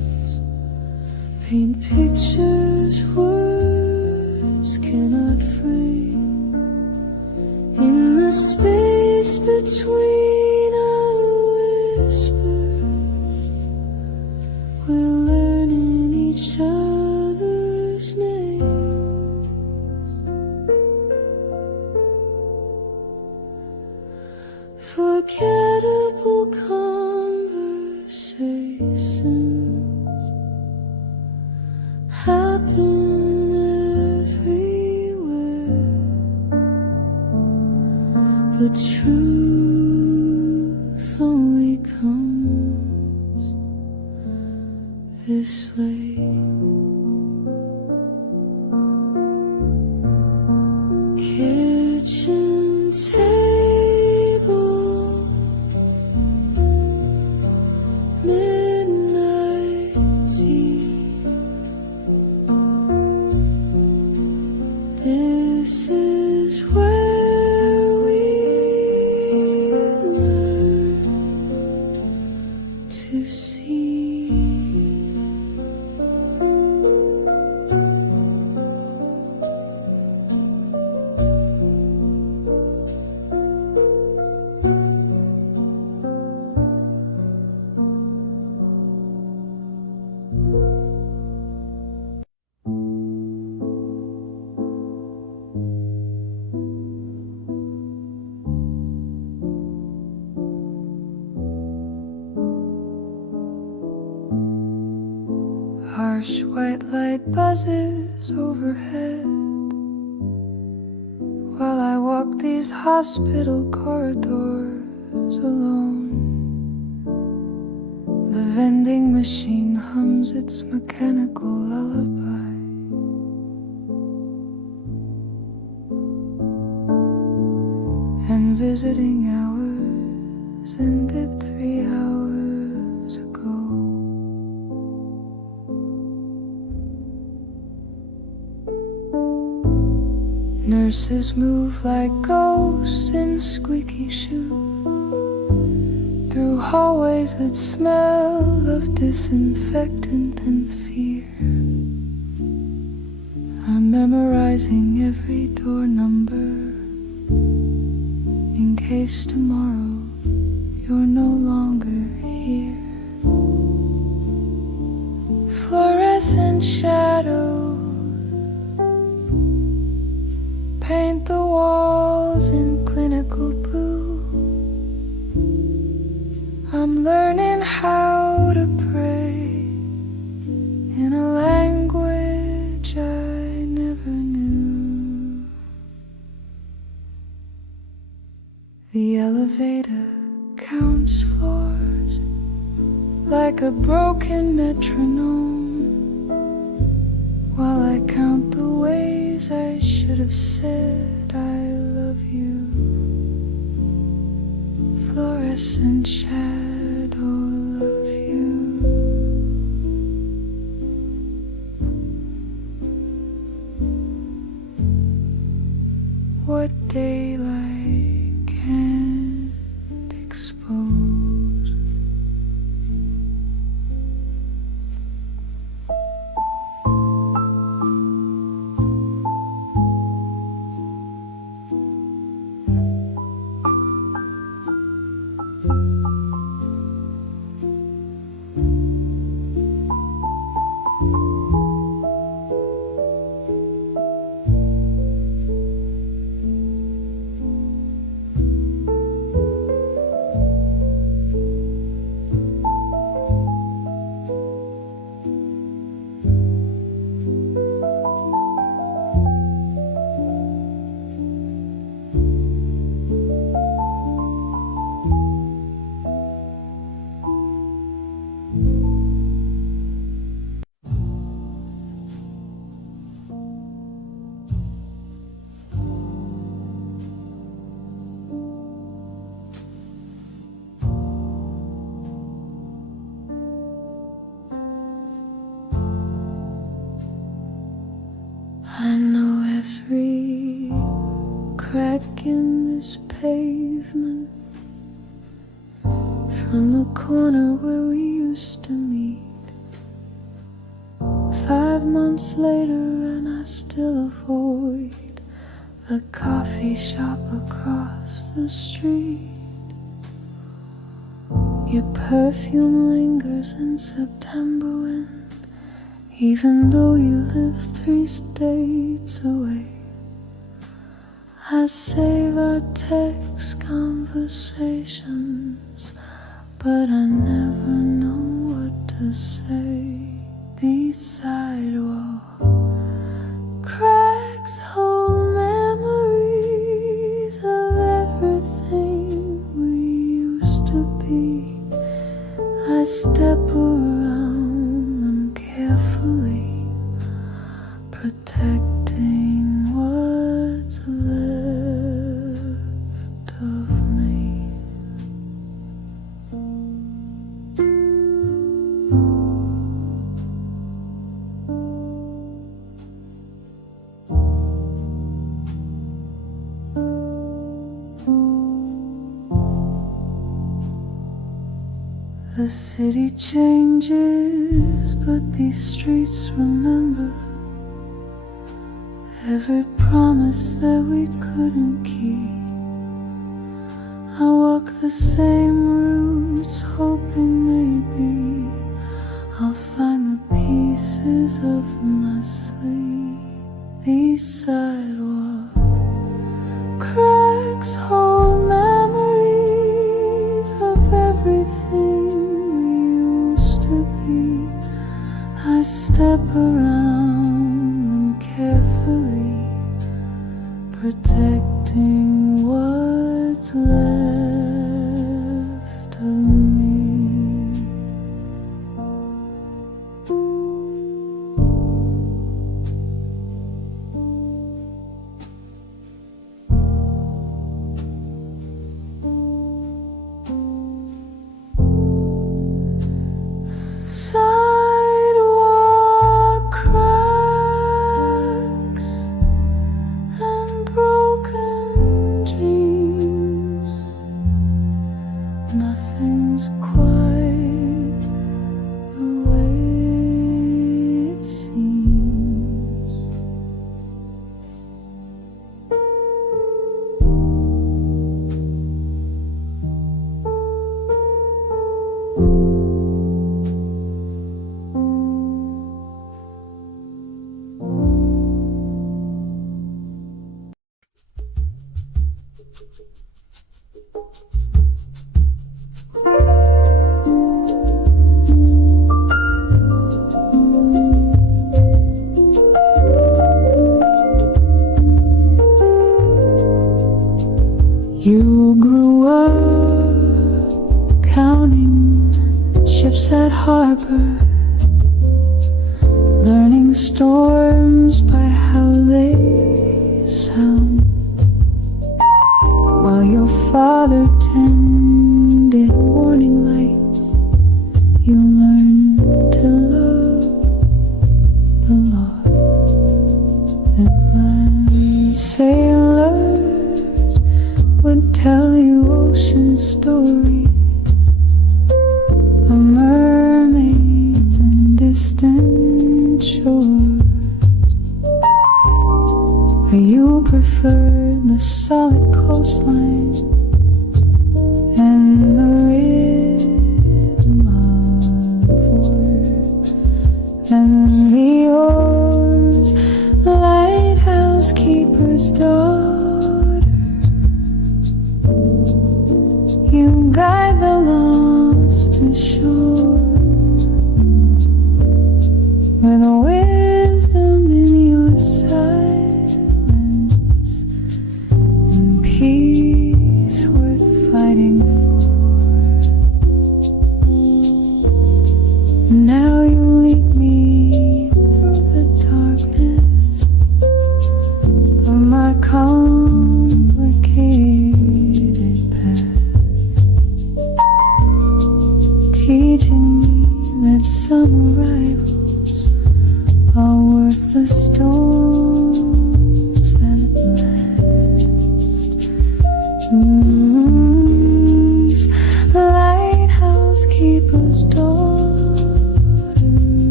Unforgettable conversations happen everywhere, but truth only comes this late. Kitchen table, midnight tea. This is where we learn to see. Harsh white light buzzes overhead while I walk these hospital corridors alone. The vending machine hums its mechanical lullaby, and visiting hours ended 3 hours ago. Nurses move like ghosts in squeaky shoes through hallways that smell of disinfectant and fear. I'm memorizing every door number in case tomorrow you're no longer here. Fluorescent shadows paint the walls in clinical blue. I'm learning how to pray in a language I never knew. The elevator counts floors like a broken metronome, while I count the ways I should have said I love you. Fluorescent shadow, love you. What daylight can't expose. I know every crack in this pavement, from the corner where we used to meet. 5 months later and I still avoid the coffee shop across the street. Your perfume lingers in September wind, even though you live 3 states away. I save our text conversations, but I never know what to say. These sidewalk cracks hold memories of everything we used to be. I step around them carefully, protecting what's left of me. The city changes, but these streets remember every promise that we couldn't keep. I walk the same routes, hoping maybe I'll find the pieces of my sleep. These sidewalk cracks hold memories of everything to be. I step around them carefully, protecting what's left of me. Sidewalk cracks and broken dreams. Nothing's quite the way it seems. You grew up counting ships at harbor, learning storms by how they sound, while your father tended warning lights. You learned to love the Lord. And my sailors would tell you ocean stories of mermaids and distant shores, but you preferred the solid coastline and the rhythm of words and the oars, lighthouse keeper's daughter. You guide the lost to shore with wisdom in your silence and peace worth fighting for. Now you lead me through the darkness of my calm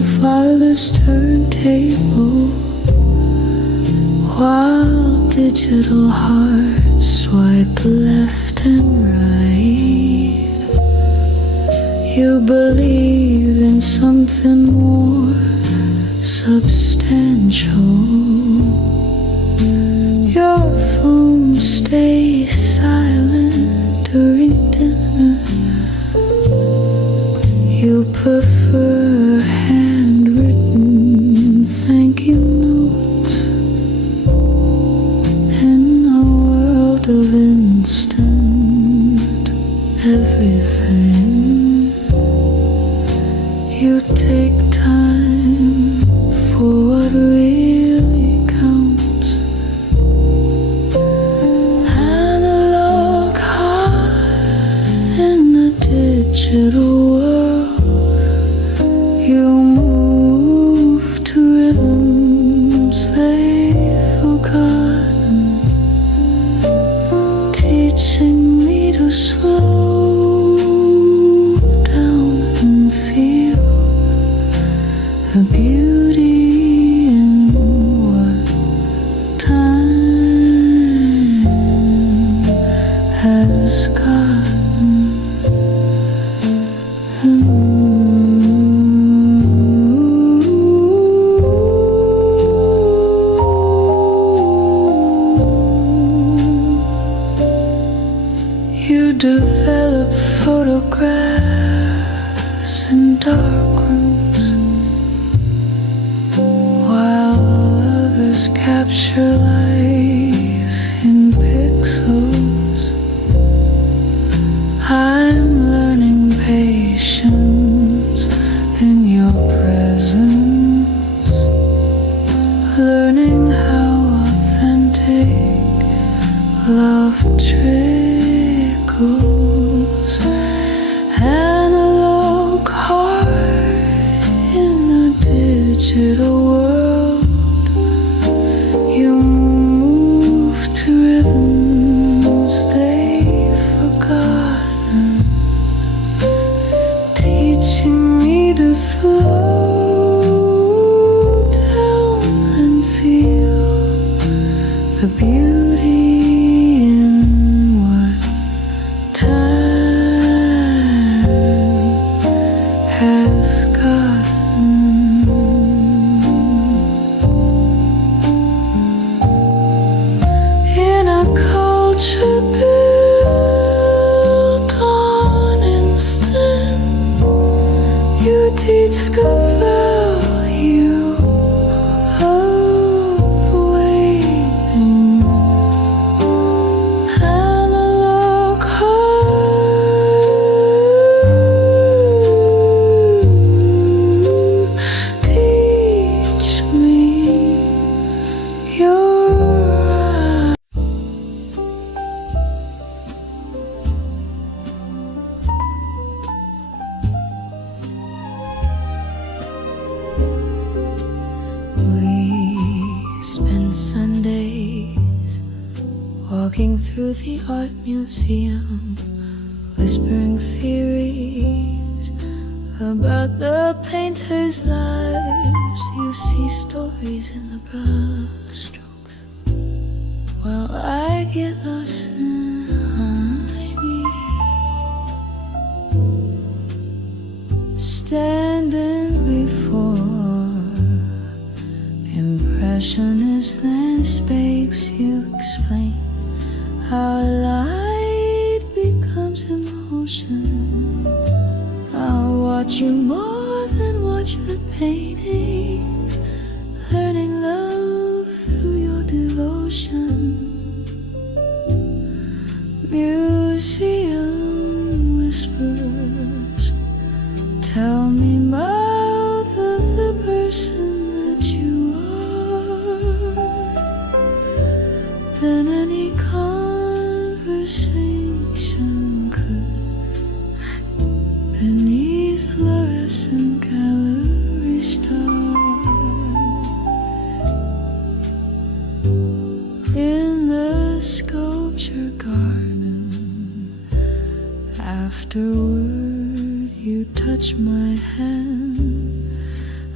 father's turntable, while digital hearts swipe left and right. You believe in something more substantial. Your phone stays silent during dinner. You prefer handwritten thank you notes in a world of instant everything. You take time for what really counts. Analog heart in the digital world. You move to rhythms they've forgotten, teaching me to slow down and feel the beauty in what time has gotten. You develop photographs in dark rooms, while others capture life in pixels. I'm learning patience in your presence, learning how authentic love trickles. Analog heart in a digital world. You move to rhythms they've forgotten, teaching me to slow down and feel the beauty in what time has gotten. In a culture built on instant, you teach the value of waiting. Analog heart, teach me your eyes. We spend Sundays walking through the art museum, whispering theories about the painters' lives. You see stories in the brush strokes, while I get lost in harmony. Standing before impressionist landscapes, you explain how light becomes emotion. I'll watch you more than watch the paintings, learning love through your devotion. Museum whispers tell me more of the person that you are than any conversation could. Beneath fluorescent gallery stars,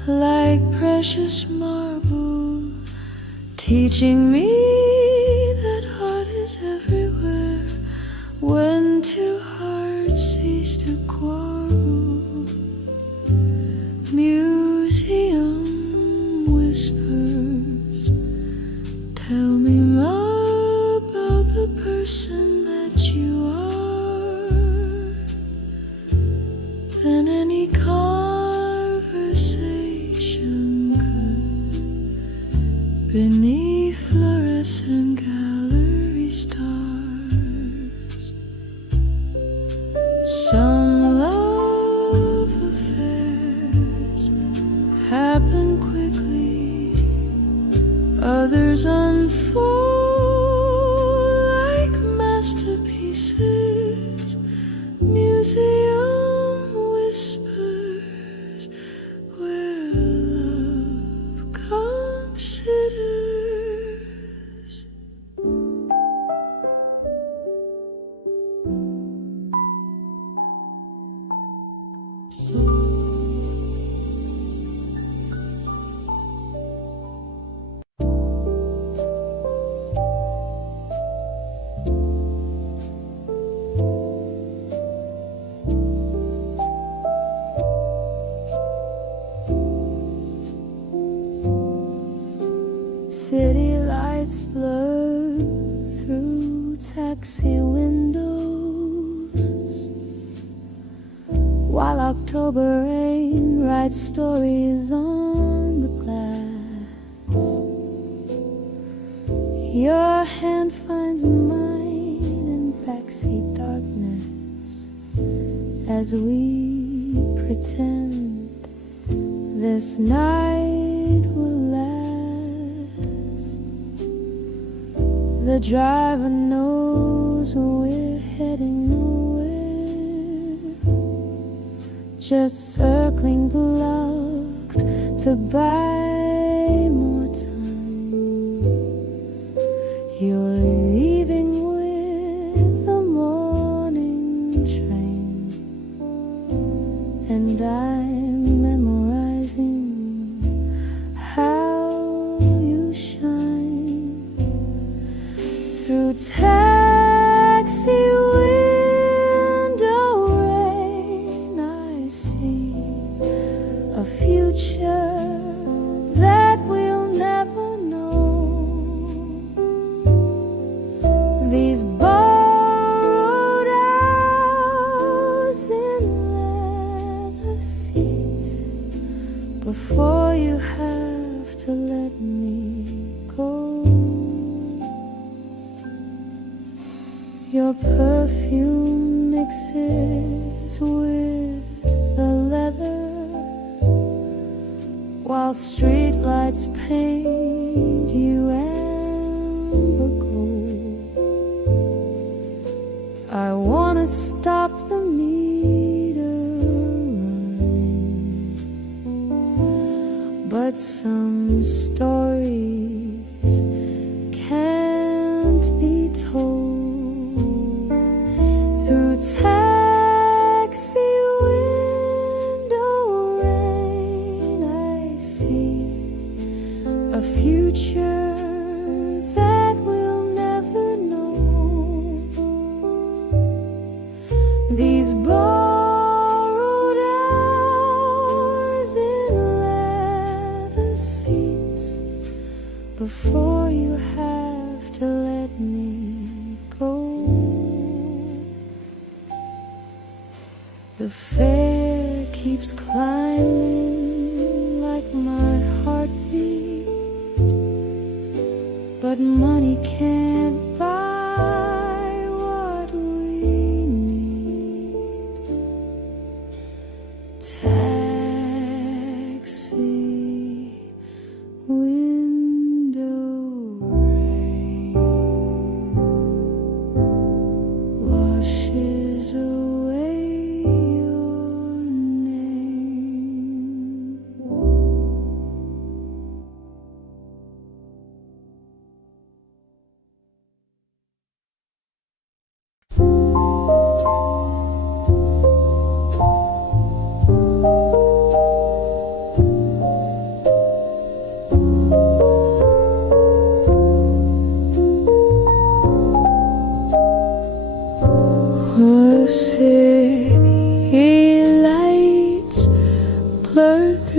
like precious marble, teaching me that art is everywhere when two hearts cease to quarrel. Museum whispers, tell me more about the person that you are than any conversation could beneath fluorescent gallery stars. Some love affairs happen quickly, others unfold like masterpieces. Museum whispers where love considers. City lights blur through taxi windows, while October rain writes stories on the glass. Your hand finds mine in backseat darkness as we pretend this night will last. The driver knows we're heading nowhere, just circling blocks to buy more time. You're leaving with the morning train, and I'm memorizing how you shine through taxi window rain. I see a future that we'll never know. These borrowed hours in leather seats before you have to let me go. Your perfume mixes with the leather, while streetlights paint you amber gold. I wanna stop the meter running, but some stories can't be told. Through taxi window rain, I see a future that we'll never know. These borrowed hours in leather seats before you have to let me go. The fare keeps climbing like my heartbeat, but money can't buy what we need. Taxi window rain washes away your name.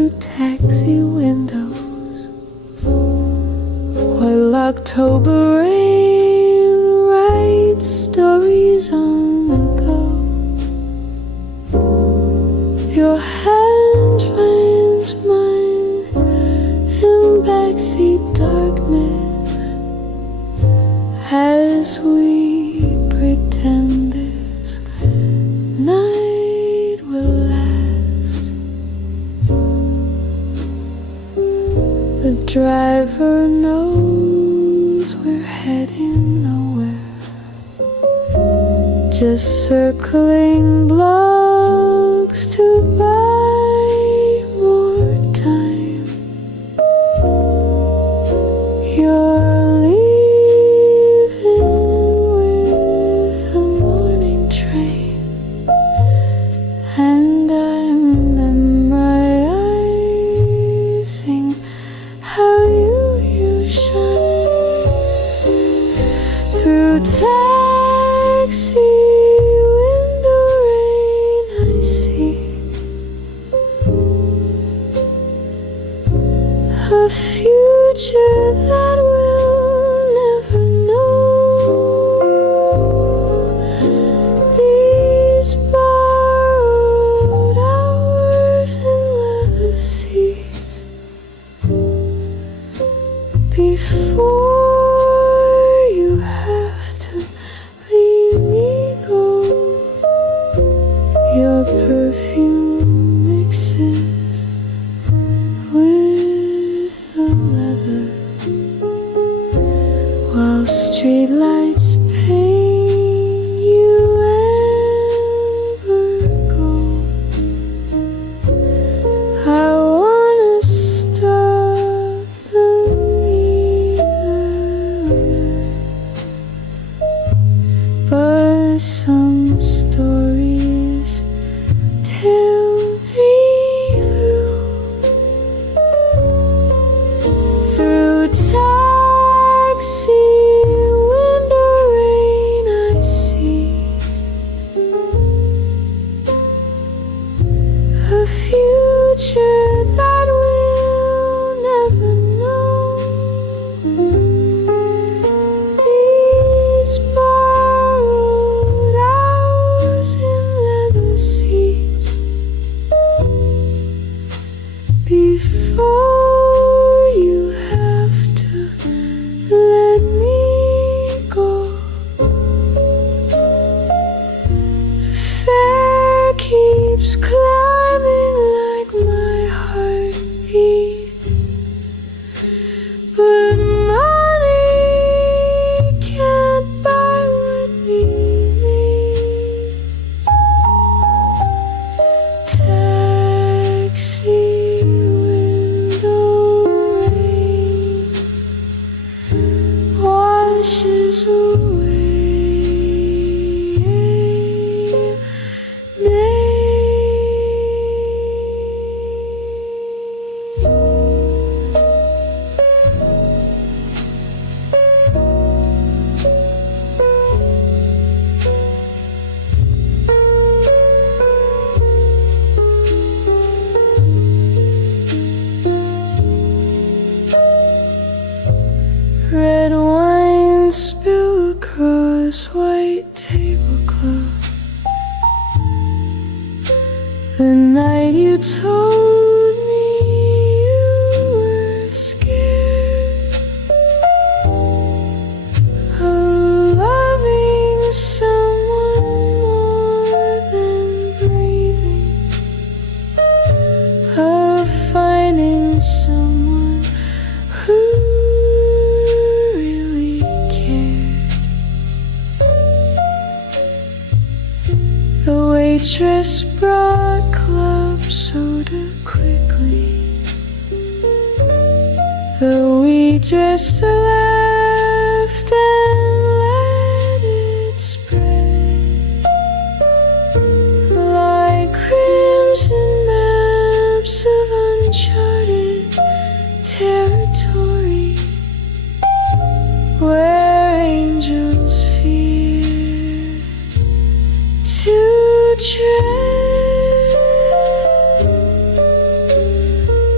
through taxi windows, while October rain writes stories on the go. Your hand finds mine in backseat darkness as we pretend this night will last. The driver knows we're heading nowhere, just circling blocks to buy more time. You're leaving with the morning train, and I'm memorizing how you shine through taxi window rain. I see a future that we'll never know. These borrowed hours in leather seats before you have to leave me go. Your perfume mixes with the leather, while streetlights paint you amber gold. I wanna stop the meter, but some stories tell me through taxi window rain. I see a future that we'll never know. These borrowed hours in leather seats before you have to let me go. The fare keeps climbing like my heartbeat, but money can't buy what we need. Taxi window rain washes away red wine spill across white tablecloth. The night you told me you were scared of loving someone more than breathing, of finding someone who really cared. The waitress brought club soda quickly, the we just left and let it spread like crimson maps of uncharted territory, where angels fear to tread.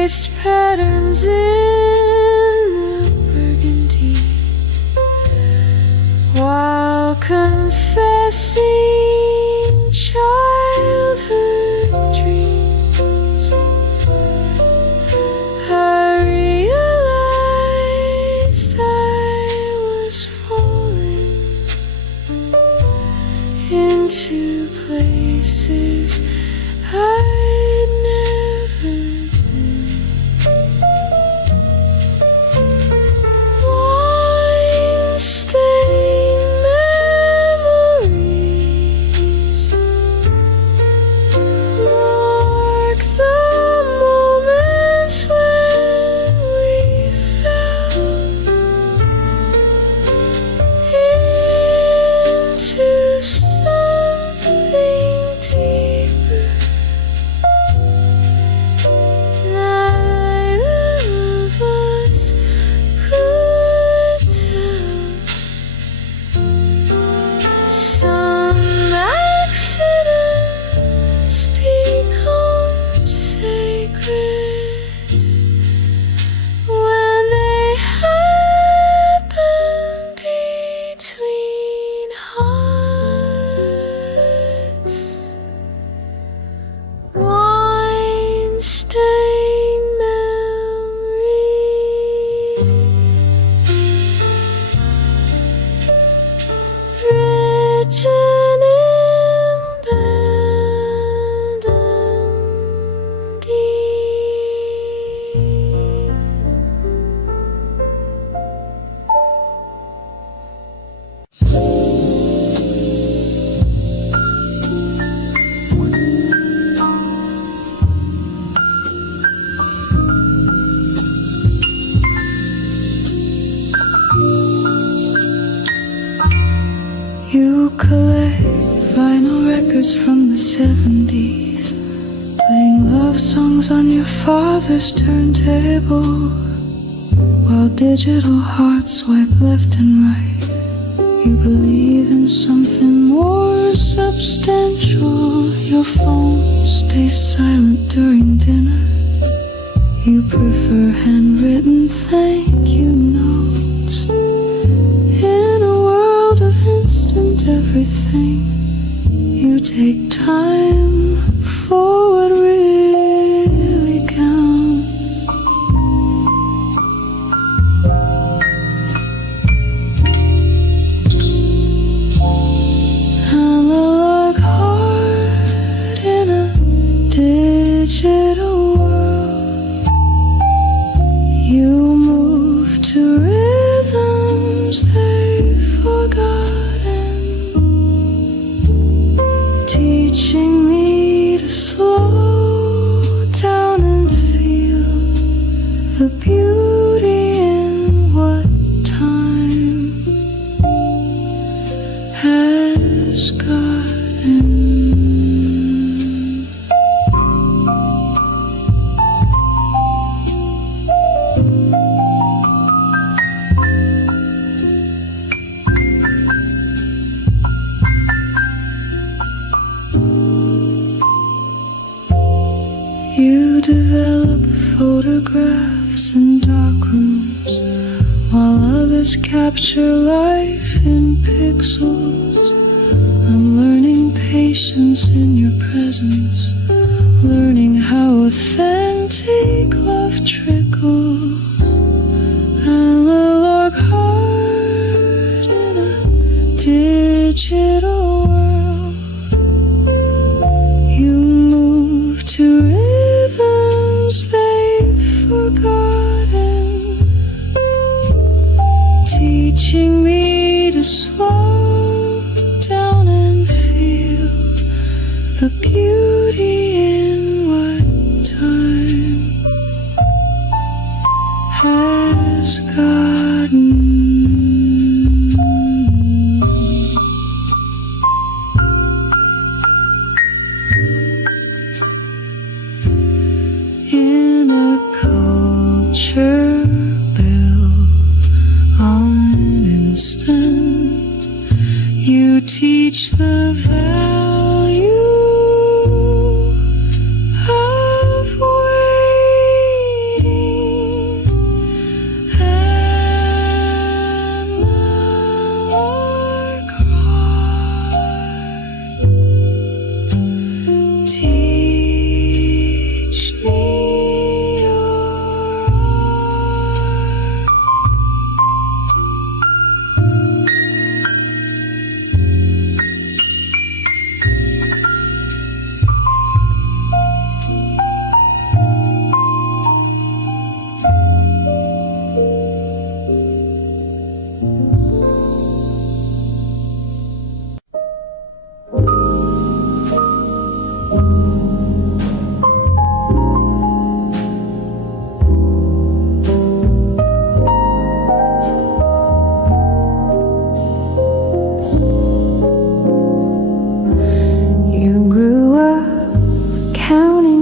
traced patterns in the burgundy while confessing childhood dreams. I realized I was falling into places I'd never been. Wine-stained memories mark the moments when we fell into something deeper. Neither of us could tell. Some accidents become sacred when they happen between hearts. Wine-stained memory written in burgundy. You collect vinyl records from the 70s, playing love songs on your father's turntable, while digital hearts swipe left and right. You believe in something more substantial. Your phone stays silent during dinner. You prefer handwritten thank you notes. In a world of instant everything, you take time for what really counts. Analog heart in a digital world. You move to rhythms they've forgotten, teaching me to slow down and feel the beauty in what time has gotten. You develop photographs in dark rooms, while others capture life in pixels. I'm learning patience in your presence, learning how authentic love trickles. Analog heart in a digital world. You move to rhythms they've forgotten, teaching me to slow down and feel the beauty in what time has gotten. In a culture built on instant, you teach the value of waiting.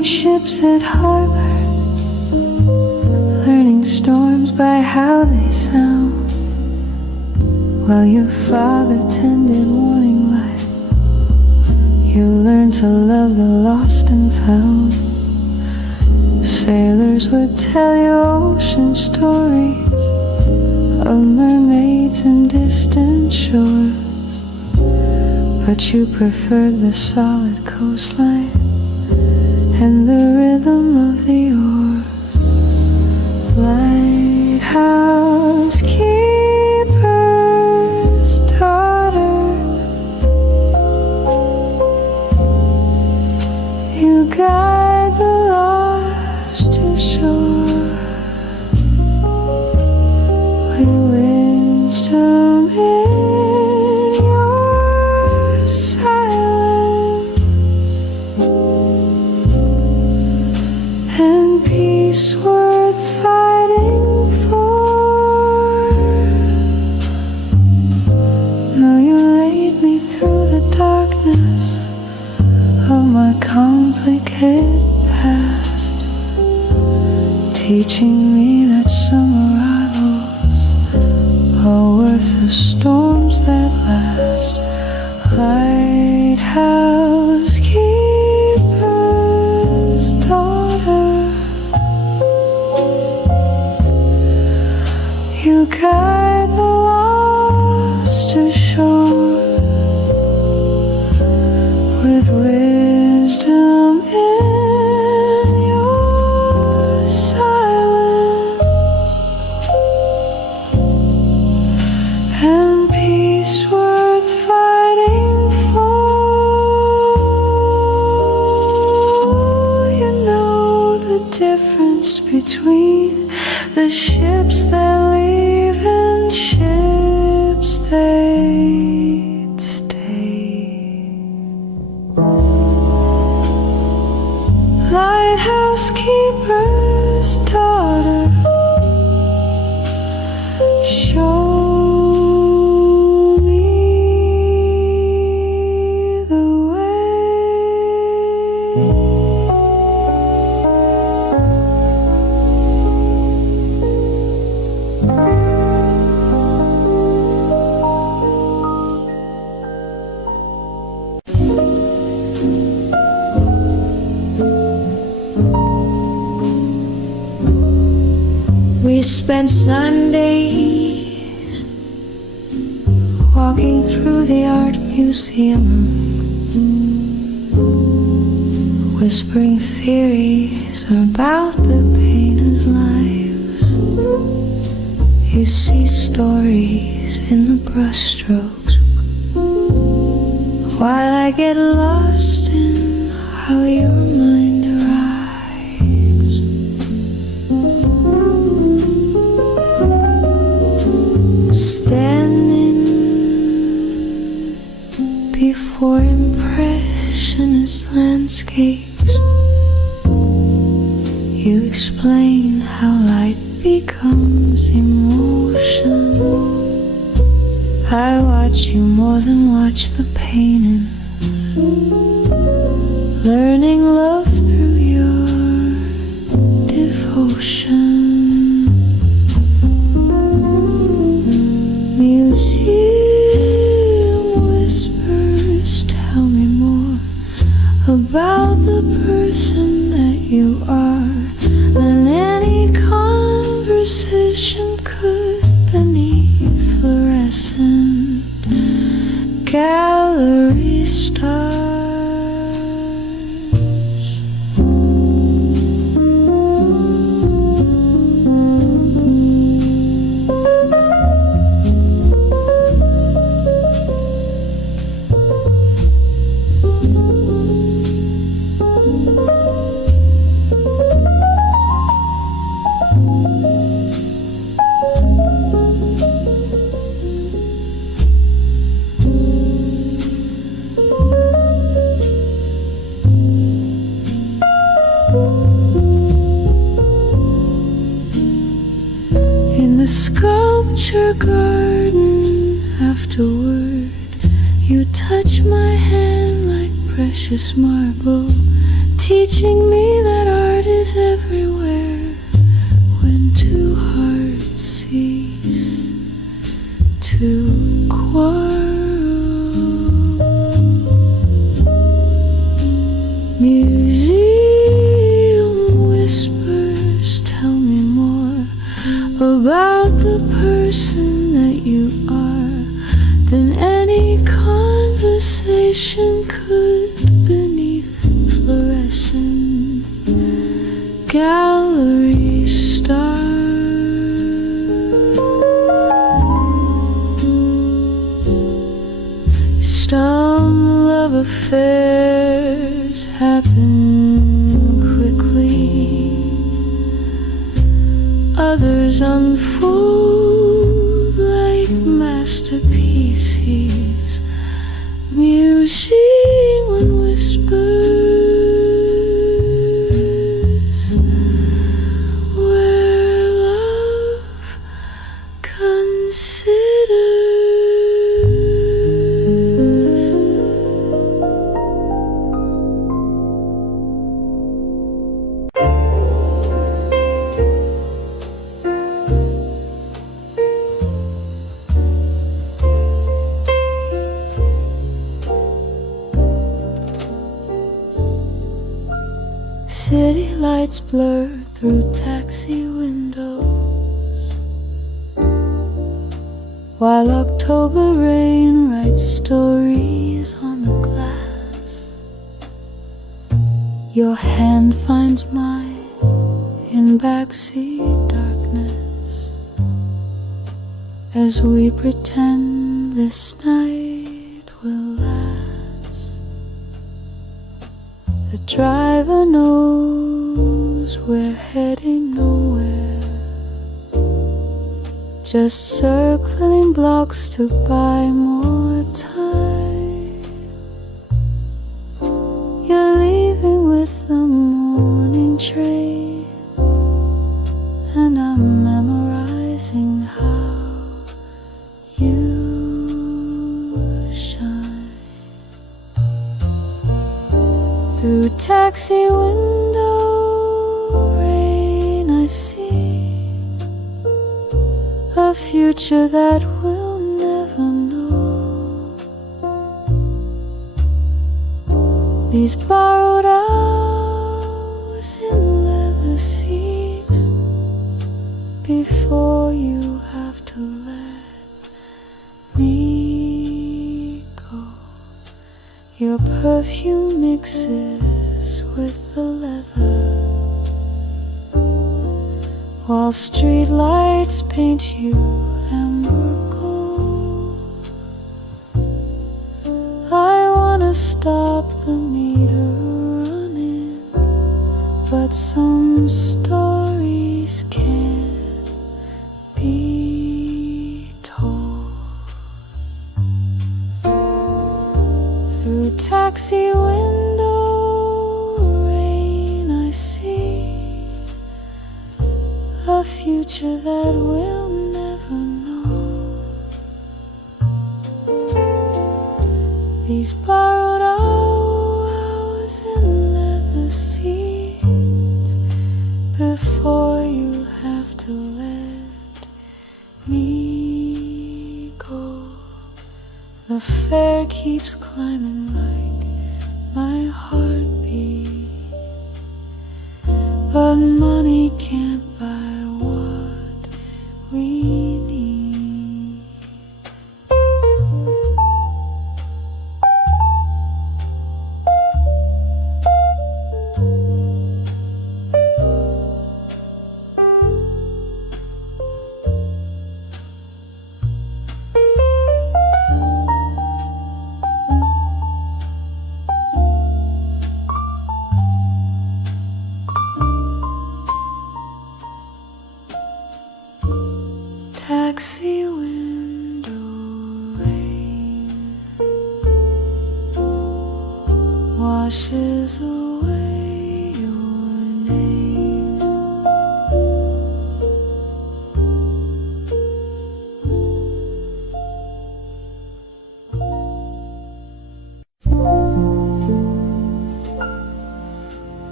ships at harbor, learning storms by how they sound, while your father tended morning light. You learned to love the lost and found. Sailors would tell you ocean stories of mermaids and distant shores, but you preferred the solid coastline and the rhythm of the oars. Lighthouse keeper's daughter, you guide the lost to shore with wisdom in your silence and peace worth fighting for. No, you laid me through the darkness of my complicated past, teaching me that some arrivals are worth the storms that last. Lighthouse keeper's daughter, you guide the lost ashore with wisdom in your silence and peace worth fighting for. You know the difference between the ships that leave and ships that stay. Lighthouse keeper's daughter, show me the way. We spent Sundays walking through the art museum, whispering theories about the painters' lives. You see stories in the brushstrokes, while I get lost in how your mind arrives. Standing before impressionist landscapes, you explain how light becomes emotion. I watch you more than watch the paintings, learning love through your devotion. Museum whispers tell me more about the person that you are than any conversation could beneath fluorescent gallery stars. In the sculpture garden afterward, you touch my hand like precious marble, teaching me that art is everywhere. When two hearts cease to quarrel, museum whispers tell me more about the person that you are than any conversation could beneath fluorescent gallery stars. Some love affairs happen quickly, others unfold like masterpieces, musing and whispers, where love considers. City lights blur through taxi windows, while October rain writes stories on the glass. Your hand finds mine in backseat darkness as we pretend this night will last. The driver knows we're heading nowhere, just circling blocks to buy more time. You're leaving with the morning train, and I'm memorizing how you shine. Through taxi window rain I see a future that we'll never know. These borrowed hours in leather seats before you have to let me go. Your perfume mixes with the leather, while street lights paint you amber gold. I wanna stop the meter running, but some stories can't be told. Through taxi window rain I see a future that we'll never know. These borrowed hours in leather seats before you have to let me go. The fare keeps climbing like my heartbeat, but money can't buy what we need. Taxi window rain washes away your name.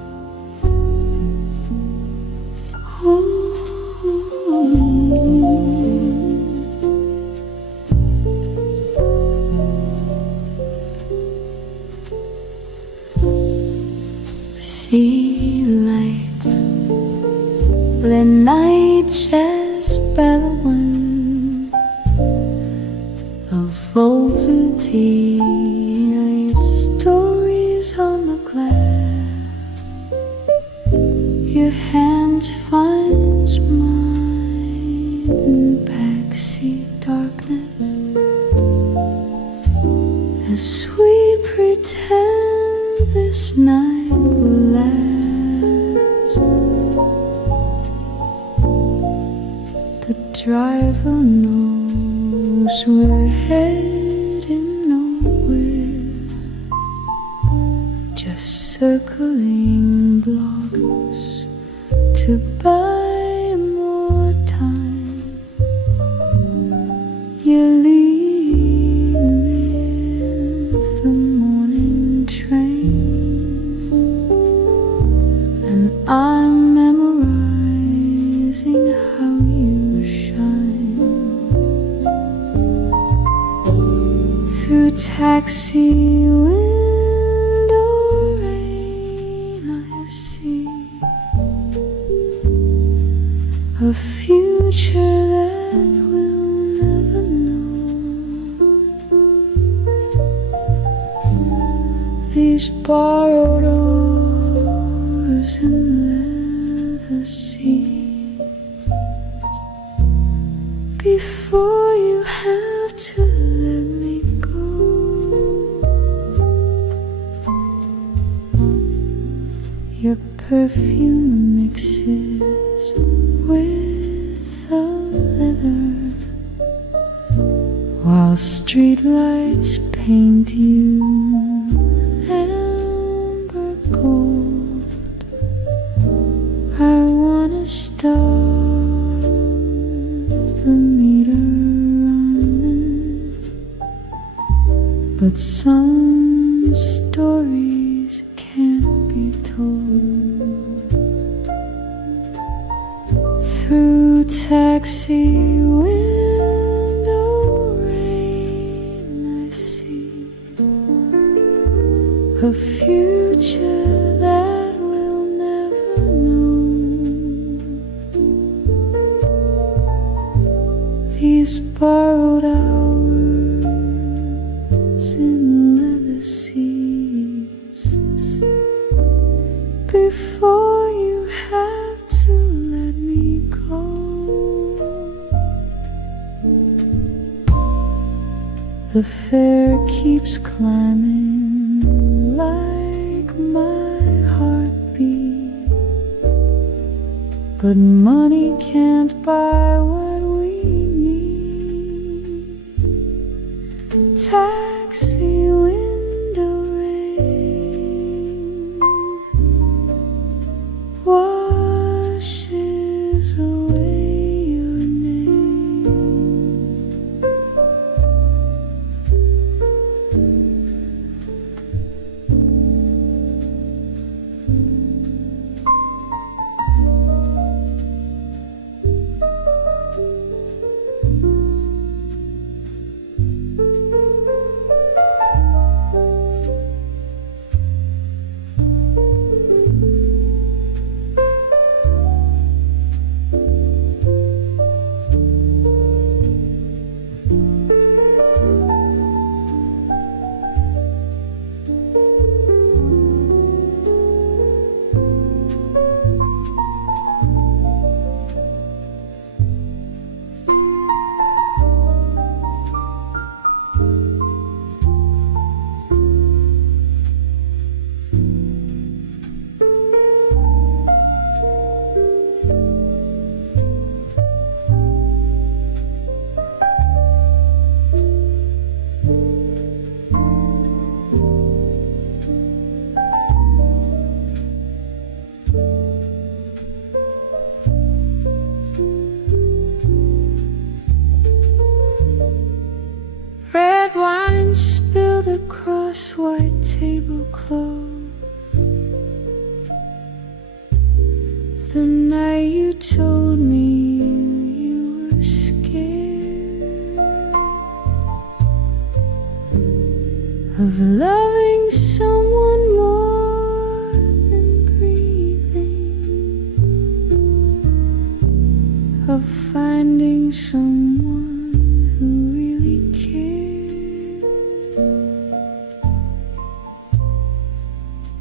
sea light, the night just bellowing of velvety stories on the glass. Your hand finds mine in backseat darkness as we pretend this night will last. The driver knows we're heading nowhere, just circling blocks to buy more time. You're leaving the morning train, and I'm memorizing how you shine through taxi window rain. I see a future that we'll never know. These borrowed oars and leather seas, before you have to let me go. Your perfume mixes with the leather, while streetlights paint you amber gold. I wanna stop the meter running, but some stories can't be told. Through taxi window rain, I see a future that we'll never know. These borrowed hours in leather seats, before you have to let me go. The fare keeps climbing like my heartbeat, but money can't buy what we need. Taxi window rain washes away your name. Red wine spilled across white tablecloth the night you told me you were scared of loving someone more than breathing.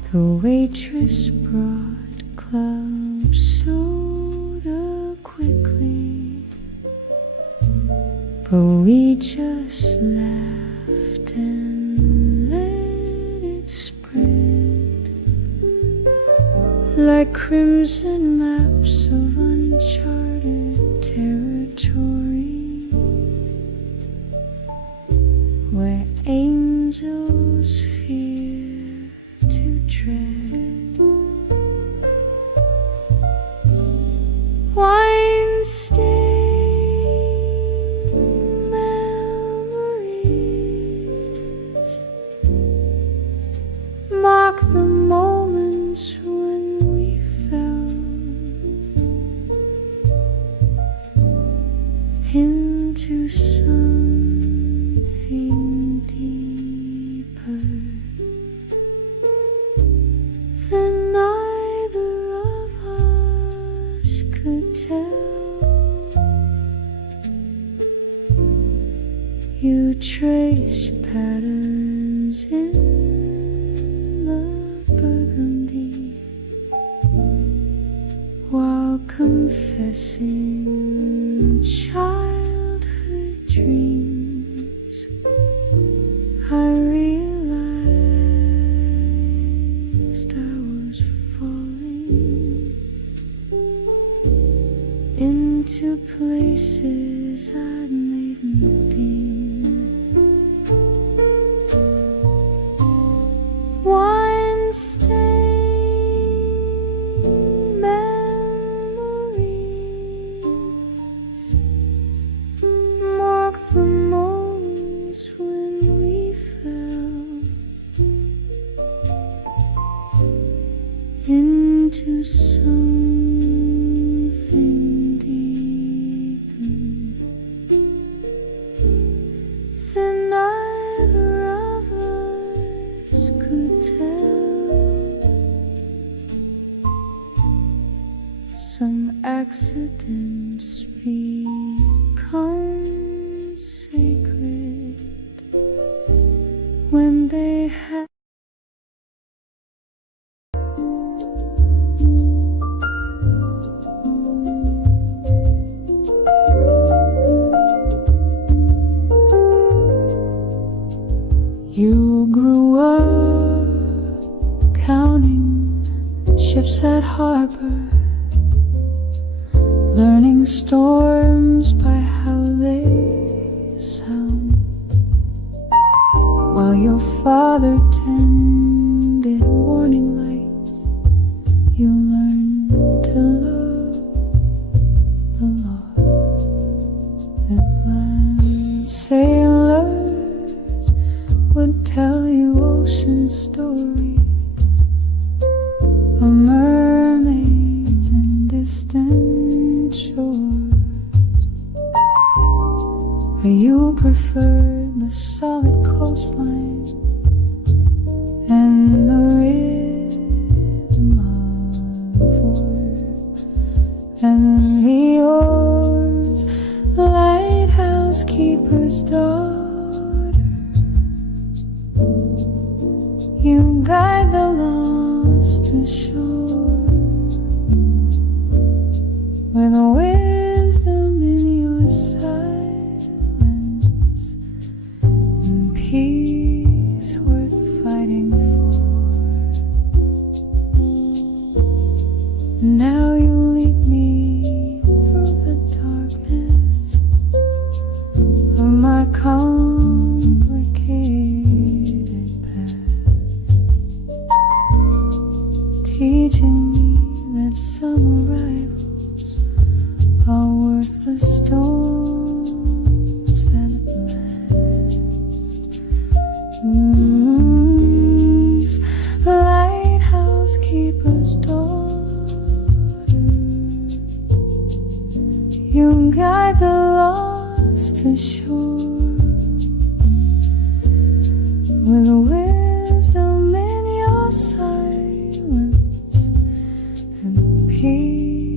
The waitress brought club soda quickly, but we just laughed and let it spread like crimson maps of uncharted territory, where angels fear to tread. Wine-stained memories mark the moments when we fell into something deeper than neither of us could tell. You traced patterns in the burgundy while confessing childhood dreams. I realized I was falling into places I'd made been. Wine-stained memories mark the moments when we fell into something deeper than neither of us could tell. Some accidents become sacred when they happen. You grew up counting ships at harbor, learning storms by how they sound, while your father tended warning lights. You learned to love the lost. And my sailors would tell you ocean stories of mermaids and distant shores, but you preferred the solid coastline and the rhythm of words and the oars, lighthouse keeper's daughter. You guide the lost to shore with wisdom in your silence and peace worth fighting for. Now you lead me through the darkness of my complicated past, teaching me that some arrivals are worth the storms that last. Lighthouse keeper's daughter, you guide the lost to shore with wisdom in your silence and peace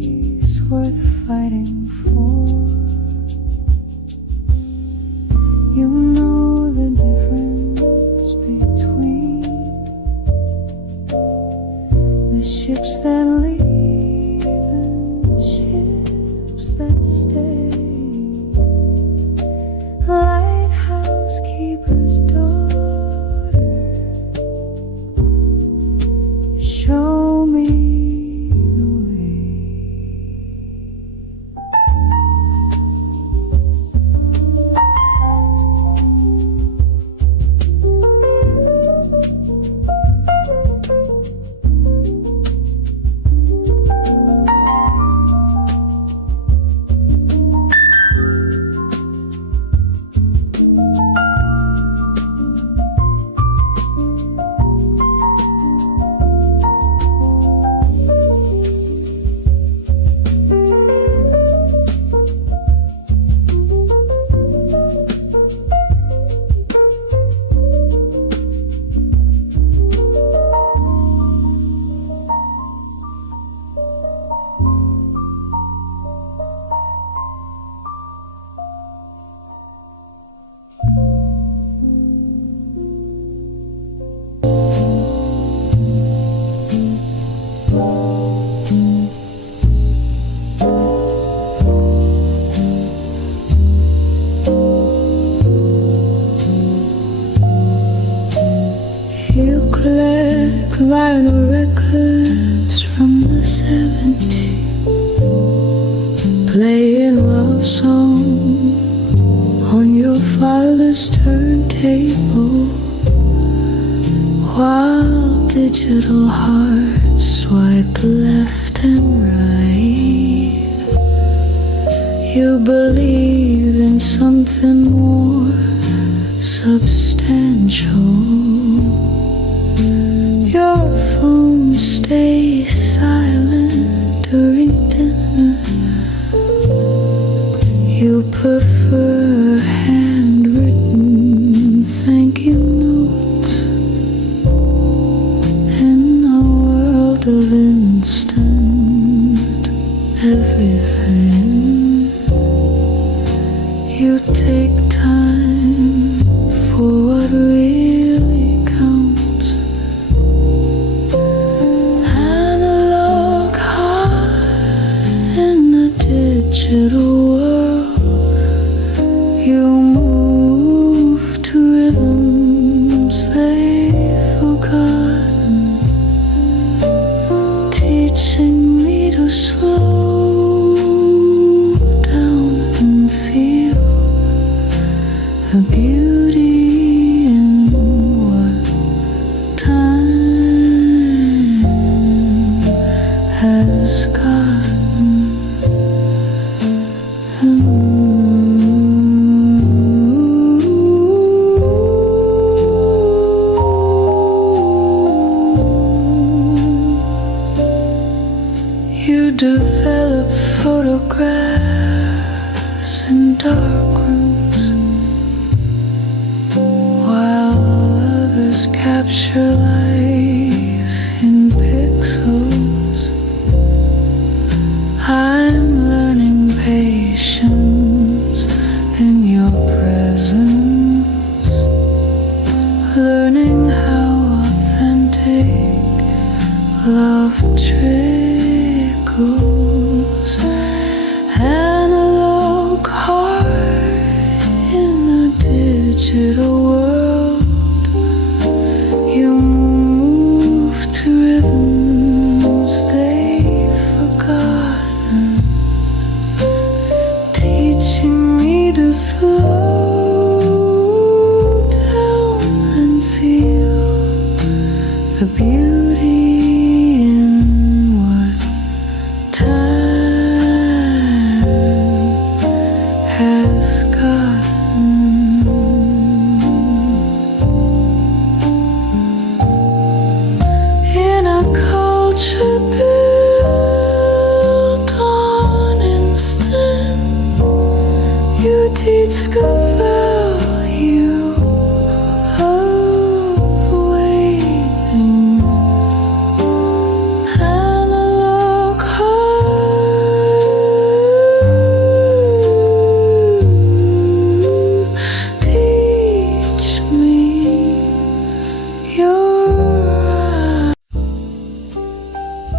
ships that leave and ships that stay. Lighthouse keeper's daughter, show me the way. You collect vinyl records from the 70s, playing love songs on your father's turntable, while digital hearts swipe left and right. You believe in something more substantial. Your phone stays silent during dinner. You prefer handwritten thank you notes in a world of instant everything. You take time for what really counts. Analog heart in the digital world. You move to rhythms they've forgotten, teaching me to slow down and feel the beauty in what time has gotten. You develop photographs in dark rooms, while others capture life in pixels. I'm learning patience in your presence, learning how authentic love trickles. Analog heart in a digital world. You move to rhythms they've forgotten, teaching me to slow down and feel the beauty in what time has gotten. In a culture built on instant, you teach the value of waiting. Analog heart, teach me your eyes.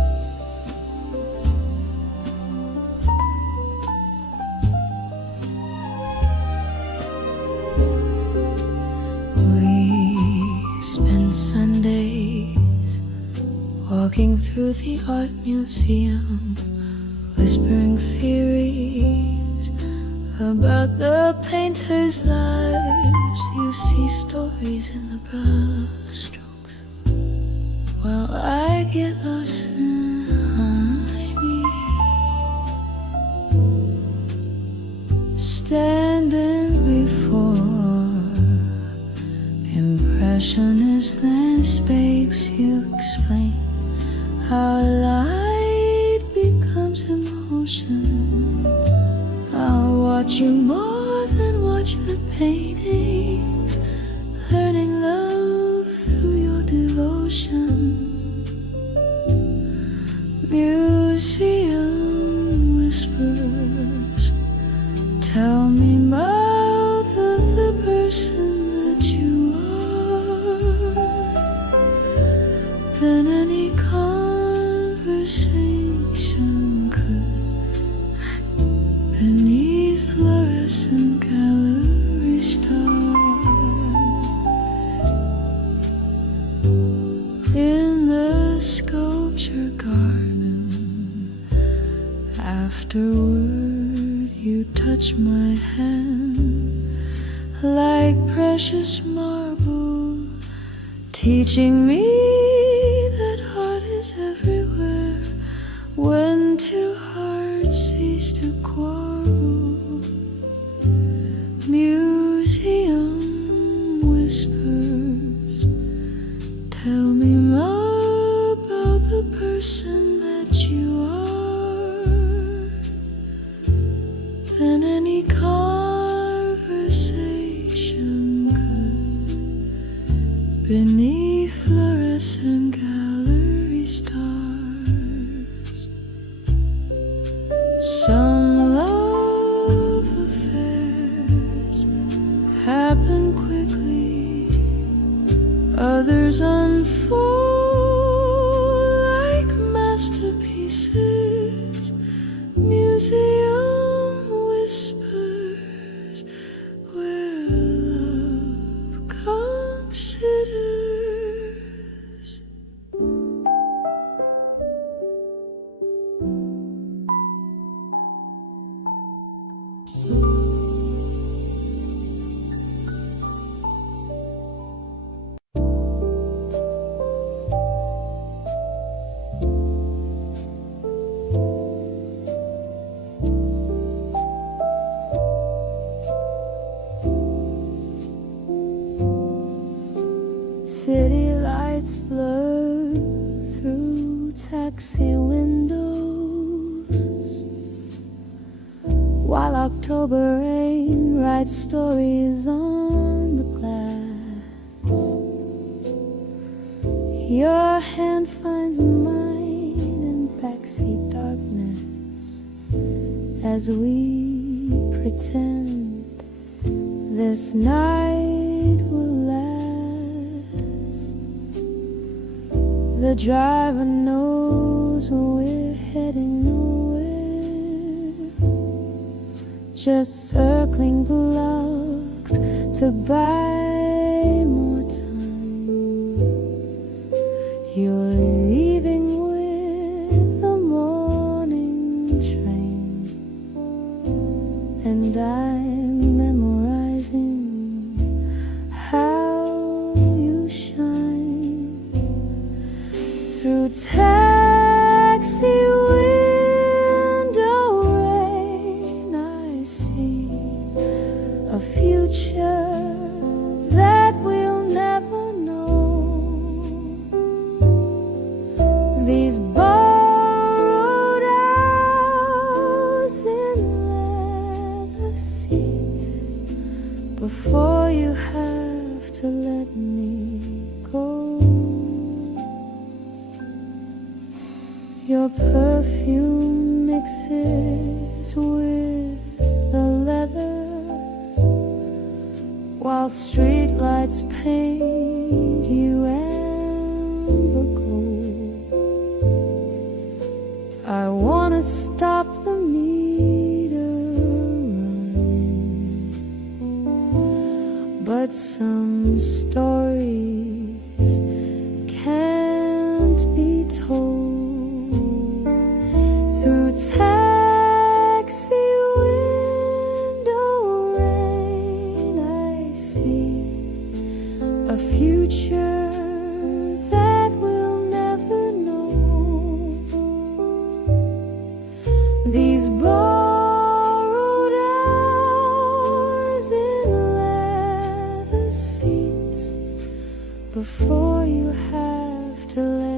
walking through the art museum, whispering theories about the painters' lives. You see stories in the brush strokes, while I get lost in harmony. Standing before impressionist landscapes, you explain how light becomes emotion. I'll watch you more than watch the paintings, learning love through your devotion. Museum whispers, tell me about the person that you are. Then any conversation could, beneath fluorescent gallery stars. In the sculpture garden, afterward you touch my hand like precious marble, teaching me that art is everywhere when two hearts cease to quarrel. Museum whispers, tell me more about the person that you are. Then any conversation could, beneath fluorescent gallery stars. Some love affairs happen quickly, others unfold like masterpieces. Museum whispers, where love considers. City lights blur through taxi windows, while October rain writes stories on the glass. Your hand finds mine in backseat darkness as we pretend this night will last. The driver knows we're heading nowhere, just circling blocks to buy more time. You're leaving with the morning train, and I'm memorizing how you shine through taxi window rain. I see a future that we'll never know. These borrowed hours in leather seats before you have to let me go. Your perfume mixes with the leather, while streetlights paint you amber gold. I wanna stop the meter running, but some stories can't be told.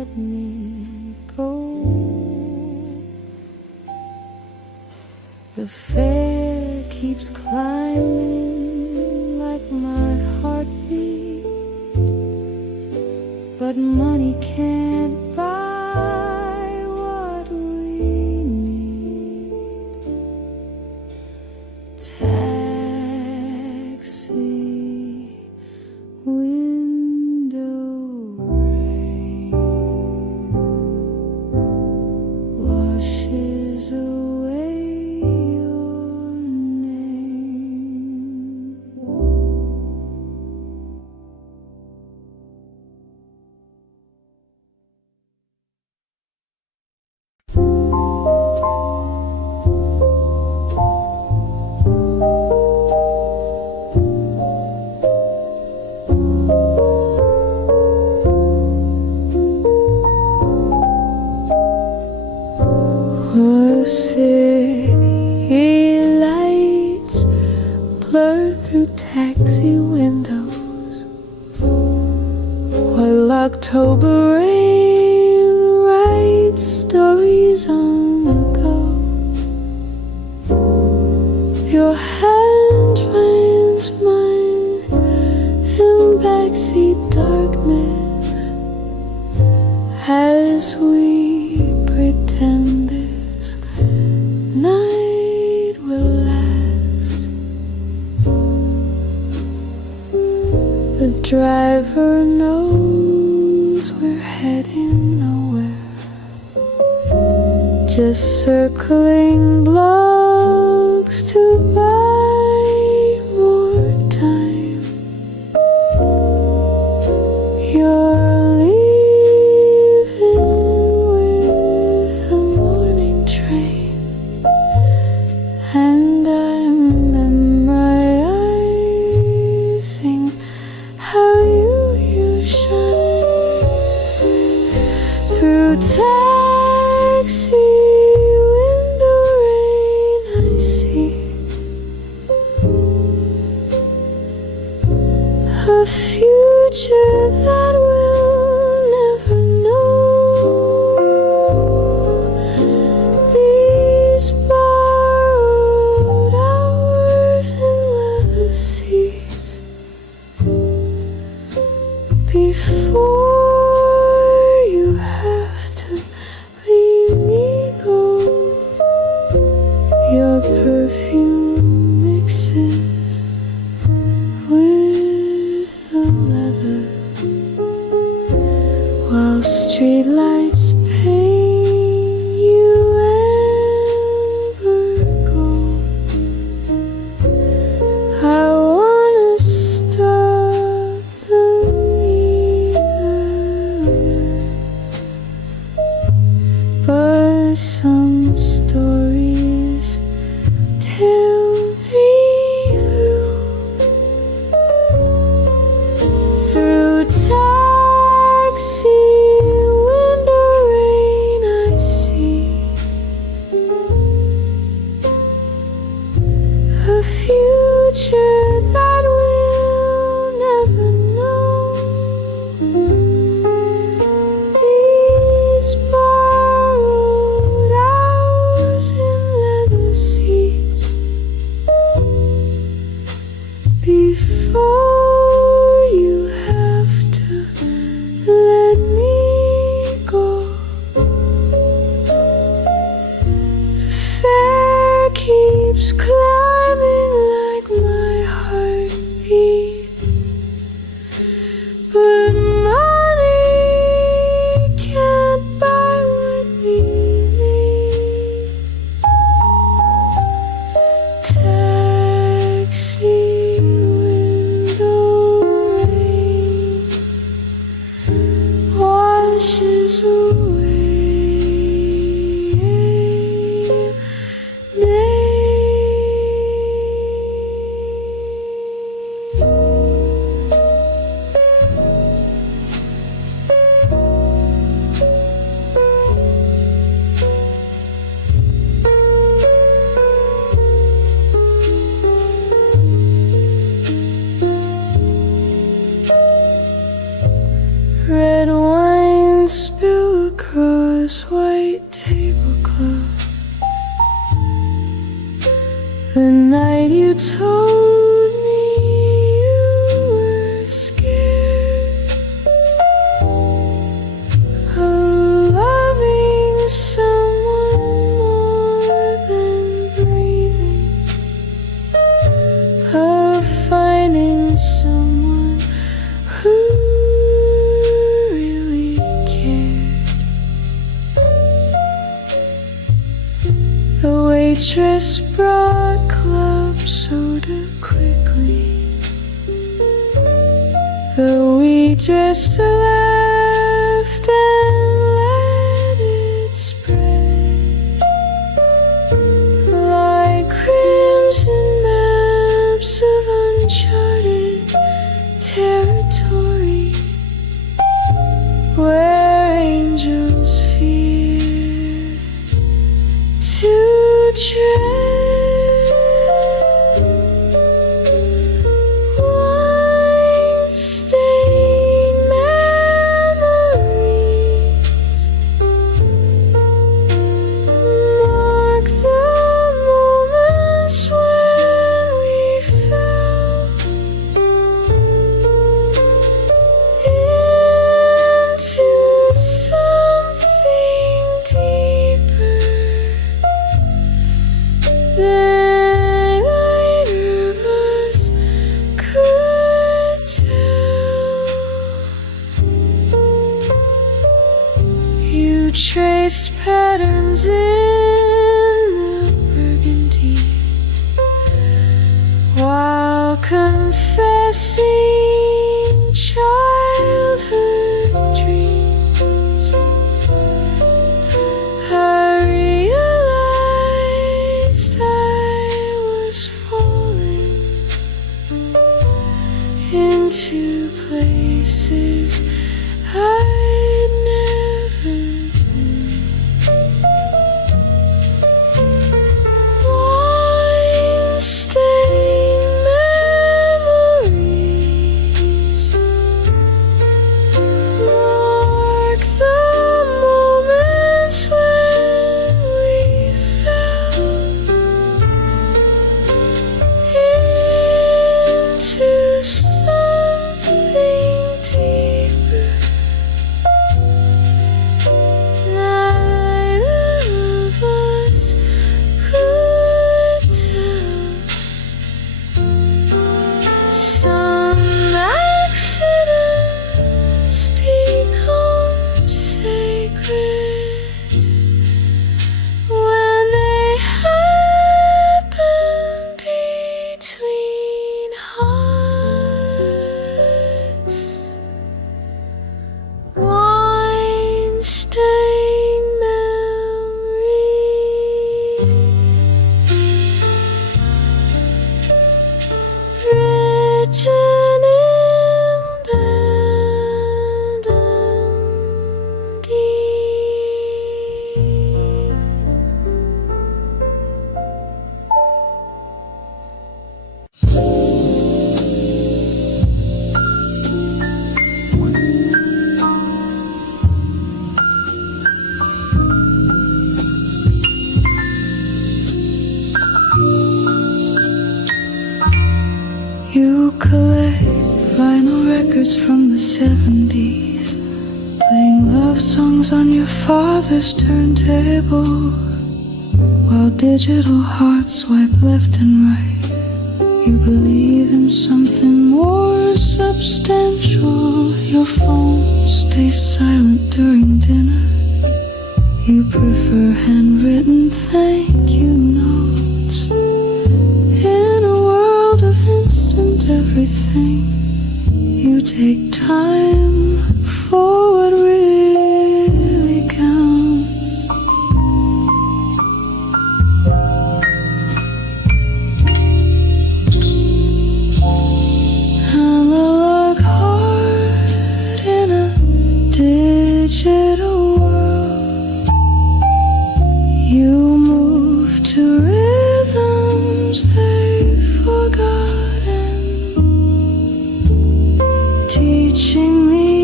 let me go. The fare keeps climbing like my heartbeat, but money can't buy what we need. Taxi, window rain washes away your name. The city lights blur through taxi windows, while October rain writes stories on the go. Your hand finds mine in backseat darkness as we pretend this night will last. The driver knows we're heading nowhere, just circling blocks to buy more time. You're leaving with the morning train, and I'm memorizing how you shine through taxi window rain. I see a future that we'll never know. These borrowed hours in leather seats before you have to leave me go. Your perfume mixes with the leather, while streetlights paint you amber gold. I wanna stop them either, but some stories tell me through taxi window rain. I see a future that we'll never know. These borrowed hours in leather seats before you have to let me go. The fare keeps climbing like my heartbeat, but money can't buy what we need. Taxi window rain washes away red wine spilled across white tablecloth. The night you told me you were scared of loving someone more than breathing, of finding someone who really cared. The waitress brought club soda quickly, though we just laughed and let it spread like crimson maps of uncharted territory, where angels fear to tread. Traced patterns in the burgundy while confessing childhood dreams. I realized I was falling into places I'd never. Some accidents become sacred when they happen between hearts. Wine-stained memories written You collect vinyl records from the 70s, playing love songs on your father's turntable, while digital hearts swipe left and right. You believe in something more substantial. Your phone stays silent during dinner. You prefer handwritten thank you notes. In a world of instant everything, you take time for what really counts. Analog heart in a digital world. You move to rhythms they've forgotten, teaching me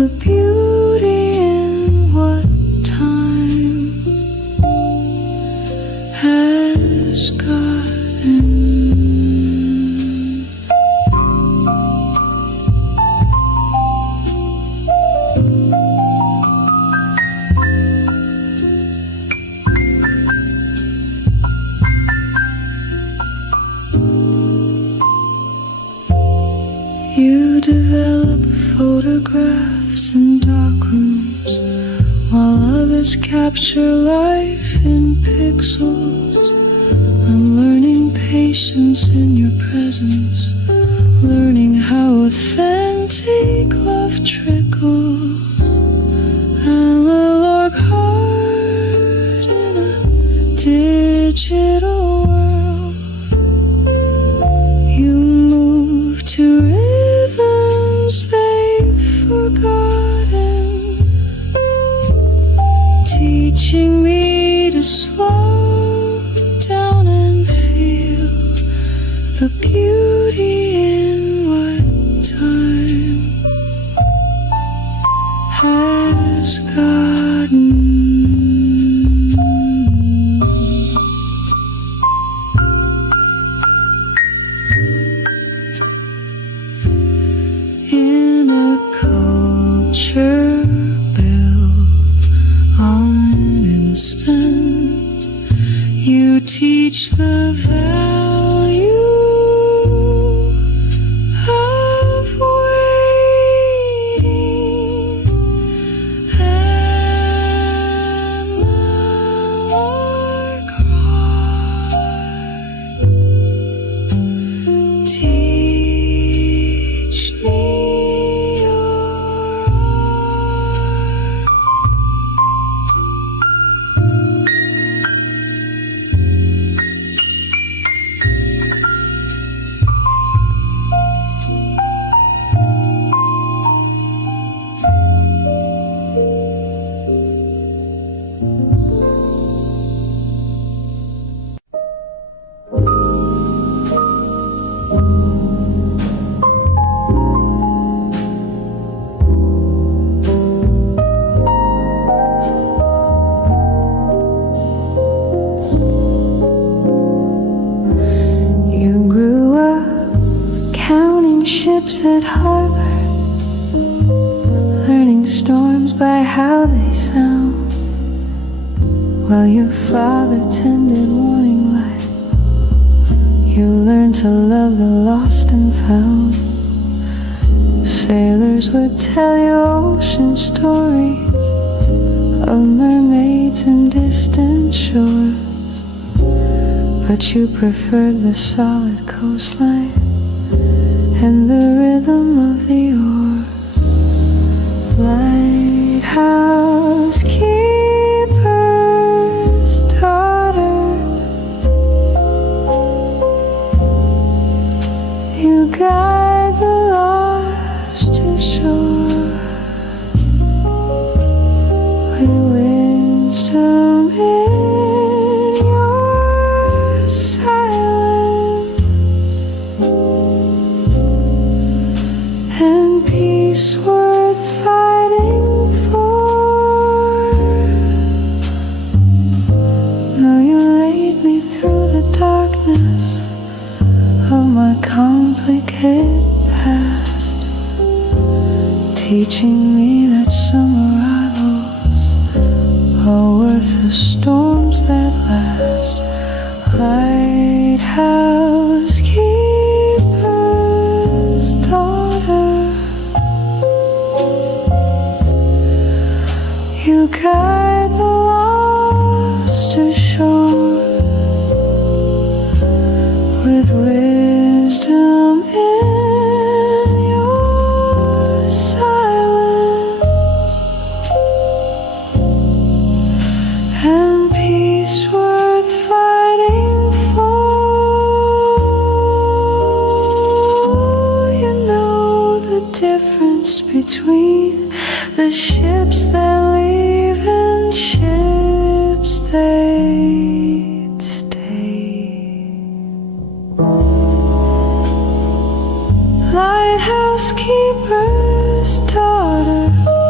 the beauty in what time has gotten. You develop photographs in dark rooms, while others capture life in pixels. I'm learning patience in your presence, learning how authentic love trickles. I'm a lark heart in a digital world. You move to rhythms they've forgotten, teaching me to slow down and feel the beauty in what time has gotten. In a culture built on instant, you teach the value of waiting, and my lark heart, teach me your art. You grew up counting ships at harbor, learning storms by how they sound, while your father tended warning light. You learned to love the lost and found. Sailors would tell you ocean stories of mermaids and distant shores, but you preferred the solid coastline and the rhythm of the oars. Lighthouse keeper's daughter, you guide the lost to shore with wisdom in your silence, and peace worth fighting for. No, you laid me through the darkness of my complicated past, teaching me that some arrivals are worth the storms that last. Lighthouse keeper's daughter, you guide the lost ashore with wisdom in your silence, and peace worth fighting for. You know the difference between the ships that leave and ships that stay. Lighthouse keeper's daughter,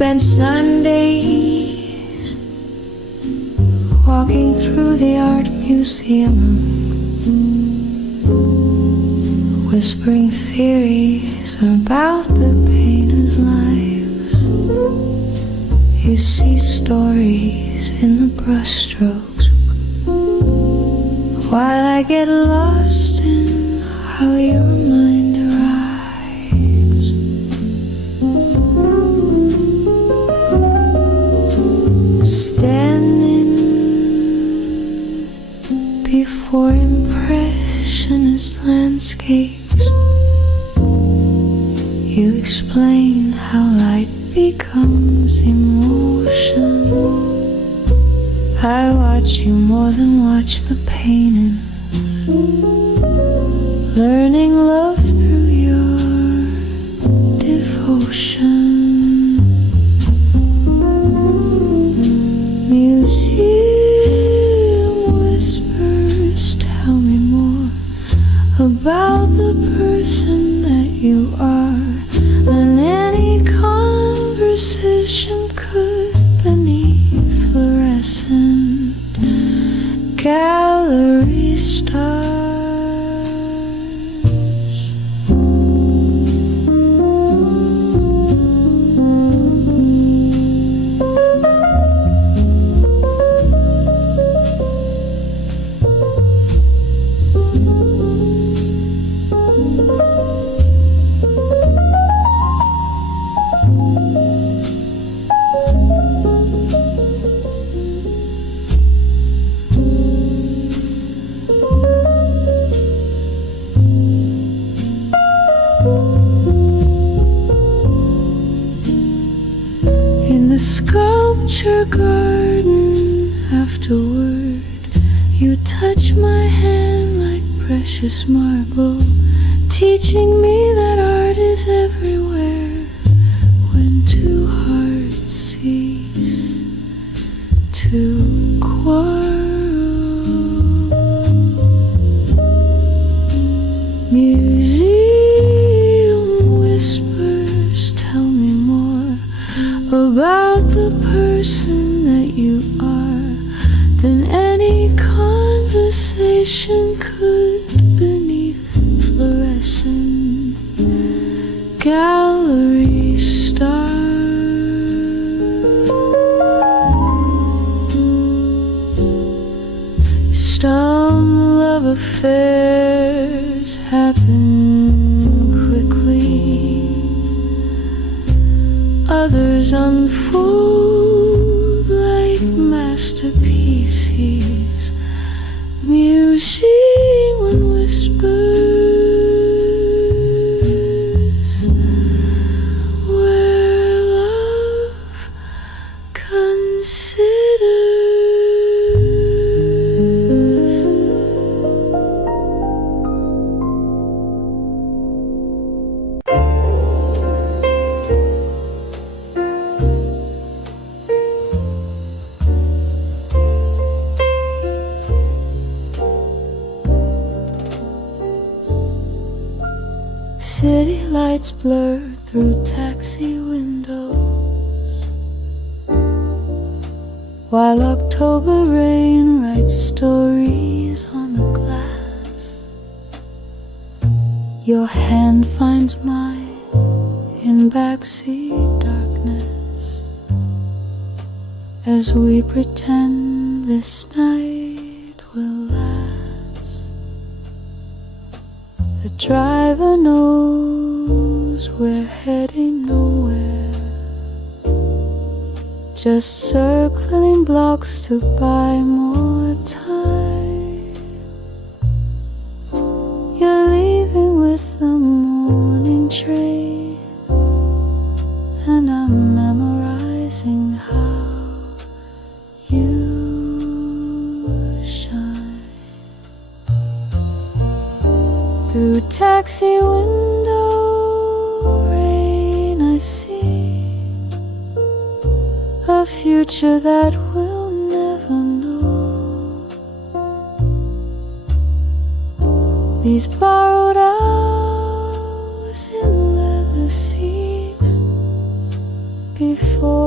spent Sundays walking through the art museum, whispering theories about the painters' lives. You see stories in the brushstrokes, while I get lost in how your mind arrives. Standing before impressionist landscapes, you explain how light becomes emotion. I watch you more than watch the paintings, learning love through your devotion. Museum whispers, tell me more about the person that you are than any conversation could beneath fluorescent gallery stars. In the sculpture garden afterward, you touch my hand like precious marble, teaching me that art is everywhere when two hearts cease to quarrel. Museum whispers, tell me more about the person that you are than any conversation could beneath fluorescent gallery stars. Some love affairs happen quickly, others unfold like masterpieces. Musing and whispers, where love considers. City lights blur through taxi windows, while October rain writes stories on the glass. Your hand finds mine in backseat darkness as we pretend this night will last. The driver knows we're heading nowhere, just circling blocks to buy more time. You're leaving with the morning train, and I'm memorizing how you shine. Through taxi window rain, I see a future that we'll never know. These borrowed hours in leather seats before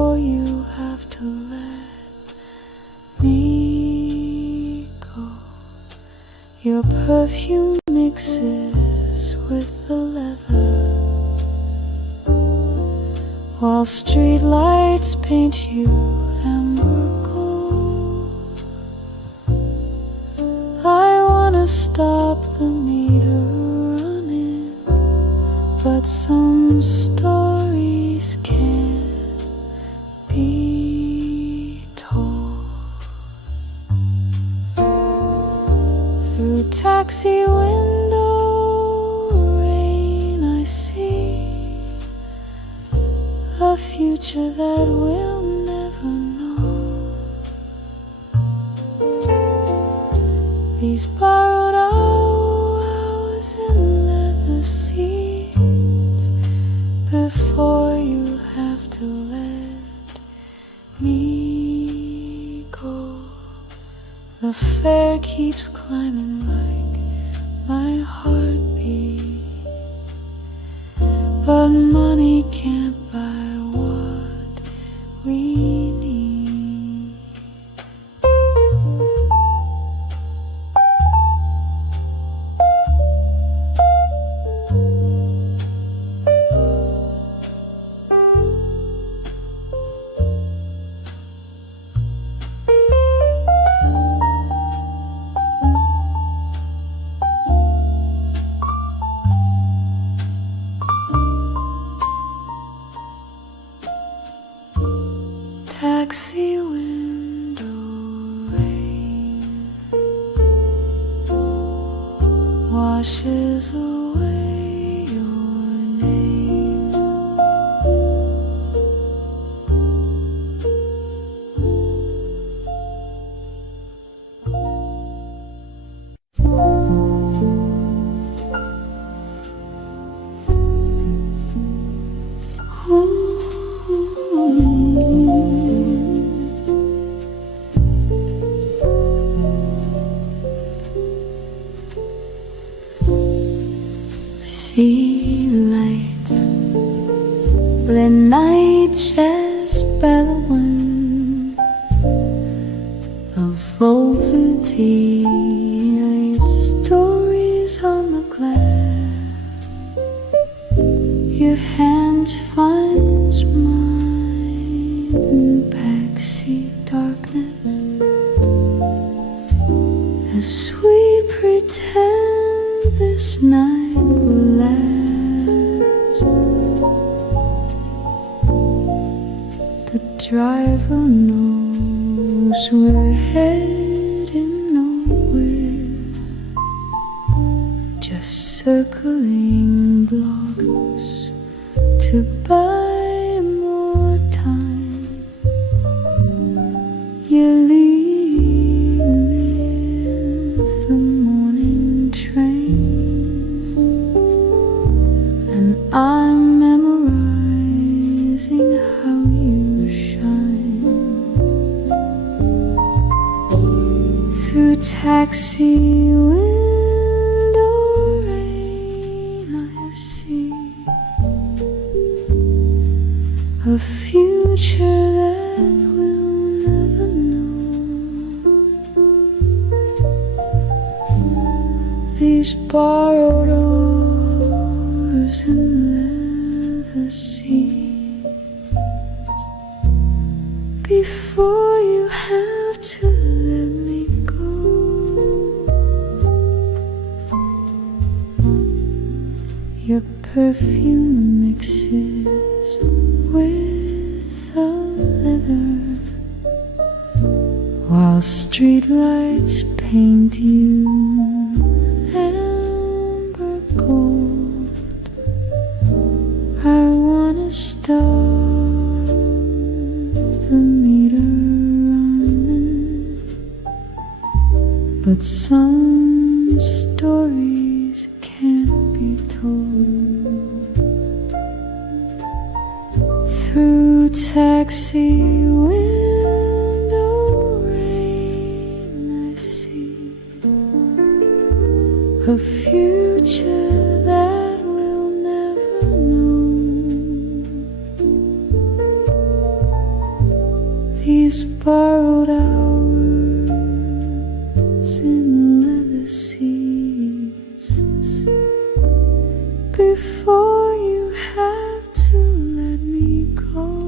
while street lights paint you amber gold. I wanna stop the meter running, but some stories can't be told. Through taxi window rain I see a future that we'll never know. These borrowed hours in leather seats before you have to let me go. The fare keeps climbing like my heartbeat, but money can't buy what we need. Taxi window rain washes away your name. See light, blend night just by the wind of overtime stories on the glass. Your hand finds mine in backseat darkness as we pretend this night will last. The driver knows we're heading nowhere, just circling blocks to buy more time. You're leaving the morning train, and I'm memorizing how you shine. Through taxi window rain I see a future that we'll never know. These borrowed oars in leather seats before you have to let me go. Your perfume mixes with the leather, while streetlights paint you amber gold. I wanna stop the meter running, but some stories can't be told. Through taxi window rain I see a future that we'll never know. These borrowed hours in leather seats before you have to let me go.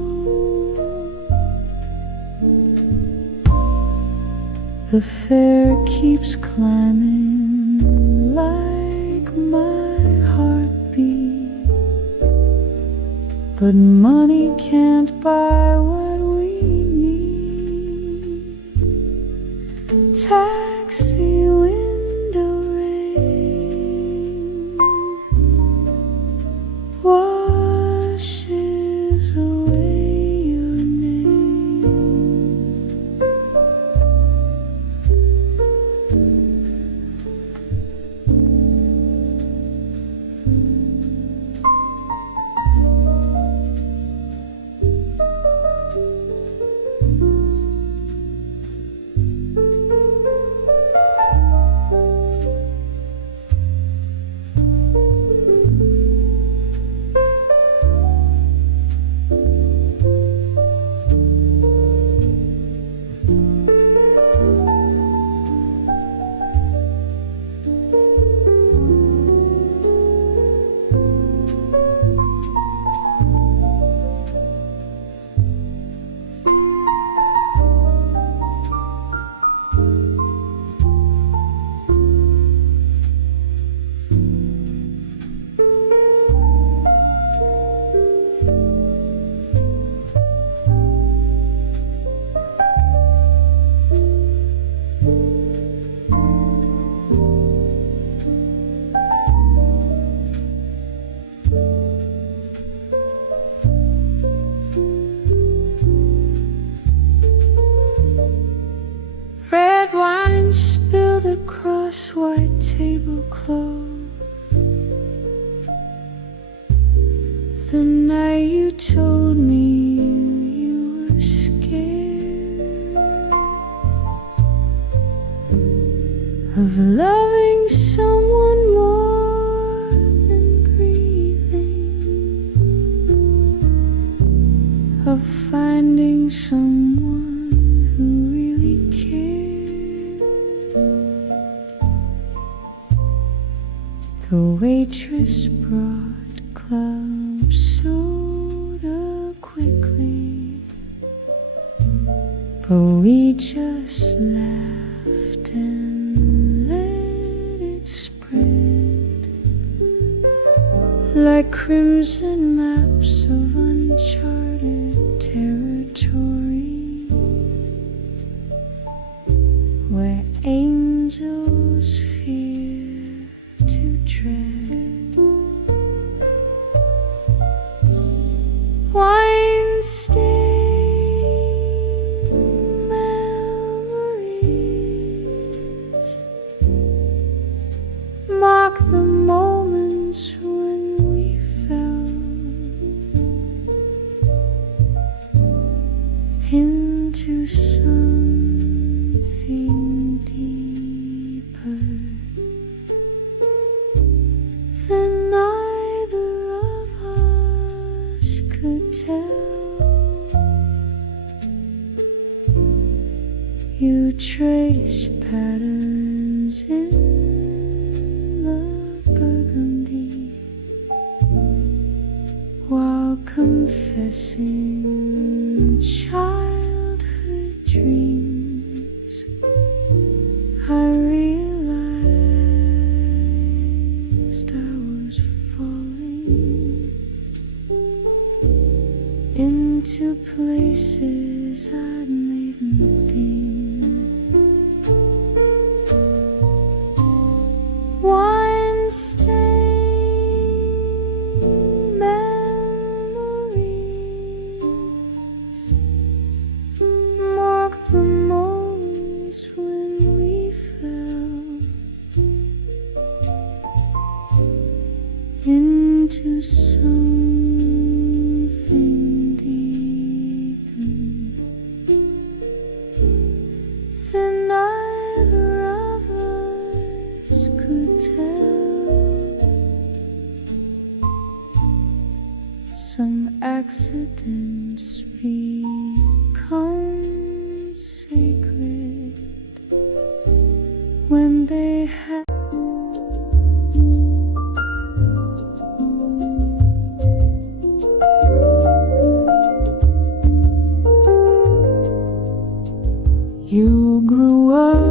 The fare keeps climbing like my heartbeat, but money can't buy what we need. Taxi window rain washes away your name. Red wine spilled across white tablecloth the night you told me you were scared of loving someone more than breathing, of finding someone who really cared. The waitress brought club soda quickly, but we just laughed and let it spread like crimson maps of uncharted territory, where angels fear to tread. Wine-stained memories mark the moments when we fell into something deeper than neither of us could tell. You traced patterns in the burgundy while confessing childhood dreams. I realized I was falling into places I'd never been. Wine-stained memories mark the moments when we fell into something deeper than neither of us could tell. Some accidents become sacred when they happen. You grew up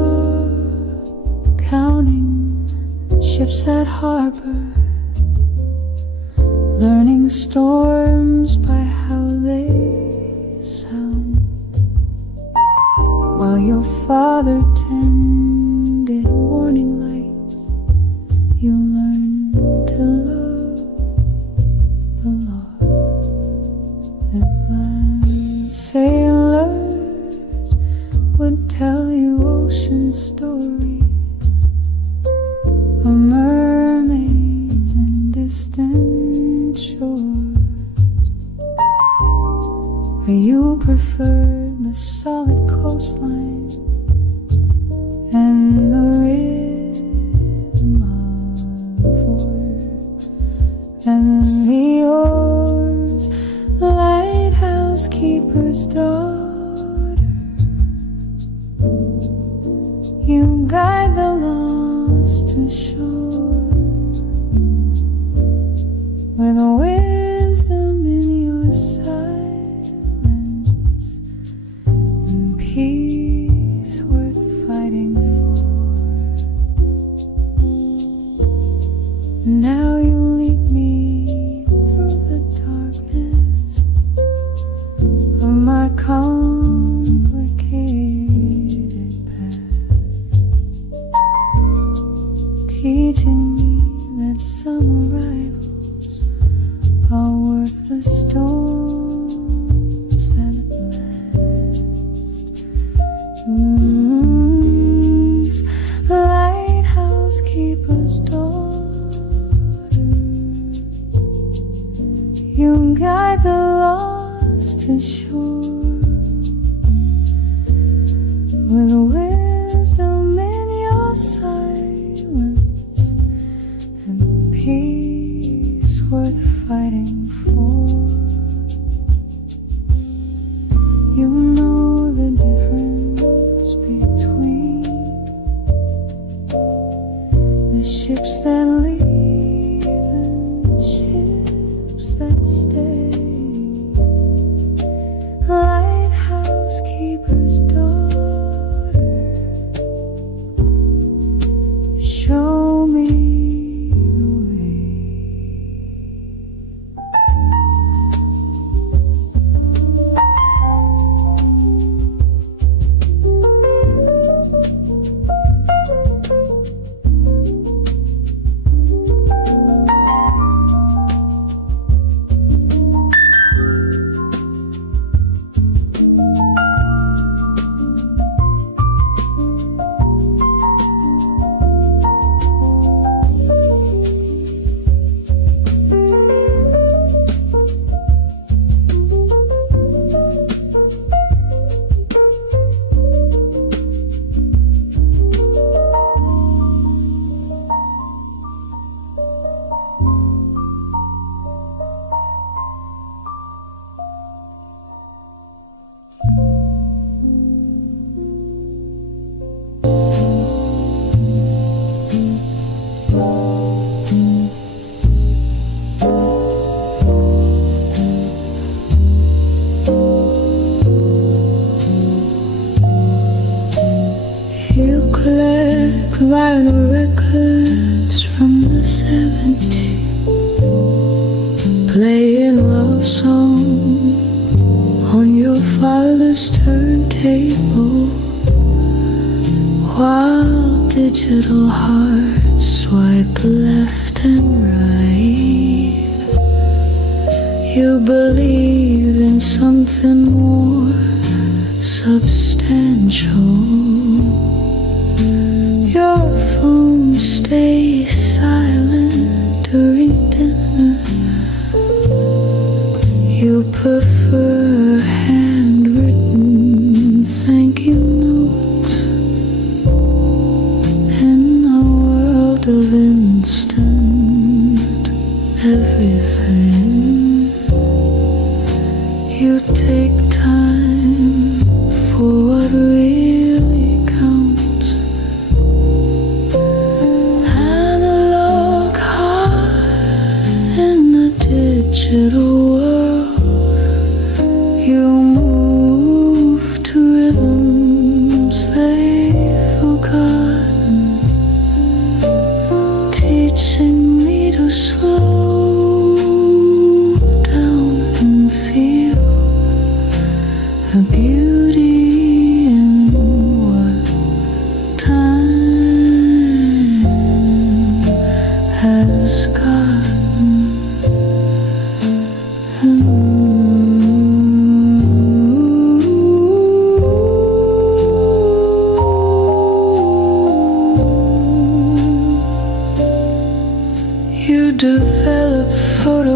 harbor, learning storms by how they sound, while your father tended warning lights. You learn to love the law. Advanced sailors would tell you ocean stories of mermaids and distant shores, but you preferred the solid coastline and the rhythm of words and the oars. Lighthouse keeper's daughter, you guide the lost to shore with wisdom in your silence and peace worth fighting for. Now you lead me through the darkness of my complicated past, teaching me that some arrivals are worth the storms that last. Lighthouse keeper's daughter, you guide the lost to shore with wisdom in your silence and peace worth fighting for. You know the difference between the ships that leave and ships that stay. Lighthouse keeper's daughter, show me the way. You collect vinyl records from the 70s, playing love songs on your father's turntable, while digital hearts swipe left and right. You believe in something more substantial. Your phone stays silent during dinner. You prefer handwritten thank you notes in a world of instant everything. You take time for what really counts. Analog heart in the digital world. You move to rhythms they've forgotten, teaching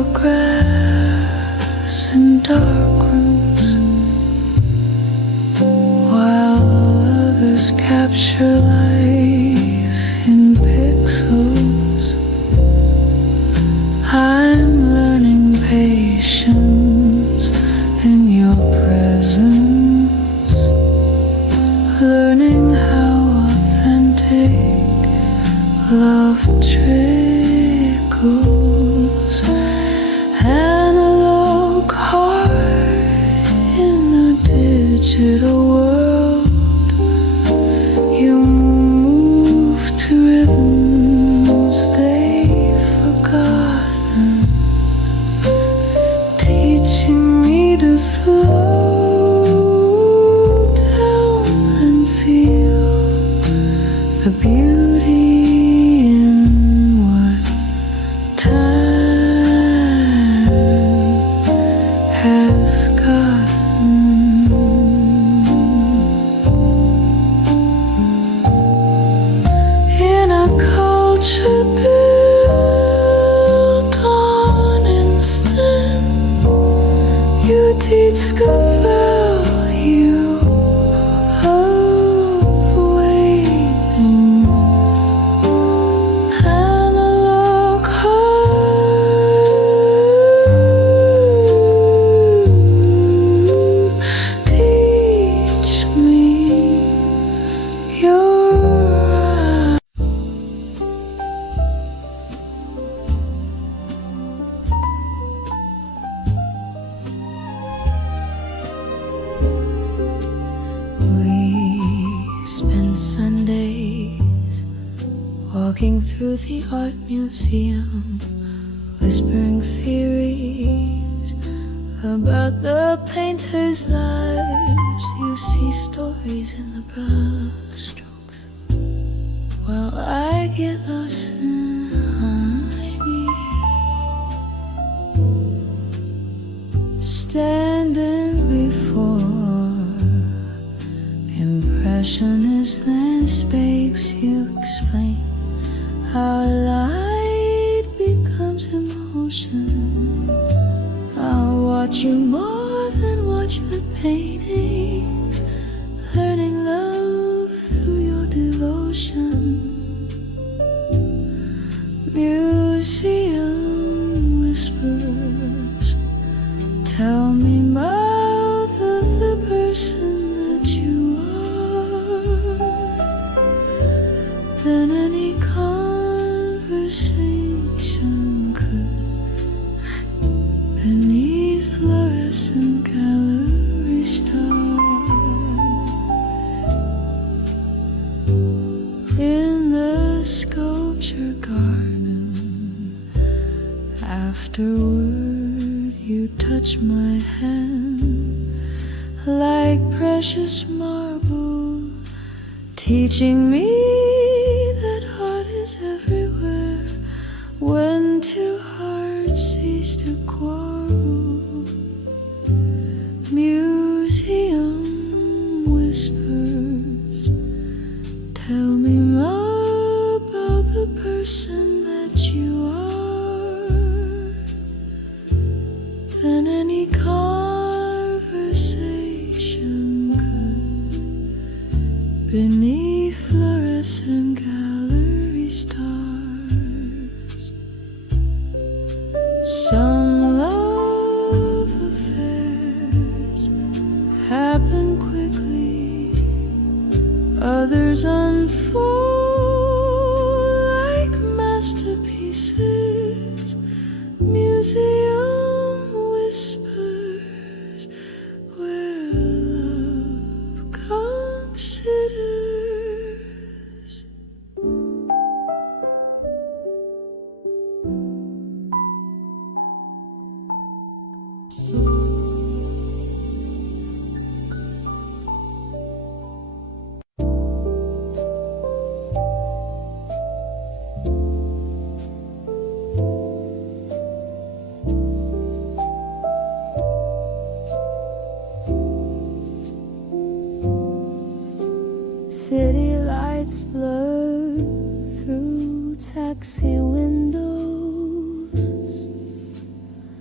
grass in dark rooms, while others capture life in pixels. I'm learning patience in your presence, learning how authentic love trickles. Analog heart in a digital world, you move to rhythms they've forgotten, teaching me to slow down and feel the beauty in what time has gotten. In a culture built on instant, you teach the value of waiting. Analog heart, teach me your eyes. We spend Sundays walking through the art museum, whispering theories about the painters' lives. You see stories in the brushstrokes, while I get lost in harmonies. Standing before impressionist landscapes, you explain how light becomes emotion. I'll watch you more than watch the paintings, learning love through your devotion. Museum whispers, tell me about the person that you are. Then any conversation could, beneath fluorescent gallery stars. In the sculpture garden, afterward you touch my hand like precious marble, teaching me that art is everywhere when two hearts cease to quarrel. Museum whispers, tell me more about the person that you are. Then any conversation could, beneath fluorescent gallery stars. Some love affairs happen quickly, others unfold like masterpieces. Museum whispers, where love considers. City lights blur through taxi windows,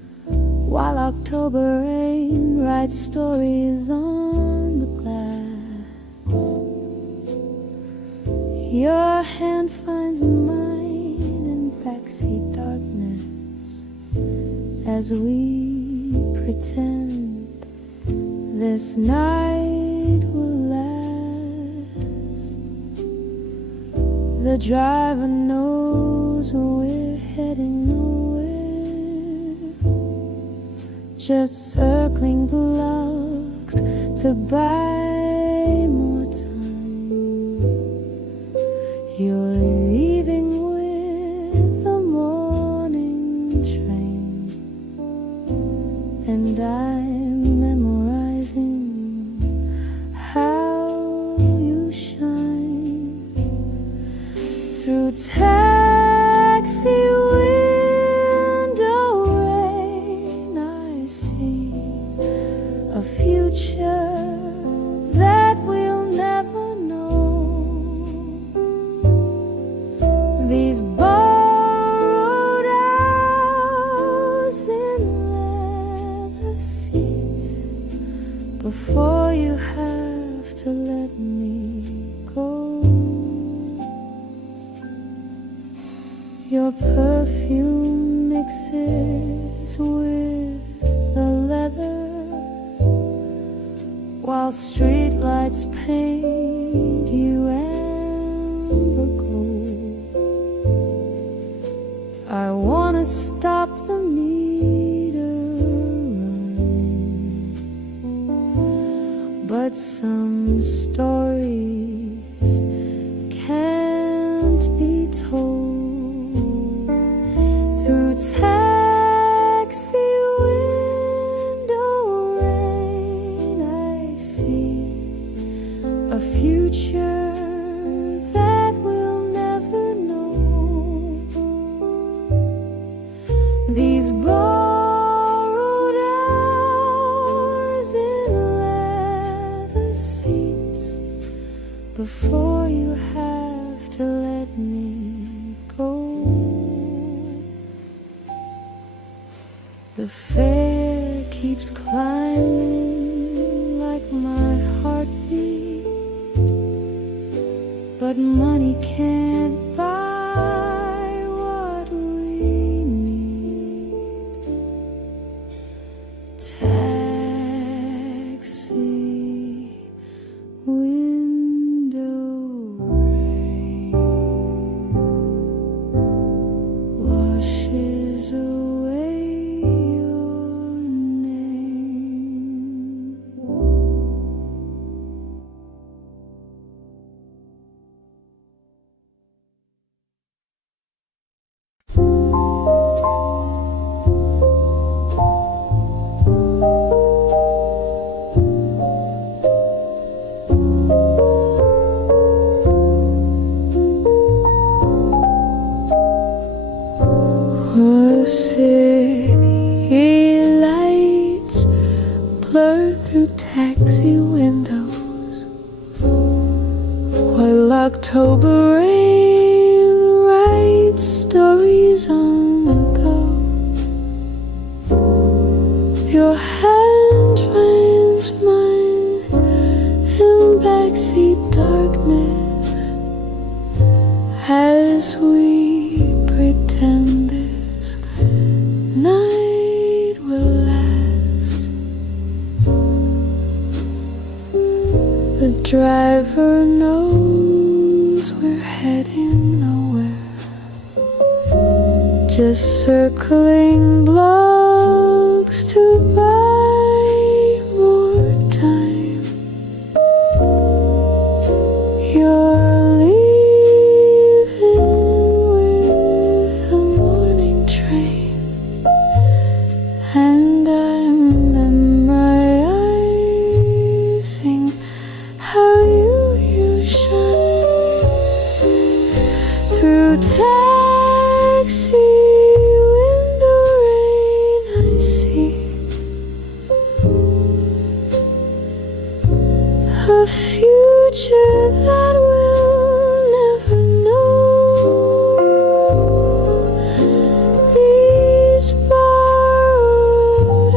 while October rain writes stories on the glass. Your hand finds mine in backseat darkness as we pretend this night will last. The driver knows we're heading nowhere, just circling blocks to buy more time. You're leaving with the morning train, and I'm memorizing how you shine through taxi window rain. I see a future that we'll never know. These borrowed hours in leather seats before you have to let me go. Your perfume mixes with the leather while streetlights paint you amber gold. I wanna stop the meter running, but some stories can't be told. Through taxi window rain, I see a future that we'll never know. These borrowed hours in leather seats before you have to let me go. The fare keeps climbing like my heartbeat, but money can't buy what we need. Taxi window rain washes away your name. The city lights blur through taxi windows while October rain writes stories on the go. Your hand finds mine in backseat darkness as we pretend this night will last. The driver knows we're heading nowhere, just circling blocks to buy more time. You're leaving with the morning train, and I'm memorizing how you shine through taxi window rain. I see a future that we'll never know. These borrowed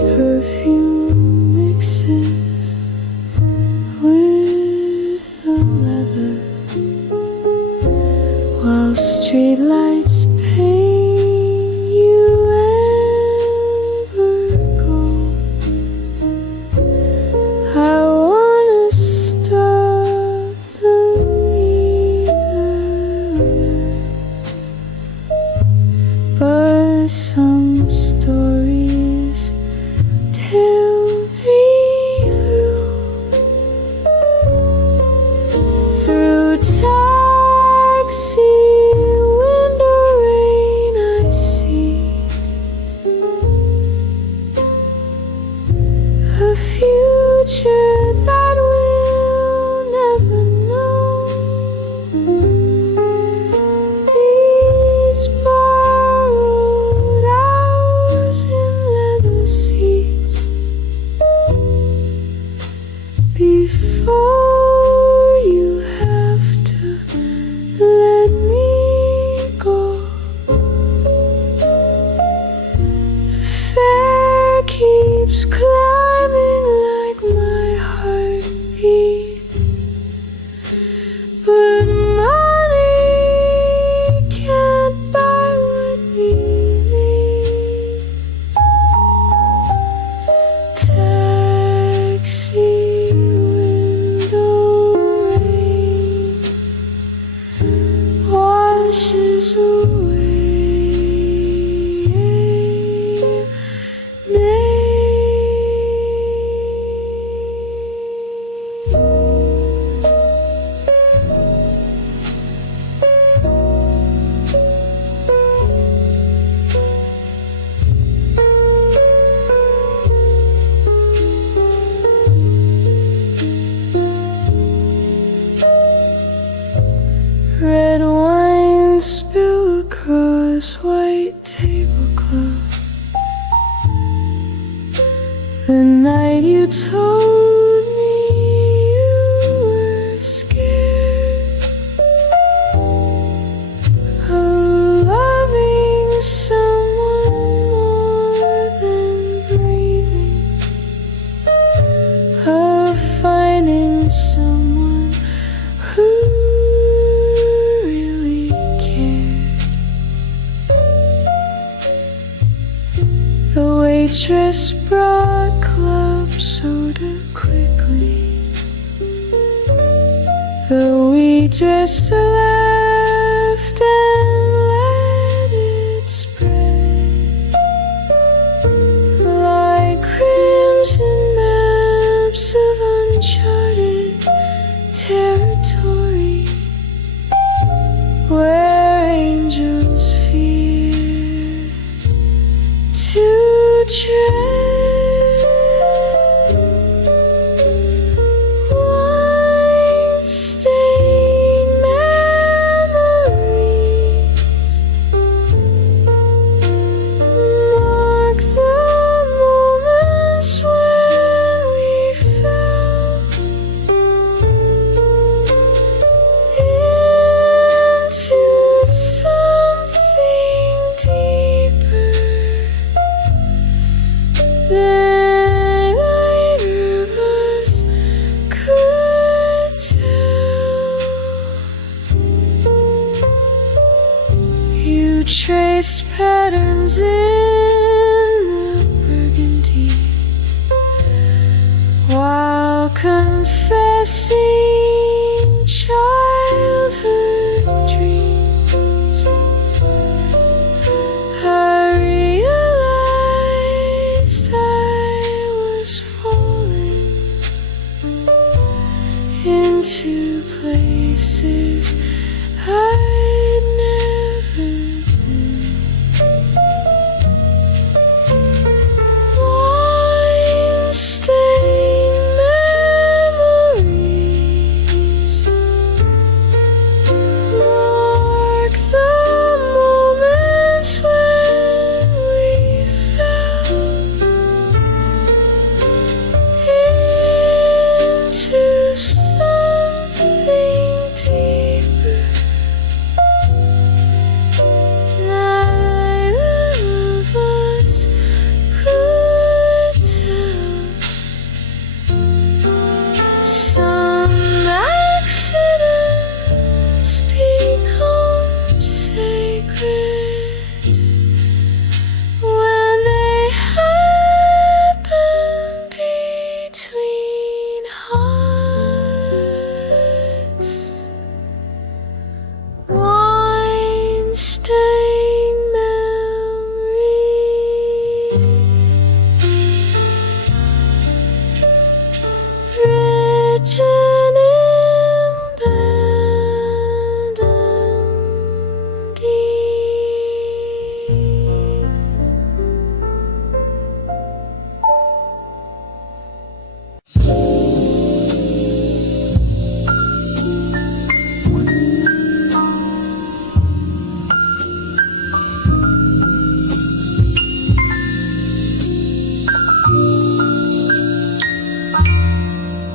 Perfume mixes with the leather, while streetlights paint you amber gold. I wanna stop them either, but some stories tell me through taxi window rain I see a future that we'll never know. These borrowed hours in leather seats before you have to let me go. The fare keeps climbing like my heartbeat, but money can't buy what we need. Taxi window rain washes away red wine spill across white tablecloth. The night you told me you were scared of loving someone more than breathing, of finding someone who really cared. The waitress brought club soda quickly, though we just left and let it spread like crimson maps of uncharted territory, where angels fear to tread. Wine-stained memories mark the moments when we fell into something deeper than either of us could tell. You traced patterns in the burgundy while confessing childhood dreams. I realized I was falling into places I'd never been. Wine-stained memories mark the moments when we fell into something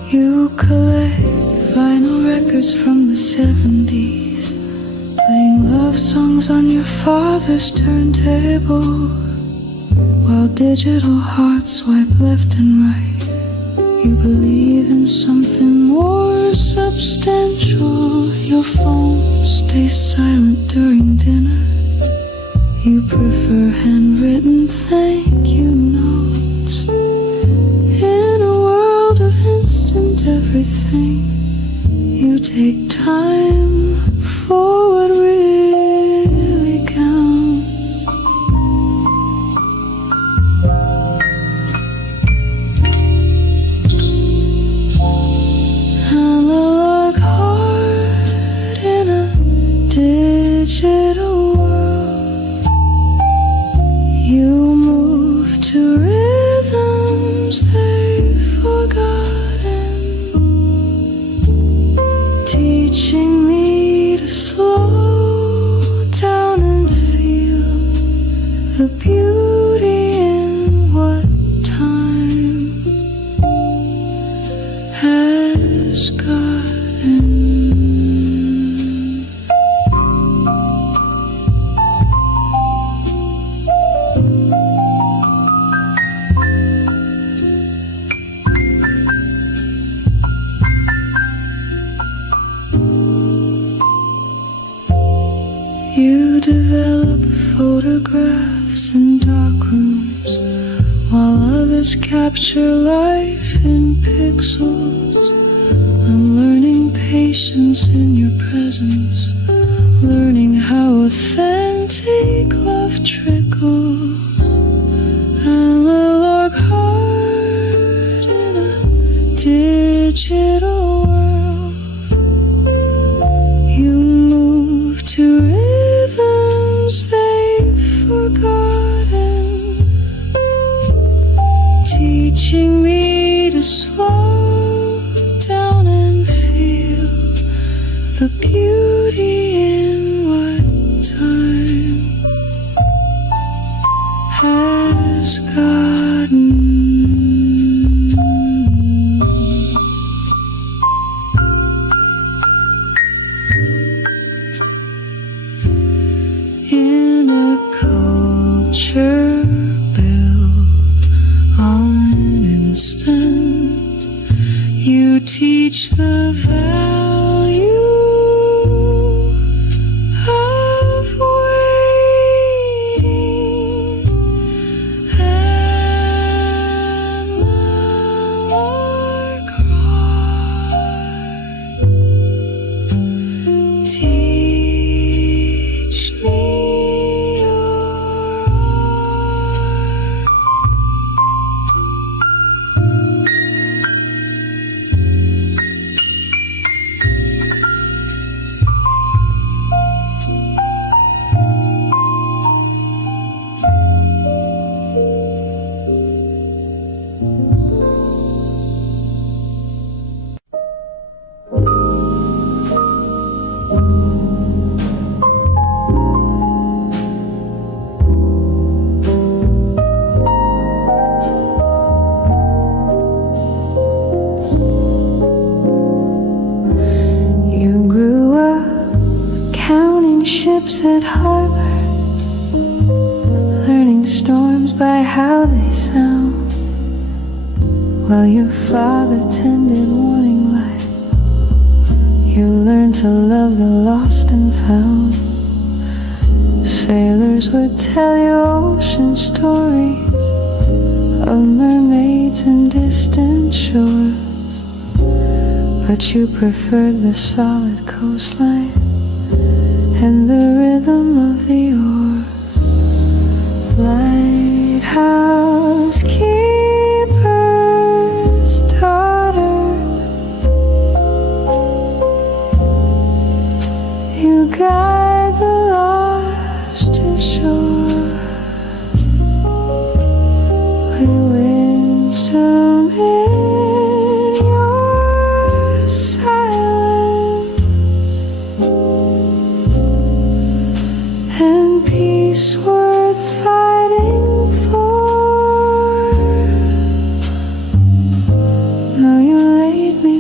You collect vinyl records from the 70s, playing love songs on your father's turntable, while digital hearts swipe left and right. You believe in something more substantial. Your phone stays silent during dinner. You prefer handwritten thank you notes. In a world of instant everything, you take time for what really counts. Analog heart in a digital world. You move to rhythms they've forgotten, teaching me to slow down and feel the beauty in what time has gotten. You develop photographs in dark rooms, while others capture life in pixels. I'm learning patience in your presence, learning how authentic love trickles. Analog heart in a digital world. You move to rhythms they've forgotten, teaching me to slow down and feel the beauty in what time has gotten. In a culture built on instant, you teach the value of waiting. Analog heart, teach me your art. You grew up counting ships at harbor, learning storms by how they sound, while your father tended warning light. You learned to love the lost and found. Sailors would tell you ocean stories of mermaids and distant shores, but you preferred the solid coastline and the rhythm of the oars. Lighthouse keeper's daughter, you guide the lost to shore with wisdom in your silence and peace worth fighting for. No, you laid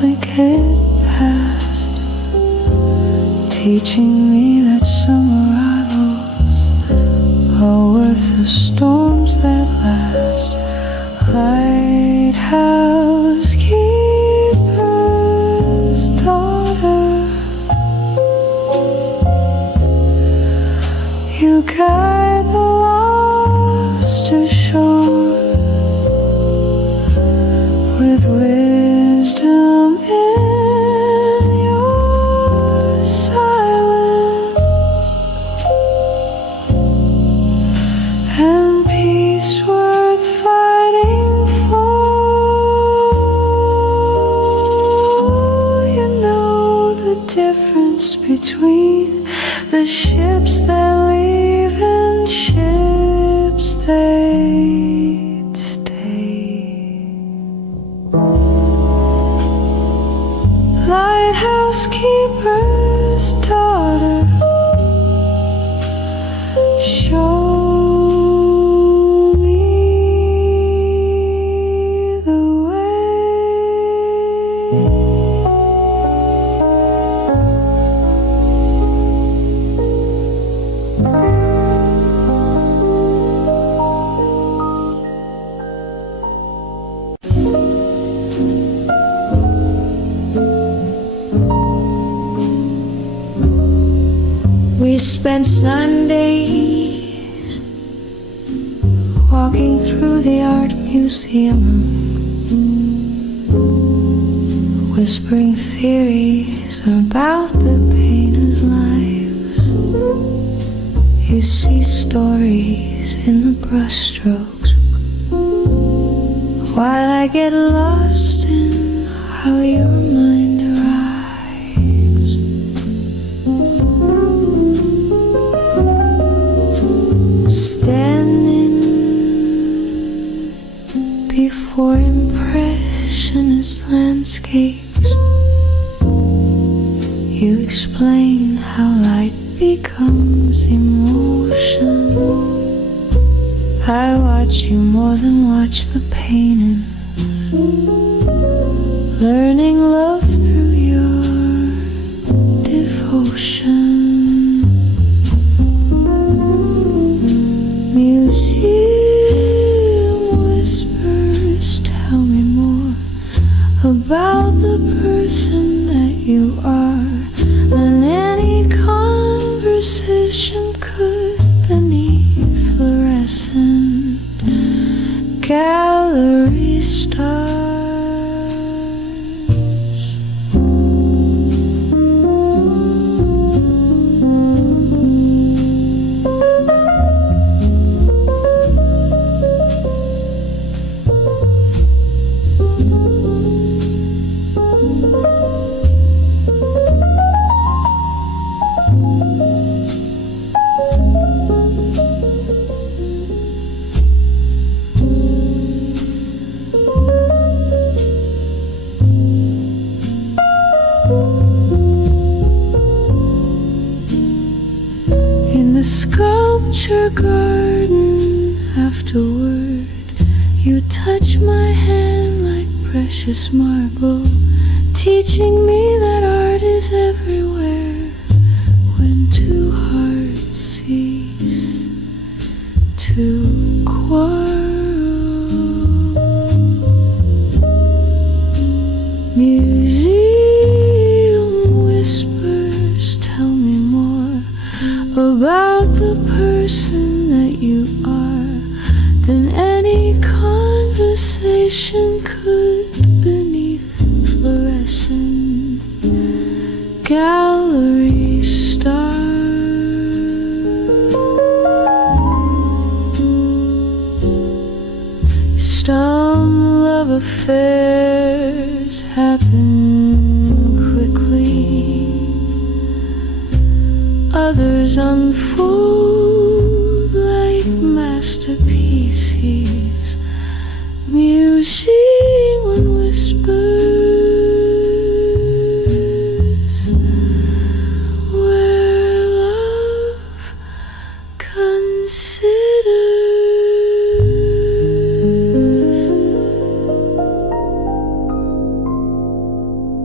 complicate past, teaching me that some arrivals are worth the storms that last. Lighthouse keeper's daughter, you guide the lost ashore with wisdom in your silence, and peace worth fighting for. You know the difference between the ships that leave and ships that stay. Lighthouse keeper's daughter, show me the way. We spent Sundays walking through the art museum, whispering theories about the painters' lives. You see stories in the brushstrokes, while I get lost in how your mind arrives. Standing before impressionist landscapes, you explain how light becomes emotion. I watch you more than watch the paintings, learning love through your devotion. Museum whispers tell me more about the person that you are than any conversation could beneath fluorescent gallery stars. In the sculpture garden afterward, you touch my hand like precious marble, teaching me that art is everywhere when two hearts cease to quarrel. Museum whispers tell me more about the person that you are than any conversation could beneath fluorescent gallery stars. Some love affairs happen quickly, others unfold like masterpieces, musing on whispers, where love considers.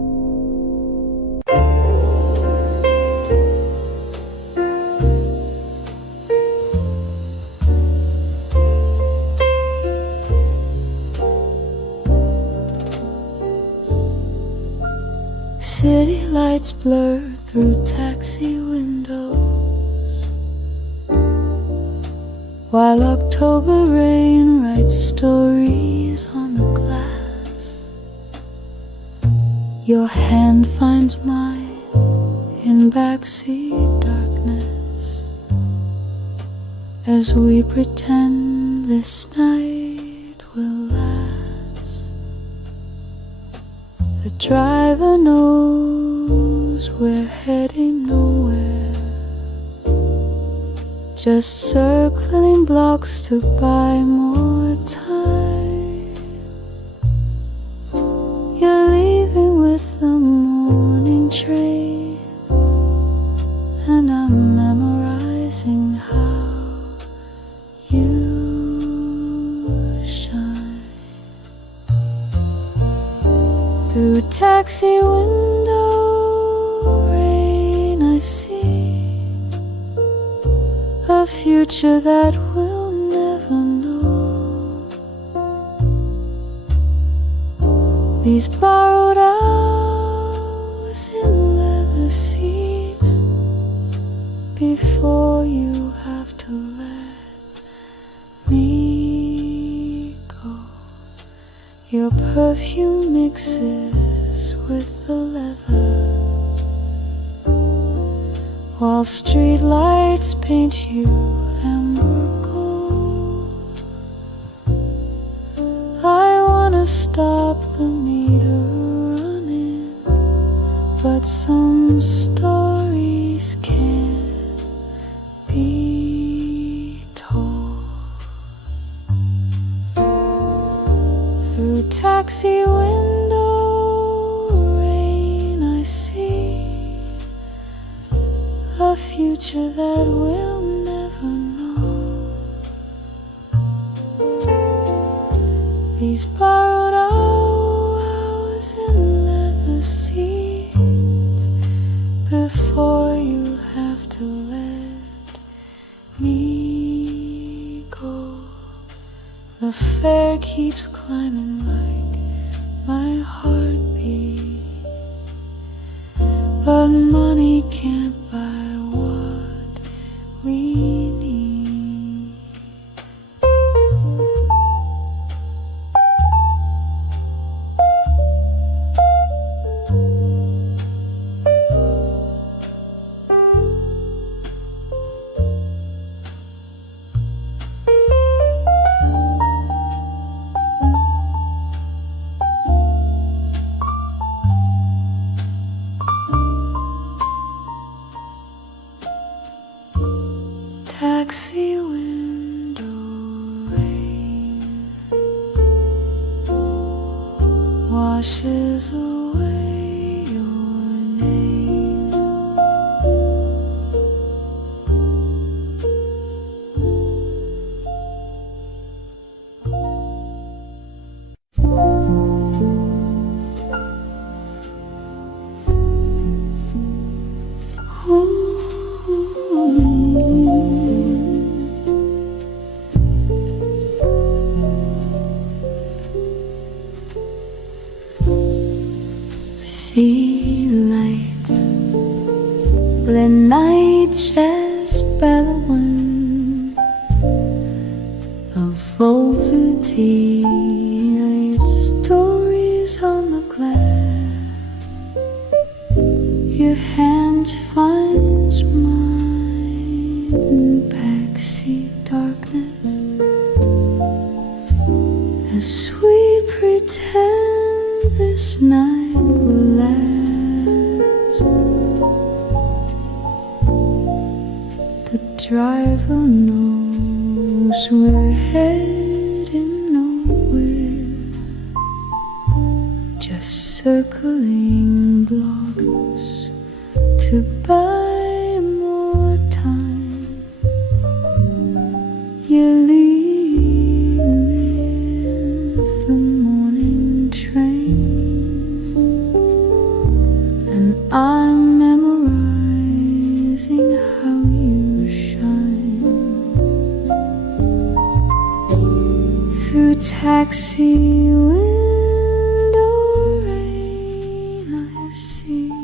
City lights blur through taxi windows, while October rain writes stories on the glass. Your hand finds mine in backseat darkness, as we pretend this night will last. The driver knows we're heading nowhere, just circling blocks to buy more time. You're leaving with the morning train, and I'm memorizing how you shine. Through taxi window rain, I see a future that we'll never know. These borrowed hours in leather seats before you have to let me go. Your perfume mixes with the leather, while street lights paint you amber gold. I wanna stop the meter running, but some stories can't be told. Through taxi window rain, I see a future that we'll never know. These borrowed hours in leather seats before you have to let me go. The fare keeps climbing like my heartbeat, but money can't buy what we need. Taxi window rain washes away your name. Sea light, blend night jazz bellowing of velvety stories on the glass. Your hand finds mine in backseat darkness, as we pretend this night will last. The driver knows we're heading nowhere, just circling blocks to buy more time. You leave me with the morning train, and I'm memorizing how you shine. Through taxi window rain, I see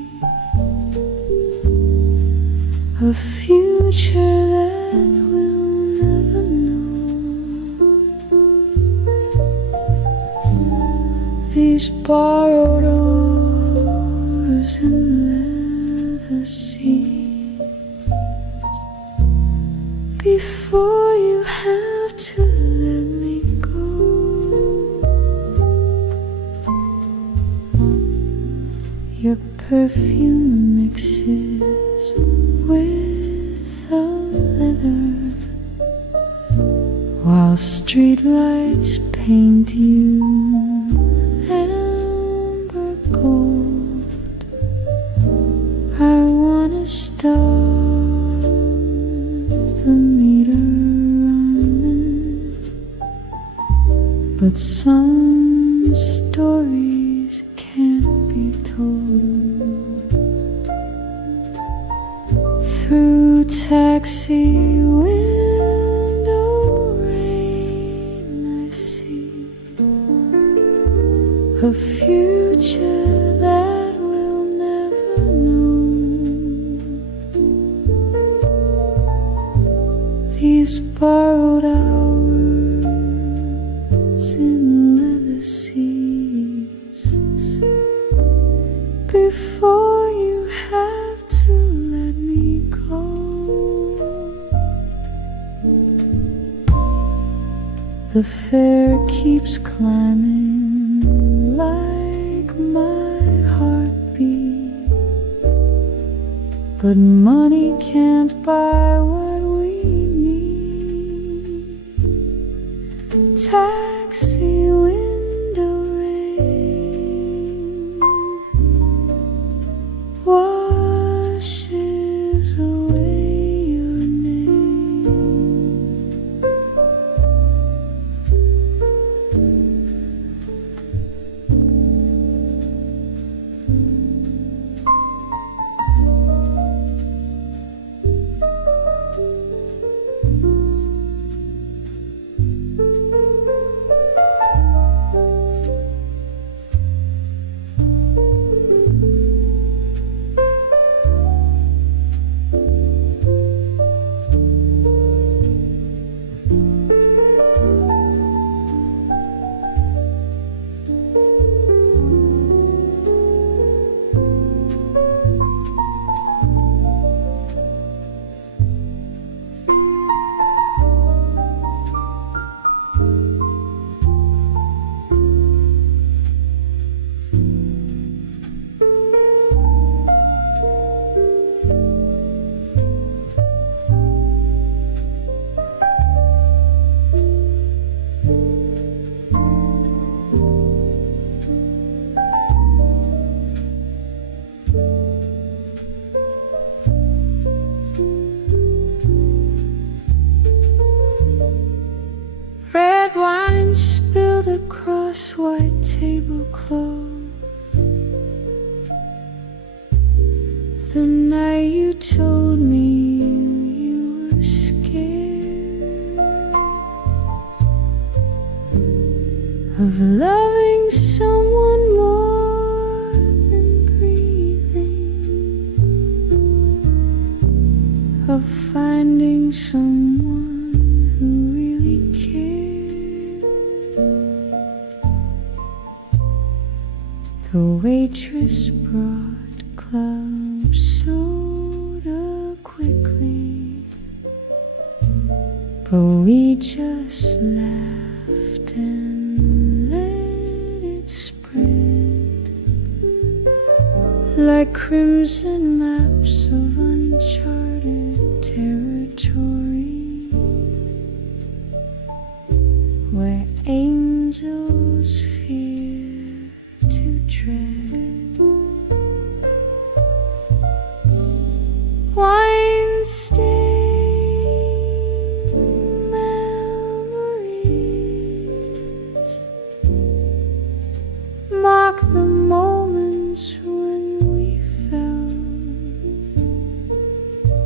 future that we'll never know. These borrowed oars and leather seas, before you have to let me go. Your perfume mixes with the leather, while streetlights paint you amber gold. I wanna stop the meter running, but some stories can't be told. Through taxi window rain, I see a future that we'll never know. These borrowed hours in leather seas, before you have to let me go. The fare keeps climbing like my heartbeat, but money can't buy what we need. Taxi window rain washes away your name. Red wine spilled across white tablecloth the night you told me you were scared of loving someone more than breathing, of finding someone who really cared. The waitress brought club soda quickly, but we just laughed and let it spread like crimson maps of uncharted territory, where angels fear to tread. Wine-stained memories mark the moments when we fell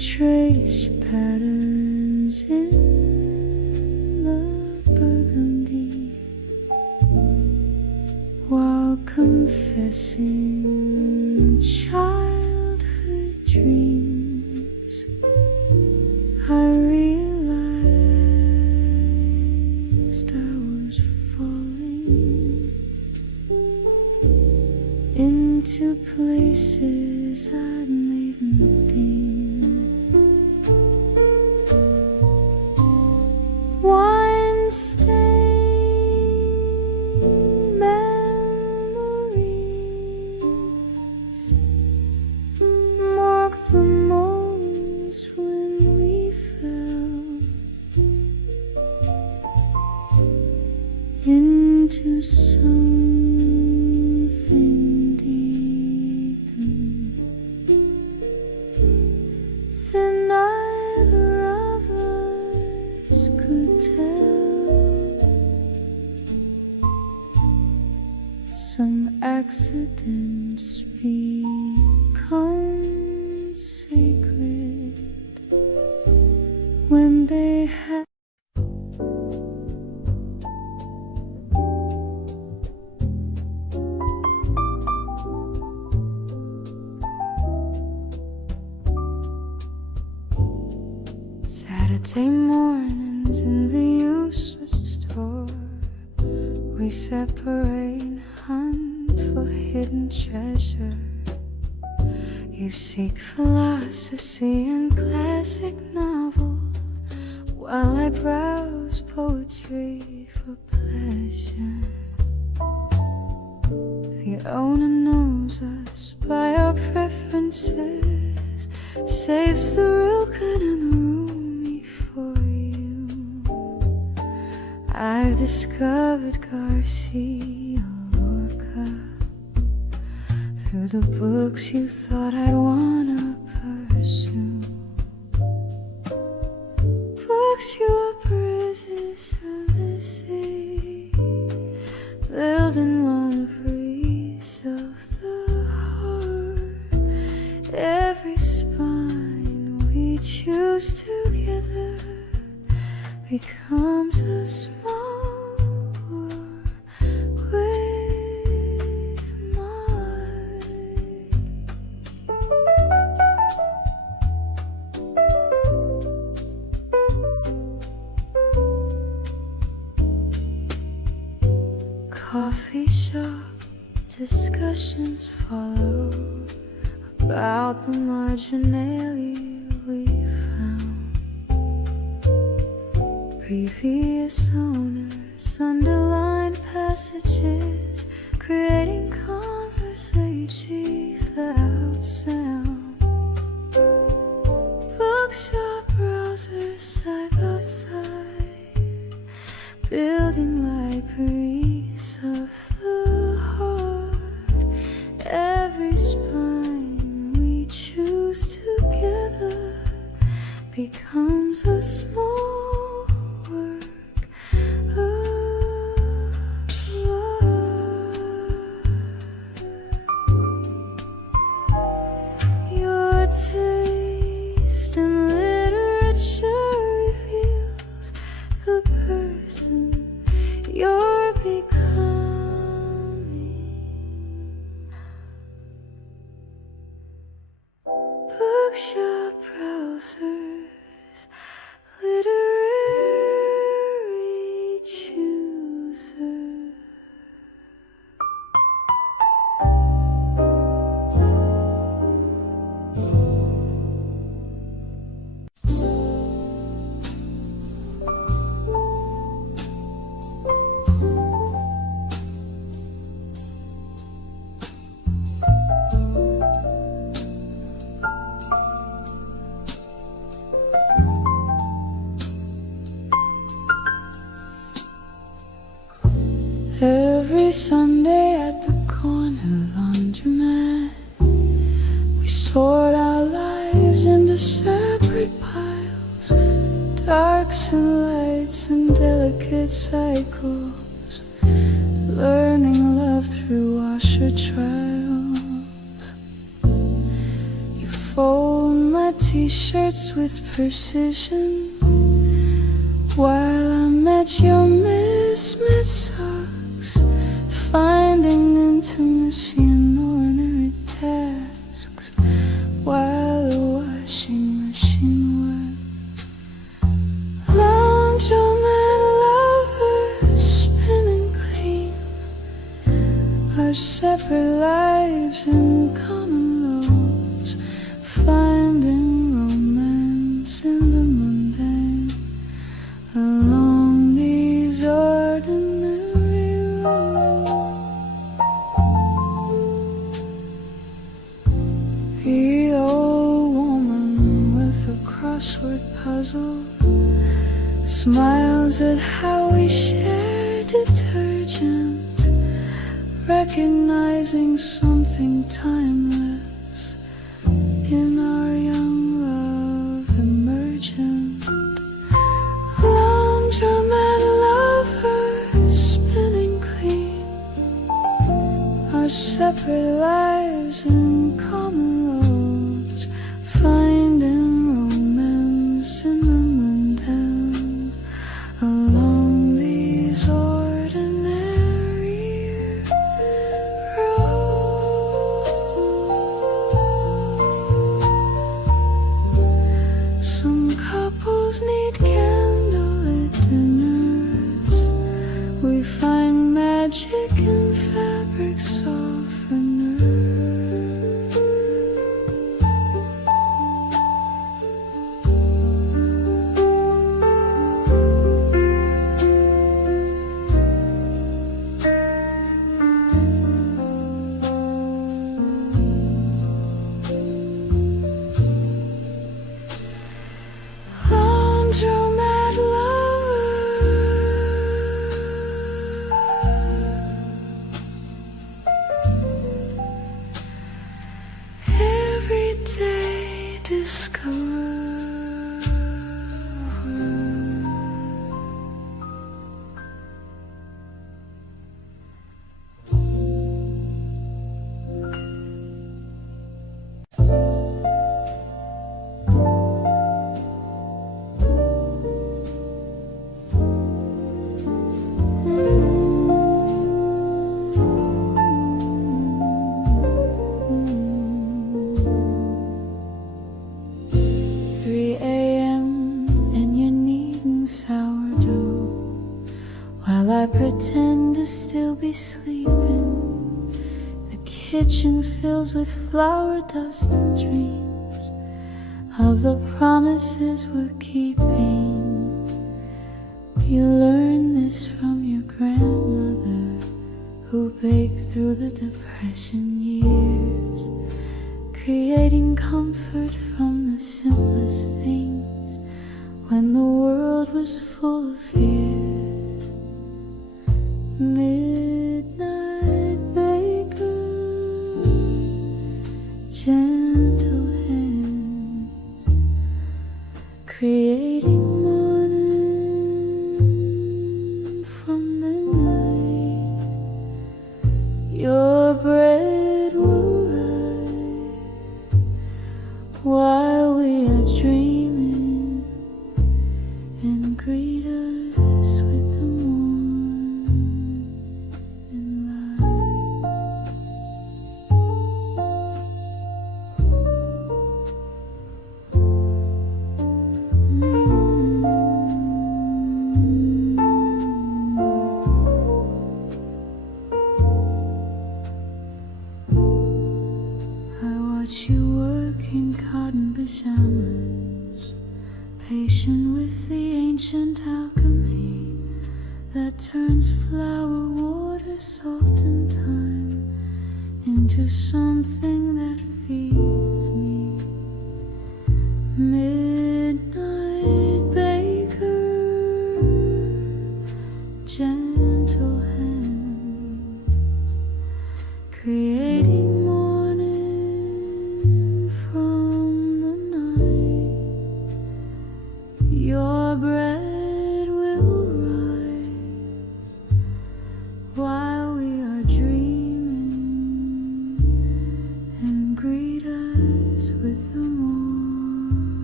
trace patterns in the burgundy while confessing childhood dreams. I realized I was falling into places I'd made been. Wine-stained memories mark the moments when we fell into something deeper than either of us could tell. Some accidents become sacred when they have. Saturday mornings in the useless store, we separate and hunt for hidden treasure. You seek philosophy and classic novel, while I browse poetry for pleasure. The owner knows us by our preferences, saves the real good and the roomy for you. I've discovered Garcia Lorca through the books you thought I'd wanna pursue. Books you were bridges of the sea, building libraries of the heart. Every spine we choose together becomes a small world with mine. Coffee shop discussions follow about the marginalia we found. Previous owners underline passages, creating conversation without sound. Bookshop browsers side by side, building libraries of the heart. Every spine we choose together becomes a small work of art. Your taste in literature reveals the person you're becoming. Bookshop browsers, literary chooser. Every Sunday at the corner laundromat, we sort our lives into separate piles, darks and lights and delicate cycles, learning love through washer trials. You fold my t-shirts with precision, while I'm at your mismatched socks, finding intimacy in ordinary tasks, while the washing machine works. Laundromat lovers spinning clean, our separate lives in common loads, finding romance in the mundane along these ordinary roads. The old woman with a crossword puzzle smiles at how we share detergent, recognizing something timeless in our young love emergent. Laundromat lovers spinning clean, our separate lives in common roads, finding romance in the mundane along these ordinary roads. Some couples need candlelit dinners, we find magic in fabric softener. Laundromat lovers, every day discover. Sourdough, while I pretend to still be sleeping. The kitchen fills with flour dust and dreams of the promises we're keeping. You learn this from your grandmother, who baked through the Depression years, creating comfort from the simplest things when the world was full of fears. Midnight baker, gentle hands, creating morning from the night. Your bread will rise while we are dreaming, and greet us with the morning light. I watch you work in cotton pajamas, patient with the ancient alchemy that turns flour, water, salt, and time into something that feeds me. Midnight baker, gentle hands, creating morning from the night. Your bread will rise while we are dreaming, and greet us with the morning.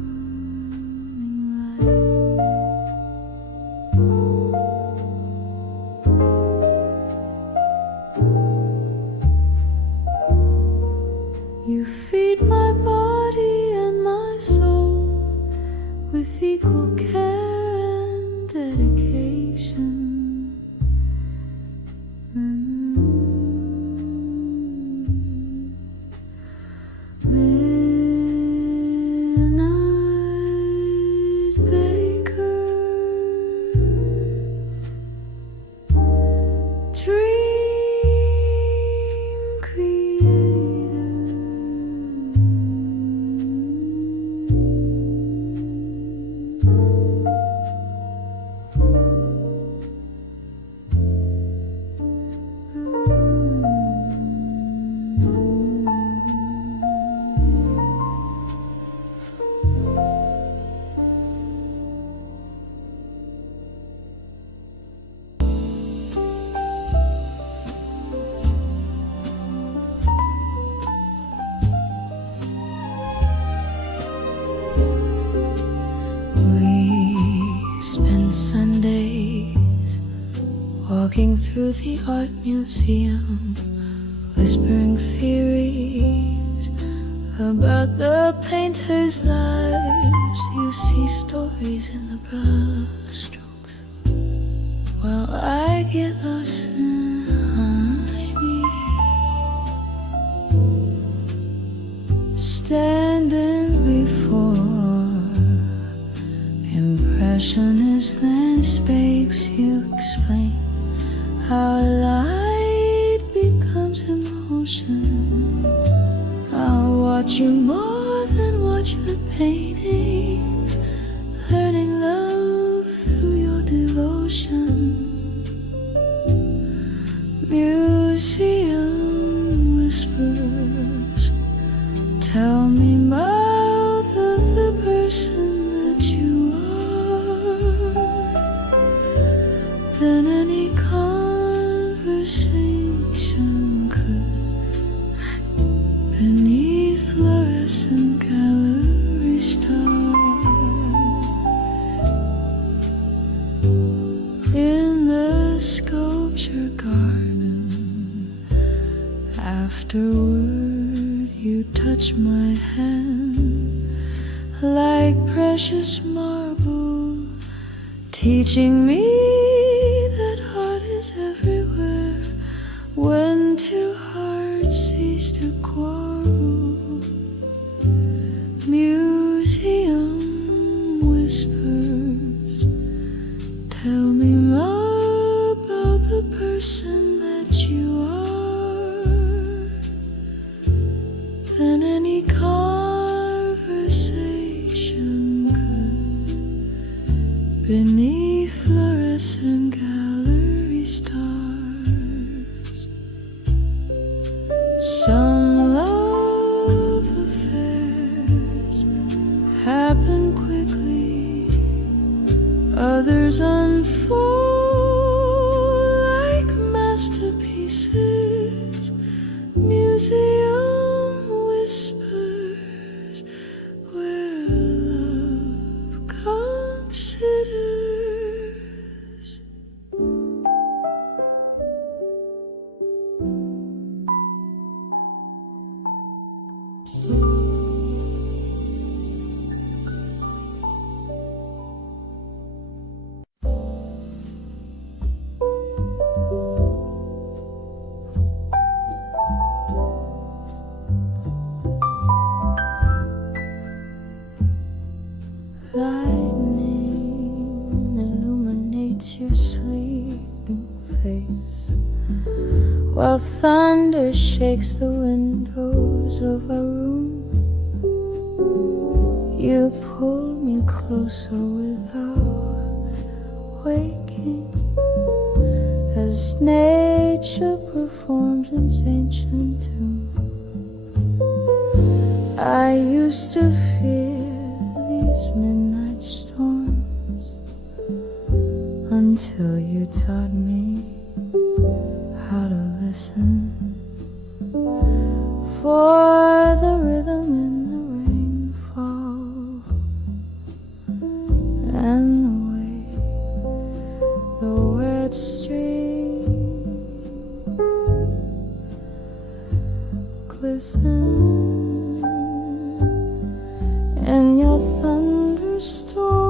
with equal care and dedication. Midnight baker, dream creator, Sundays walking through the art museum, whispering theories about the painters' lives. You see stories in the brushstrokes while I get lost in harmonies, standing before impressionist landscapes. You explain how light becomes emotion. I'll watch you more than watch the paintings, learning love through your devotion. Museum whispers, tell me about the person that you than any conversation could beneath fluorescent gallery stars. In the sculpture garden, afterward you touch my hand like precious marble, teaching me that art is everywhere when two hearts cease to quarrel. Museum whispers, tell me more about the person that you are than any conversation could beneath fluorescent gallery stars. Some love affairs happen quickly, others unfold like masterpieces. Museum whispers, where love considers. Lightning illuminates your sleeping face, while thunder shakes the windows of our room. You pull me closer without waking, as nature performs its ancient tune. I used to fear these midnight storms until you taught me how to listen for the rhythm in the rainfall and the way the wet stream glistens in your thunderstorm.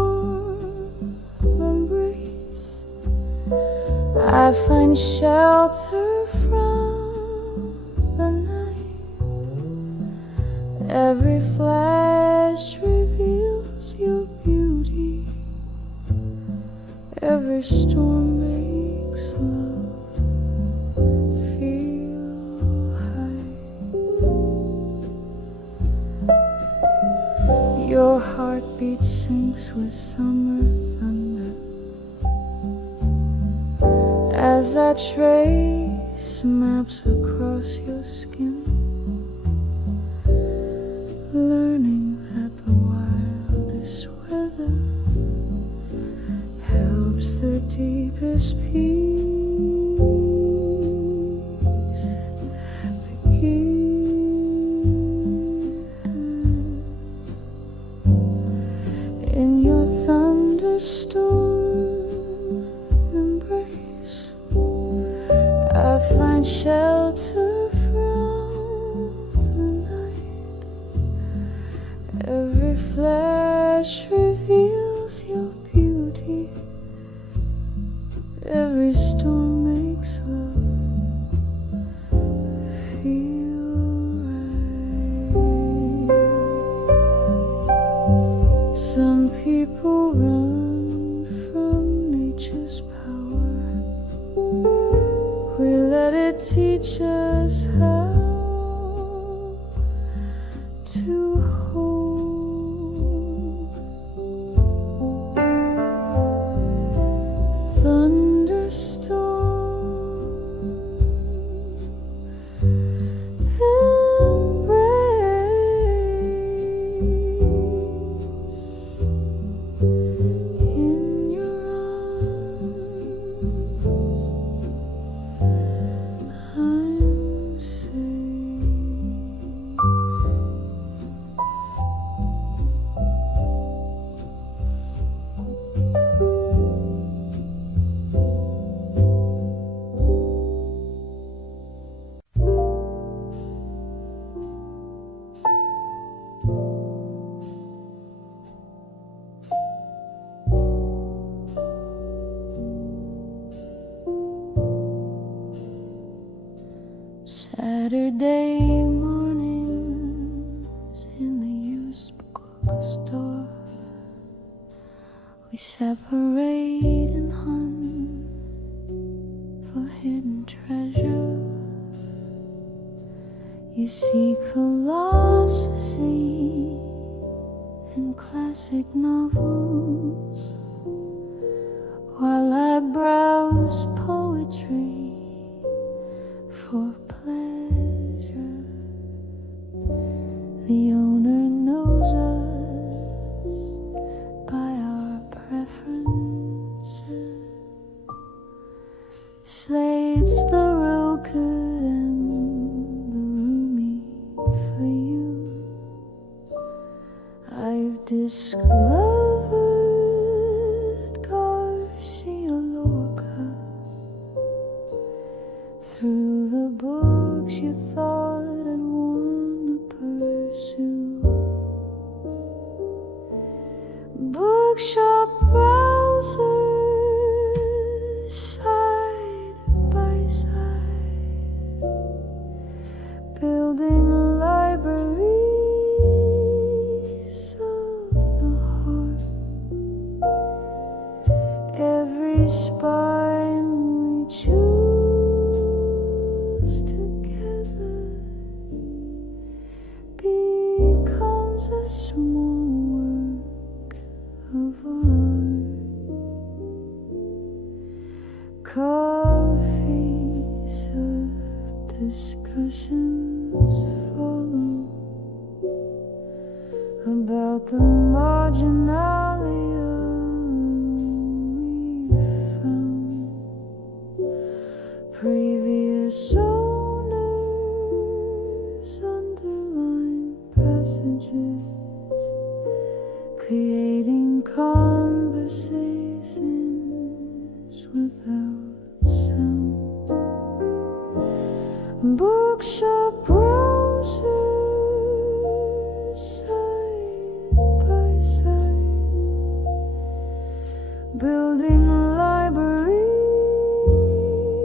find shelter from the night. Every flash reveals your beauty. Every storm makes love feel high. Your heartbeat syncs with summer thunder as I trace maps across your skin, learning that the wildest weather helps the deepest peace begin. In your thunderstorm embrace, I find shelter from the night. Every flash reveals your beauty. Every storm makes love feel right. Some people run from nature's power. We let it teach us how to hold. Thunderstorm embrace. In your arms I'm safe. Saturday mornings in the used bookstore, we separate and hunt for hidden treasure. You seek philosophy in classic novels, while I browse poetry for pleasure. The owner knows us by our preferences, slates the real good and the roomy for you. I've discovered Garcia Lorca through the books you thought I'd want to pursue. Bookshop browsers side by side, building libraries of the heart. Every spine we choose together becomes a small work of art. Coffees of discussions follow about the marginalia we found. Previous owners underline passages, creating conversations without sound. Bookshop browsers side by side, building libraries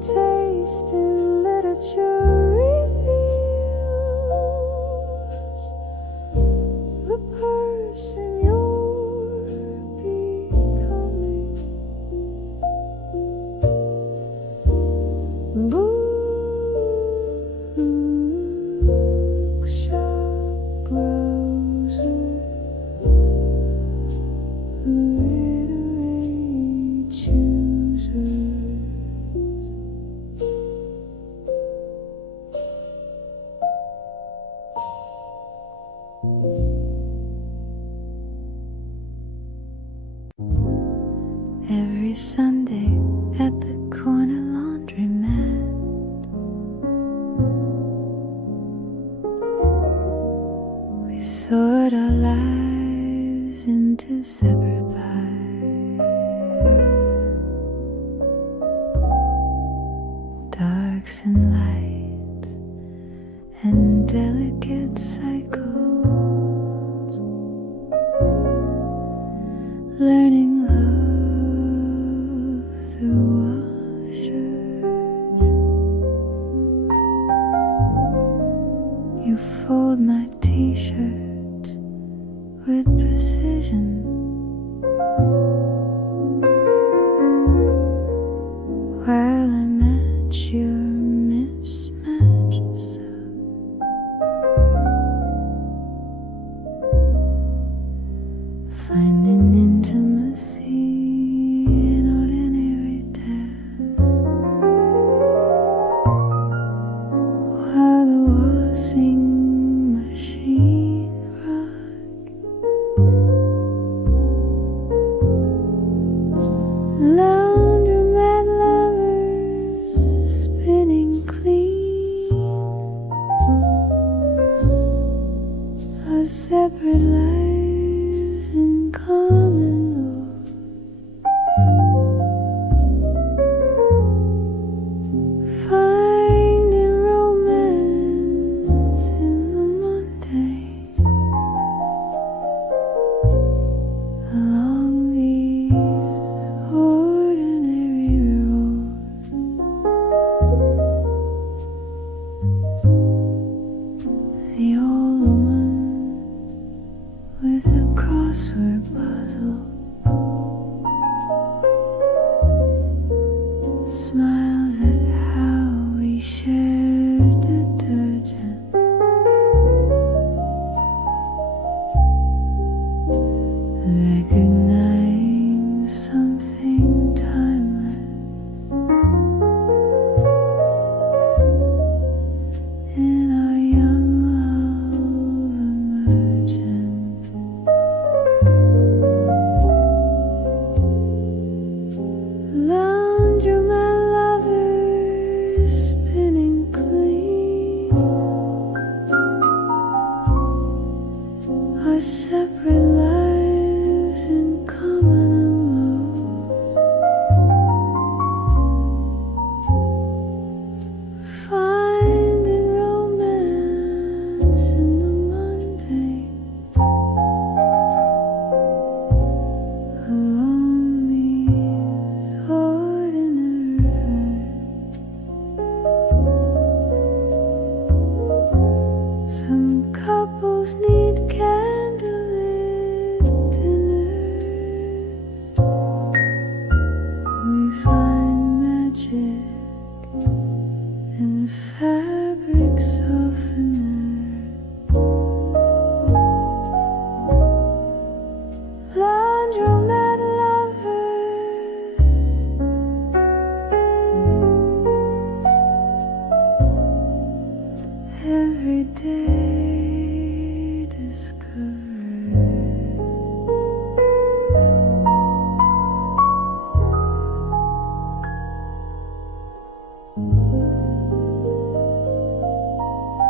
taste in literature reveals the person you're becoming. Bookshop browser, literary choosers. Every Sunday at the corner laundromat, we sort our lives into separate pies, darks and lights and delicate cycles, learning love through washers. You fold my t-shirts with precision, while I match your mismatched self. Finding intimacy in ordinary tasks, while the washing machine rocked. Laundromat lovers spinning clean, our separate lives in common law. Finding romance in the mundane, along these ordinary roads. The old woman with a crossword puzzle smiles at how we shared detergent, recognizing something timeless in our young love emergent. Laundromat lovers spinning clean, our separate lives in common alone. Finding romance in the mundane, along these ordinary roads. Some couples need candlelit dinners. We find magic in fabric softener. Laundromat lovers, everyday discovery.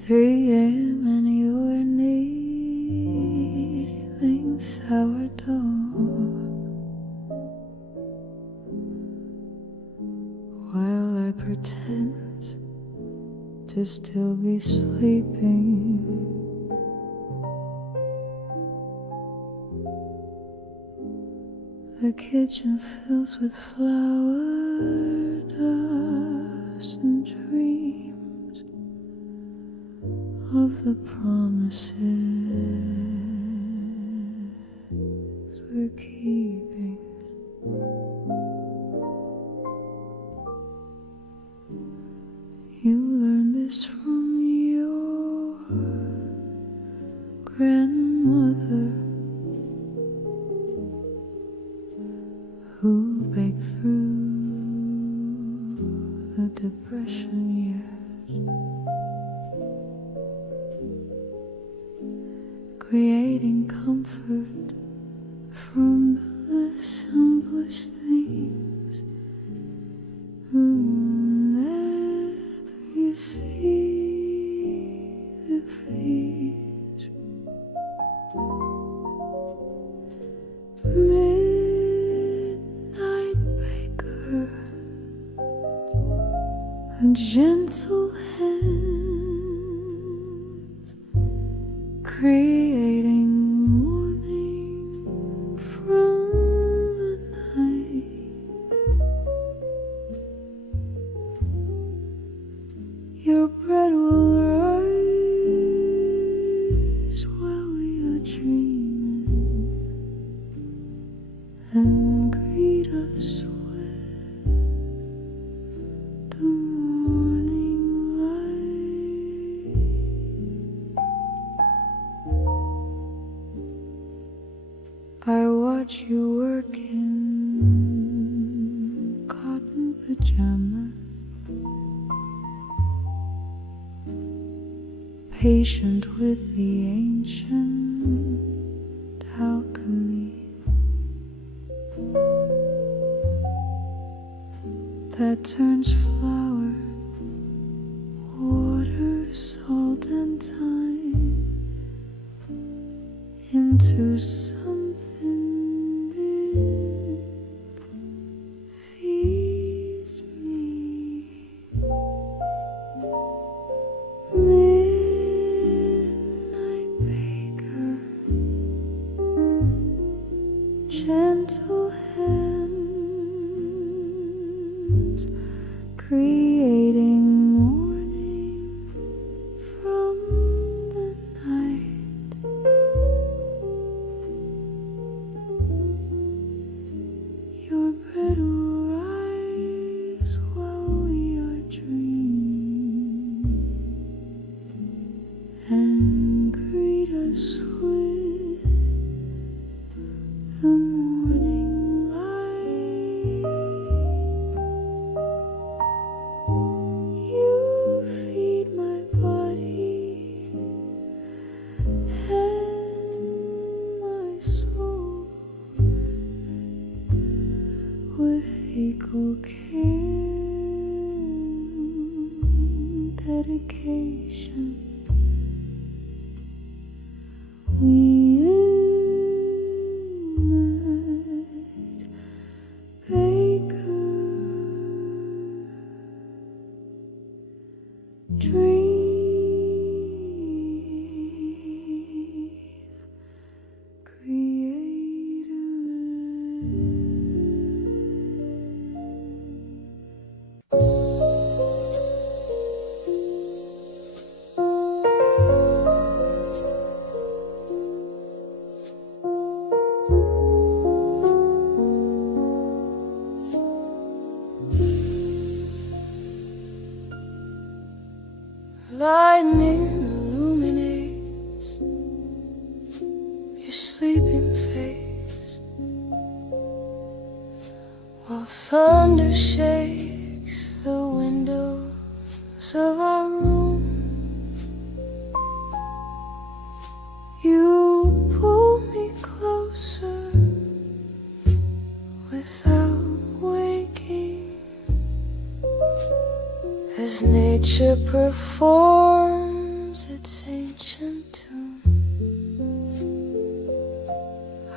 3 a.m. and you're kneading sourdough while I pretend to still be sleeping. The kitchen fills with flour dust and dreams of the promises we're keeping. You learned this from your grandmother, who baked through the Depression years, creating comfort from the simplest things that we feed the fish. Midnight baker, a gentle hand, creating morning from the night. Your bread will rise while we are dreaming and greet us with the morning light. I watch you work in cotton pajamas, patient with the ancient alchemy that turns flour, water, salt, and thyme into something big. Feeds me. Midnight baker, gentle hands, creating morning from the night. Your bread will rise while we are dreaming and greet us with the morning light. You feed my body and my soul with equal care and dedication. Midnight baker, dream creator. Lightning illuminates your sleeping face, while thunder shakes the windows of our room. You pull me closer without waking, as nature performs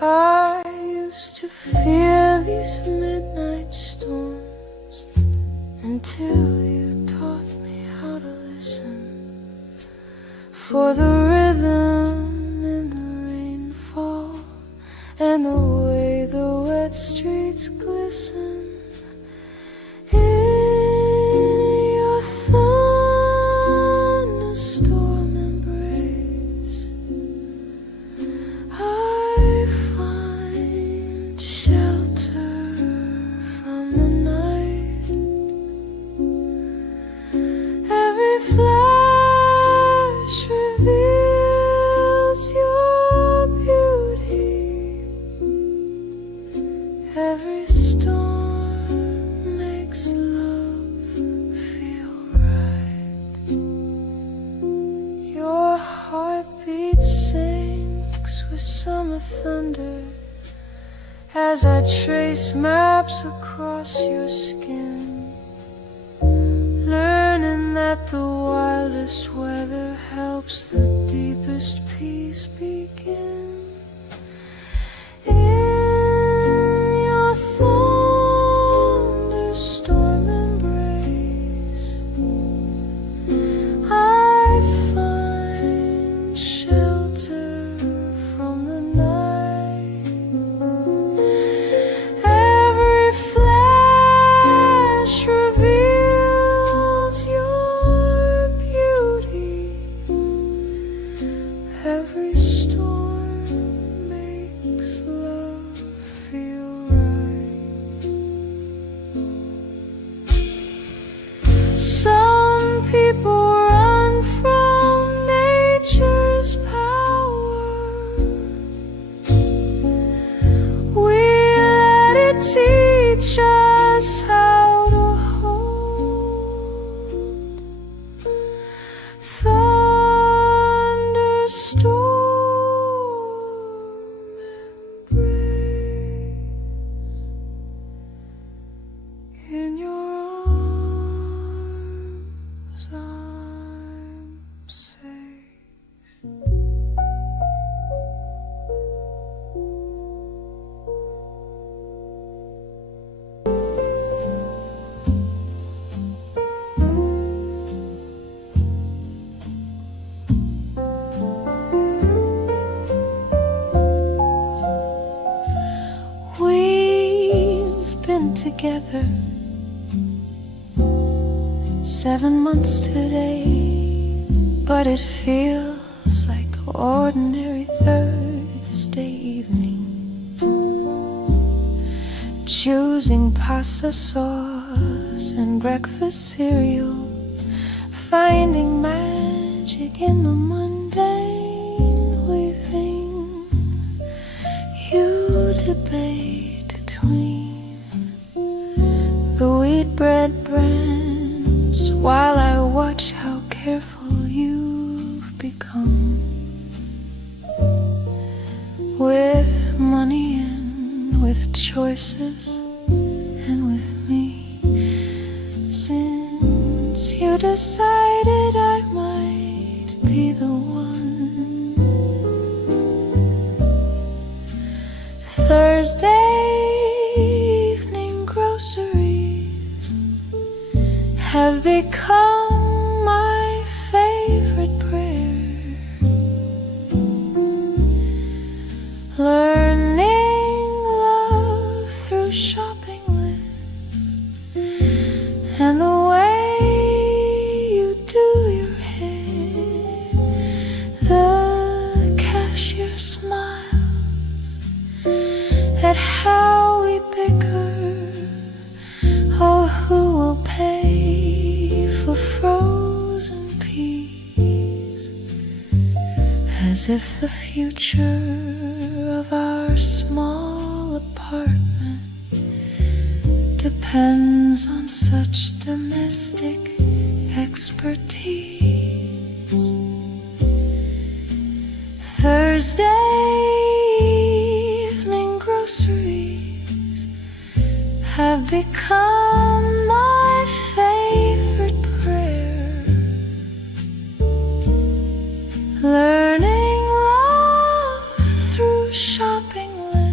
I used to fear these midnight storms until you taught me how to listen for the rhythm in the rainfall and the way the wet streets glisten. In your thunderstorm embrace, I find shelter from the night. Every flash reveals your beauty. Every storm makes love feel right. Your heartbeat sinks with summer thunder as I trace maps across your skin, learning that the wildest weather helps the deepest peace begin. In your thunderstorm embrace, I find shelter from the night. Every flash reveals your beauty. Every storm makes love feel right. Some people run from nature's power. We let it teach us how to hold. Thunderstorm embrace. In your arms I'm safe. We've been together 7 months today, but it feels like ordinary Thursday evening. Choosing pasta sauce and breakfast cereal, finding magic in the mundane weaving. You debate between the wheat bread brands while I watch how careful you've become with money and with choices and with me. Since you decided I might be the one, Thursday evening groceries have become my favorite prayer. Learning love through shopping lists and the way you do your hair. The cashier smiles at how we bicker. Oh, who will pay for frozen peas? As if the future of our small apartment depends on such domestic expertise. Thursday evening groceries have become my favorite prayer. Learning love through shopping lists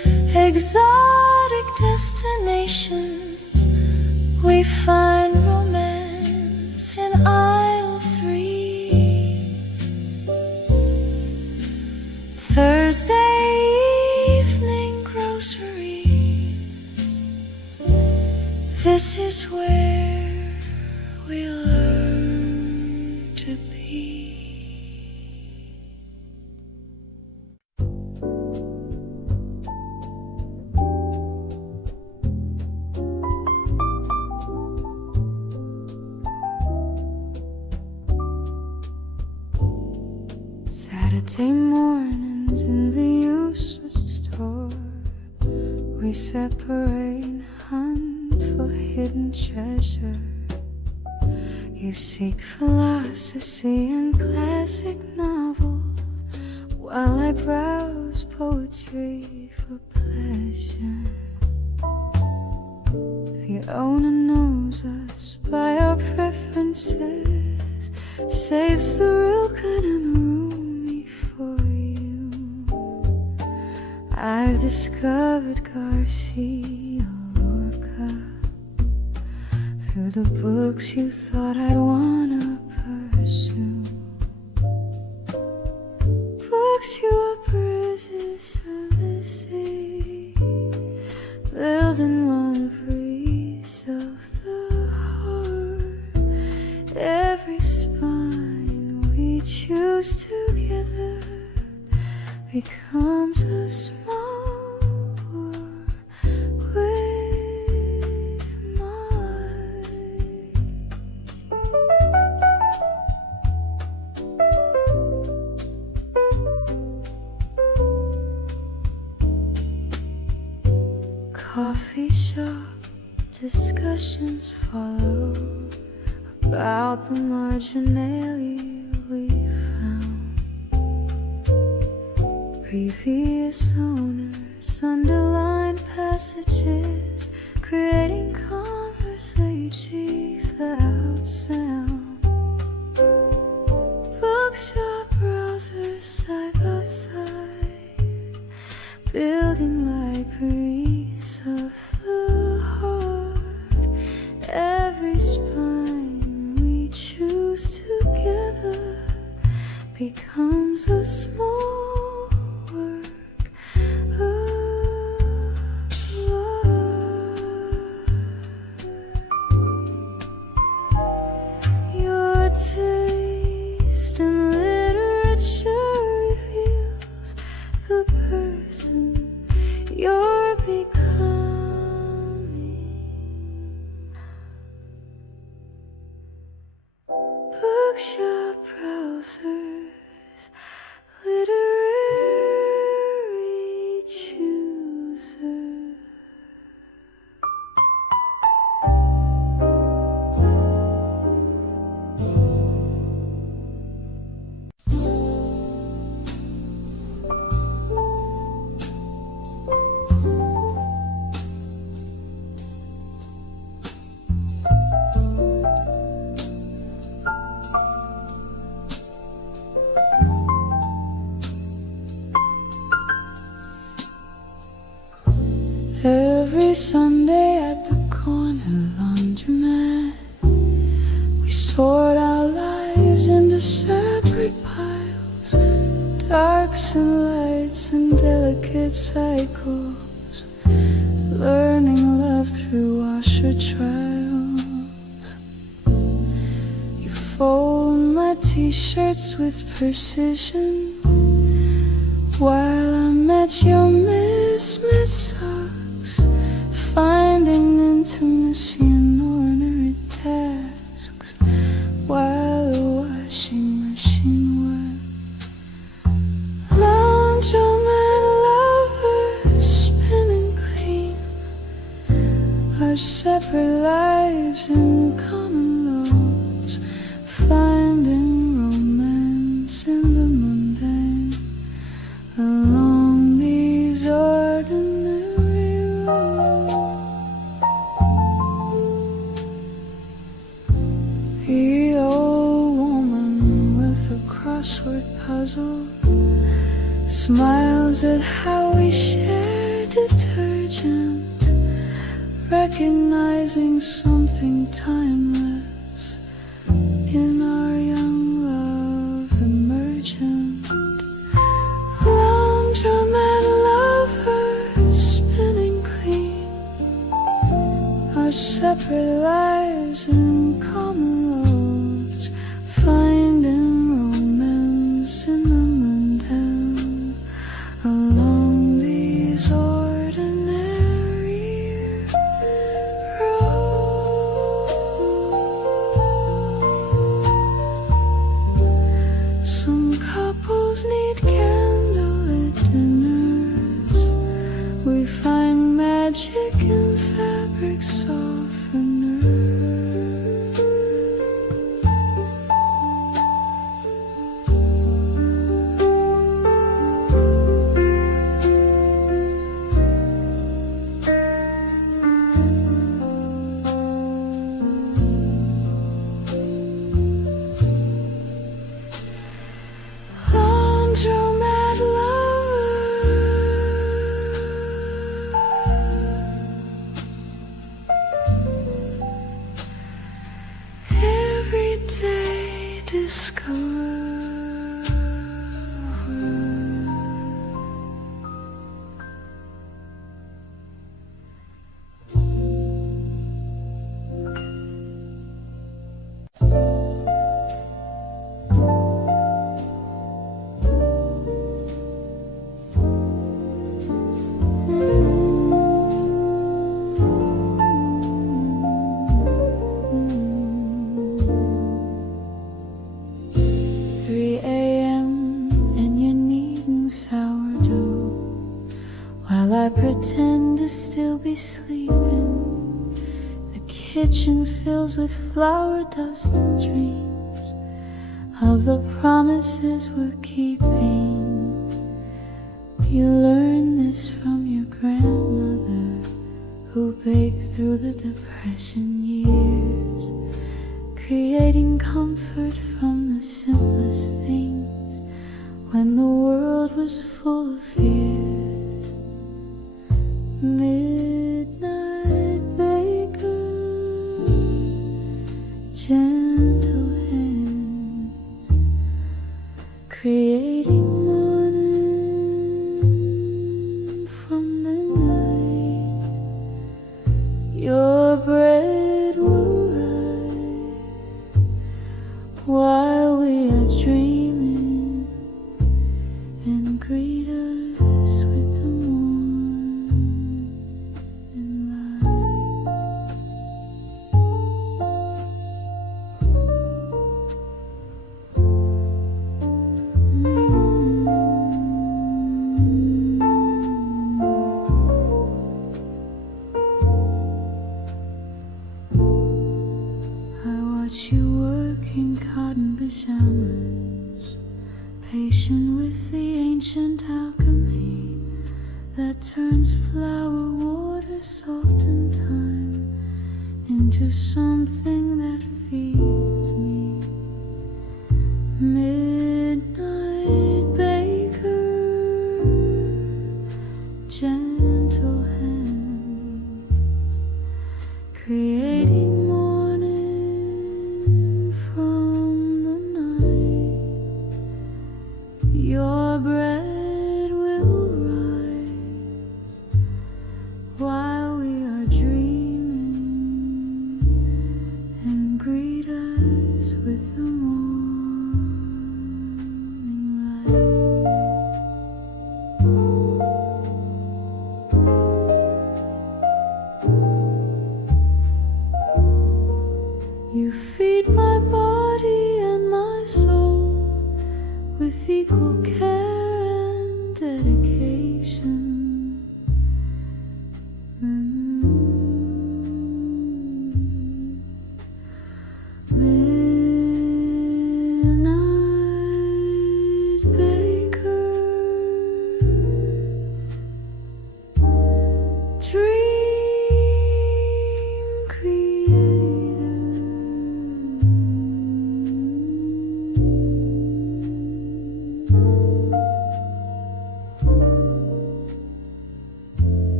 exotic destinations. We find romance in aisle 3. Thursday evening groceries. This is where we learn to be. Saturday mornings in the useless store, we separate and hunt for hidden treasure. You seek philosophy and classic novel, while I browse poetry for pleasure. The owner knows us by our preferences, saves the real good and the roomy for you. I've discovered Garcia Lorca through the books you thought I'd wanna pursue. Books you were bridges of the sea, building long breeze of the heart. Every spine we choose together becomes a small world with mine. Coffee shop discussions follow about the marginalia we found. Previous owners underline passages, creating conversation without sound. Bookshop browsers side by side, building libraries of the heart. Every spine we choose together becomes a small work of art. Your taste in literature reveals the person you're becoming. Bookshop browsers, literary choosers. Every Sunday at the corner laundromat, we sort our lives into separate piles, darks and lights and delicate cycles, learning love through washer trials. You fold my t-shirts with precision, while I match your mismatched socks, finding intimacy in ordinary tasks, while the washing machine works. Laundromat lovers spinning clean, our separate lives in common loads, finding romance in the mundane along these ordinary roads. The old woman with a crossword puzzle smiles at how we shared detergent, recognizing something timeless in our young love emergent. Laundromat lovers spinning clean our separate lives in common roads, finding romance in the mundane along these ordinary roads. Some couples need candlelit dinners. We find magic in fabric softener. Laundromat lover, every day discover. Sourdough, while I pretend to still be sleeping. The kitchen fills with flour dust and dreams of the promises we're keeping. You learn this from your grandmother, who baked through the Depression years, creating comfort from the simplest things when the world was full of fears. Midnight baker, gentle hands, creating morning from the night. Your bread will rise while we are dreaming, and greet us with the morning light. I watch you work in cotton pajamas, patient with the ancient alchemy that turns flour, water, salt, and time into something that feeds me. Midnight baker, gentle hands, creating morning from the night. Your bread will rise while we are dreaming, and greet us with the morning light. You feed my body and my soul with equal care and dedication. Midnight baker, dream creator.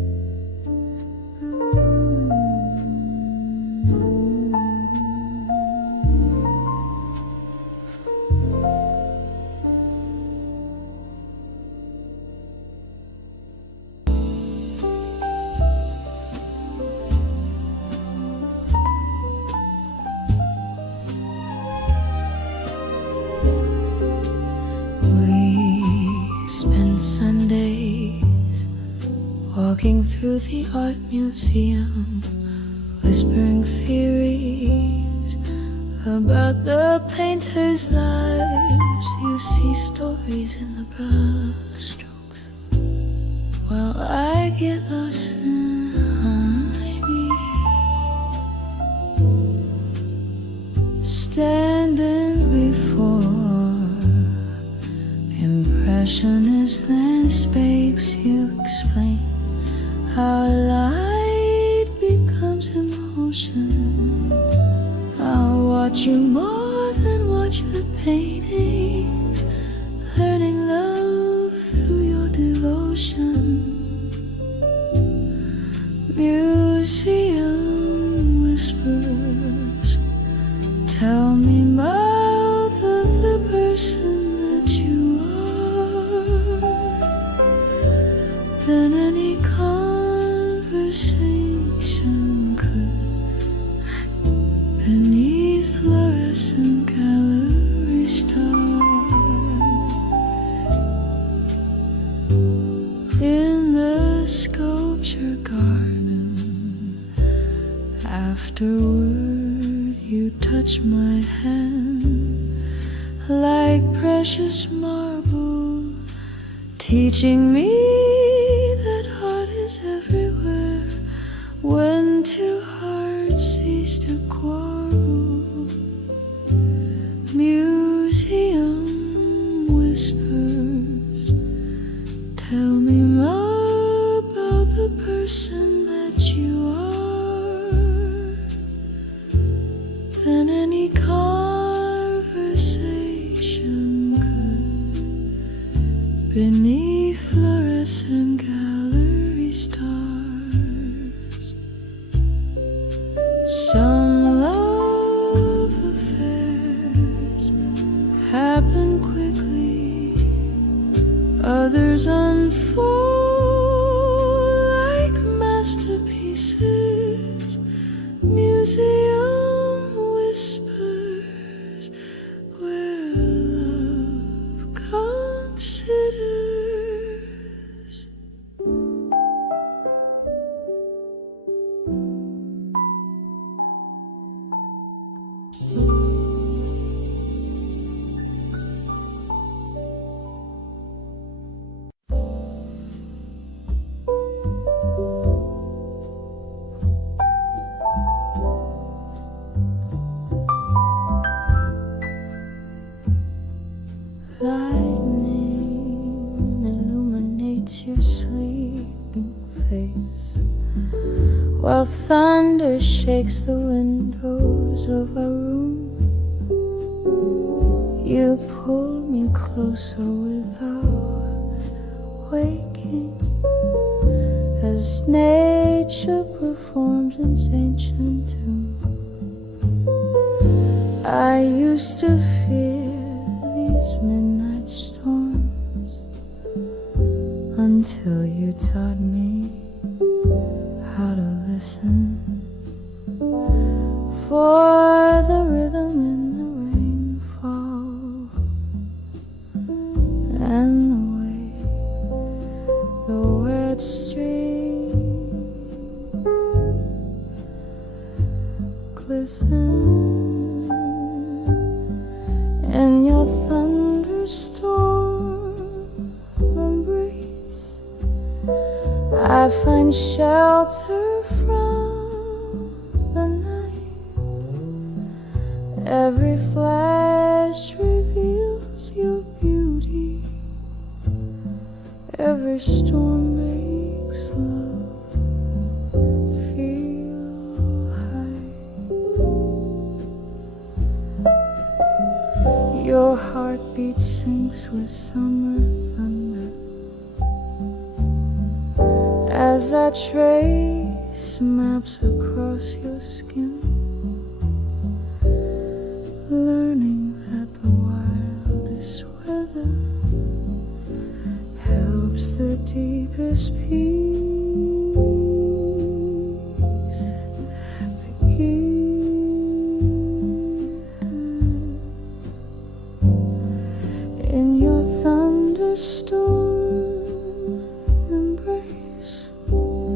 walking through the art museum, whispering theories about the painters' lives. You see stories in the brushstrokes, while I get lost in harmony. Standing before impressionist landscapes, you explain how light becomes emotion. I'll watch you more than watch the paintings, learning love through your devotion. Museum whispers, tell me about the person that you are. Then any conversation could, beneath fluorescent gallery stars. In the sculpture garden, afterward you touch my hand like precious marble, teaching me that art is everywhere when two hearts cease to quarrel. Museum whispers, tell me more about the person that you are. Then any conversation could, beneath fluorescent gallery stars. Some love affairs happen quickly, others unfold like masterpieces. Museum whispers, where love considers. Lightning illuminates your sleeping face, while thunder shakes the windows of our room. You pull me closer without waking, as nature performs its ancient tune. I used to fear these midnight storms until you taught me how to listen for the rhythm in the rainfall and the way the wet stream glistens in your thunderstorm embrace. I find shelter from the night. Every flash reveals your beauty. Every storm makes love feel high. Your heartbeat syncs with summer thunder as I trace maps across your skin, learning that the wildest weather helps the deepest peace begin. In your thunderstorm embrace,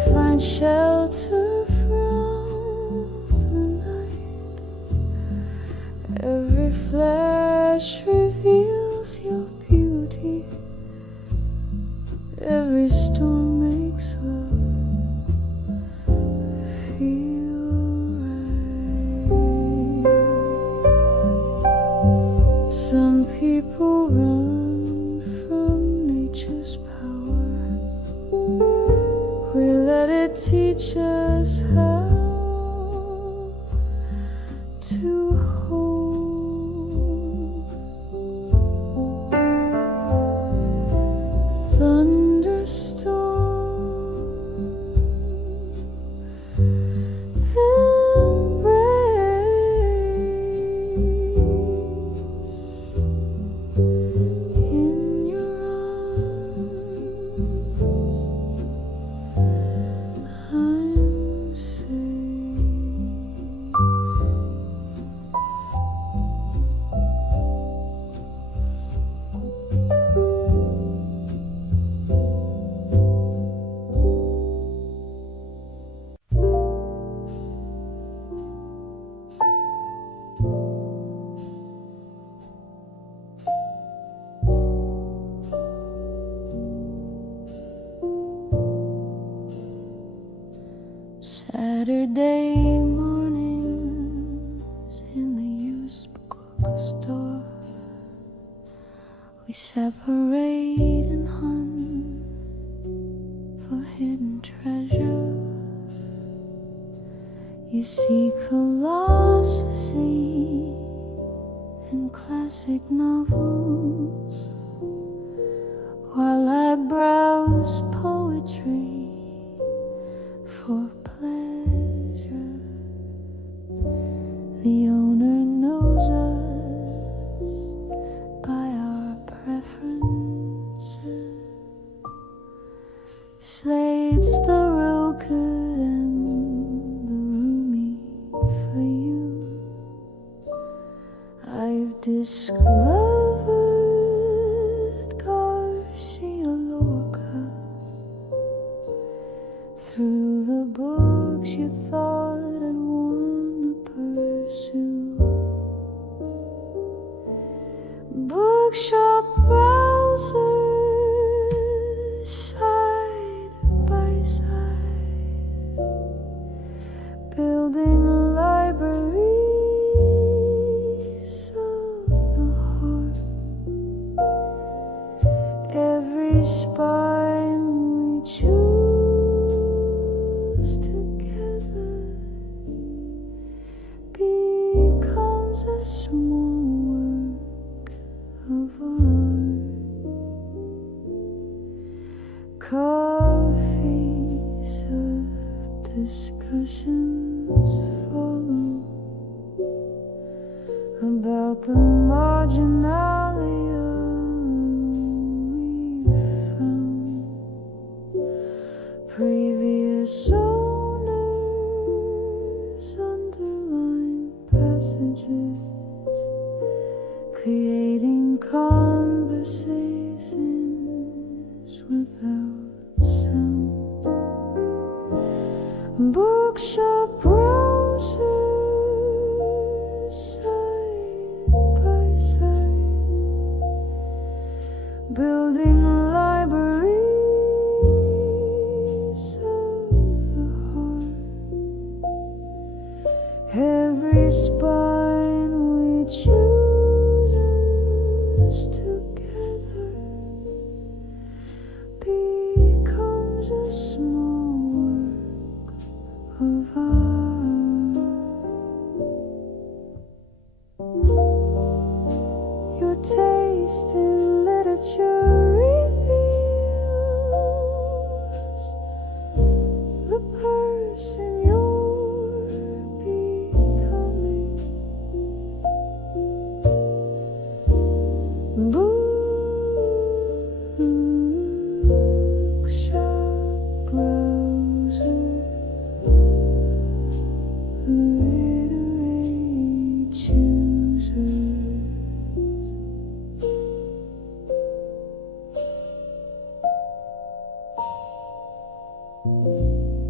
find shelter from the night. Every flash reveals your beauty. Every storm makes love feel right. Some people run from nature's power. We let it teach us how to hold. Thunderstorm embrace in your arms. I'm safe. Saturday mornings in the used bookstore, we separate and hunt for hidden treasure. You seek philosophy in classic novels, while I browse poetry for pleasure. The owner knows us by our preferences, slates the real good and the roomy for you. I've discovered Garcia Lorca through the books you thought I'd wanna pursue. Bookshop browsers side by side, building libraries of the heart. Every spine we choose together becomes a small work of art. Coffees of discussions follow about the marginalia we found. Previous owners underline passages, creating conversations without sound. Bookshop browsers side by side, building libraries of the heart. Every spine we choose together becomes a small work of art. Your taste in literature reveals the person you're becoming. Bookshop browser, literary choosers.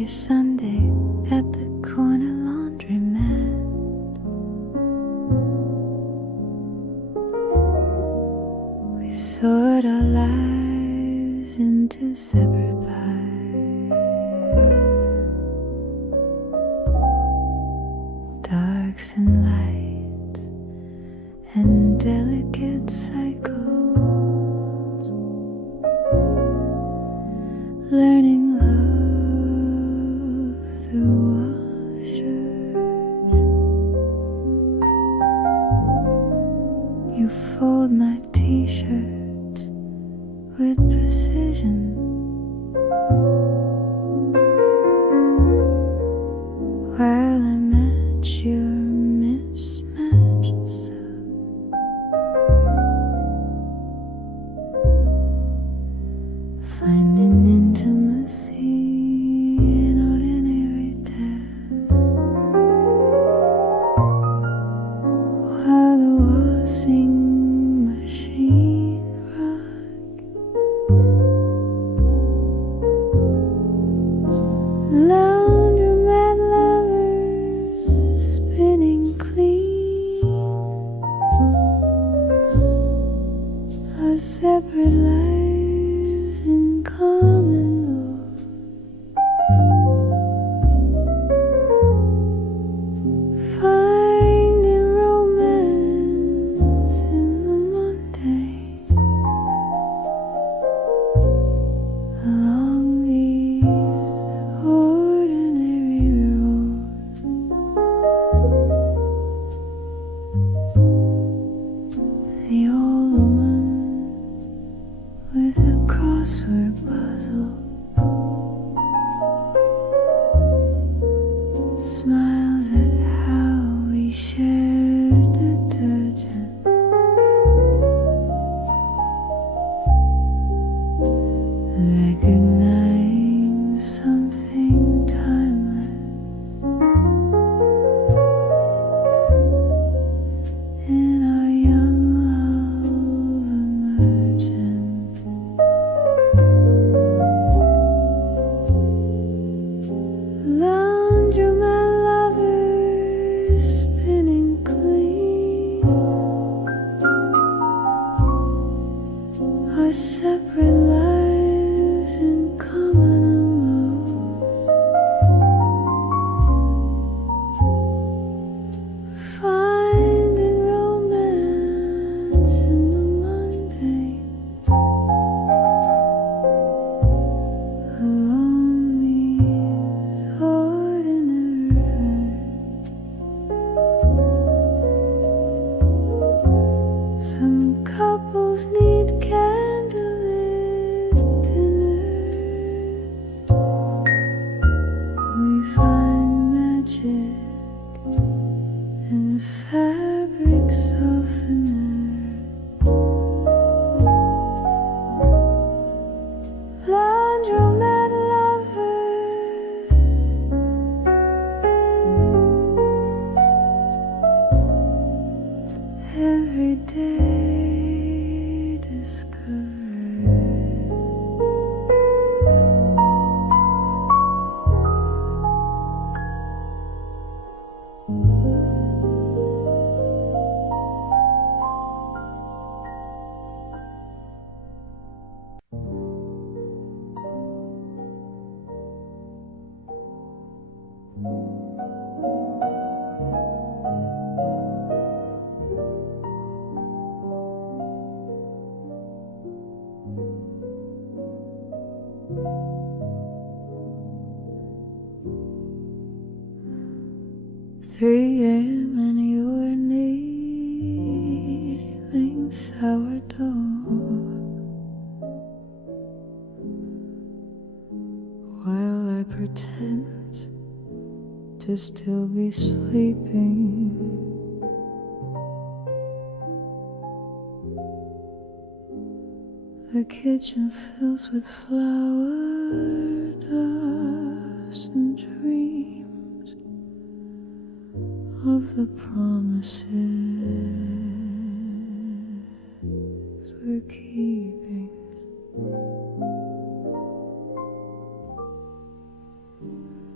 every Sunday at the corner laundromat. We sort our lives into separate pies, darks and lights and delicate cycles, learning love through washers. You fold my t-shirts with precision, while I match your mismatched self. Finding intimacy in ordinary tasks, while the washing machine rocks. Laundromat lovers spinning clean, our separate lives in common law. Finding romance in the mundane, along these ordinary roads. The old woman with a crossword puzzle smiles at how we shared detergent, recognizing something timeless in our young love emergent. Laundromat lovers spinning clean, our separate lives in common alone. Finding romance in the mundane, along these ordinary roads. Some couples need candlelit dinners. We find magic in fabric softener. Laundromat lovers, everyday discovery. Three a.m. and you're kneading sourdough, while I pretend to still be sleeping. The kitchen fills with flour dust and dreams of the promises we're keeping.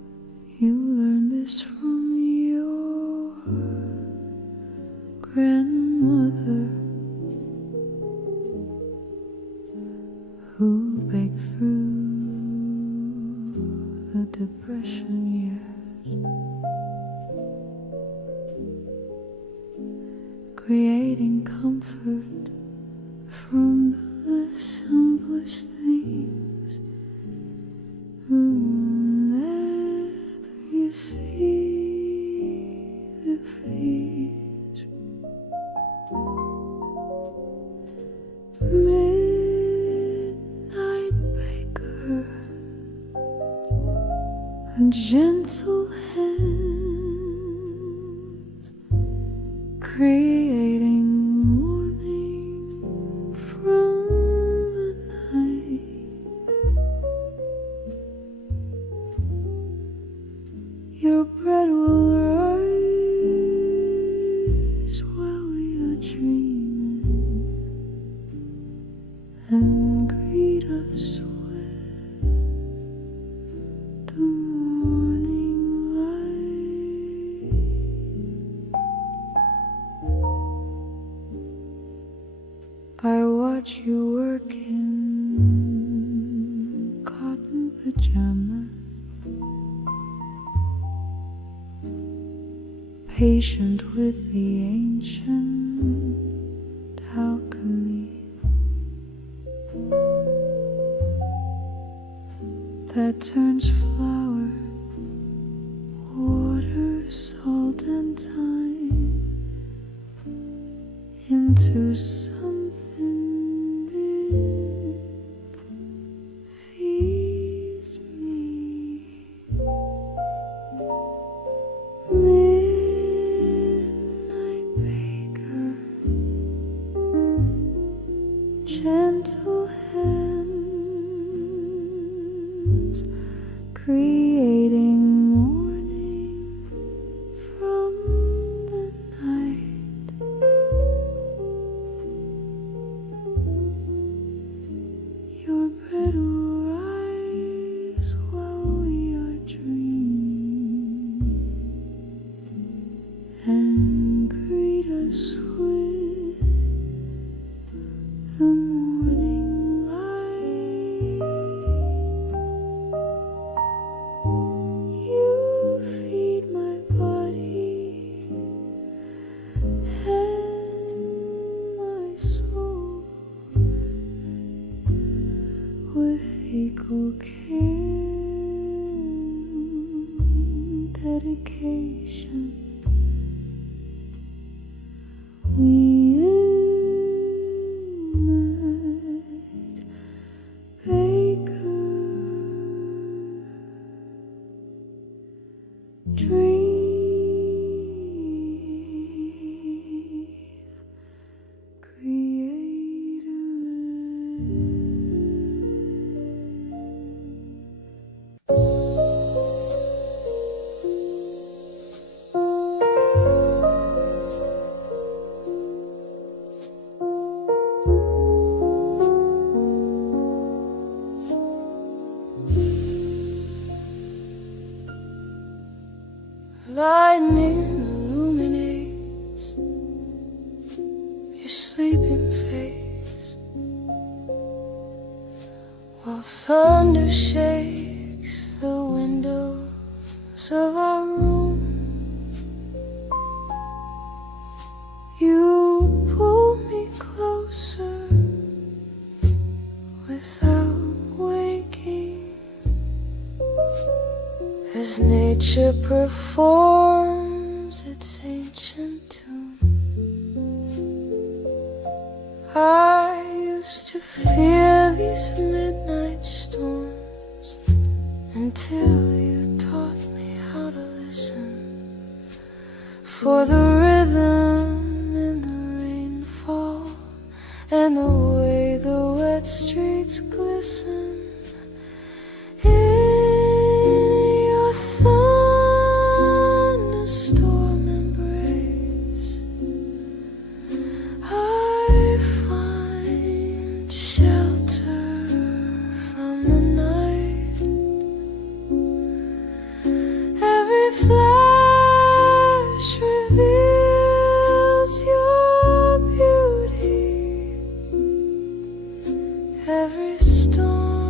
through the depression years, creating comfort from the simplest things that we feed the fears. Midnight baker, a gentle hand, creating morning from the night. Your bread will rise while we are dreaming and greet us with the morning light. I watch you work in cotton pajamas, patient with the ancient alchemy that turns flour, water, salt, and thyme into something big. Feeds me. Midnight baker, gentle hands, creating morning from the night. Your bread will rise while we are dreaming and greet us with the morning light. You feed my body and my soul with equal care, dedication. We unite, baker, dream, creator. Lightning illuminates your sleeping face, while thunder shakes the windows of our room. You pull me closer without waking, as nature performs its ancient tune. I used to fear these midnight storms until you taught me how to listen for the rhythm in the rainfall and the way the wet streets glisten. Storm embrace, I find shelter from the night. Every flash reveals your beauty, every storm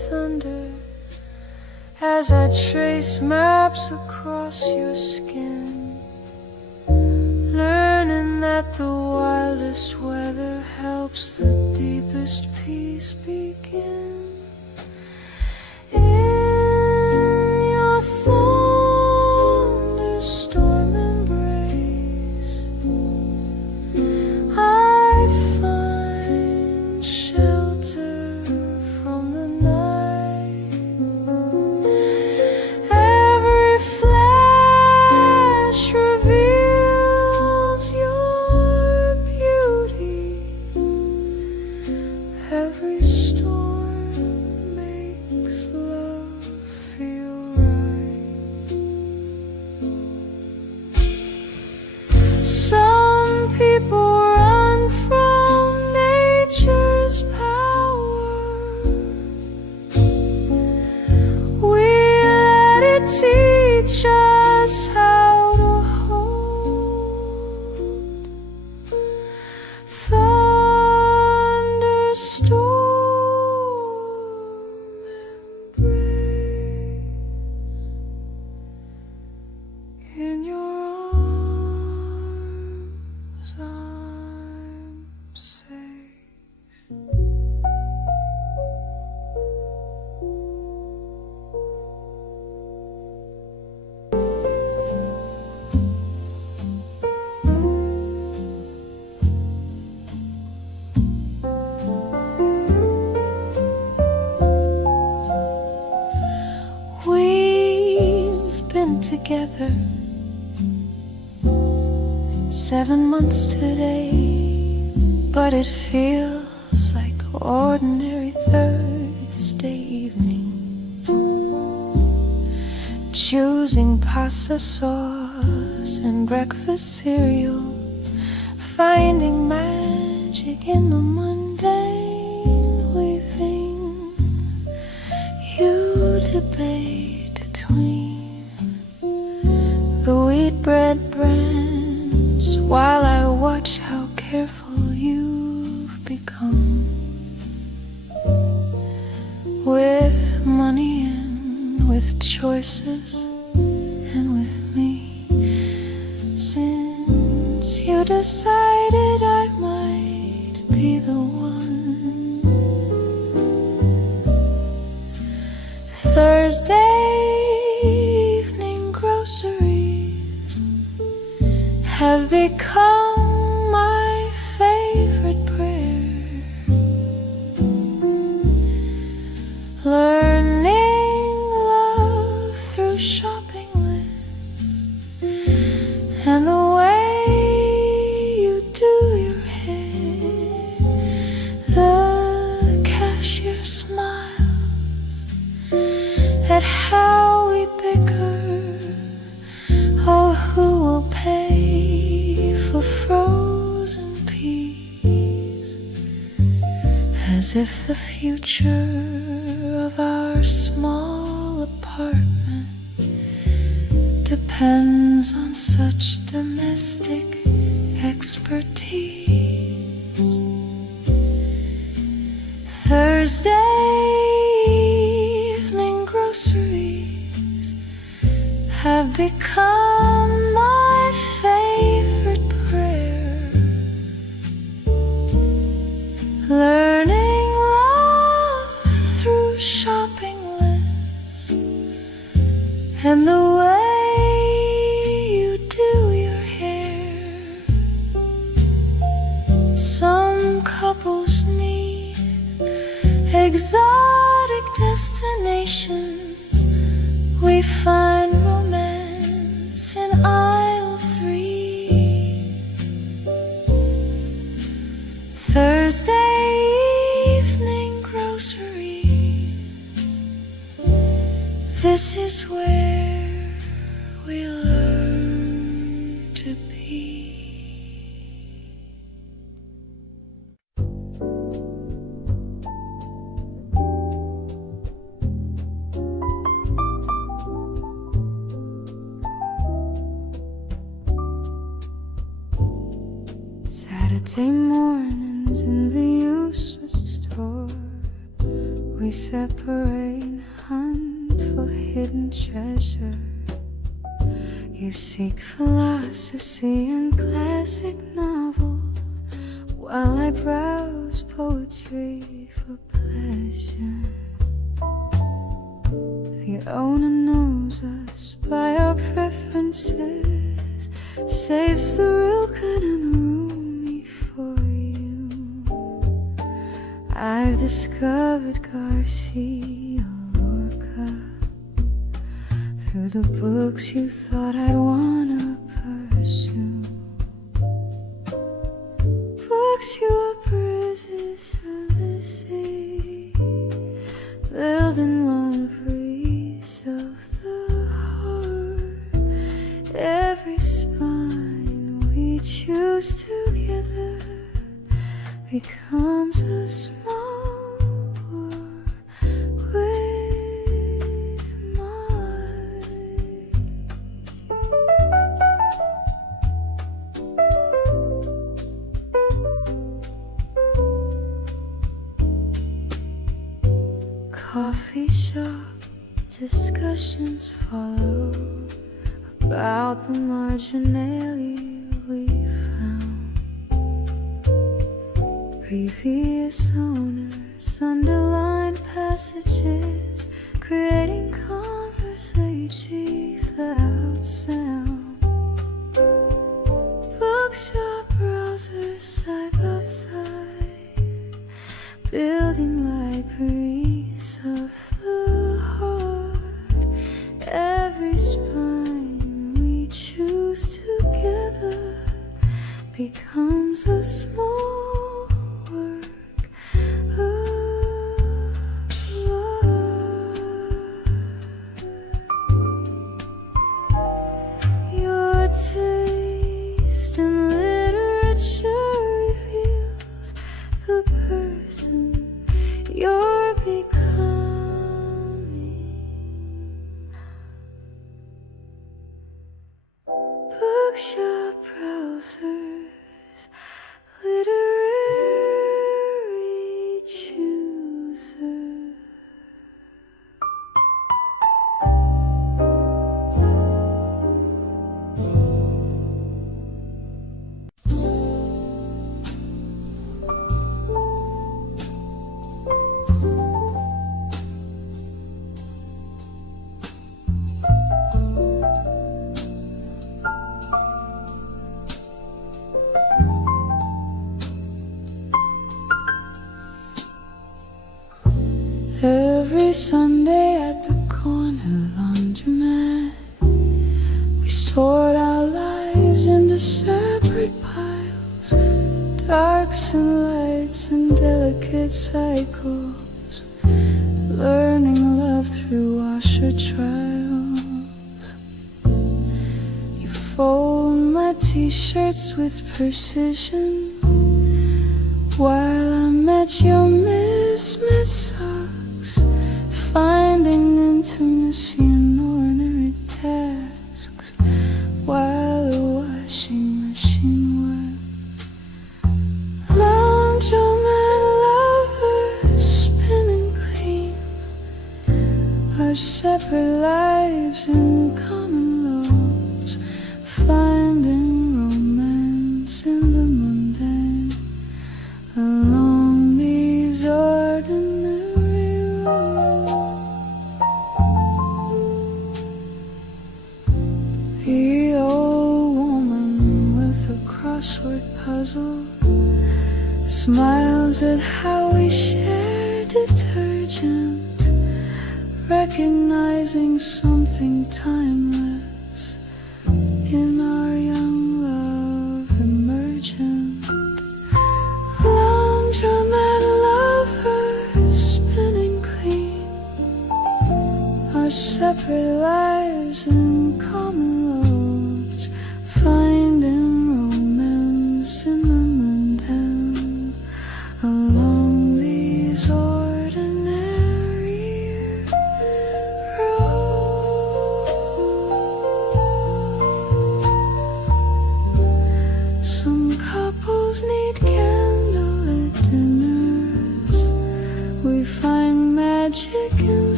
thunder as I trace maps across your skin, learning that the wildest weather helps the deepest peace begin. In your thunderstorm embrace, I find shelter from the night. Every flash reveals your beauty. Every storm makes love feel right. Some people run from nature's power. We let it teach us how to hold. Thunderstorm embrace. In your arms I'm safe. We've been together 7 months today, but it feels like ordinary Thursday evening, choosing pasta sauce and breakfast cereal, finding magic in the mundane, weaving. You debate between the wheat bread brands while I watch how careful you've become with money and with choices and with me. Since you decided I might be the one, Thursday evening groceries have become my favorite prayer. Learning love through shopping lists and the way you do your hair. The cashier smiles at how we bicker. Oh, who will pay for frozen peas? As if the future of our small apartment depends on such domestic expertise. Thursday evening groceries have become my favorite prayer. Learning love through shopping lists and the way you do your hair. Some couples need exotic destinations. We find romance in aisle 3. Thursday evening groceries. This is where we learn to be. Saturday mornings in the useless store, we separate and hunt for hidden treasure. You seek philosophy and classic novels, while I browse poetry for pleasure. The owner knows us by our preferences, saves the real good and the roomy for you. I've discovered Garcia Lorca through the books you thought I'd wanna pursue. Books you were bridges of the sea, building libraries of the heart. Every spine we choose together becomes a small world with mine. Coffee shop discussions follow about the marginalia we found. Previous owners underline passages, creating conversation without sound. Bookshop browsers side by side, building libraries of the heart. Every spine we choose together becomes a small work of art. Your taste in literature reveals the person you're becoming. Bookshop browsers, literary choosers. Every Sunday at the corner laundromat, we sort our lives into separate piles, darks and lights and delicate cycles, learning love through washer trials. You fold my t-shirts with precision, while I match your mismatched socks, finding intimacy in ordinary tasks, while the washing machine works. Laundromat lovers spinning clean, our separate lives in common loads, finding romance in the mundane along these ordinary roads. The old woman with a crossword puzzle smiles at how we share detergent, recognizing something timeless in our young love emergent. Laundromat lovers spinning clean, our separate lives in common loads, finding romance in the mundane along these ordinary roads. Some couples need candlelit dinners, we find magic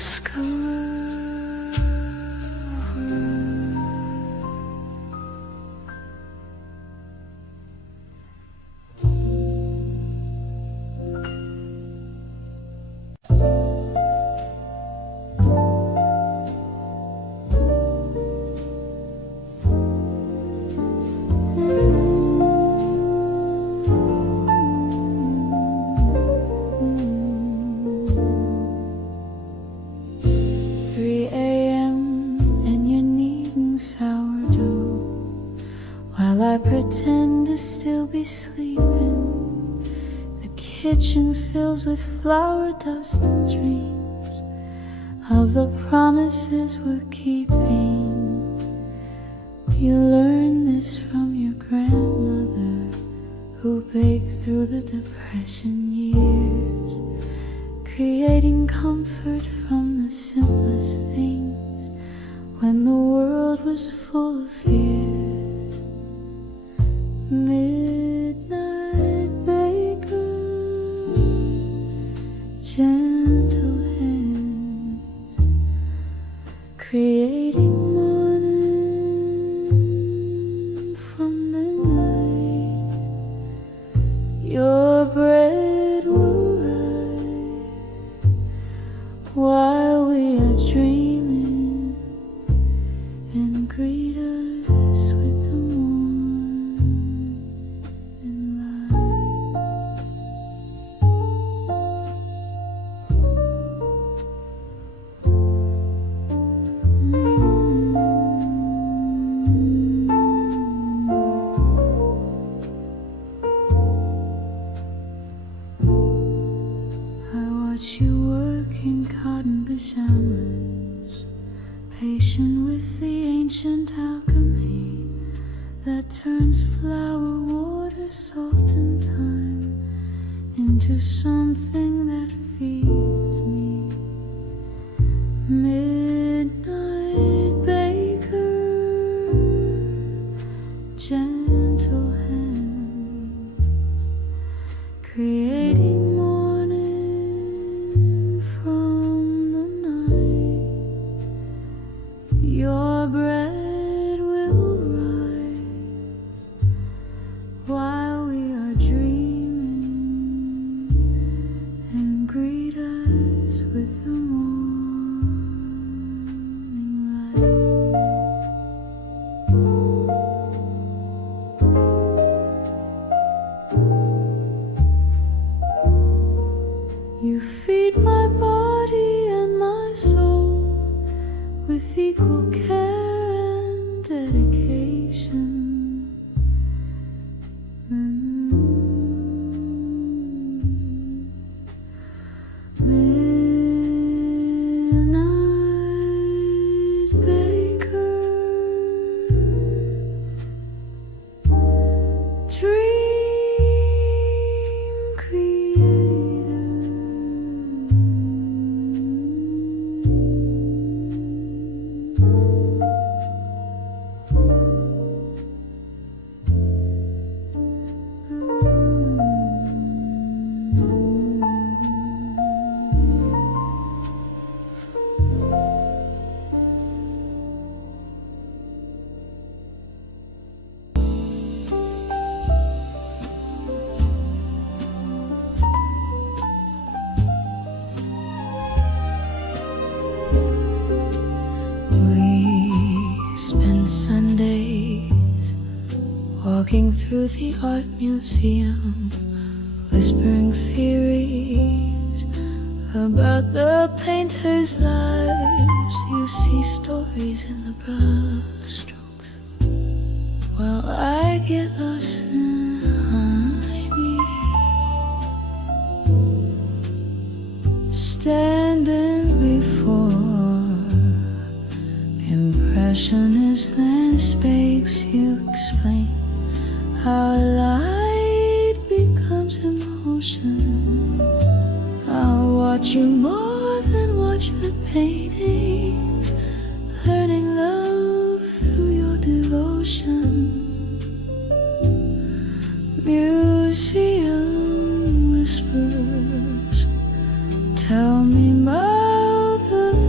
discover. 3 a.m. and you're kneading sourdough while I pretend to still be sleeping. The kitchen fills with flour dust and dreams of the promises we're keeping. You learn this from your grandmother, who baked through the Depression years, creating comfort from the simplest things when the world was full of fears. Midnight baker, gentle hands, creating morning from the night. Your bread will rise while we are dreaming, and greet us with the morning light. I watch you work in cotton pajamas, patient with the ancient alchemy that turns flour, water, salt, and time into something that feeds me. Midnight baker, gentle hands, creating morning from the night. Your bread will rise while we are dreaming, and greet us with the morning light. You feed my body and my soul with equal care and dedication. Midnight baker, dream creator. We spend Sundays walking through the art museum, whispering theories about the painters' lives. You see stories in the brushstrokes while I get lost in harmonies. Standing before impressionist landscapes, you explain how light becomes emotion. I'll watch you more than watch the paintings, learning love through your devotion. Museum whispers tell me about the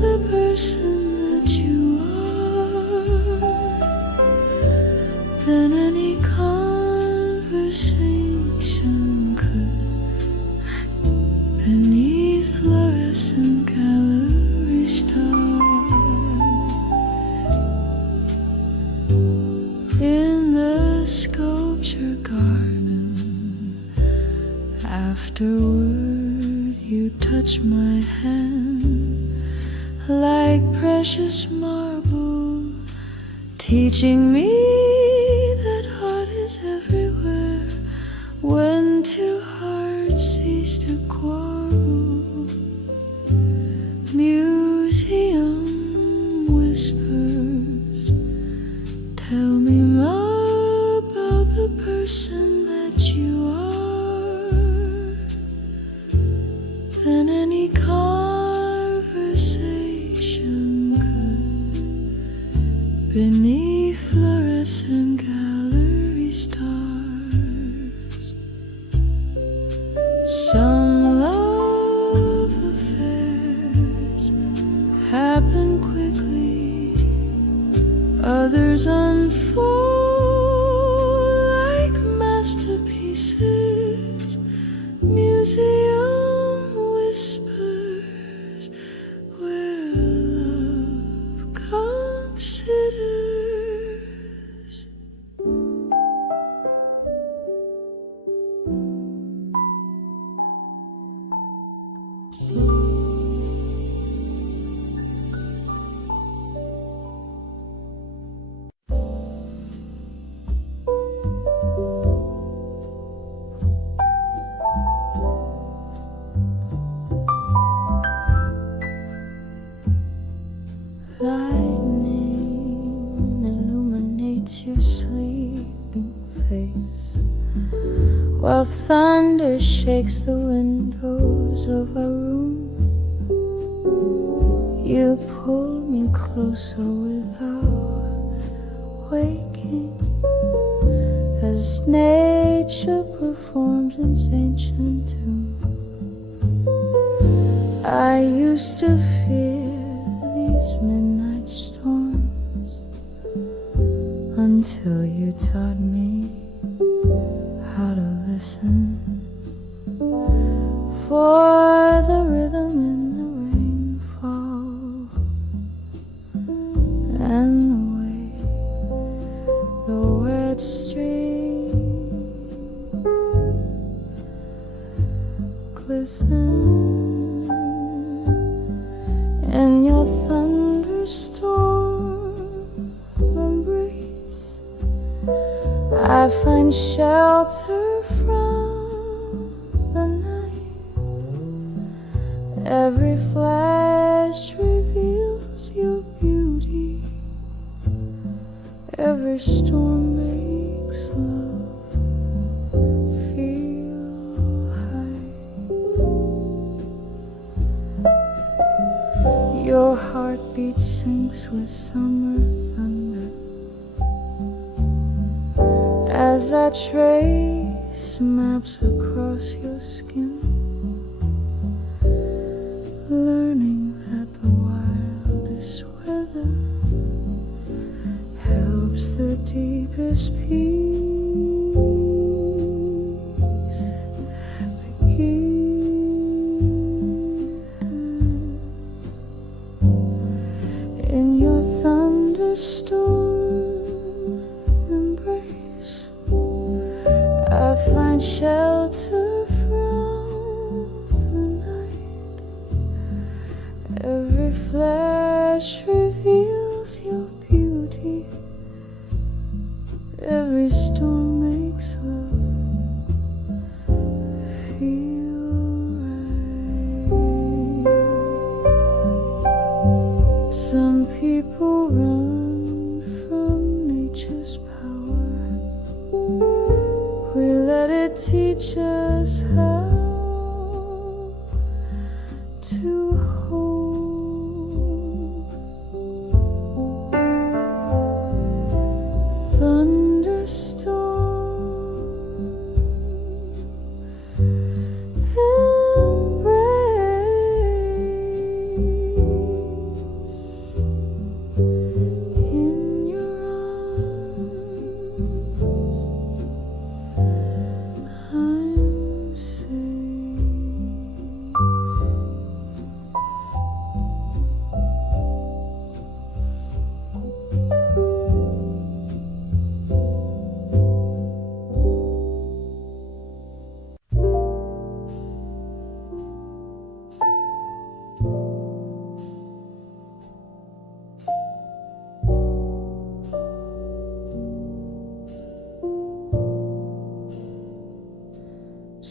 Afterward, you touch my hand like precious marble, teaching me that heart is everywhere when two hearts cease to quarrel. Museum whispers, tell me more about the person that you are than any conversation could beneath fluorescent gallery stars. Some love affairs happen quickly, others unfold like masterpieces. Museum whispers where love considers. Lightning illuminates your sleeping face, while thunder shakes the windows of our room. You pull me closer without waking, as nature performs its ancient tune. I used to fear these midnight storms until you taught me how to listen for the rhythm in the rainfall and the way the wet stream glistens in your thunderstorm embrace. I find shelter from the night. Every flash reveals your beauty. Every storm makes love feel high. Your heartbeat sinks with summer thunder as I trace maps across your skin, learning that the wildest weather helps the deepest peace begin. In your thunderstorm embrace, I find shelter from the night. Every flash reveals your beauty. Every storm makes love feel right. Some people run from nature's power. We let it teach us how to hold. Thunderstorm embrace in your arms. I'm safe.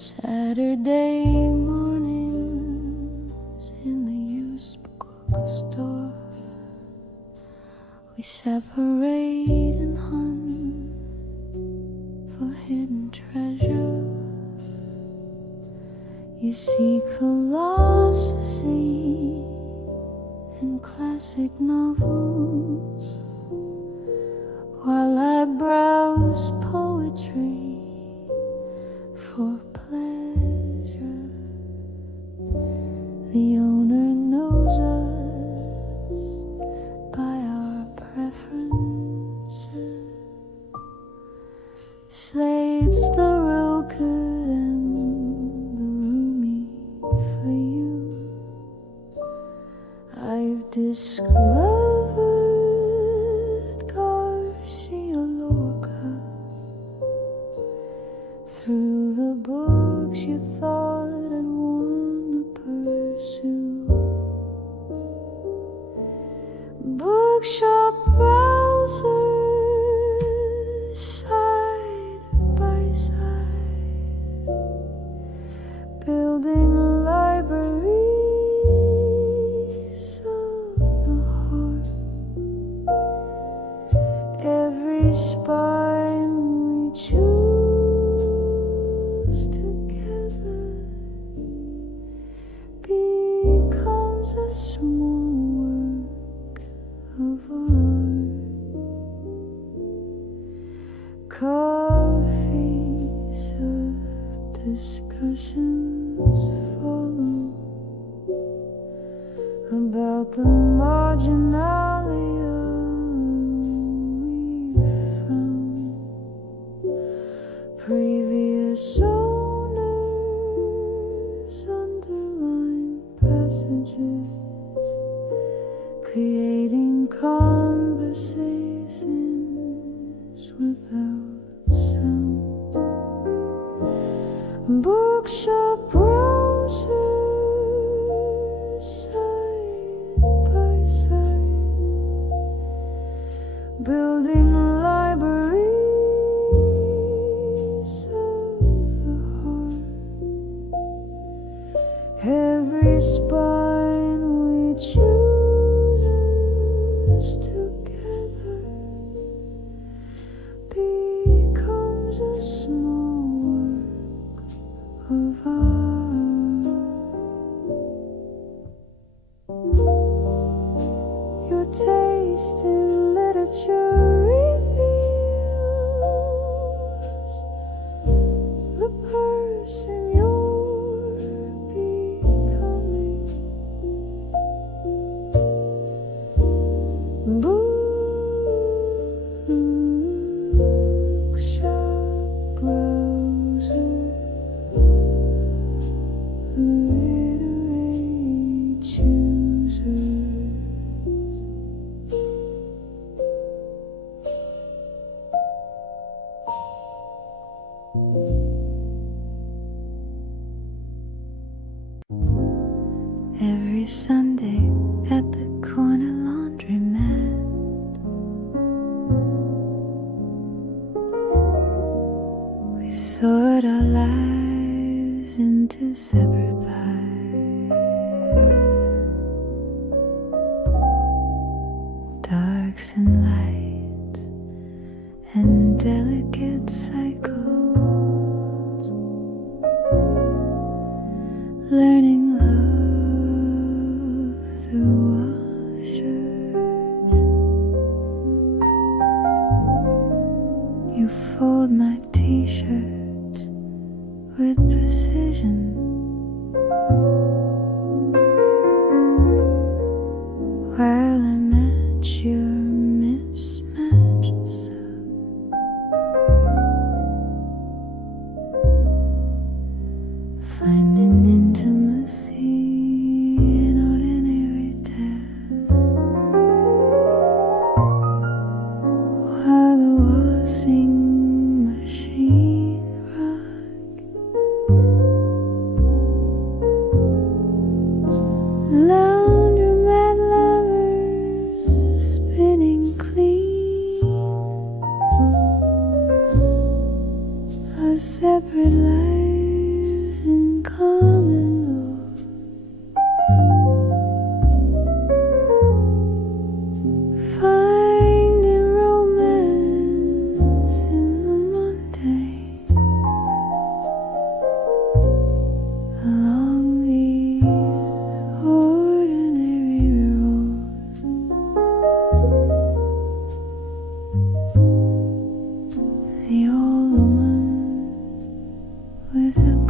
Saturday mornings in the used bookstore, we separate and hunt for hidden treasure. You seek philosophy in classic novels, while I browse poetry for pleasure. The owner knows us by our preferences, slates the real good and the roomy for you. I've discovered Garcia Lorca through the books you thought I'd want to pursue. Bookshop browsers side by side, building libraries of the heart. Every spine we choose together becomes a small work of art. Coffees of discussions follow about the marginalia we found. Previous owners underline passages, creating conversations without sound. Bookshop browsers side by side, building libraries of the heart. Every spine we choose together becomes a small work of art. Your taste in literature reveals the person you're becoming. Bookshop browser, literary choosers. Every Sunday at the corner laundromat, we sort our lives into separate pies, darks and lights and delicate cycles, learning love through washers. You fold my t-shirts with precision, while I match your mismatched self. Finding intimacy in ordinary tasks, while the washing machine rocks.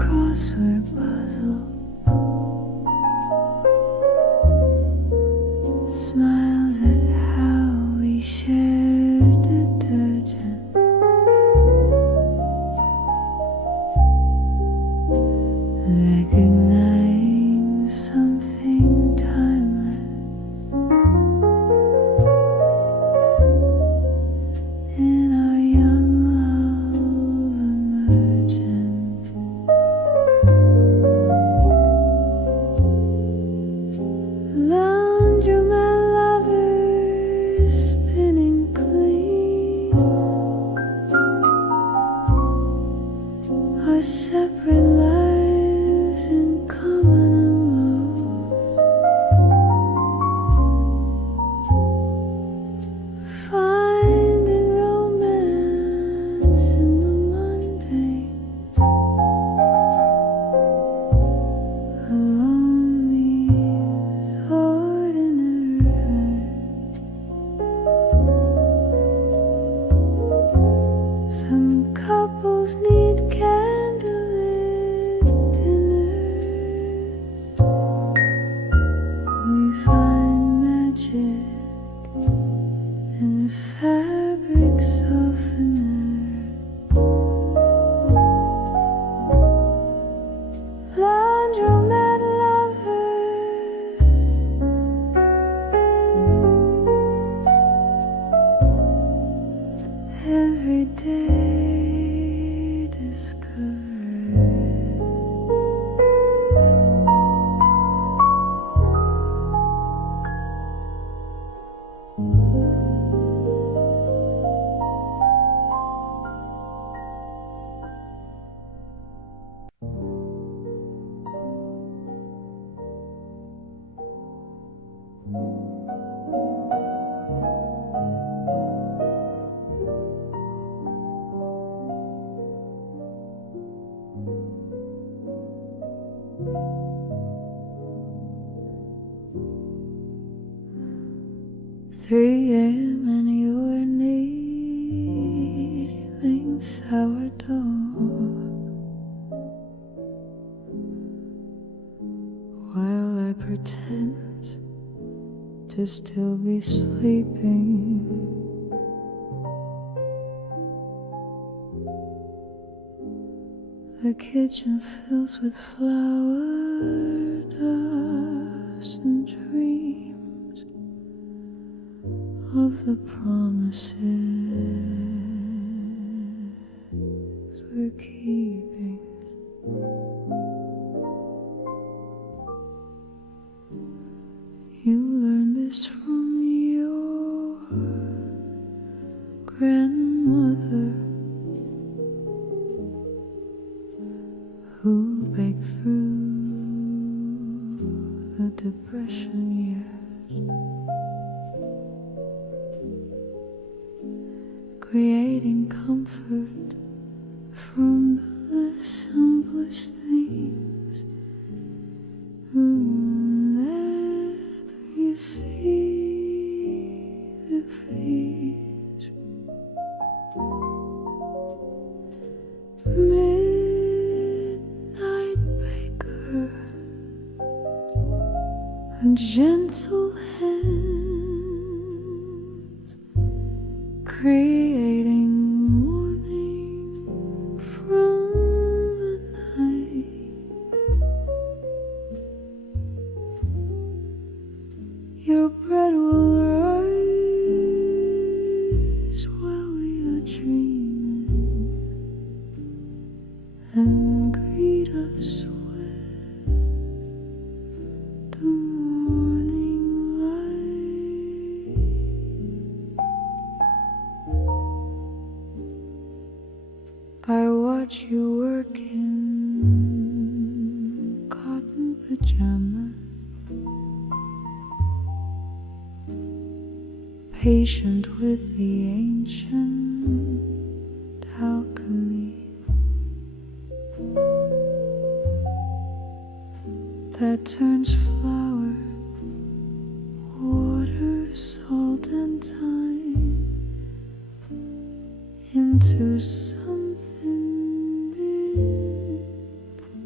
crossword puzzle. Smiles at how we shared detergent. Recognizing something timeless in our young love emergent. Laundromat lovers spinning clean. Our separate lives in common alone. Finding romance in the mundane. Along these ordinary. Some couples need candlelit dinners. We find magic in fabric softener. Laundromat lovers. Every day discovered. Three a.m. and you're kneading sourdough while I pretend to still be sleeping. The kitchen fills with flour dust and dreams of the promises we're keeping. You learned this from your grandmother, who baked through the Depression years, creating comfort from the simplest things that we feed the fish. Midnight baker, a gentle hand, creating morning from the night. Your bread will rise while we are dreaming and greet us with the morning light. I watch you work in cotton pajamas, patient with the ancient alchemy that turns flour, water, salt, and thyme into something big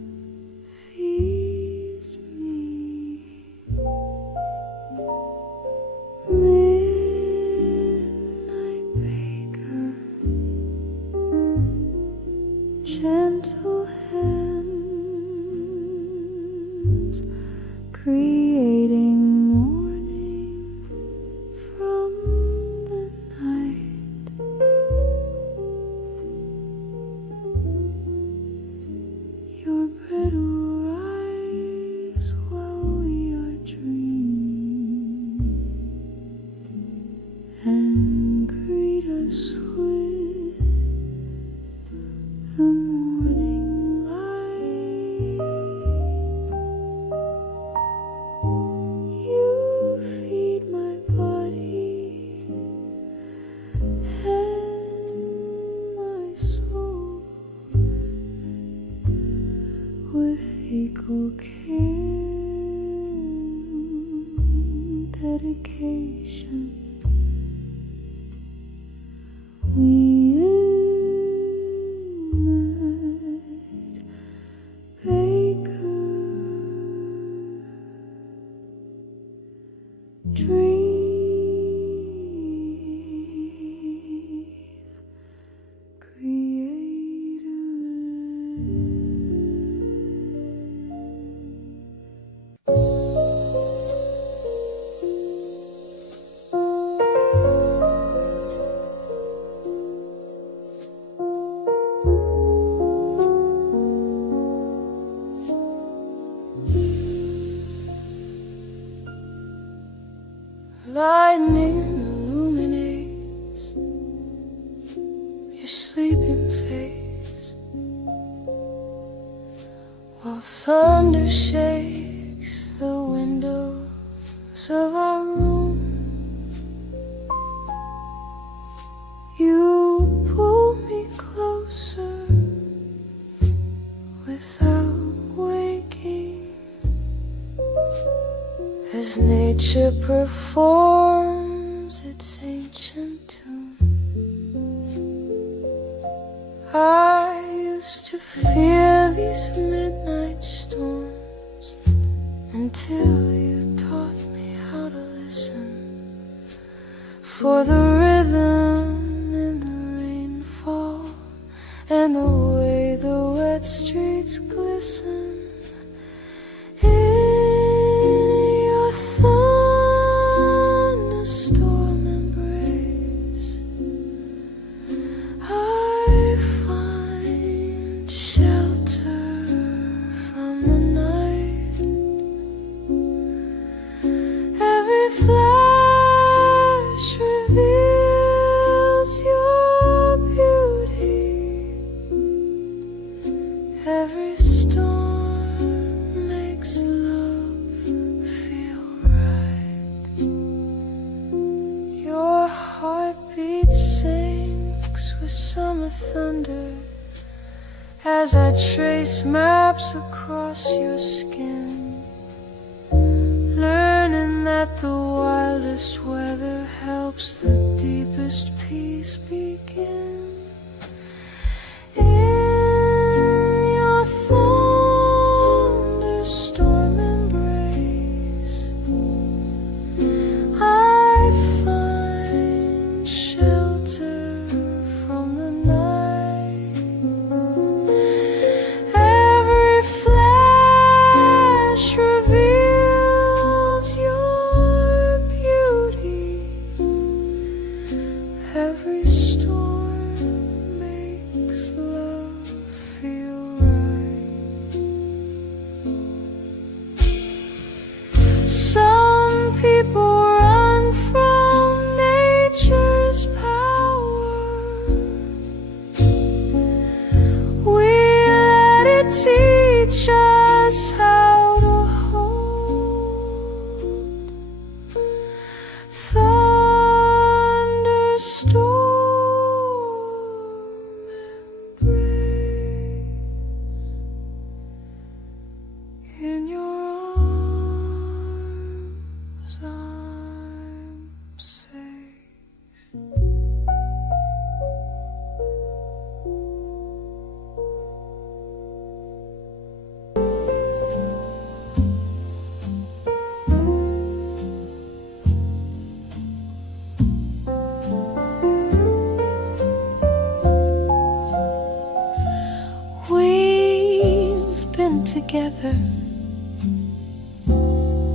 creating morning from the night. Your bread will rise while we are dreaming and greet us with the morning light. You feed my body and my soul with equal care and dedication. We met Baker, dream creator. Lightning illuminates your sleeping face, while thunder shakes the windows of our room. You pull me closer without waking, as nature performs its ancient tune. I used to fear these midnight storms until you taught me how to listen for the rhythm in the rainfall and the way the wet streets glisten. Storm embrace, I find shelter from the night. Every flash reveals your beauty. Every storm makes love feel right. Your heartbeat sinks with summer thunder as I trace maps across your skin, learning that the wildest weather helps the deepest peace begin. In your thunderstorm embrace, I find shelter from the night. Every flash reveals your beauty. Every storm makes love feel right. Some people run from nature's power. We let it teach us how to hold. Thunderstorm embrace. In your arms I'm safe. We've been together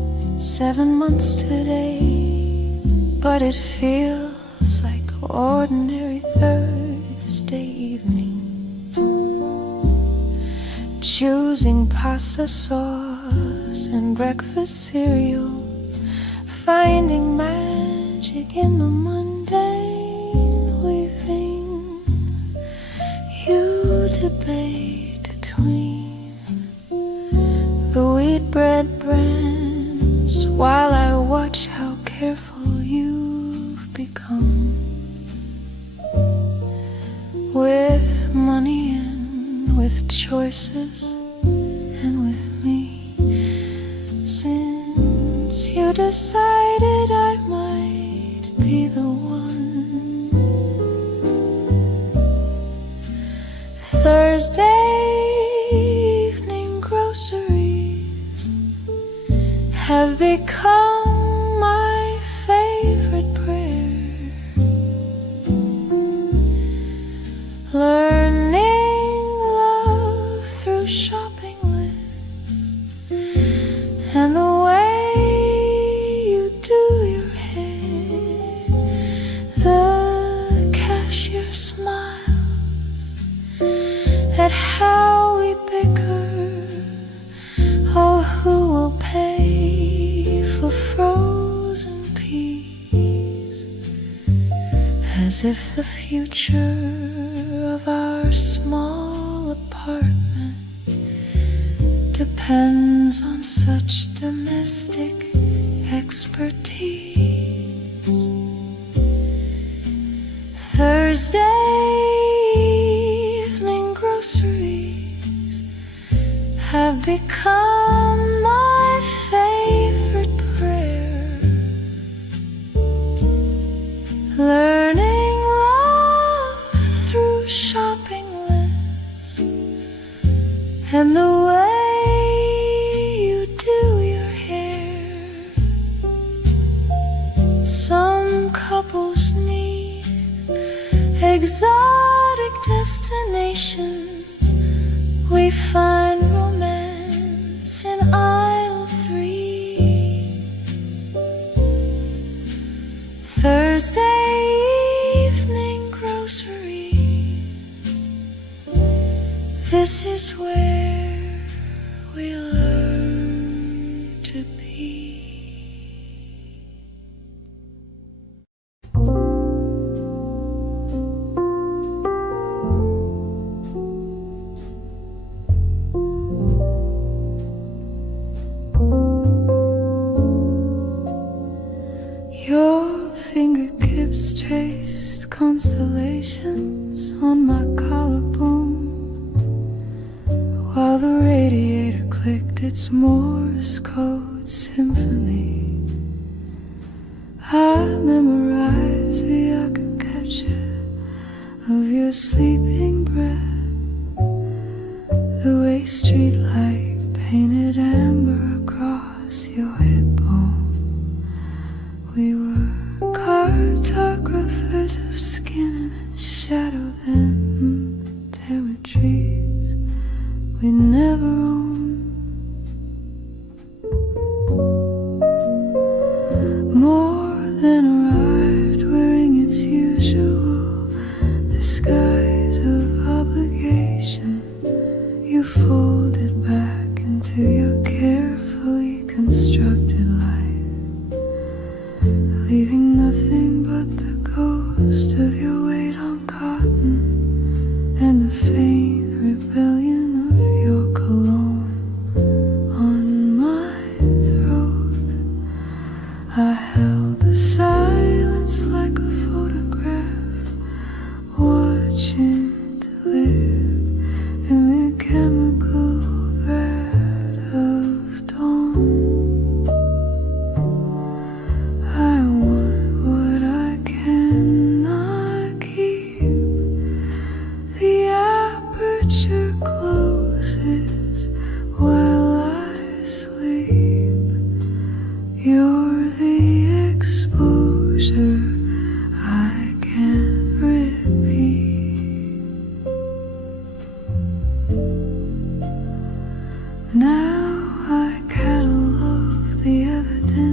7 months today, but it feels like ordinary Thursday evening. Choosing pasta sauce and breakfast cereal, finding magic in the mundane, weaving. You debate between the wheat bread brands while I watch how careful you've become with money and with choices and with me. Since you decided I might be the one, Thursday evening groceries have become my favorite prayer. Learning love through shopping lists and the way you do your hair. The cashier smiles at how we bicker. Oh, who will pay for frozen peas? As if the future of our small apartment depends on such domestic expertise. Thursday evening groceries have become my favorite prayer. Learning love through shopping lists and the way you do your hair. Some couples need exotic destinations. We find romance in aisle 3. Thursday evening groceries, this is where we learn to be. Your fingertips traced constellations on my collarbone, while the radiator clicked its Morse code symphony. I memorized the architecture of your sleeping breath, the way streetlight painted amber across your hip bone. We were cartographers of skin and shadow then. There were trees we never owned. More than arrived, wearing its usual disguise of obligation. You folded back into your carefully constructed life, leaving nothing but the ghost of your weight on cotton and the faint rebellion of your cologne on my throat. I held the silence like a photograph, watching to live in the chemical bed of dawn. I want what I cannot keep. The aperture closes while I sleep. You're the exposure I can't repeat. Now I catalog the evidence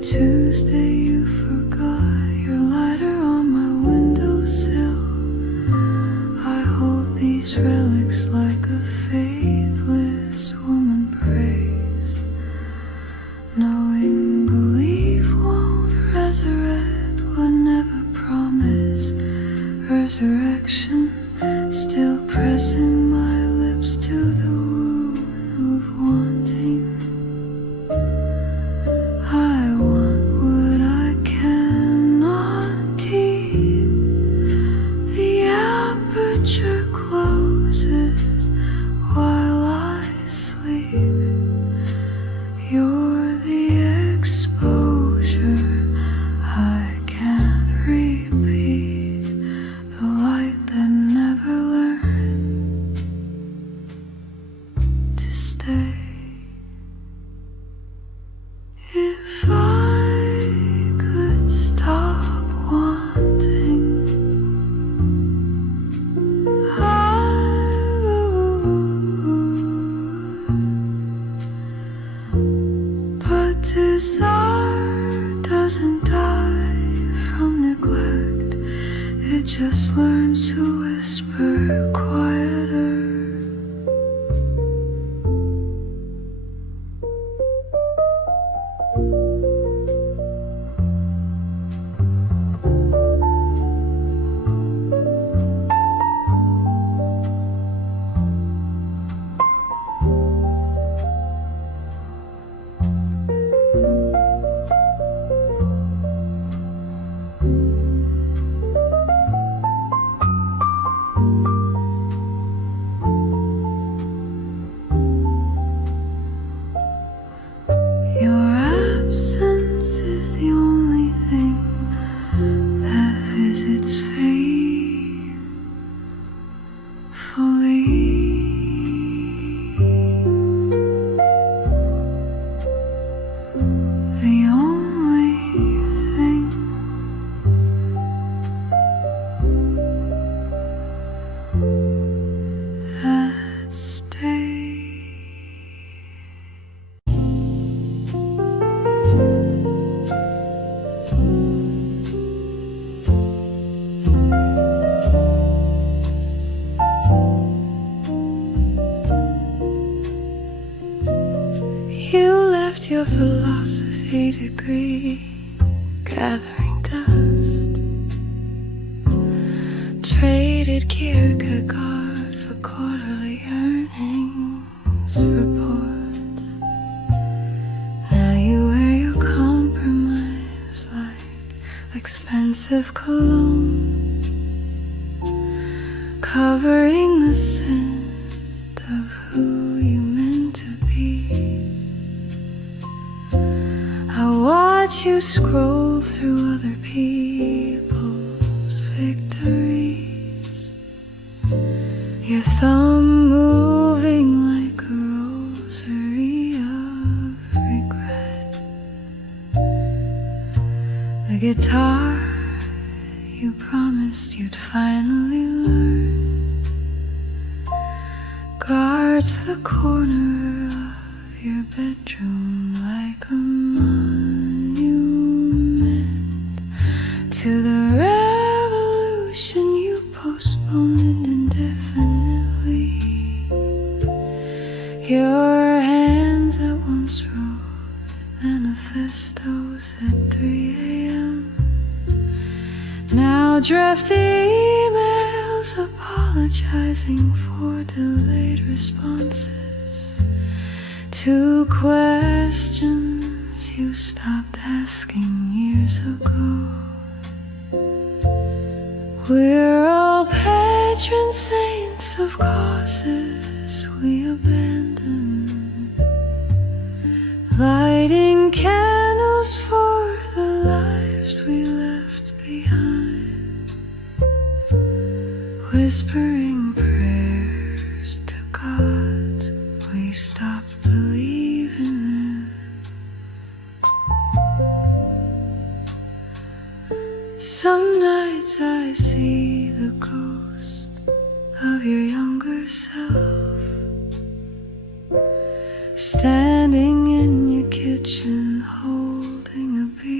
Tuesday you forgot your lighter on my windowsill. I hold these relics like a faithless woman prays, knowing belief won't resurrect what never promised resurrection. Still pressing my lips to the wound of wanting. I want what I cannot deep. The aperture closes while I sleep. You're the exposure I can't repeat. The light that never learned to stay. If I could stop wanting, I would. But desire doesn't die from neglect. It just learns to whisper quieter. Your absence is the only thing that visits faithfully. The only thing that stays. You left your philosophy degree gathering dust, traded Kierkegaard for quarterly earnings reports. Now you wear your compromise like expensive cologne, covering the scent of who you meant to be. I watch you scroll through other people's victories, your thumb moving like a rosary of regret. The guitar you promised you'd finally learn guards the corner of your bedroom like a monument to the revolution you postponed indefinitely. Your hands that once wrote manifestos at 3 a.m. now draft emails apologizing for delayed responses to questions you stopped asking years ago. We're all patron saints of causes we abandoned, lighting candles for the lives we left behind, whispering prayers to gods we stopped believing in. Some nights I see the ghost of your younger self standing in your kitchen holding a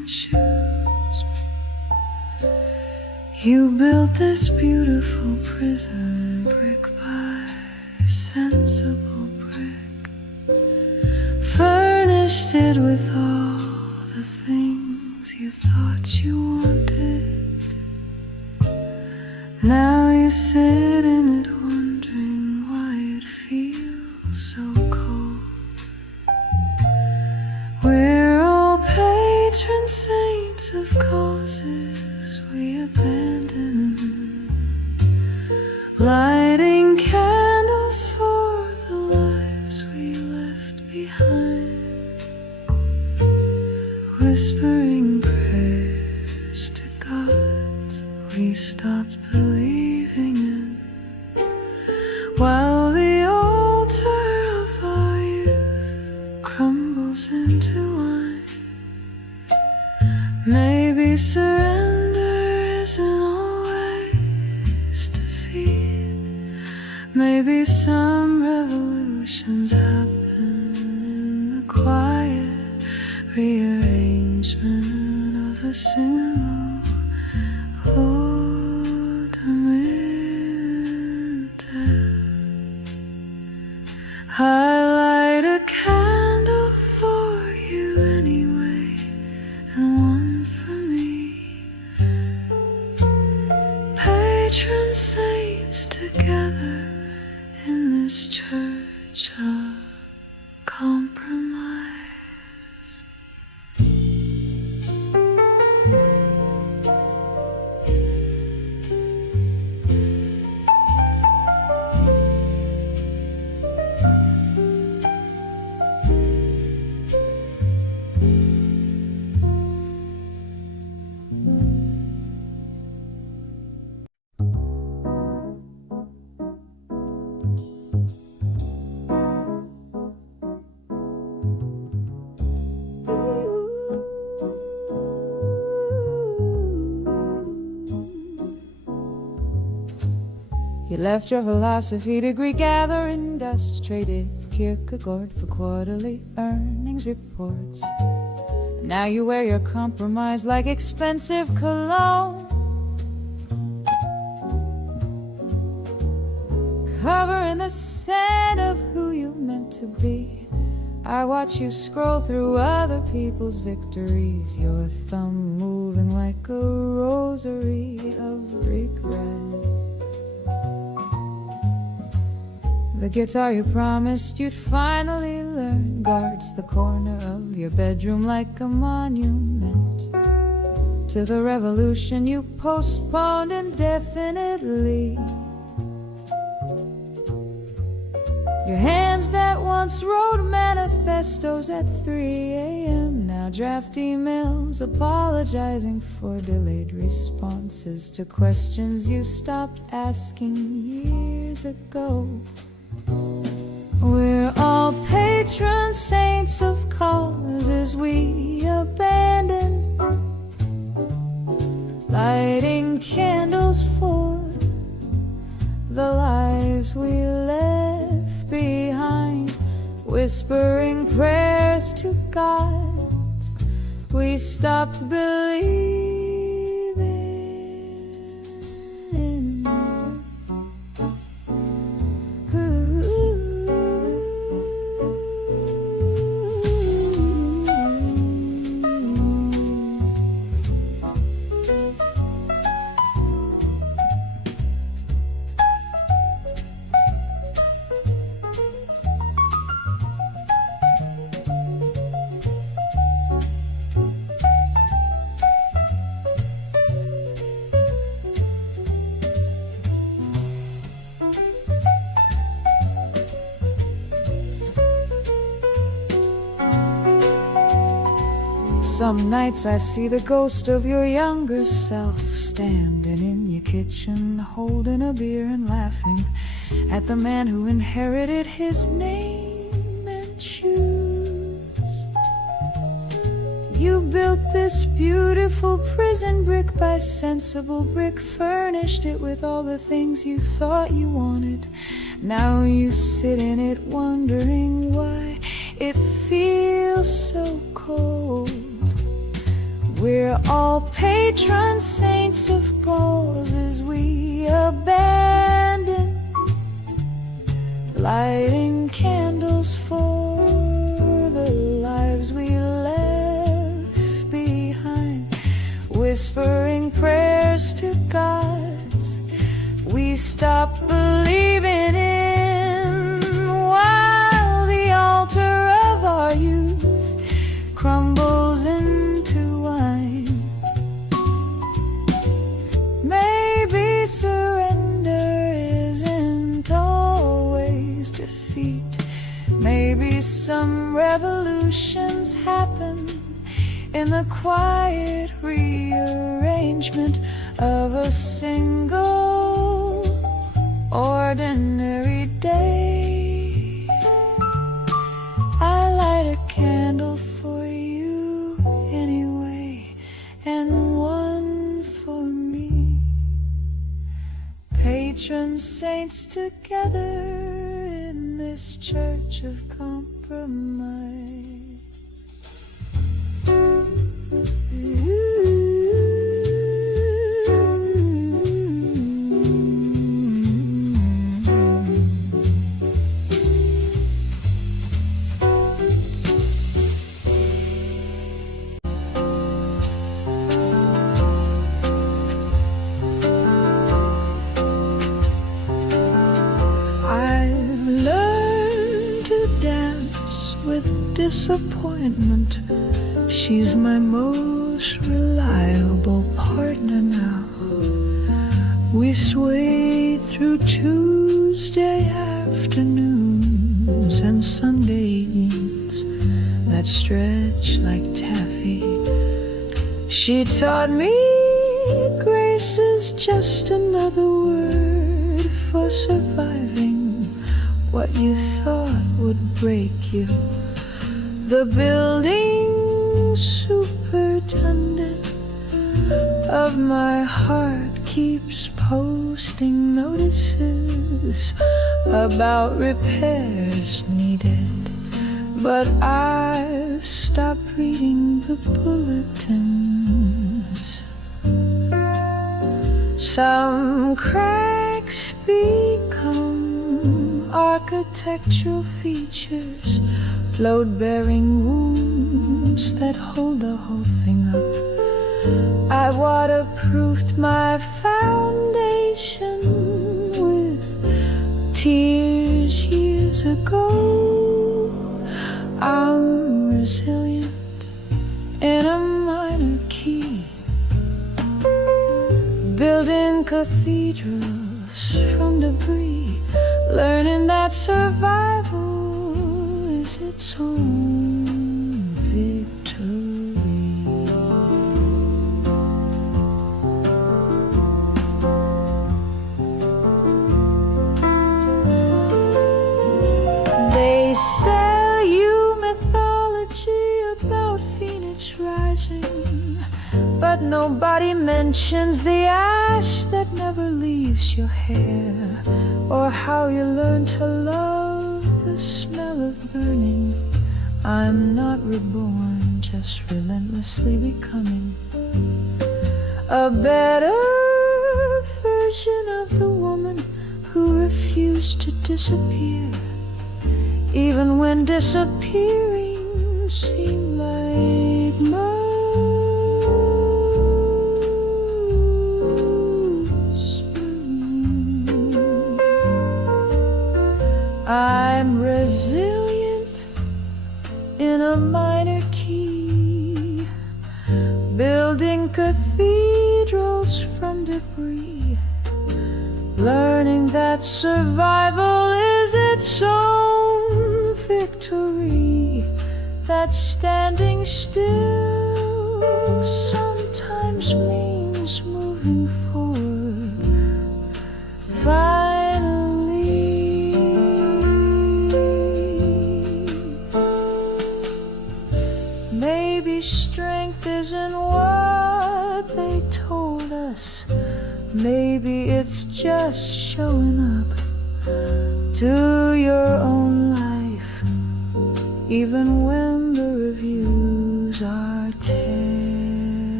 this beautiful prison brick by sensible brick, furnished it with all the things you thought you wanted. Now you sit in it wondering why it feels so cold. We're all patron saints of causes we abandon, lighting candles for the lives we left behind, whispering prayers to gods we stopped believing in, while the altar of our youth crumbles into wine. Maybe surrender isn't always defeat. Maybe some revolutions happen in the quiet rearrangement of a single I light a candle for you anyway, and one for me. Patron saints together in this church of compromise. You left your philosophy degree gathering dust, traded Kierkegaard for quarterly earnings reports. Now you wear your compromise like expensive cologne, covering the scent of who you meant to be. I watch you scroll through other people's victories, your thumb moving like a rosary of regret. The guitar you promised you'd finally learn guards the corner of your bedroom like a monument to the revolution you postponed indefinitely. Your hands that once wrote manifestos at 3 a.m. now draft emails apologizing for delayed responses to questions you stopped asking years ago. We're all patron saints of causes we abandon, lighting candles for the lives we left behind, whispering prayers to God we stopped believing in. Some nights I see the ghost of your younger self standing in your kitchen, holding a beer and laughing at the man who inherited his name and shoes. You built this beautiful prison brick by sensible brick, furnished it with all the things you thought you wanted. Now you sit in it wondering why it feels so cold. We're all patron saints of causes we abandon, lighting candles for the lives we left behind, whispering prayers to gods we stop believing in, while the altar of our youth crumbles into wine. Maybe surrender isn't always defeat. Maybe some revolutions happen in the quiet rearrangement of a single ordinary day. I light a candle for you anyway, and one for me. Patron saints together in this church of compromise. I've learned to dance with disappointment. She's my most reliable partner now. We sway through Tuesday afternoons and Sundays that stretch like taffy. She taught me grace is just another word for surviving what you thought would break you. The building superintendent of my heart keeps posting notices about repairs needed, but I've stopped reading the bulletins. Some cracks become architectural features, load-bearing wounds that hold the whole thing up. I waterproofed my foundation with tears years ago. I'm resilient in a minor key, building cathedrals from debris, learning that survival is its own victory. They sell you mythology about Phoenix rising, but nobody mentions the ash that never leaves your hair, or how you learn to love the smell of burning. I'm not reborn, just relentlessly becoming a better version of the woman who refused to disappear, even when disappearing seemed like most. I'm resilient in a minor key, building cathedrals from debris, learning that survival is its own victory, that standing still sometimes means moving forward. Finally, maybe strength isn't what they told us. Maybe it's just showing up to your own life, even when the reviews are terrible.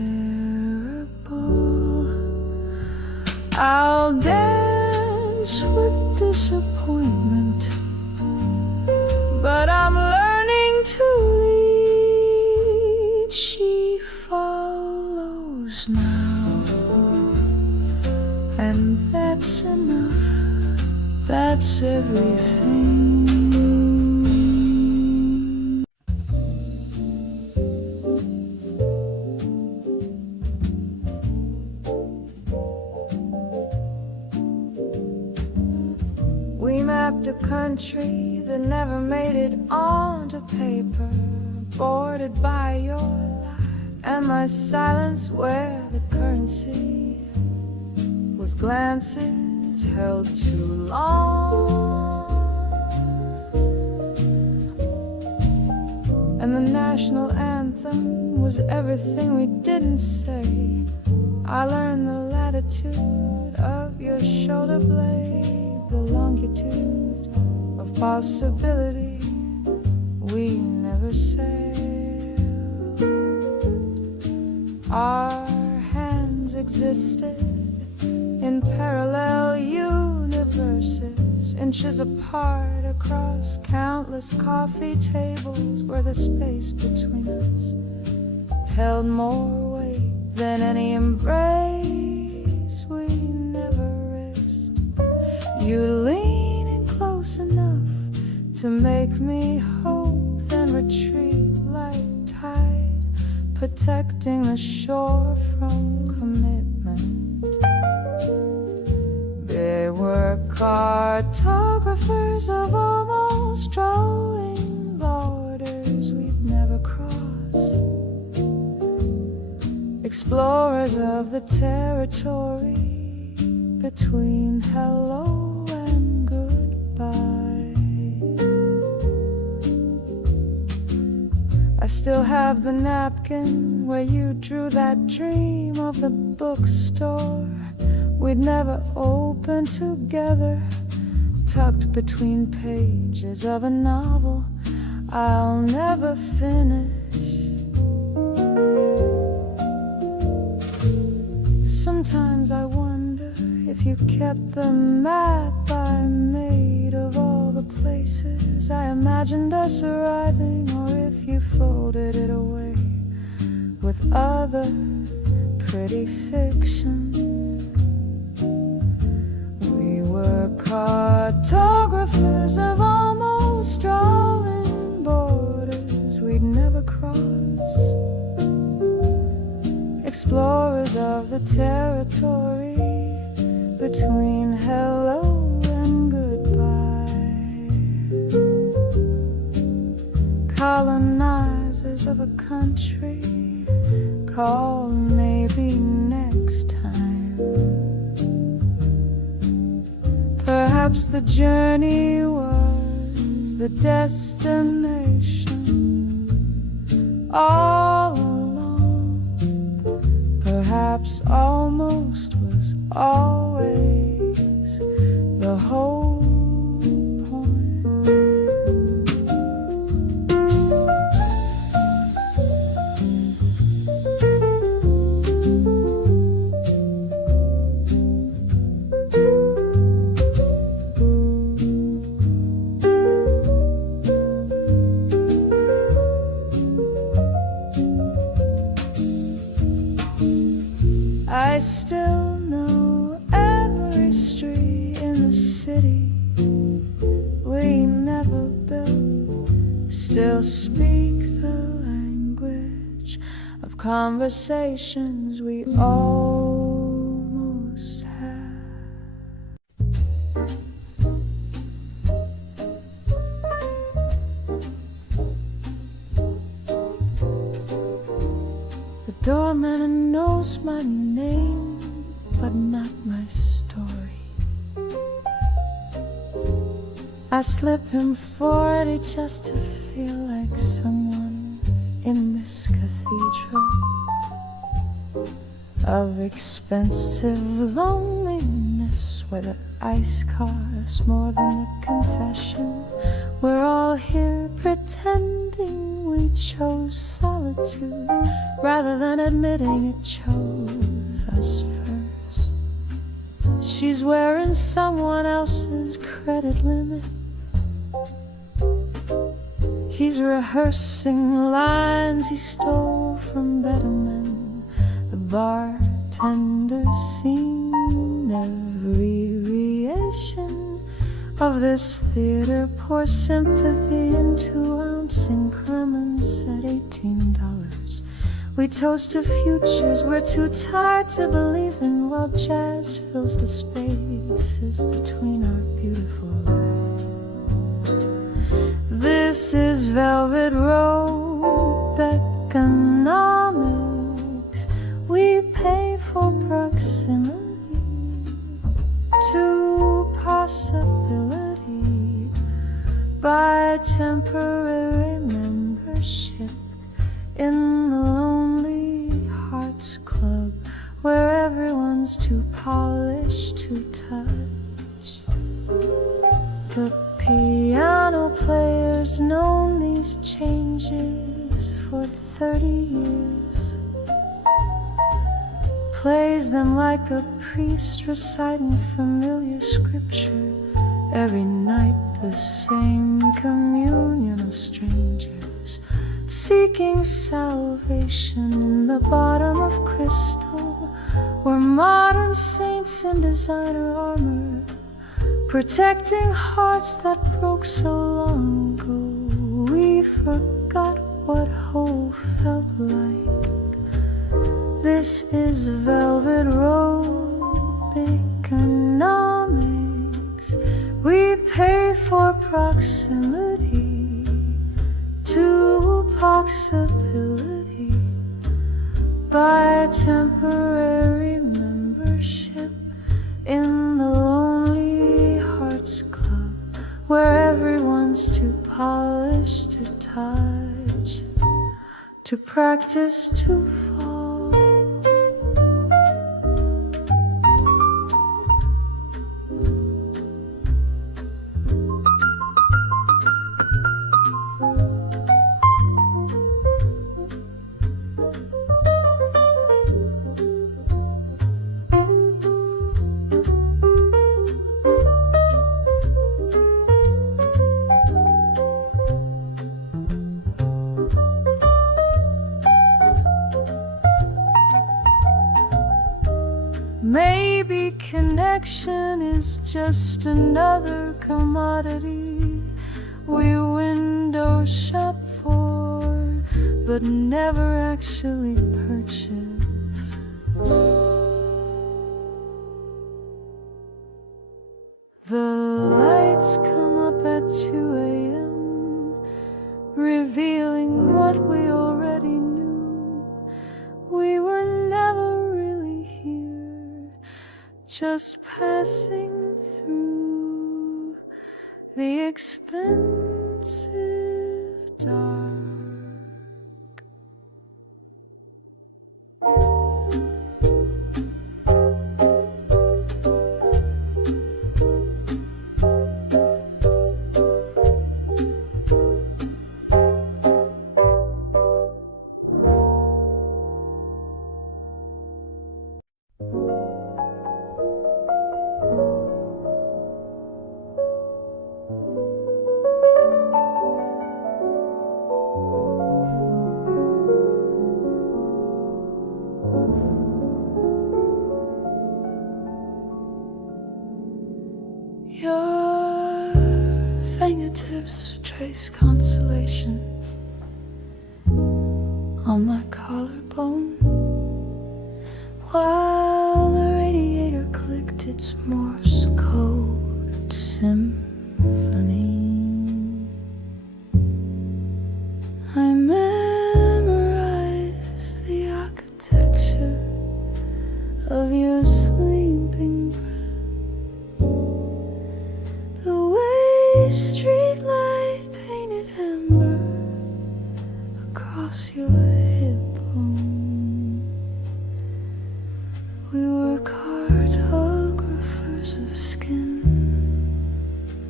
I'll dance with disappointment, but I'm learning to lead. She follows now, and that's enough. That's everything. We mapped a country that never made it onto paper, bordered by your lie and my silence, where the currency was glances held too long. And the national anthem was everything we didn't say. I learned the latitude of your shoulder blade, the longitude of possibility. We never sailed. Our hands existed in parallel universes, inches apart across countless coffee tables, where the space between us held more weight than any embrace we never risked. You lean in close enough to make me hope, then retreat like tide, protecting the shore from commitment. They were cartographers of almost drawing borders we'd never cross, explorers of the territory between hello and goodbye. I still have the napkin where you drew that dream of the bookstore we'd never open together, tucked between pages of a novel I'll never finish. Sometimes I wonder if you kept the map I made of all the places I imagined us arriving, or if you folded it away with other pretty fictions. We were cartographers of almost drawing borders we'd never cross, explorers of the territory between hello and goodbye, colonizers of a country called maybe next time. Perhaps the journey was the destination all along. Perhaps almost was always the whole point. I still know every street in the city we never built, still speak the language of conversations we almost had. The doorman knows my name, but not my story. I slip him 40 just to feel like someone in this cathedral of expensive loneliness, where the ice costs more than the confession. We're all here pretending we chose solitude rather than admitting it chose us first. She's wearing someone else's credit limit. He's rehearsing lines he stole from better men. The bartender's seen every variation of this theater. Pour sympathy in 2-ounce increments at $18. We toast to futures we're too tired to believe in, while jazz fills the spaces between our beautiful lives. This is Velvet Rope economics. We pay for proximity to possibility by temporary membership in the Lonely Hearts Club, where everyone's too polished to touch. The piano player's known these changes for 30 years. Plays them like a priest reciting familiar scripture. Every night the same communion of strangers, seeking salvation in the bottom of crystal, where modern saints in designer armor, protecting hearts that broke so long ago. We forgot what whole felt like. This is Velvet Rope economics. We pay for proximity to possibility by temporary membership in the Lonely Hearts Club, where everyone's too polished to touch, to practice to fall. Maybe connection is just another commodity we window shop for, but never actually purchase. The lights come up at 2 a.m., revealing what we already knew. We were never really here, just passing through the expensive dark. Your fingertips trace consolation on my collarbone, while the radiator clicked its Morse code symphony. I memorized the architecture of your sleeping breath, the way street light painted amber across your hip bone. We were cartographers of skin,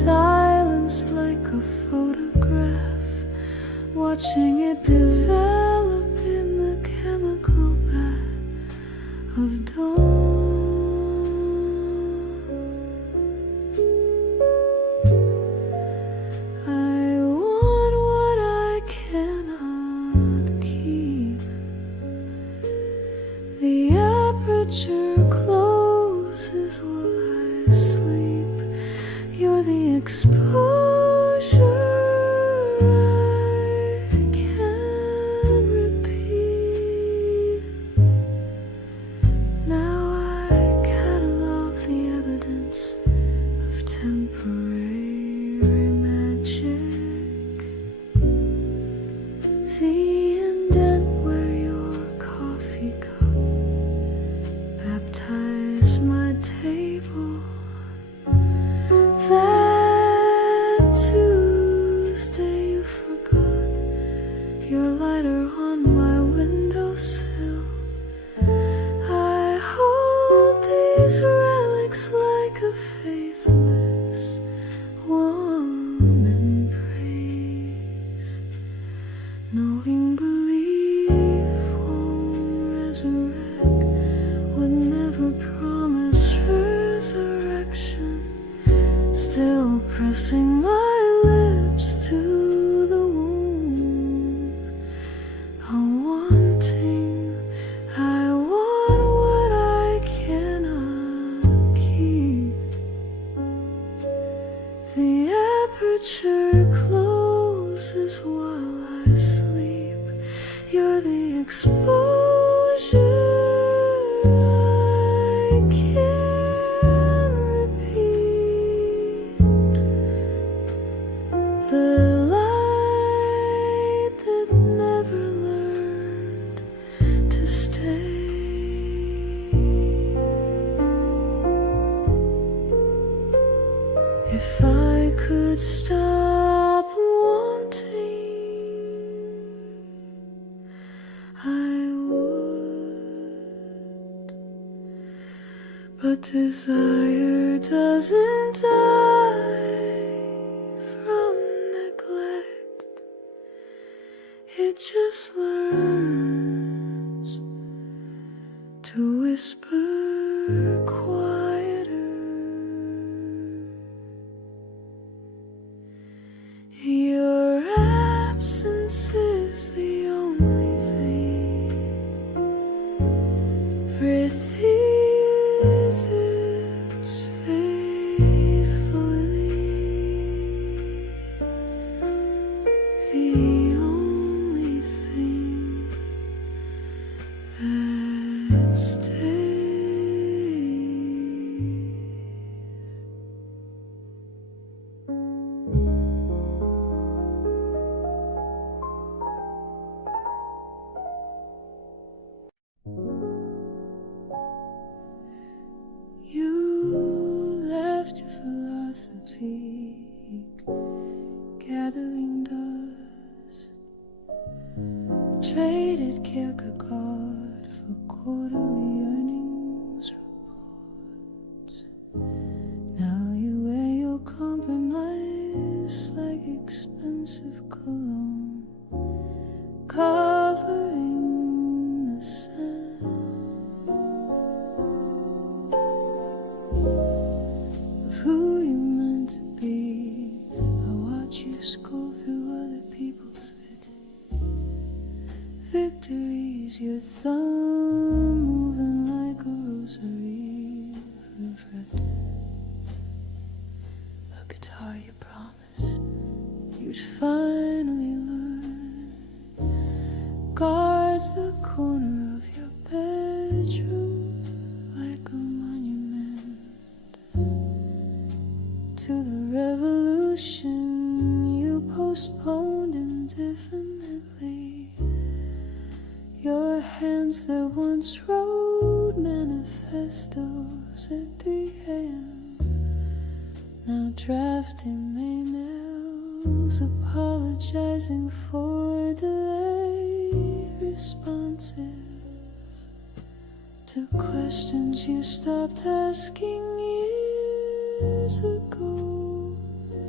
silence like a photograph, watching it develop in the chemical bath of dawn. I want what I cannot keep. The aperture closes while I sleep. You're the exposure I can't repeat. Now I catalog the evidence of temporary magic. The indent where your coffee cup baptized my table. That Tuesday you forgot your lighter on my windowsill. I hold these relics like a faithless woman prays, knowing belief won't resurrect, would never promise resurrection. Still pressing my lips to the wound. I want what I cannot keep. The aperture closes while I sleep. You're the exposure I can't repeat. The light that never learned to stay. If I could stop wanting, I would. But desire doesn't die from neglect. It just learns to whisper quieter. Your absence is the only thing. Visits faithfully. The only thing that stays. You left your philosophy gathering dust, traded Kierkegaard for quarterly earnings reports. Now you wear your compromise like expensive cologne, covering the sand of who you meant to be. I watch you scroll through other people's victories, your thumb moving like a rosary of red. The guitar you promised you'd finally learn guards the corner of your bedroom like a monument to the revolution you postponed indefinitely. Your hands that once wrote manifestos at 3 a.m. now drafting May mails, apologizing for delayed responses to questions you stopped asking years ago.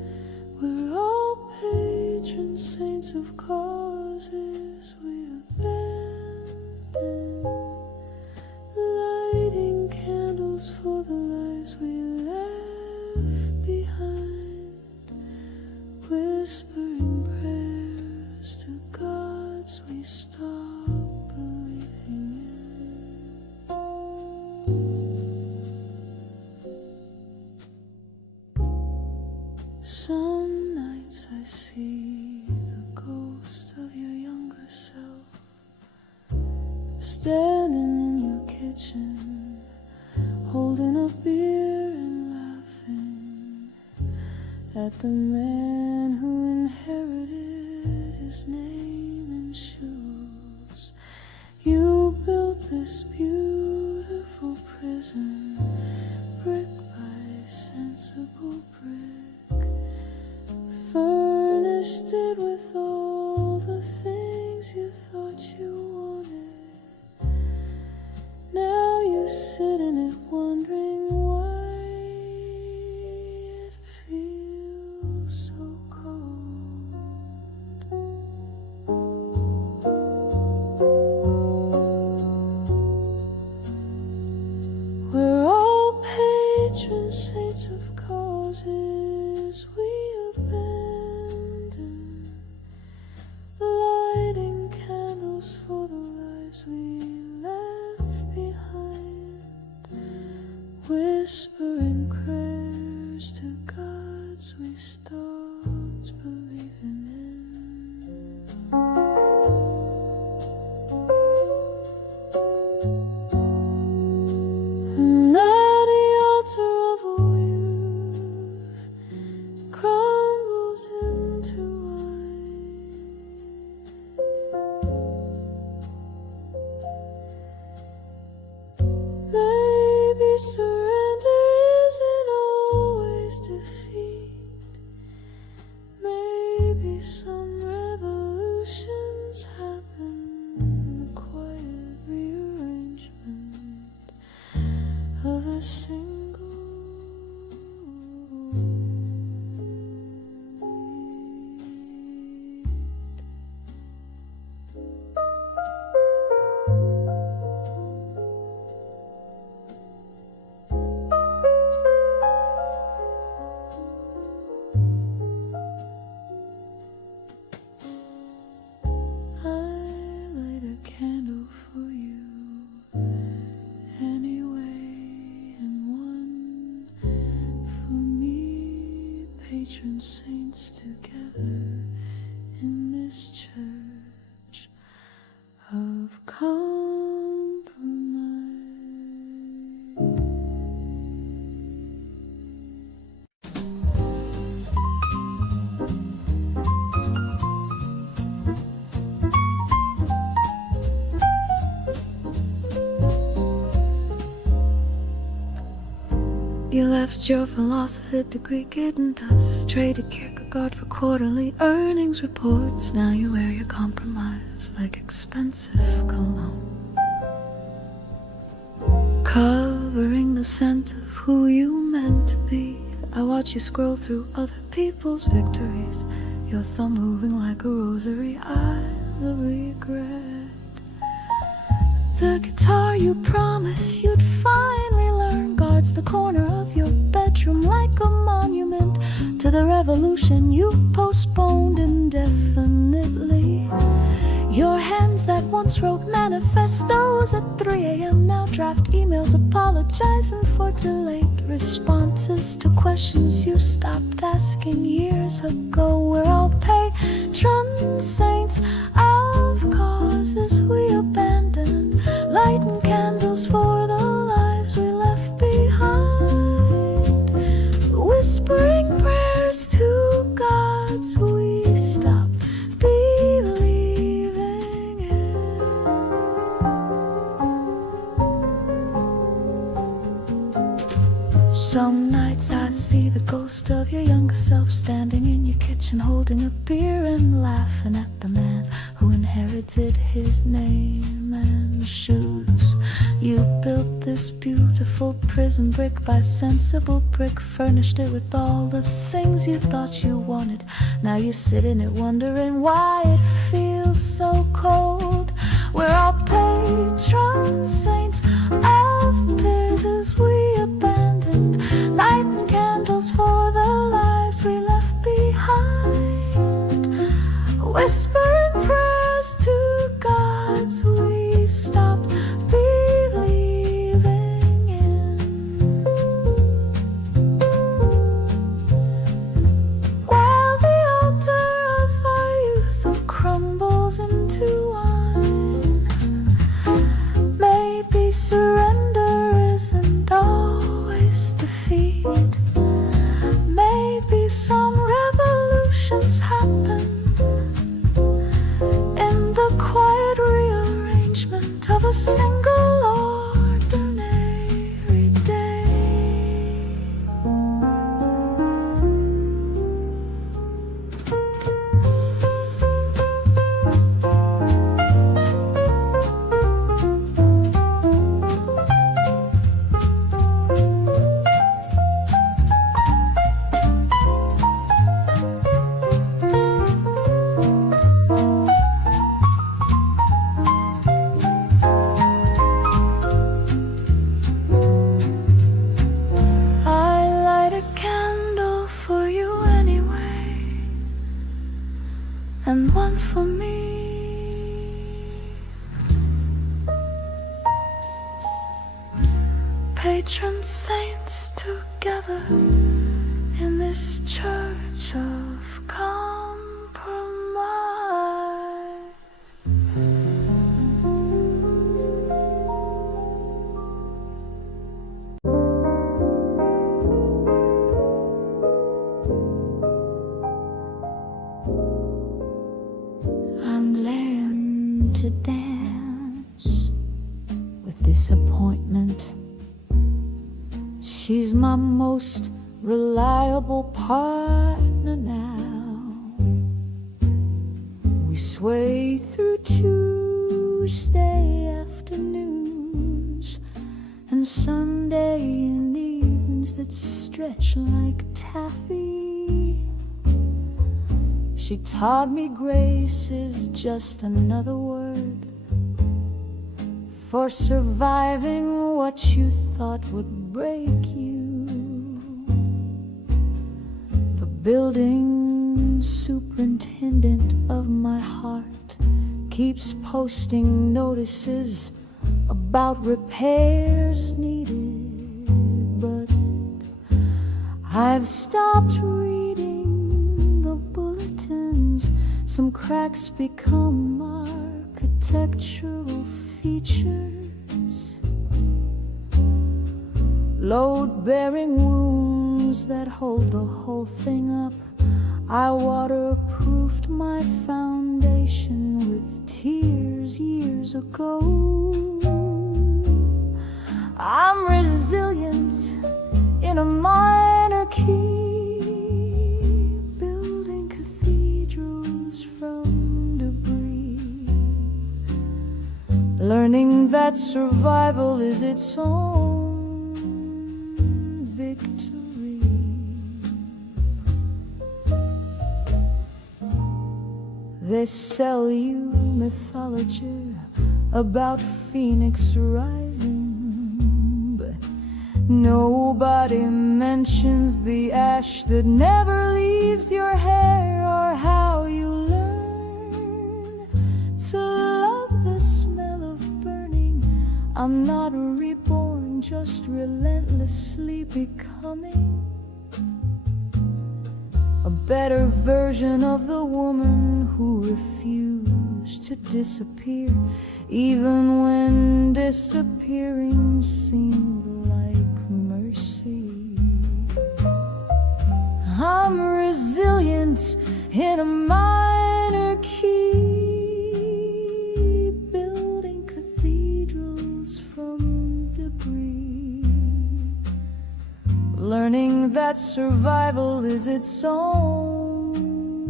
saints of causes we abandon, lighting candles for the lives we left behind, whispering prayers to gods we stopped believing in. Some nights I see the ghost of your younger self, standing in your kitchen, holding a beer and laughing at the man who inherited his name and shoes. You built this beautiful prison, brick by sensible brick, furnished it with all the things you thought you wanted. Now you sit in it wondering why it feels so cold. We're all patron saints of causes we abandon, lighting candles for the lives we left behind, whispering prayers to gods we stopped believing in. And at the altar of a youth crumbles into wine. Maybe surrender isn't always defeat. Maybe some revolutions happen, the quiet rearrangement of a single I light a candle for you anyway, and one for me, patron saints together in this church of compromise. You left your philosophy degree getting dust, traded Kierkegaard for quarterly earnings reports. Now you wear your compromise like expensive cologne, covering the scent of who you meant to be. I watch you scroll through other people's victories, your thumb moving like a rosary. I the regret. The guitar you promised you'd finally learn guards the corner of your bedroom like a monument to the revolution you postponed indefinitely. Your hands that once wrote manifestos at 3 a.m. now draft emails apologizing for delayed responses to questions you stopped asking years ago. We're all patron saints of causes we abandoned, lighting candles for the lives we left behind, whispering prayers to gods we stopped believing in. Some nights I see the ghost of your younger self standing in your kitchen, kitchen holding a beer and laughing at the man who inherited his name and shoes. You built this beautiful prison brick by sensible brick, furnished it with all the things you thought you wanted. Now you sit in it wondering why it feels so cold. We're all patron saints of peers as we abandon, lighting candles for the lives we left behind, whispering prayers to gods we stopped believing in. While the altar of our youth crumbles into wine, maybe surrender isn't always defeat. Maybe some revolutions happen in the quiet rearrangement of a single ordinary day. And one for me. Patron saints together in this church of compromise. I'm learning to dance with disappointment. She's my most reliable partner now. We sway through Tuesday afternoons and Sunday evenings that stretch like taffy. She taught me grace is just another word for surviving what you thought would break you. The building superintendent of my heart keeps posting notices about repairs needed, but I've stopped reading the bulletins. Some cracks become architectural features, load-bearing wounds that hold the whole thing up. I waterproofed my foundation with tears years ago. I'm resilient in a minor key, building cathedrals from debris, learning that survival is its own victory. They sell you mythology about Phoenix rising, but nobody mentions the ash that never leaves your hair, or how you learn to love the smell of burning. I'm not reborn, just relentlessly becoming a better version of the woman who refused to disappear, even when disappearing seemed like mercy. I'm resilient in a minor key, building cathedrals from debris, learning that survival is its own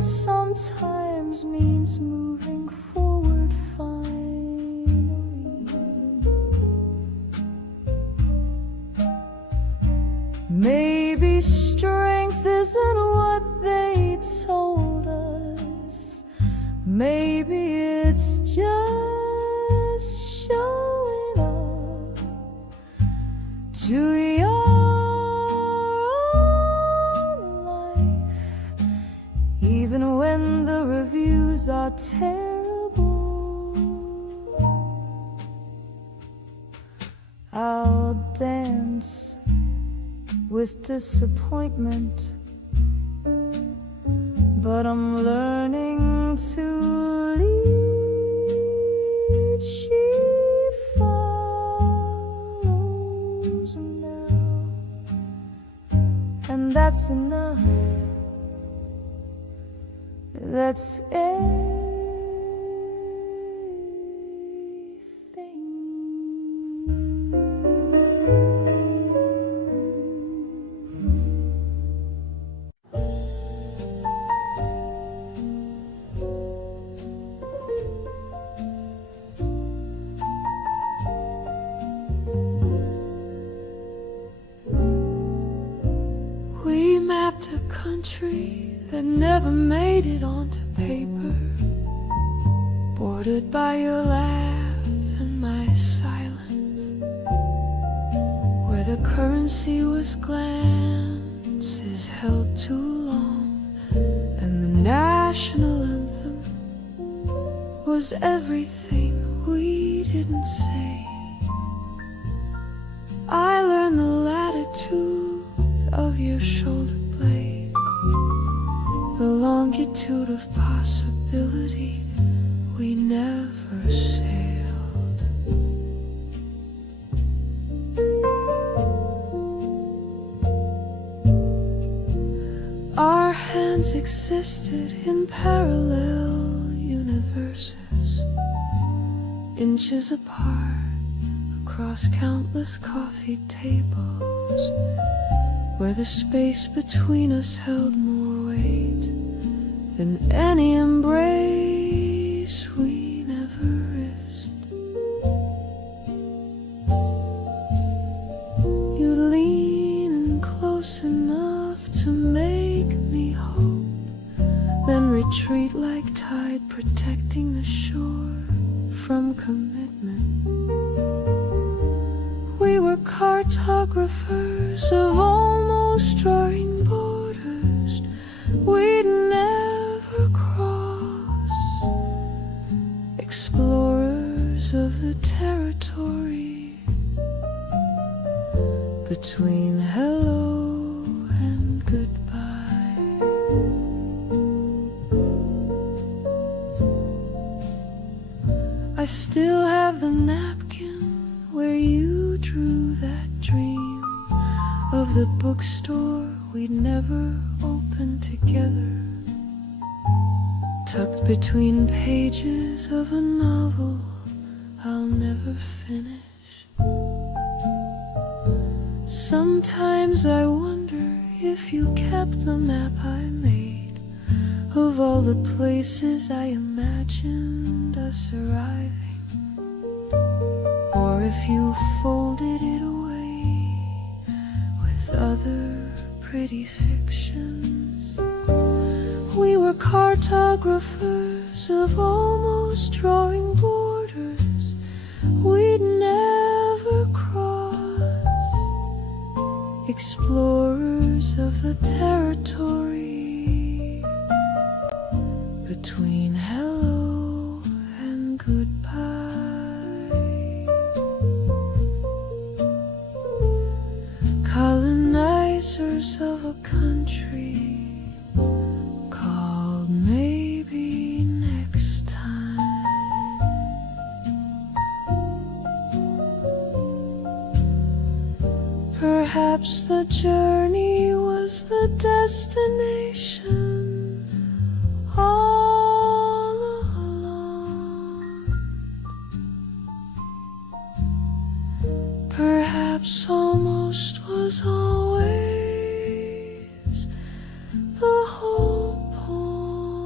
sometimes means moving forward finally. Maybe strength isn't what they told us. Maybe it's just showing up to your own life, even when the reviews are terrible. I'll dance with disappointment, but I'm learning to lead. She follows now, and that's enough. That's everything. We mapped a country that never made it onto paper, bordered by your laugh and my silence, where the currency was glances held too long, and the national anthem was everything we didn't say. I learned the latitude of your shoulder blade, the longitude of possibility we never sailed. Our hands existed in parallel universes, inches apart across countless coffee tables, where the space between us held more weight than any embrace we never risked. You lean in close enough to make me hope, then retreat like tide protecting the shore from commitment. We were cartographers of almost drawing borders we'd never cross, explorers of the territory between hello and goodbye. I still have the napkin where you drew that dream of the bookstore we'd never opened together, tucked between pages of a novel I'll never finish. Sometimes I wonder if you kept the map I made of all the places I imagined us arriving, or if you folded it away with other pretty fictions. We were cartographers of almost drawing borders we'd never cross, explorers of the territory between hello and goodbye. Colonizers of a country called maybe next time. Perhaps the journey was the destination all along. Perhaps almost was always the whole point.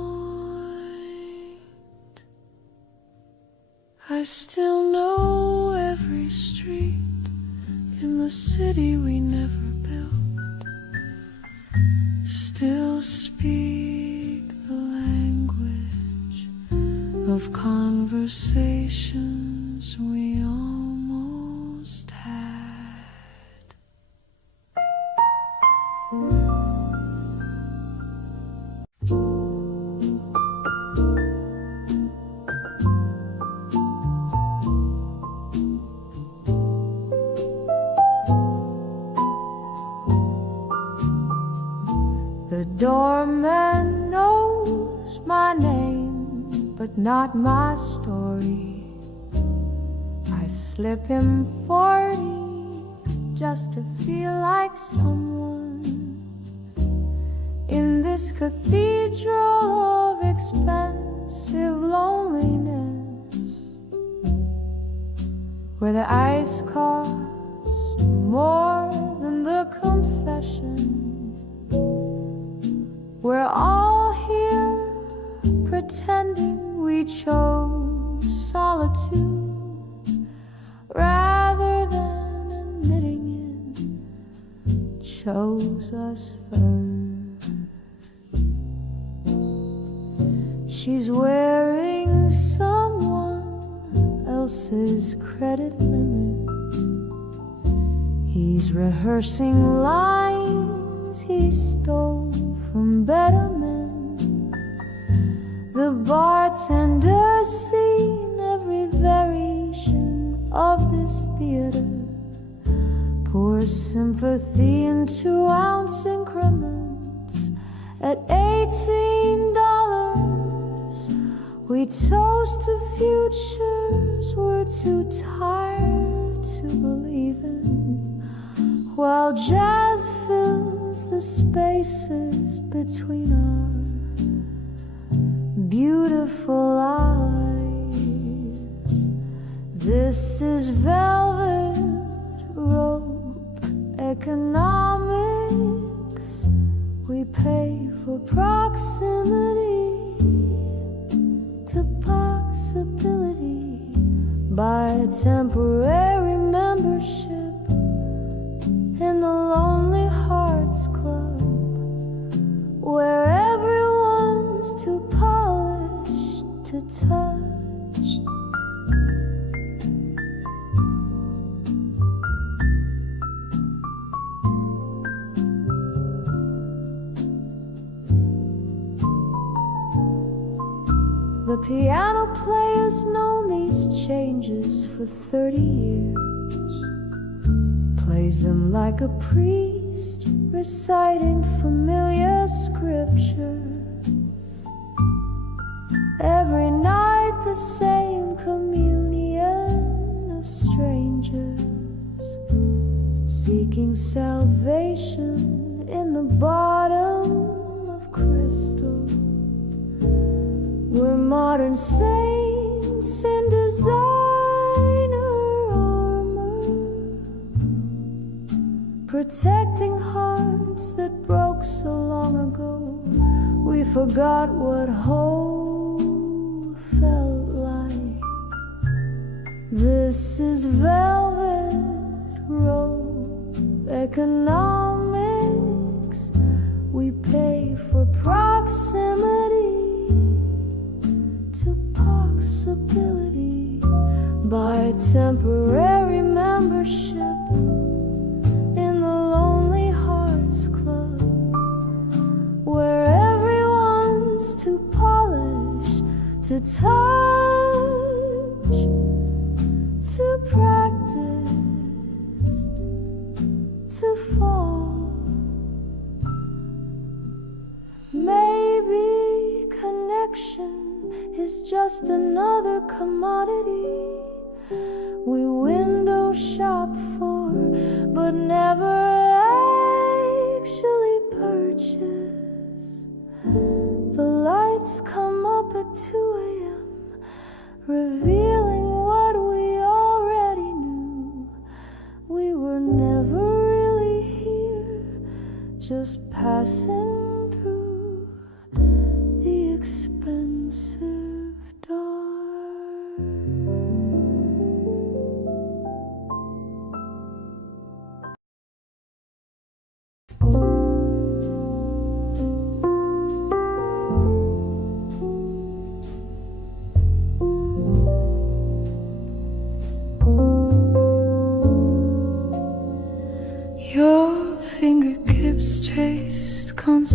I still know every street in the city we never built, still speak the language of conversations we almost had. The doorman knows my name, but not my story. I slip him 40 just to feel like someone in this cathedral of expensive loneliness, where the ice costs more than the confession. We're all here pretending we chose solitude rather than admitting it chose us first. She's wearing someone else's credit limit. He's rehearsing lines he stole from better men. The bartender's seen every variation of this theater, pours sympathy in 2-ounce increments at $18. We toast to futures we're too tired to believe in, while jazz fills the spaces between our beautiful eyes. This is velvet rope economics. We pay for proximity to possibility by temporary membership in the Lonely Hearts Club, where everyone's too polished to touch. The piano player's known these changes for 30 years, plays them like a priest reciting familiar scripture. Every night the same communion of strangers, seeking salvation in the bottom of crystal. We're modern saints in designer armor, protecting hearts that broke so long ago. We forgot what hope felt like. This is velvet rope economics. We pay for proximity to possibility by temporary membership in the Lonely Hearts Club, where everyone's too polished to touch, too practiced to fall. Maybe connection is just another commodity we window shop for, but never actually purchase. The lights come up at 2 a.m., revealing what we already knew. We were never really here, just passing through the expensive dark.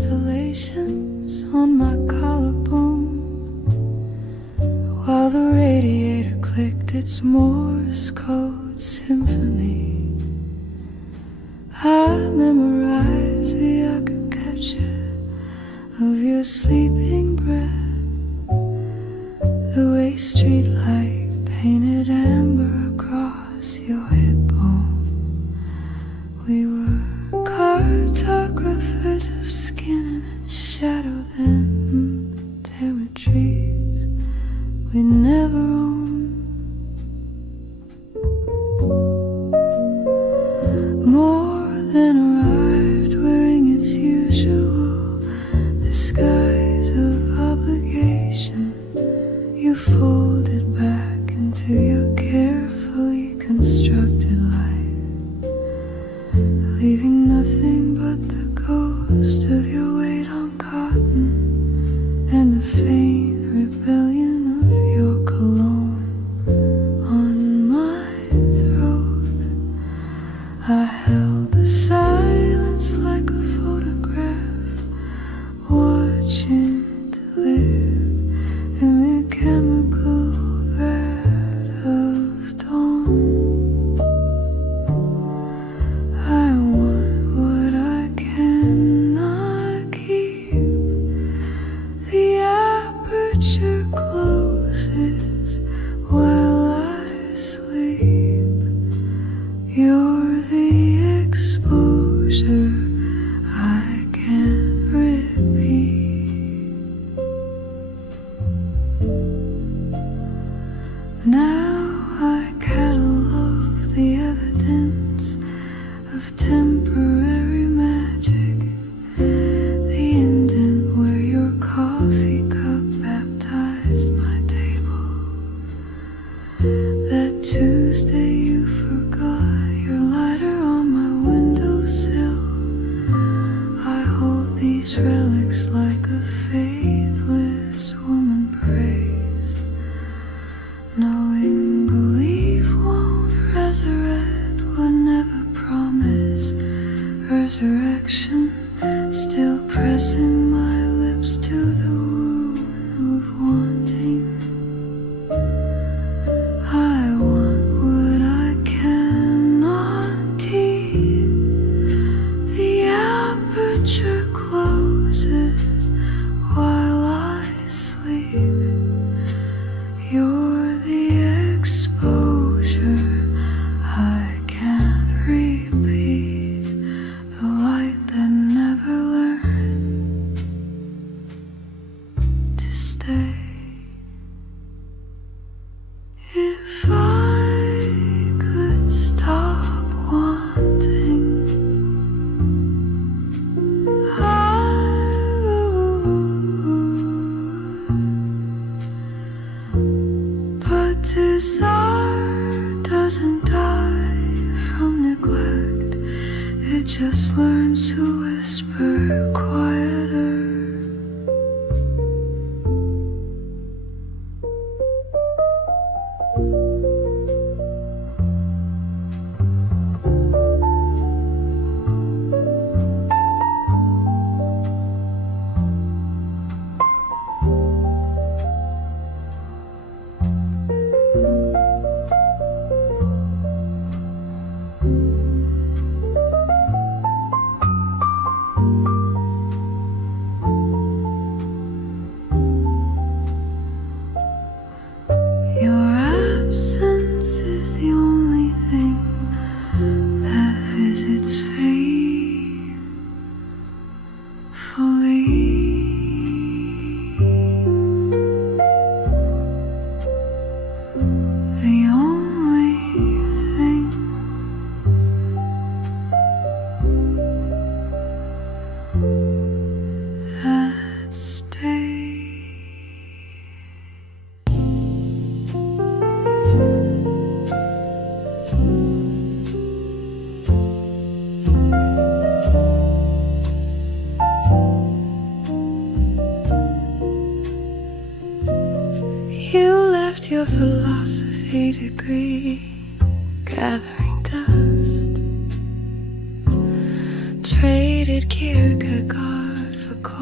constellations on my collarbone, while the radiator clicked its Morse code symphony. I memorized the architecture of your sleeping breath, the way streetlight painted amber across your hip bone. We were cartographers of skin and shadow then. There were trees we never owned. More than arrived, wearing its usual disguise of obligation. You folded back into your carefully constructed life, leaving nothing but the ghost of your weight on cotton and the faint rebellion of your cologne on my throat. I held the silence like a photograph, watching to live in the chemical red of dawn. I want what I cannot keep. The aperture closes while I sleep. You're the exposure I can't repeat. Now I catalog the evidence of temporary magic, the indent where your coffee cup baptized my table. That Tuesday you forgot your lighter on my windowsill. I hold these relics like a faithless woman prays, knowing belief won't resurrect, would never promise resurrection. Still pressing my lips to the wound of wanting. I want what I cannot keep. The aperture closes while I sleep. You're the exposure I can't repeat, the light that never learned to stay. If I could stop wanting, I would. But desire doesn't die from neglect, it just learns to whisper quieter. Your absence is the only thing that visits faithfully. The only thing that stays. You left your philosophy degree gathering dust, traded Kierkegaard for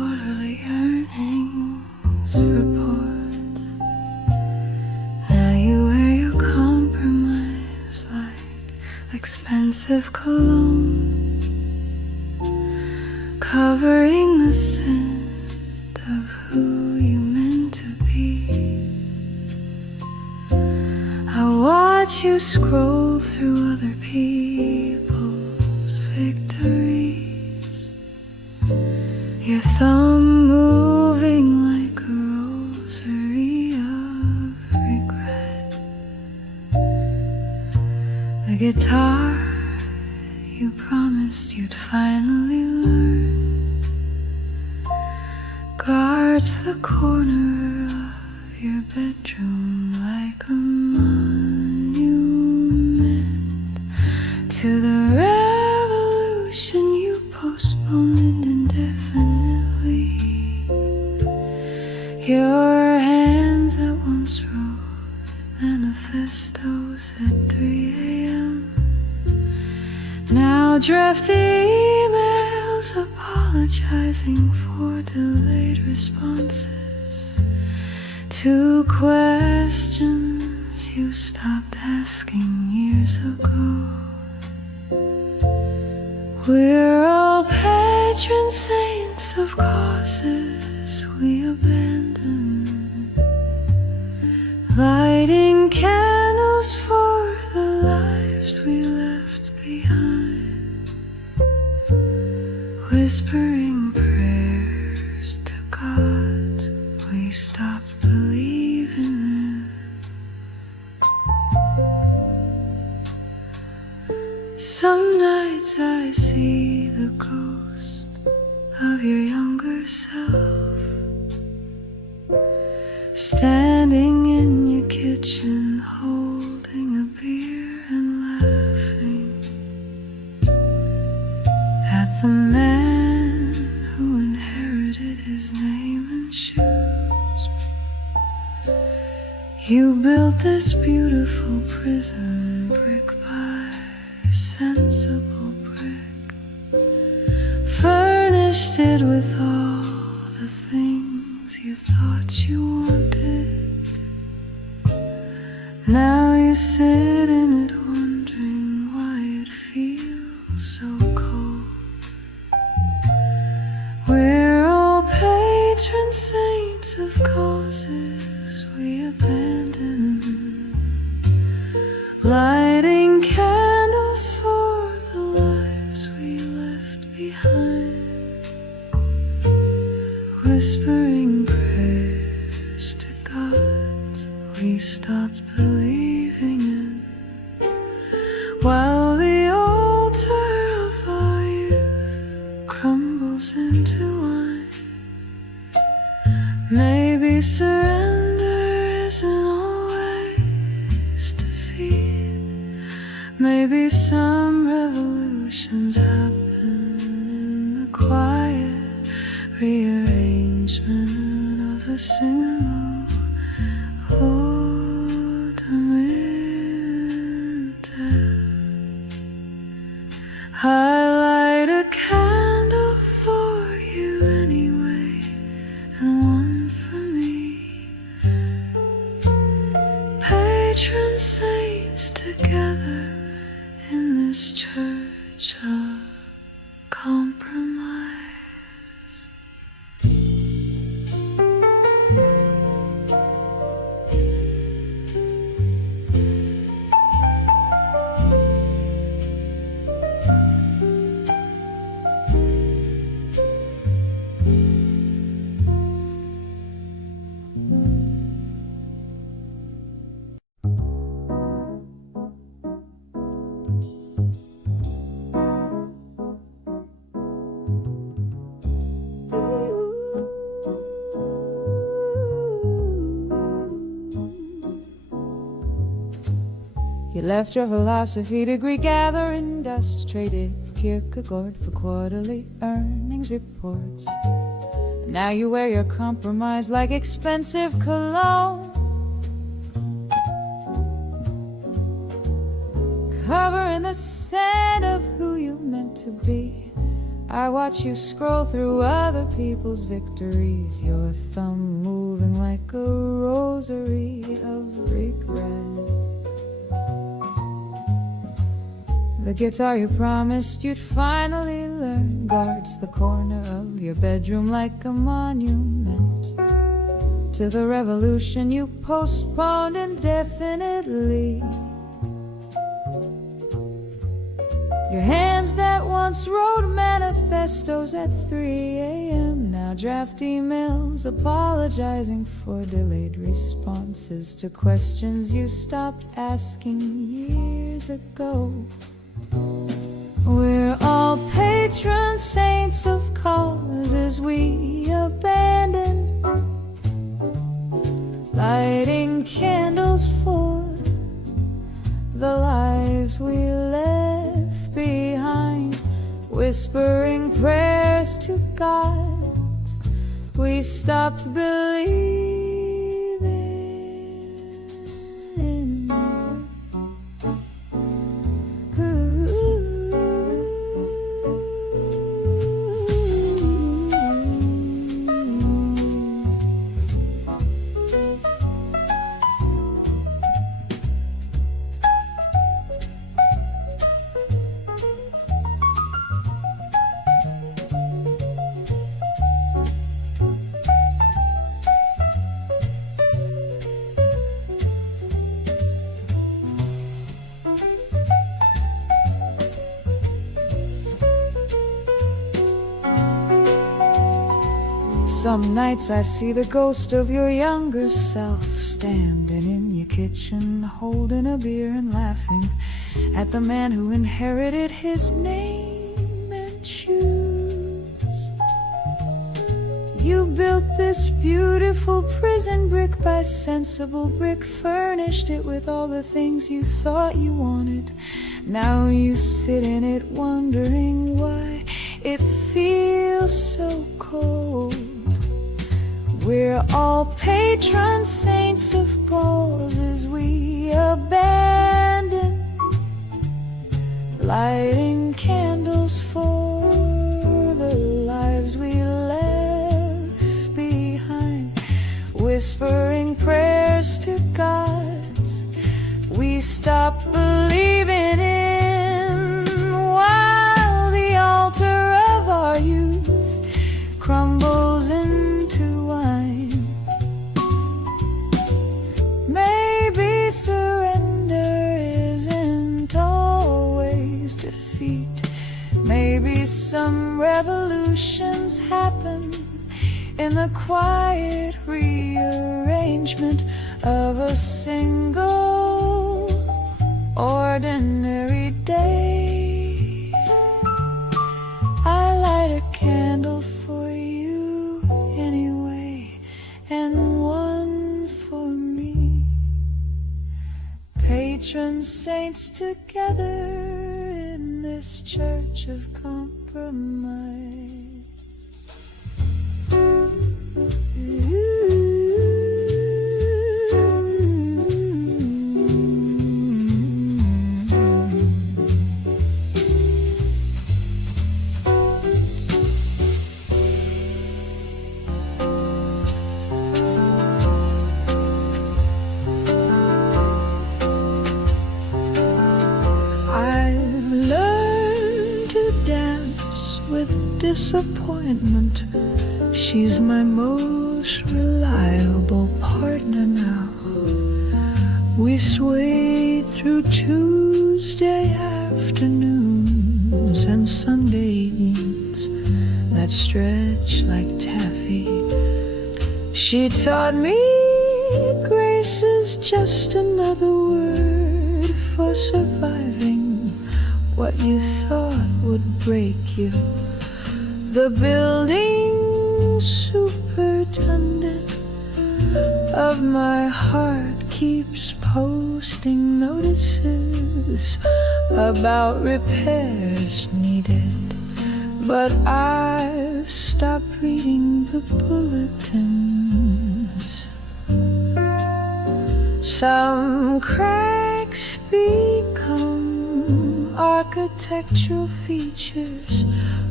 earnings reports. Now you wear your compromise like expensive cologne, covering the scent of who you meant to be. I watch you scroll through other people's victories, your thumb moving like a rosary of regret. The guitar you promised you'd finally learn guards the corner of your bedroom like a monument to the revolution you postponed indefinitely. Your hands that once wrote manifestos at 3 a.m. now draft emails apologizing for delayed responses to questions you stopped asking years ago. We're all patron saints of causes we abandoned, lighting candles for the lives we left behind, whispering prayers to gods we stopped believing in. Some nights I see the ghost of your younger self standing in your kitchen holding a beer and laughing at the man who inherited his name and shoes. You built this beautiful prison brick by sensible brick, furnished it with all the things you thought you wanted. Now you sit in it wondering why it feels so cold. We're all patron saints of causes we abandoned, lighting candles for the lives we left behind, whispering prayers to gods we stopped believing in, while the altar of our youth crumbles into wine. Maybe surrender isn't always defeat. Maybe some revolutions happen in the quiet rearrangement of a single ornament. I light a candle for you anyway, and one for me. Patron saints together in this church of compromise. You left your philosophy degree gathering dust, traded Kierkegaard for quarterly earnings reports. Now you wear your compromise like expensive cologne, covering the scent of who you meant to be, I watch you scroll through other people's victories, your thumb moving like a rosary of regret. The guitar you promised you'd finally learn guards the corner of your bedroom like a monument to the revolution you postponed indefinitely. Your hands that once wrote manifestos at 3 a.m. now draft emails apologizing for delayed responses to questions you stopped asking years ago. We're all patron saints of causes we abandon, lighting candles for the lives we left behind, whispering prayers to God we stopped believing. Some nights I see the ghost of your younger self standing in your kitchen, holding a beer and laughing at the man who inherited his name and shoes. You built this beautiful prison brick by sensible brick, furnished it with all the things you thought you wanted. Now you sit in it wondering why it feels so cold. We're all patron saints of causes we abandon, lighting candles for the lives we left behind, whispering prayers to gods we stopped believing in, while the altar of our youth crumbles into wine. Maybe surrender isn't always defeat. Maybe some revolutions happen in the quiet rearrangement of a single ordinary day. I light a candle for you anyway, and one for me. Patron saints together in this church of compromise. I've learned to dance with disappointment. She's my most reliable partner now. We sway through Tuesday afternoons and Sundays that stretch like taffy. She taught me grace is just another word for surviving what you thought would break you. The building superintendent of my heart keeps posting notices about repairs needed, but I've stopped reading the bulletins. Some cracks become architectural features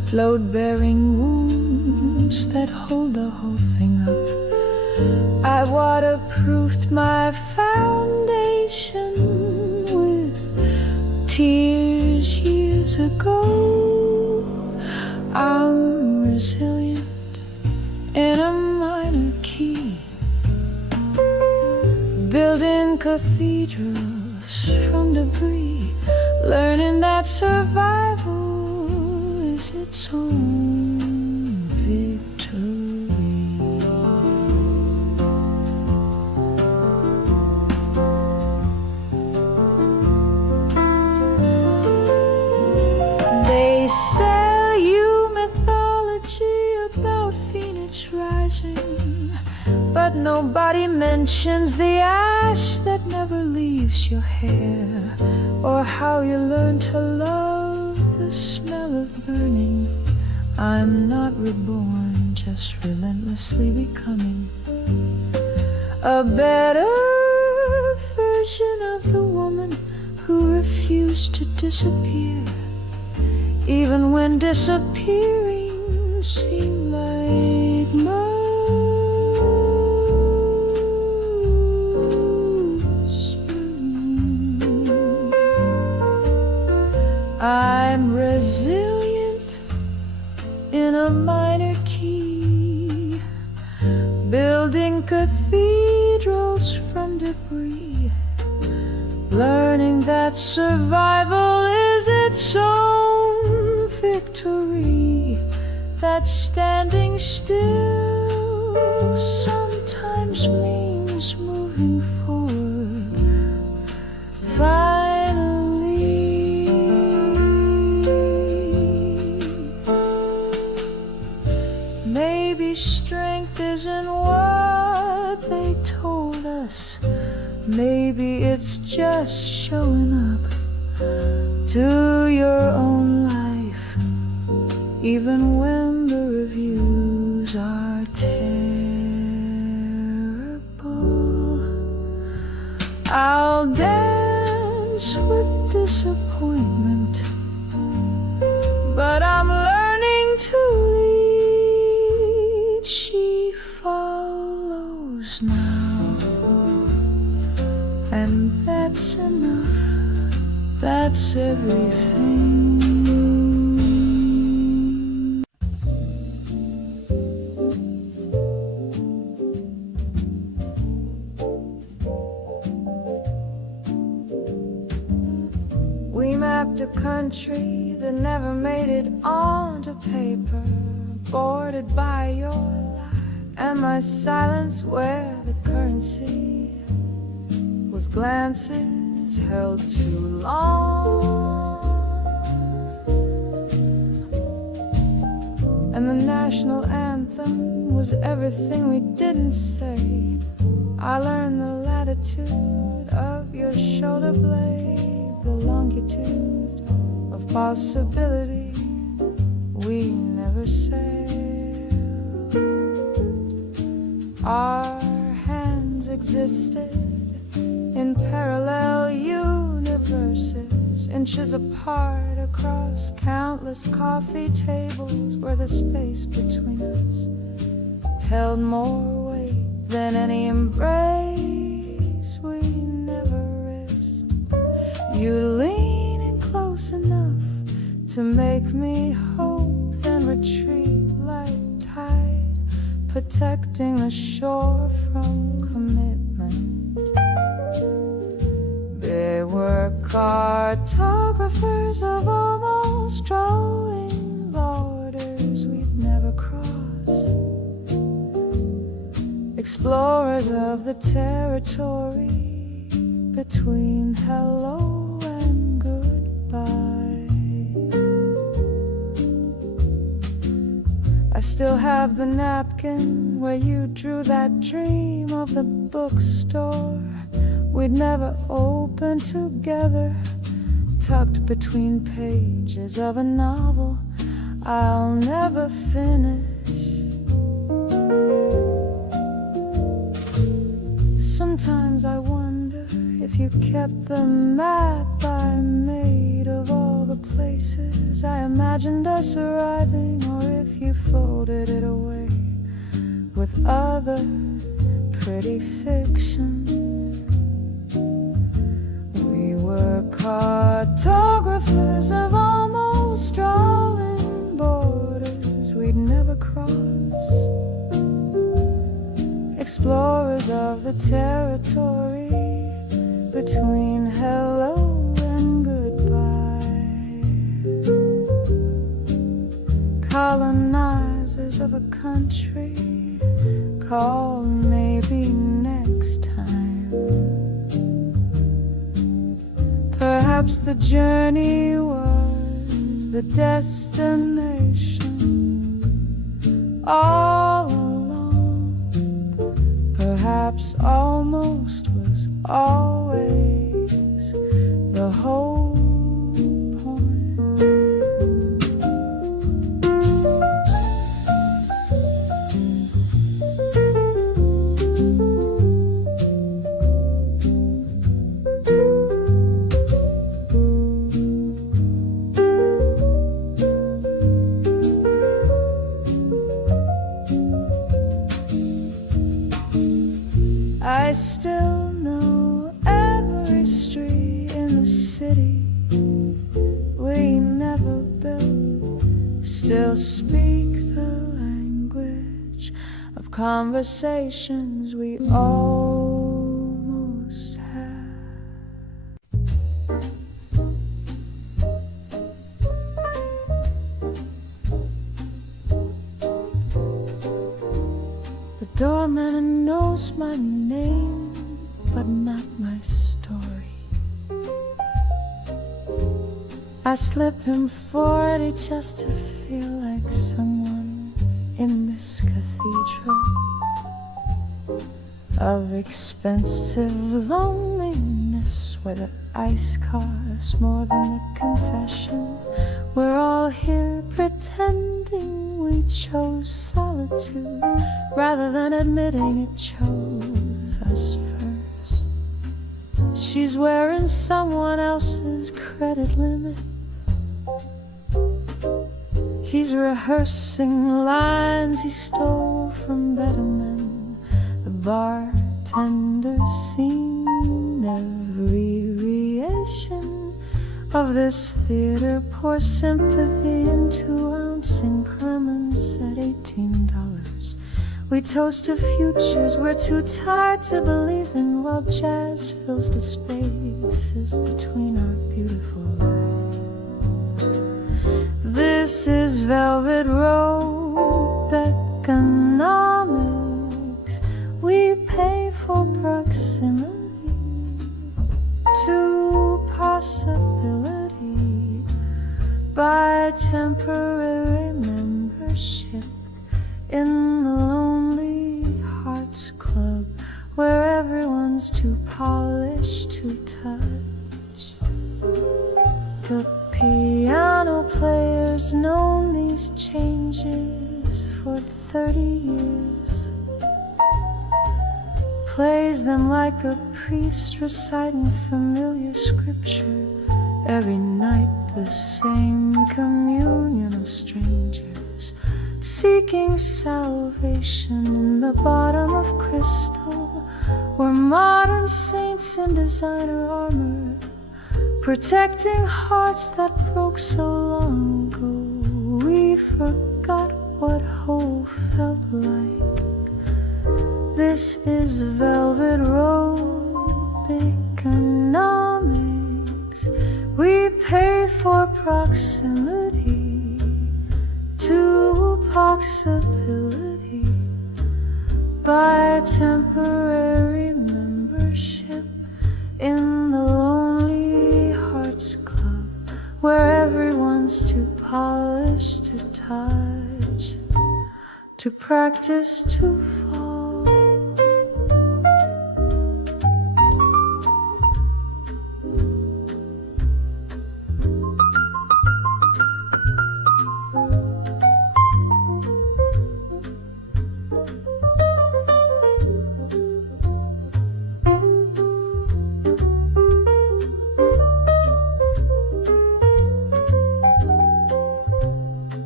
load-bearing wounds that hold the whole thing up. I waterproofed my foundation with tears years ago. I'm resilient in a minor key, building cathedrals from debris, learning that survival is its own victory. They sell you mythology about Phoenix rising, but nobody mentions the ash that never leaves your hair, or how you learn to love the smell of burning. I'm not reborn, just relentlessly becoming a better version of the woman who refused to disappear, even when disappearing seemed like I'm resilient in a minor key, building cathedrals from debris, learning that survival is its own victory, that standing still sometimes means moving forward. Maybe strength isn't what they told us. Maybe it's just showing up to your own life, even when the reviews are terrible. I'll dance with disappointment, but I'm learning to lead. She follows now, and that's enough. That's everything. We mapped a country that never made it onto paper, bordered by your lie and my silence, where the currency was glances held too long, and the national anthem was everything we didn't say. I learned the latitude of your shoulder blade, the longitude of possibility we never sailed. Our hands existed in parallel universes, inches apart across countless coffee tables, where the space between us held more weight than any embrace we never risked. You lean in close enough to make me hope, then retreat like tide, protecting the shore from commitment. There were cartographers of almost drawing borders we'd never crossed, explorers of the territory between hello and goodbye. I still have the napkin where you drew that dream of the bookstore we'd never open together, tucked between pages of a novel I'll never finish. Sometimes I wonder if you kept the map I made of all the places I imagined us arriving, or if you folded it away with other pretty fictions. We were cartographers of almost drawing borders we'd never cross, explorers of the territory between hello and goodbye, colonizers of a country called maybe next time. Perhaps the journey was the destination all along. Perhaps almost was always the whole point. I still know every street in the city we never built, still speak the language of conversations we almost had. The doorman knows my name, but not my story. I slip him 40 just to feel like someone in this cathedral of expensive loneliness, where the ice costs more than the confession. We're all here pretending we chose solitude rather than admitting it chose us first. She's wearing someone else's credit limit. He's rehearsing lines he stole from better men. The bartender's seen every reaction of this theater. Pour sympathy in 2-ounce increments at $18. We toast to futures we're too tired to believe in, while jazz fills the spaces between our beautiful lives. This is Velvet Rope economics. We pay for proximity to possibility by temporary membership in the Lonely Hearts Club, where everyone's too polished to touch. The piano player's known these changes for 30 years, plays them like a priest reciting familiar scripture. Every night the same communion of strangers, seeking salvation in the bottom of crystal, where modern saints in designer armor, protecting hearts that broke so long ago. We forgot what hope felt like. This is Velvet Rope economics. We pay for proximity to possibility by temporary membership in the Lonely Hearts Club, where everyone's too polished to touch, to practice to fall.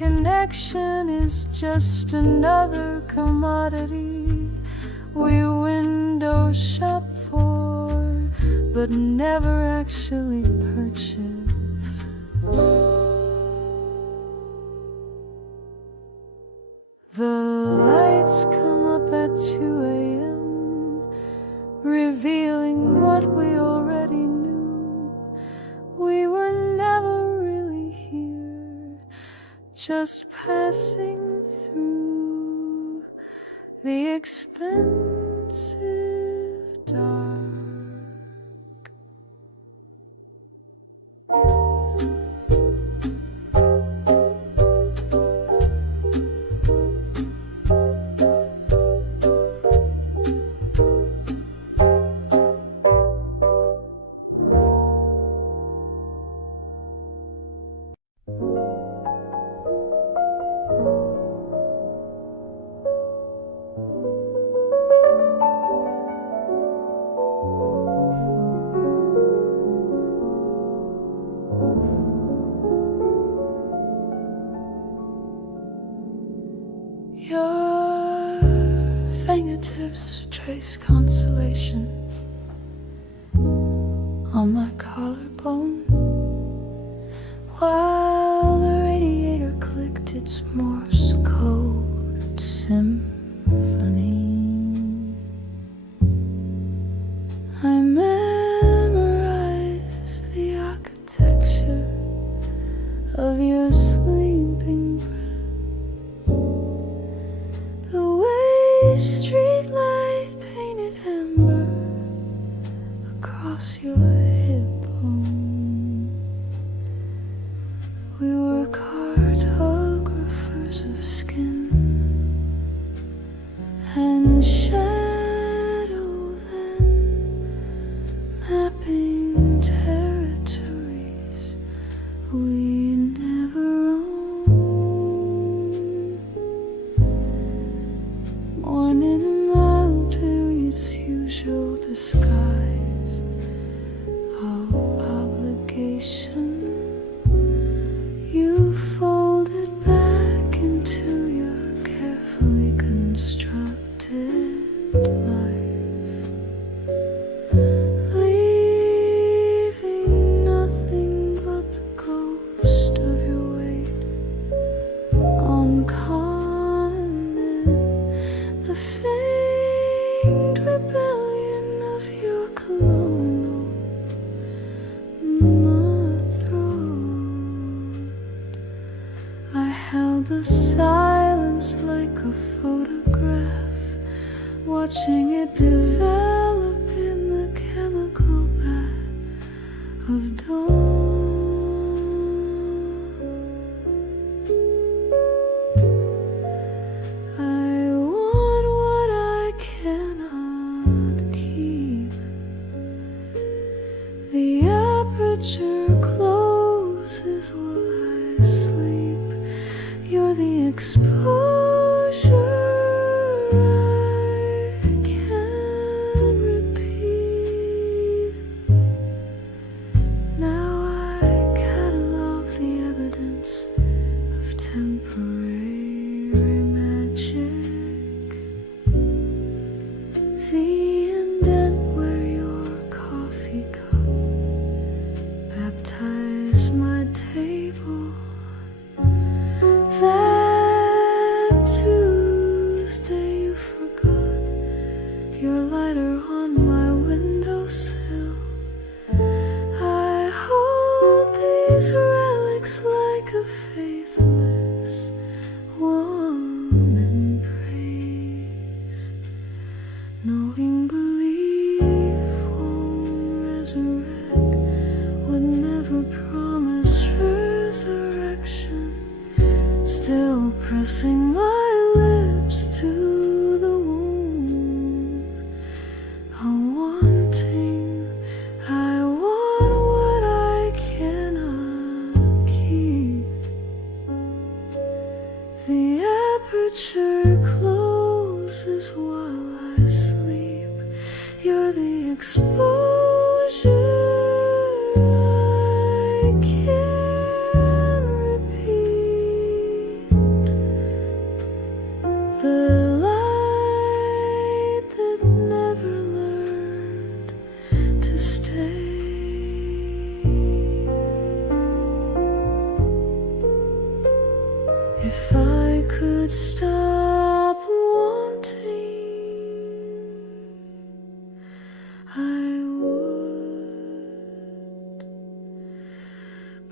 connection is just another commodity we window shop for, but never actually purchase. The lights come up at 2 a.m., revealing what we already knew. We were never really here, just passing through the expensive dark. Your fingertips trace consolation on my collarbone, while the radiator clicked its Morse code symphony. I memorized the architecture of your sleeping breath, the way street light painted amber across your hip bone. We were cartographers of skin and shadow, then mapping territories we never owned. Morning out as usual disguise of obligation. You folded back into your carefully constructed life, leaving nothing but the ghost of your weight on continent, the faint rebellion of your cologne on my throat. I held the silence like a photograph, watching it develop in the chemical bath of dawn. I want what I cannot keep. The aperture closes while I sleep. You're the exposure I can't repeat. Now I catalog the evidence of temporary magic. The indent where your coffee cup baptized my table. That Tuesday you forgot your lighter on my windowsill. I hold these relics like a faithless woman prays, knowing belief won't resurrect, would never promise resurrection. Still pressing my lips to the wound. I want what I cannot keep. The aperture closes while I sleep. You're the exposure I can't repeat.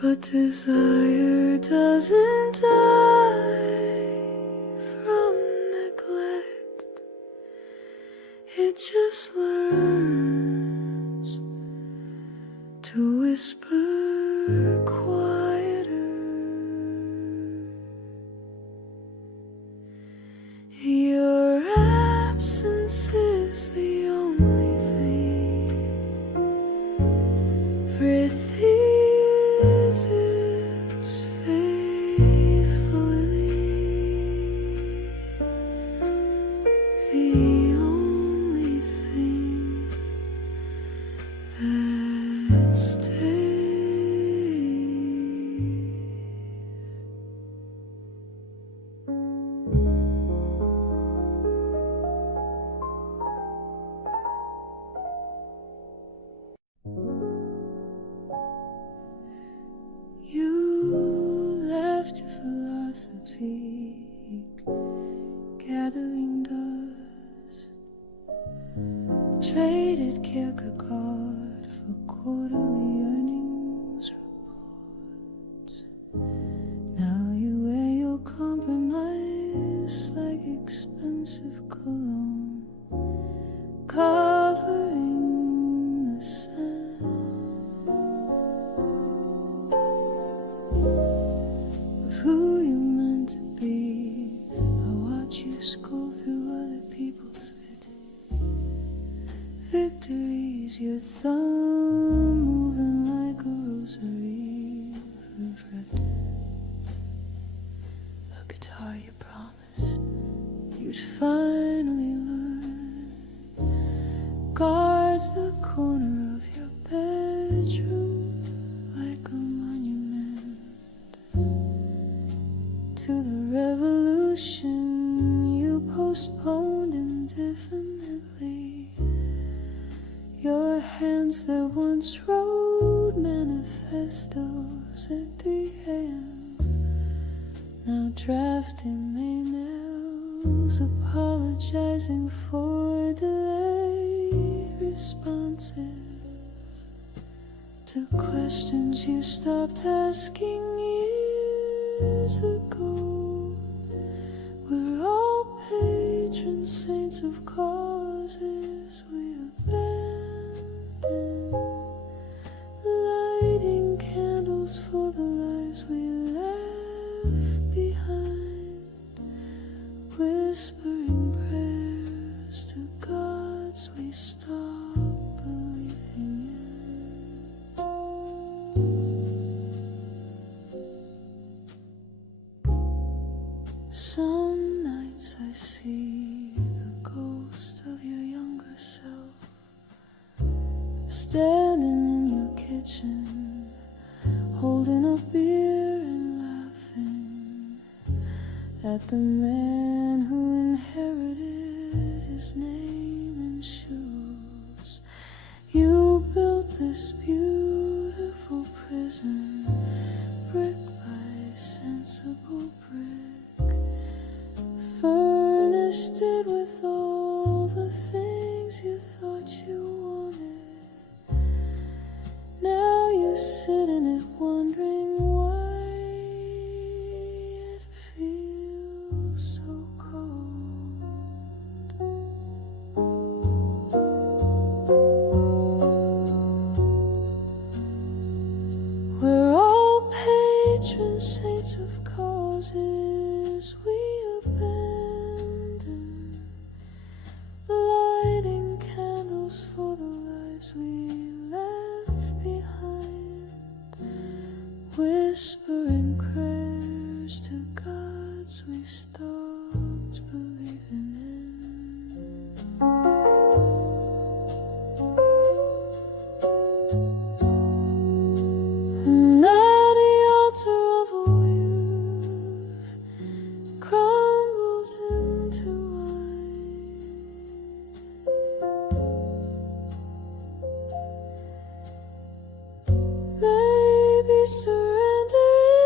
But desire doesn't die from neglect. It just learns to whisper quieter. Your absence is the only thing visits faithfully. The only thing that stays. You left your philosophy gathering dust, traded Kierkegaard for quarterly earnings reports. Now you wear your compromise like expensive cologne, covering the sand of who you meant to be. I watch you scroll through other people's victories, your thumb moving like a rosary reflected. The guitar you promised you'd finally learn guards the corner of your bedroom like a monument to the revolution you postponed indefinitely. Your hands that once wrote manifestos at 3 a.m. now drafting May nails, apologizing for delayed responses to questions you stopped asking years ago. We're all patron saints of causes we abandon, lighting candles for the lives we left behind, whispering prayers to gods we stopped believing in. Some nights I see the ghost of your younger self standing in your kitchen, holding a beer and laughing at the man who inherited his name and shoes. You built this beautiful prison, brick by sensible brick, furnished it with all the things you thought you wanted. Now you sit in it wondering why it feels so cold. We're all patron saints of causes we abandon, lighting candles for the lives we left behind, whispering prayers to gods we stopped believing in. And now the altar of a youth crumbles into wine. Maybe surrender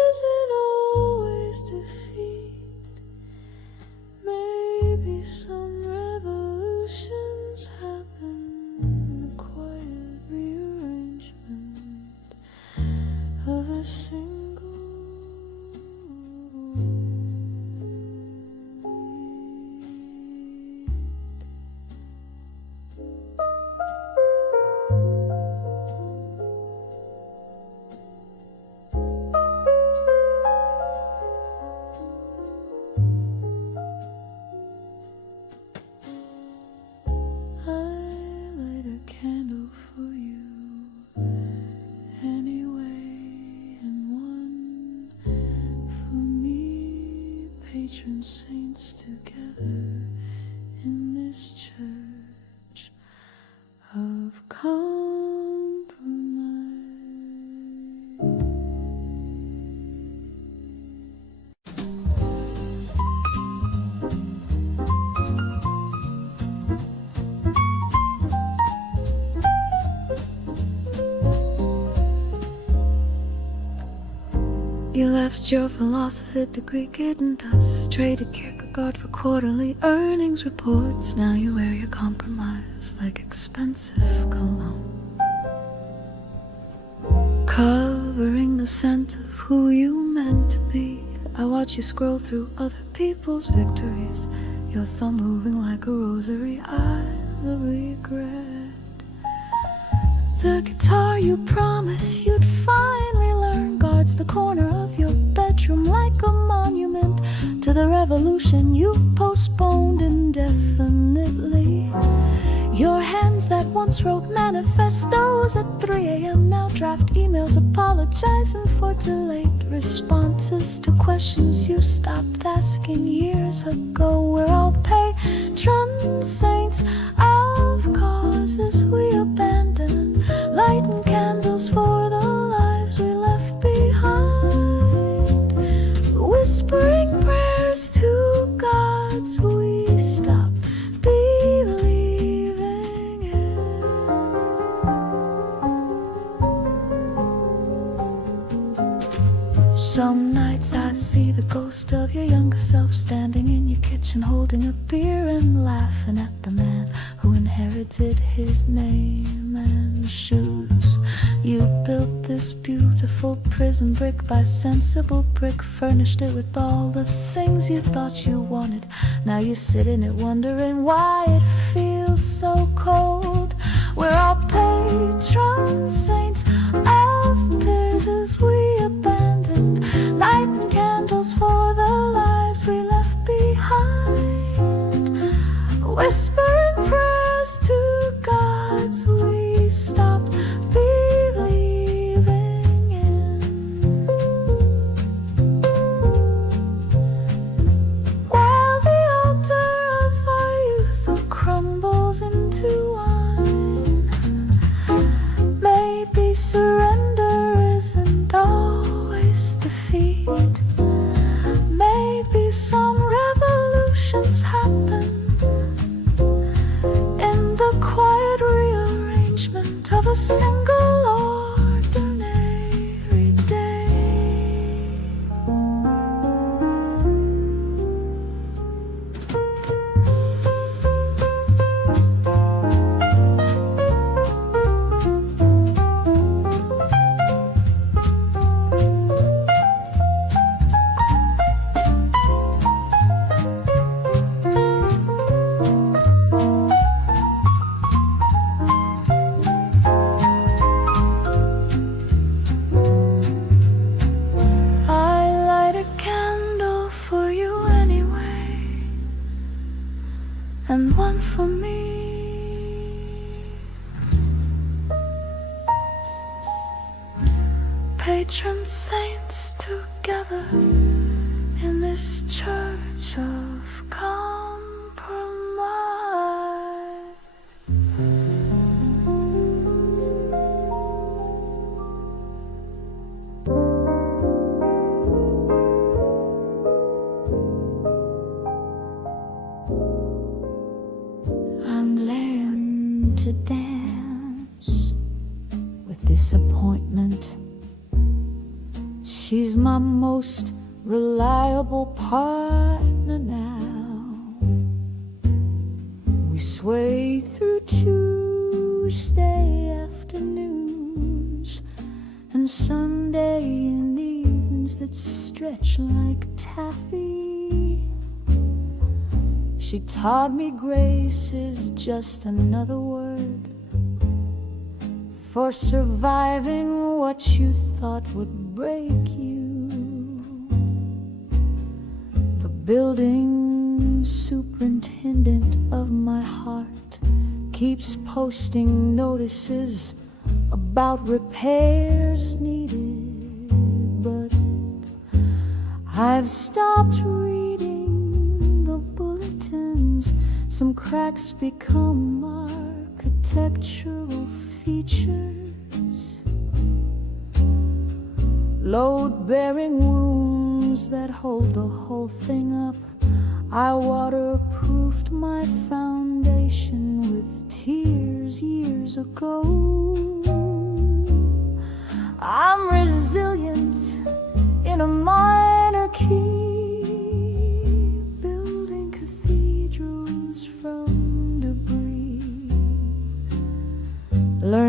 Lost your philosophy degree getting dust. Traded Kierkegaard for quarterly earnings reports. Now you wear your compromise like expensive cologne, covering the scent of who you meant to be. I watch you scroll through other people's victories, your thumb moving like a rosary. I the regret. The guitar you promised you'd finally learn guards the corner of your bedroom like a monument to the revolution you postponed indefinitely. Your hands that once wrote manifestos at 3 a.m. now draft emails apologizing for delayed responses to questions you stopped asking years ago. We're all patron saints of causes we abandoned, lighting candles for the lives we left behind, whispering prayers to gods we stopped believing in. Some nights I see the ghost of your younger self standing in your kitchen holding a beer and laughing at the man who inherited his name and shoes. You built this beautiful prison brick by sensible brick, furnished it with all the things you thought you wanted. Now you sit in it wondering why it feels so cold. We're all patron saints of peers as we abandoned, lighting candles for the lives we left behind, whispering prayers to gods we stopped believing in. While the altar of our youth crumbles into wine, maybe surrender isn't always defeat. Maybe some revolutions happen in the quiet rearrangement of a single ordinary day. And one for me. Patron saints together in this church of compromise. I'm learning to dance with disappointment. She's my most reliable partner now. We sway through Tuesday afternoons and Sunday evenings that stretch like taffy. She taught me grace is just another word for surviving what you thought would break you. The building superintendent of my heart keeps posting notices about repairs needed, but I've stopped reading the bulletins. Some cracks become architectural features, load-bearing wounds that hold the whole thing up. I waterproofed my foundation with tears years ago. I'm resilient in a mind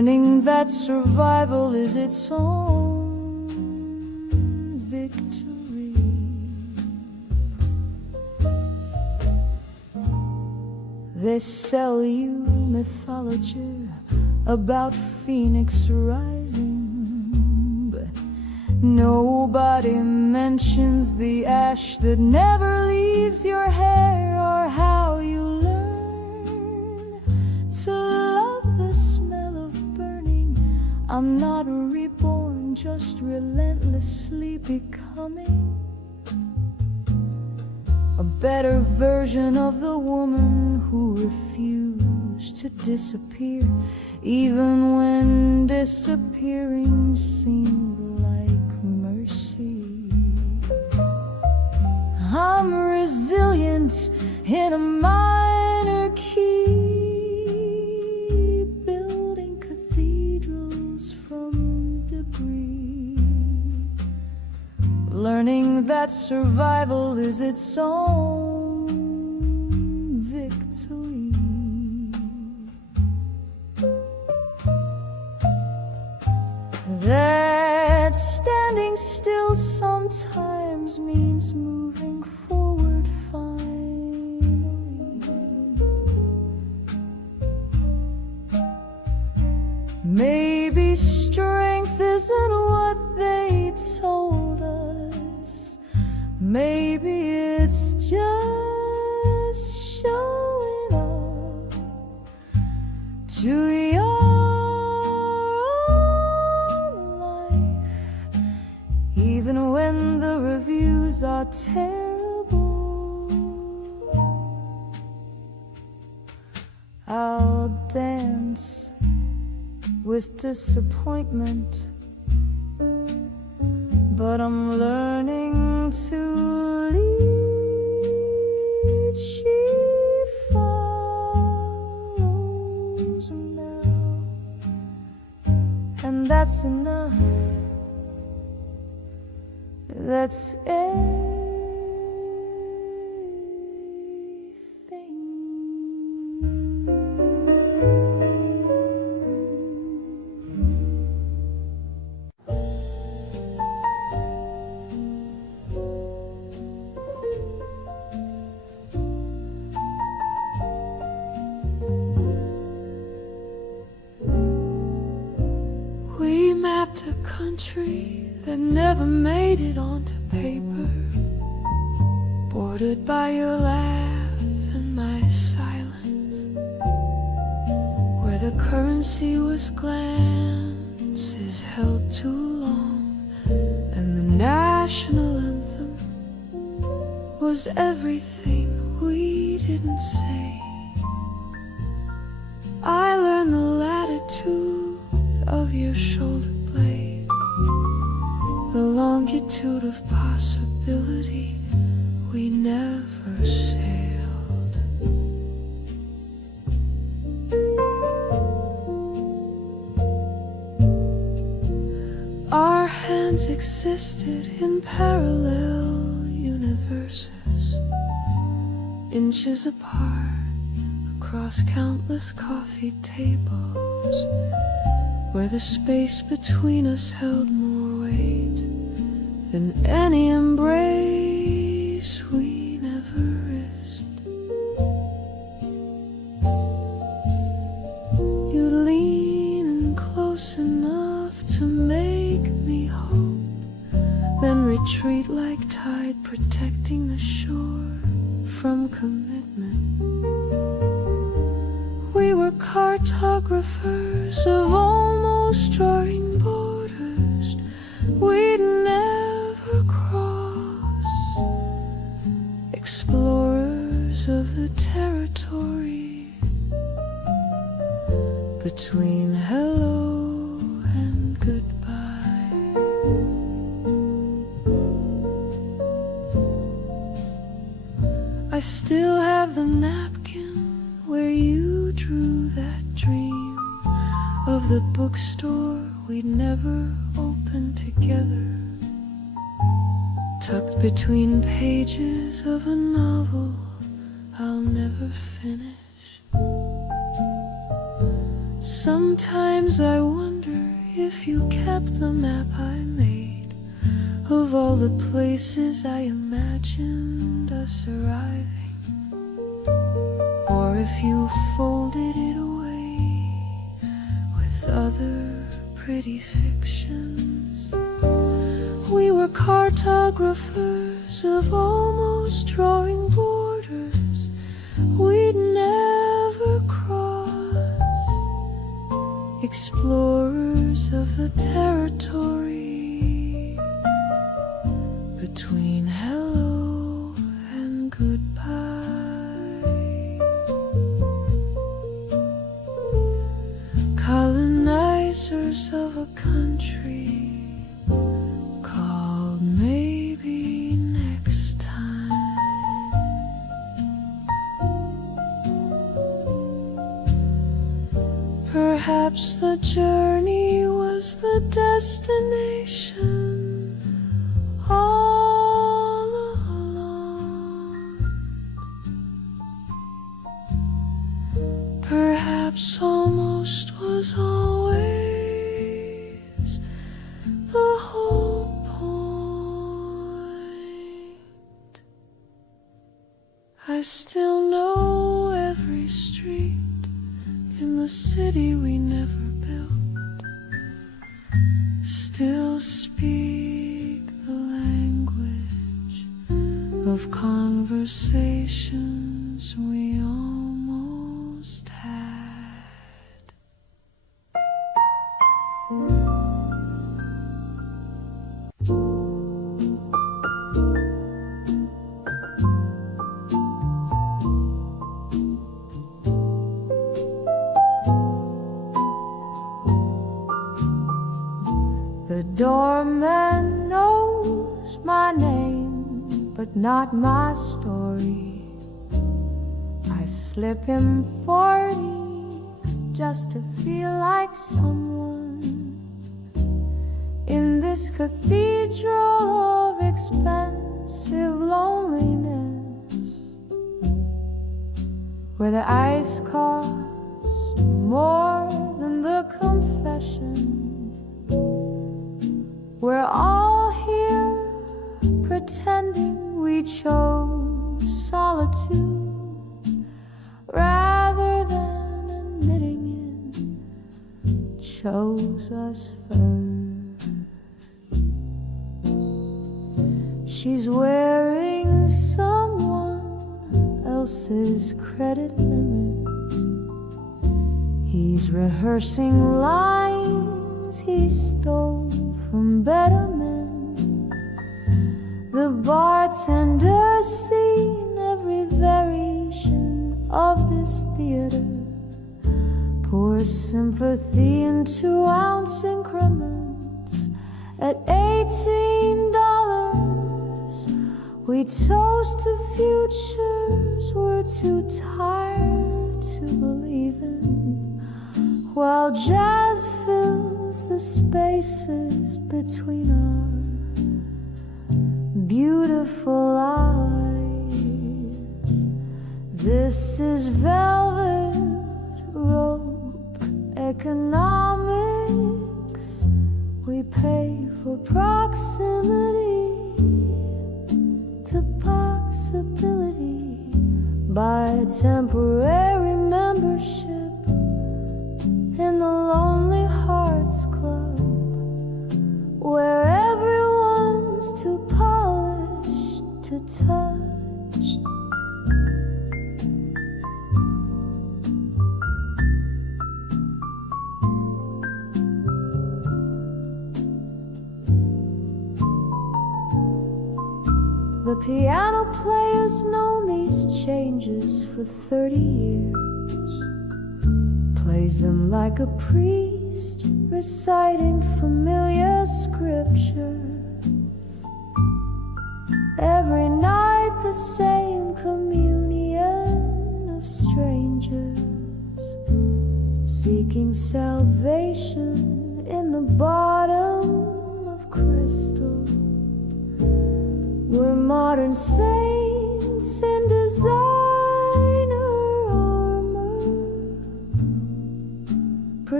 learning that survival is its own victory. They sell you mythology about Phoenix rising, but nobody mentions the ash that never leaves your hair, or how you learn to love the smell of burning. I'm not reborn, just relentlessly becoming a better version of the woman who refused to disappear, even when disappearing seemed like mercy. I'm resilient in a minor key, building cathedrals from debris, learning that survival is its own victory. That standing still sometimes means moving forward finally. Maybe strength isn't what they told us. Maybe it's just showing up to your own life, even when the reviews are terrible. I'll dance with disappointment, but I'm learning to lead. She follows now, and that's enough. That's everything. We mapped a country that never made it onto paper, bordered by your laugh and my silence, where the currency was glances held too long, and the national anthem was everything we didn't say. I learned the latitude of your shoulder blade, the longitude of possibility we never sailed. Our hands existed in parallel universes, inches apart across countless coffee tables, where the space between us held more weight than any embrace we never risked. You lean in close enough to make me hope, then retreat like tide protecting the shore from commitment. We were cartographers of almost drawing borders we'd never cross, explorers of the territory between hello and goodbye. I still have the napkin where you drew that dream of the bookstore we'd never opened together, tucked between pages of a novel I'll never finish. Sometimes I wonder if you kept the map I made of all the places I imagined us arriving, or if you folded it away with other pretty fictions. We were cartographers of almost drawing borders we'd never cross, explorers of the territory between hello and goodbye, colonizers of a country called maybe next time. Perhaps the journey was the destination all along. Perhaps almost was always the whole point. I still know every street in the city we never built, still speak the language of conversations we almost had. The doorman knows my name, but not my story. I slip him 40 just to feel like someone in this cathedral of expensive loneliness, where the ice costs more than the confession. We're all here pretending we chose solitude rather than admitting it chose us first. She's wearing someone else's credit limit. He's rehearsing lines he stole from better men. The bartender's seen every variation of this theater, pours sympathy in 2-ounce increments at $18. We toast to futures we're too tired to believe in, while jazz fills the spaces between our beautiful eyes. This is velvet rope economics. We pay for proximity to possibility by temporary membership in the Lonely Hearts Club, where everyone's too polished to touch. The piano player's known these changes for 30 years, plays them like a priest reciting familiar scripture. Every night the same communion of strangers, seeking salvation in the bottom of crystal. We're modern saints in designer armor,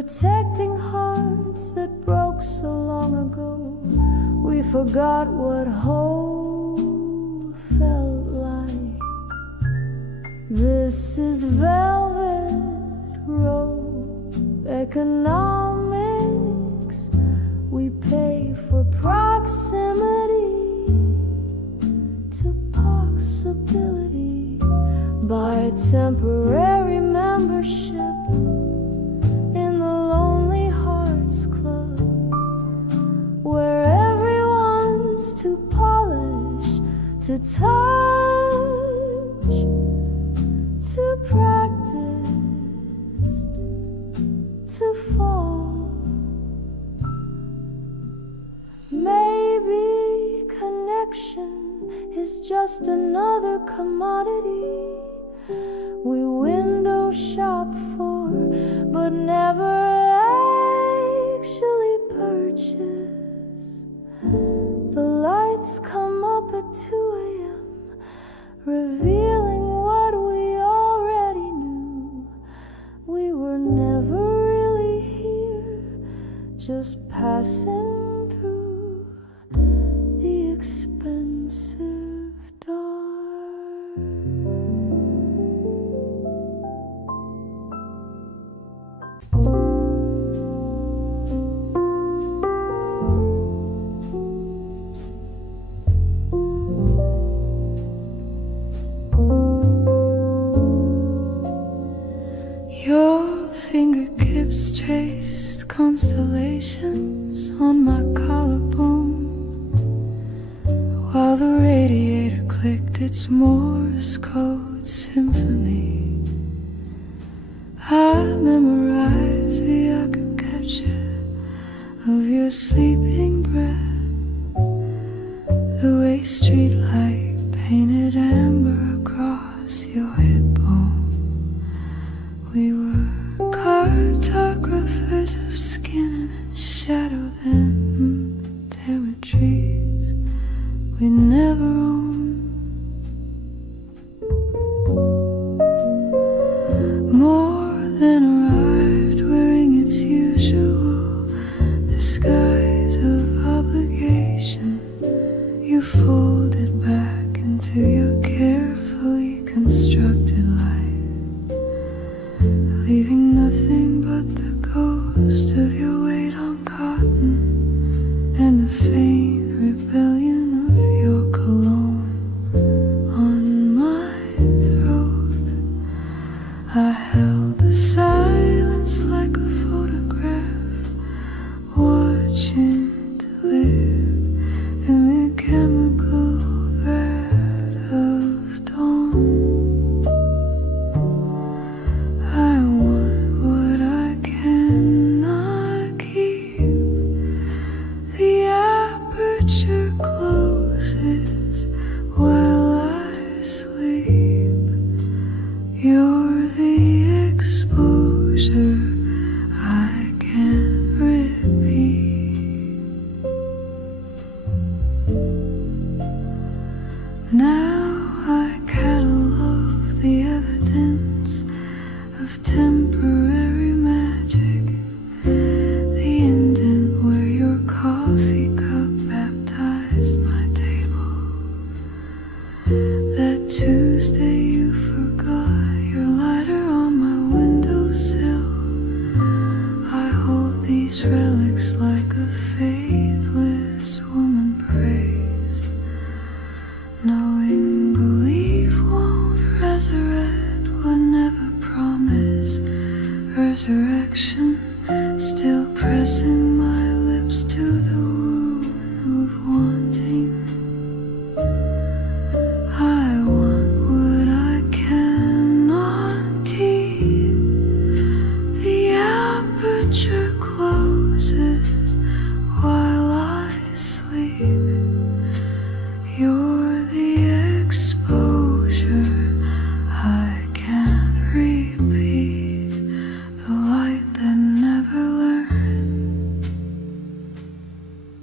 protecting hearts that broke so long ago. We forgot what hope felt like. This is velvet rope economics. We pay for proximity to possibility by temporary membership in the Lonely Hearts Club, where everyone's too polished to touch, too practiced to fall. Maybe connection is just another commodity we window shop for, but never actually purchase. The lights come up at 2 a.m., revealing what we already knew. We were never really here, just passing through the expensive dark. Your fingertips traced constellations on my collarbone, while the radiator clicked its Morse code symphony. I memorized the architecture of your sleeping breath, the way streetlight painted amber across your hip bone. We were cartographers of skin and shadow then. There were trees we never owned. More than arrived, wearing its usual disguise of obligation. You folded back into your carefully constructed life, leaving nothing but the ghost of your weight on cotton and the faint rebellion of your cologne on my throat. I held the silence like a photograph, watching to live in the chemical bed of dawn. I want what I cannot keep. The aperture closes while I sleep. You're the exposure I can't repeat. Now I catalog the evidence of temporary magic, the indent where your coffee cup baptized my table. That Tuesday you forgot your lighter on my windowsill. I hold these relics like a faithless woman prays, knowing belief won't resurrect what never promised resurrection. Still pressing my lips to the wound of wanting. I want what I cannot keep. The aperture closes while I sleep. You're the exposure I can't repeat, the light that never learned.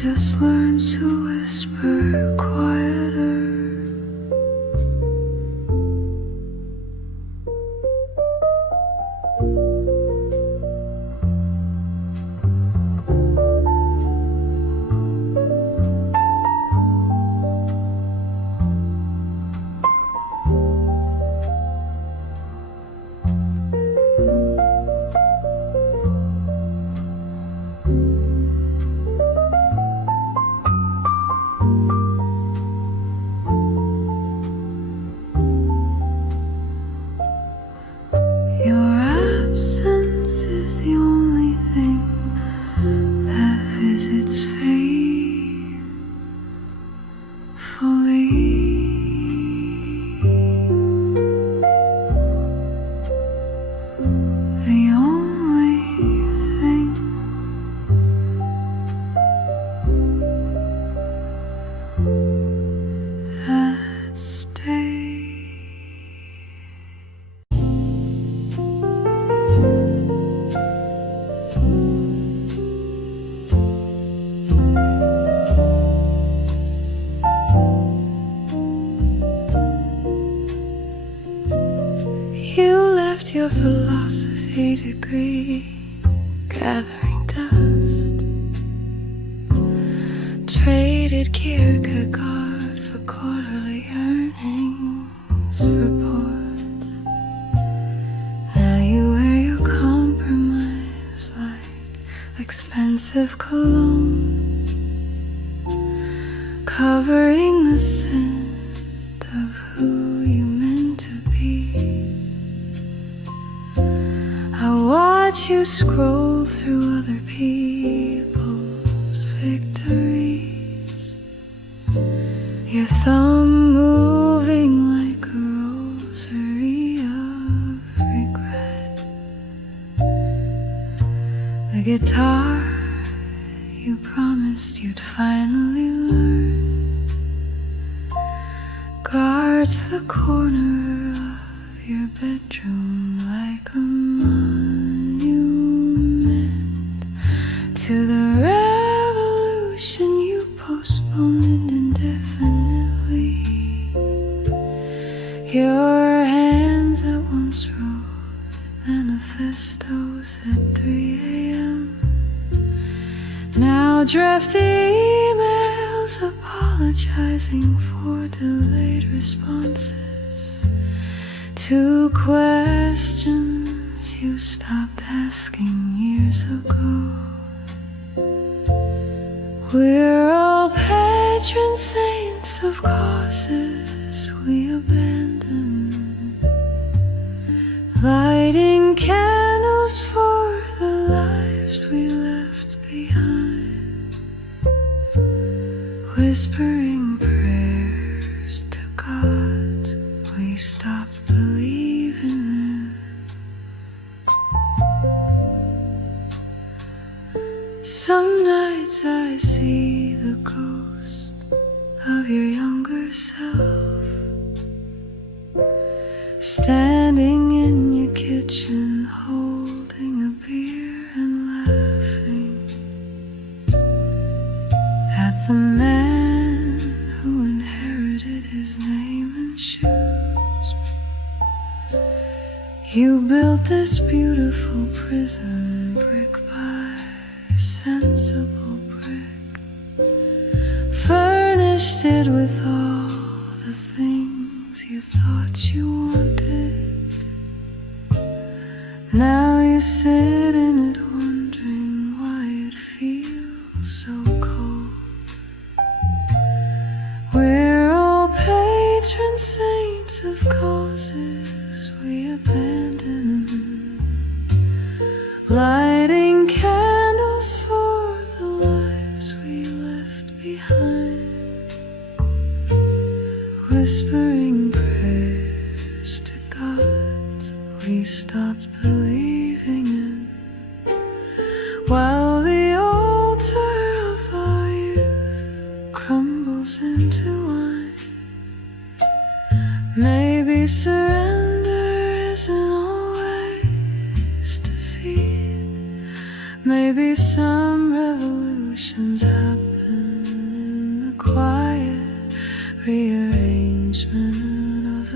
just learns to whisper quieter. Your absence is the only thing that visits faithfully. The only thing that stays. You left your philosophy degree gathering dust, traded Kierkegaard for quarterly earnings reports. Now you wear your compromise like expensive cologne, covering the scent of who you meant to be. I watch you scroll through other people's victories, your thumb moving like a rosary of regret. The guitar you promised you'd finally learn guards the corner of your bedroom like a monument to the revolution you postponed indefinitely. Your hands that once wrote manifestos at 3 a.m. now draft emails apologizing for delayed responses to questions you stopped asking years ago. We're all patron saints of causes we abandoned, lighting candles for the lives we left behind, whispering prayers to gods we stopped believing in. Some nights I see the ghost of your younger self, standing in your kitchen holding a beer and laughing at the man who inherited his name and shoes. You built this beautiful prison brick by sensible brick, furnished it with all the things you thought you wanted. Now you sit in it wondering why it feels so cold. We're all patron saints of causes we abandoned, lighting candles for the lives we left behind, whispering prayers to gods we stopped believing in, while the altar of our youth crumbles into wine. Maybe surrender isn't always defeat. Maybe some revolutions happen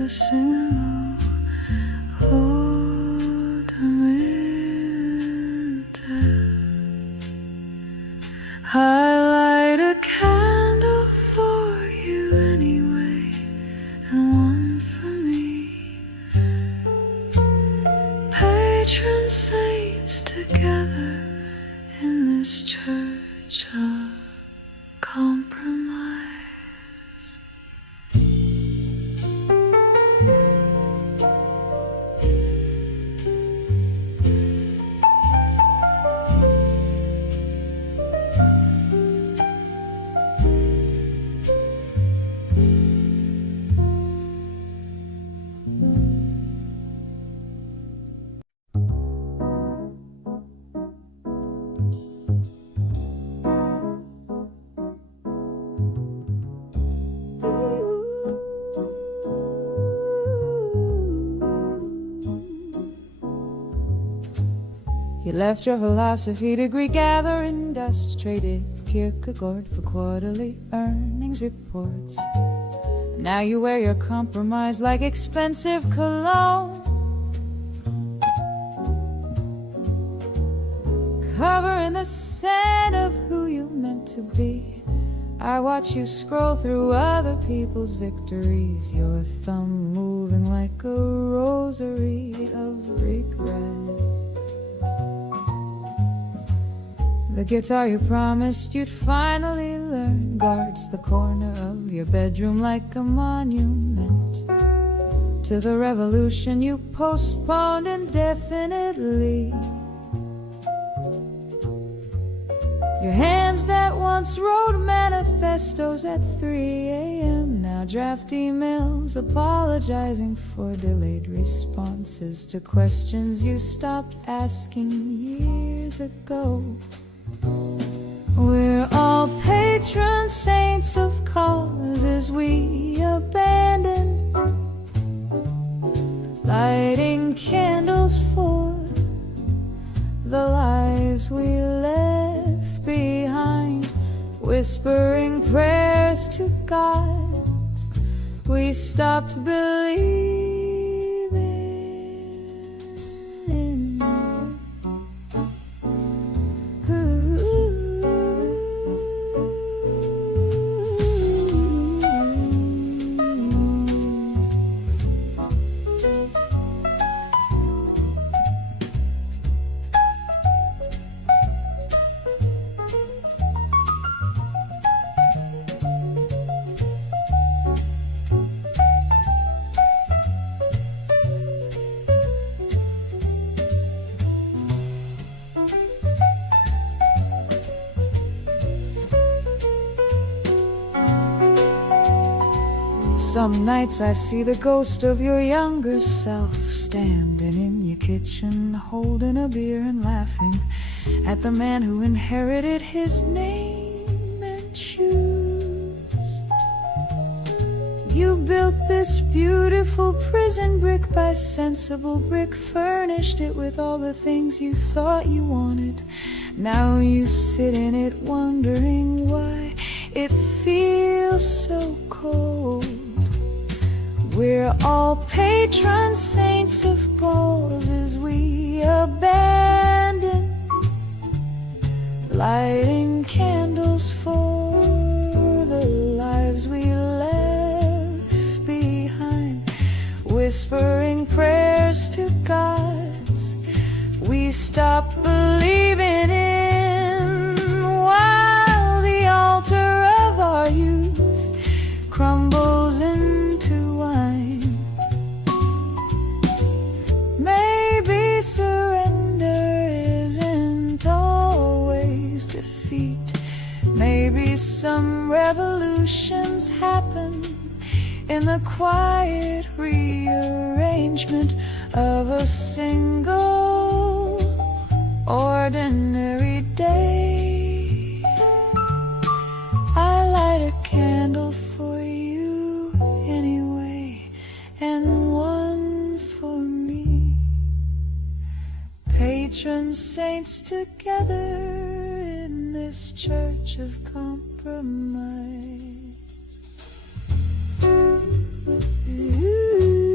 casino ornamente. I light a candle for you anyway, and one for me. Patron saints together in this church of compromise. You left your philosophy degree gathering dust, traded Kierkegaard for quarterly earnings reports. Now you wear your compromise like expensive cologne, covering the scent of who you meant to be. I watch you scroll through other people's victories, your thumb moving like a rosary of regret. The guitar you promised you'd finally learn guards the corner of your bedroom like a monument to the revolution you postponed indefinitely. Your hands that once wrote manifestos at 3 a.m. now draft emails apologizing for delayed responses to questions you stopped asking years ago. We're all patron saints of causes we abandoned, lighting candles for the lives we left behind, whispering prayers to God we stopped believing. Some nights I see the ghost of your younger self standing in your kitchen, holding a beer and laughing at the man who inherited his name and shoes. You built this beautiful prison brick by sensible brick, furnished it with all the things you thought you wanted. Now you sit in it wondering why it feels so cold. We're all patron saints of causes we abandoned, lighting candles for the lives we left behind, whispering prayers to gods we stopped believing in, while the altar of our youth crumbles into wine. Maybe surrender isn't always defeat. Maybe some revolutions happen in the quiet rearrangement of a single ordinary day. I light a candle for you anyway, and one for me. Patron saints together in this church of compromise. Ooh.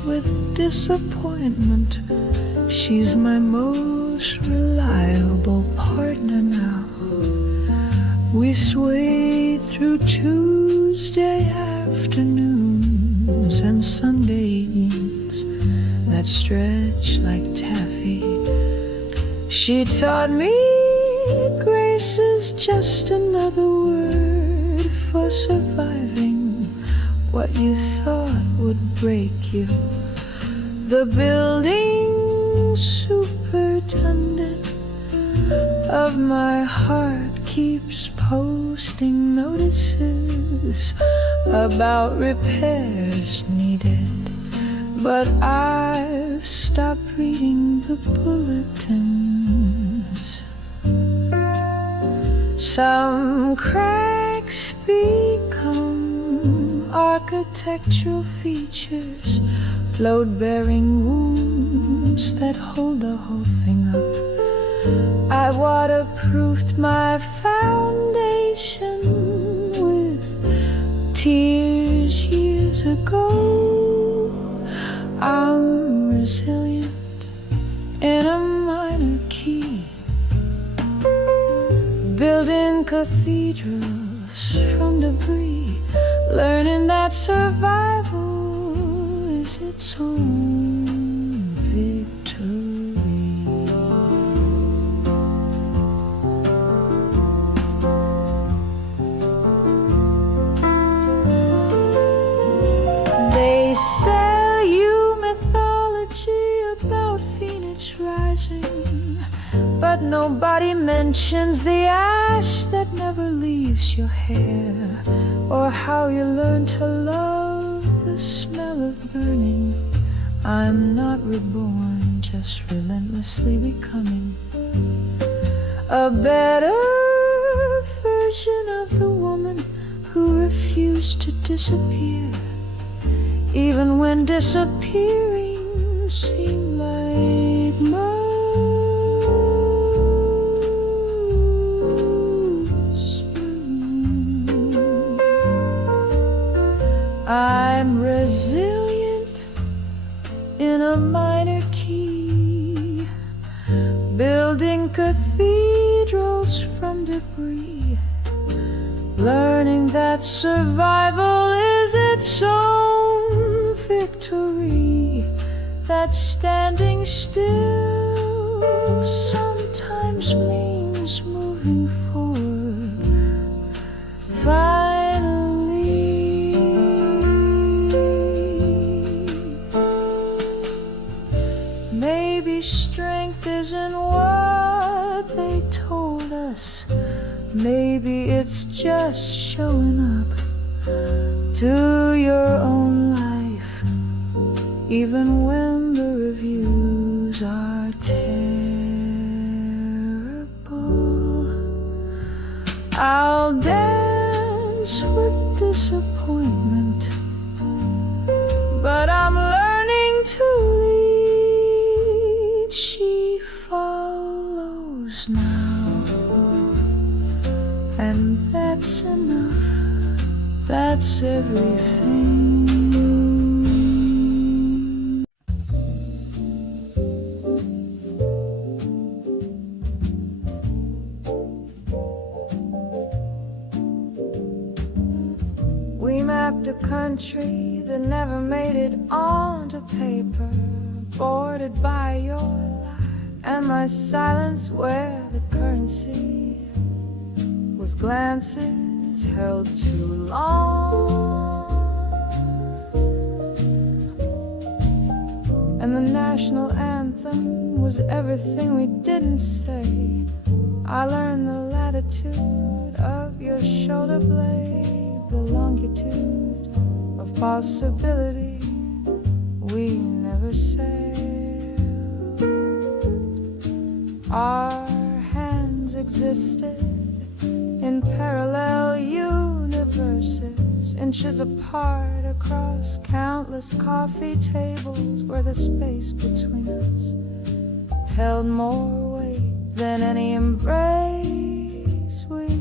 with disappointment. She's my most reliable partner now. We sway through Tuesday afternoons and Sunday evenings that stretch like taffy. She taught me grace is just another word for surviving what you thought would break you. The building superintendent of my heart keeps posting notices about repairs needed, but I've stopped reading the bulletins. Some cracks become architectural features, load-bearing wombs that hold the whole thing up. I waterproofed my foundation with tears years ago. I'm resilient in a minor key, building cathedrals from debris, learning that survival is its own victory. They sell you mythology about Phoenix rising, but nobody mentions the ash that never leaves your hair, or how you learn to love the smell of burning. I'm not reborn, just relentlessly becoming a better version of the woman who refused to disappear, even when disappearing seemed like most. I'm resilient in a minor key, building cathedrals from debris, learning that survival is its own victory, that standing still sometimes means moving forward. Finally, maybe strength isn't what they told us. Maybe it's just showing up to your own life, even when the reviews are terrible. I'll dance with disappointment, but I'm learning to lead. She follows now, and that's enough. That's everything. We mapped a country that never made it onto paper, bordered by your lie and my silence, where the currency was glances held too long, and the national anthem was everything we didn't say. I learned the latitude of your shoulder blade, the longitude of possibility we never sailed. Our hands existed in parallel universes, inches apart across countless coffee tables, where the space between us held more weight than any embrace we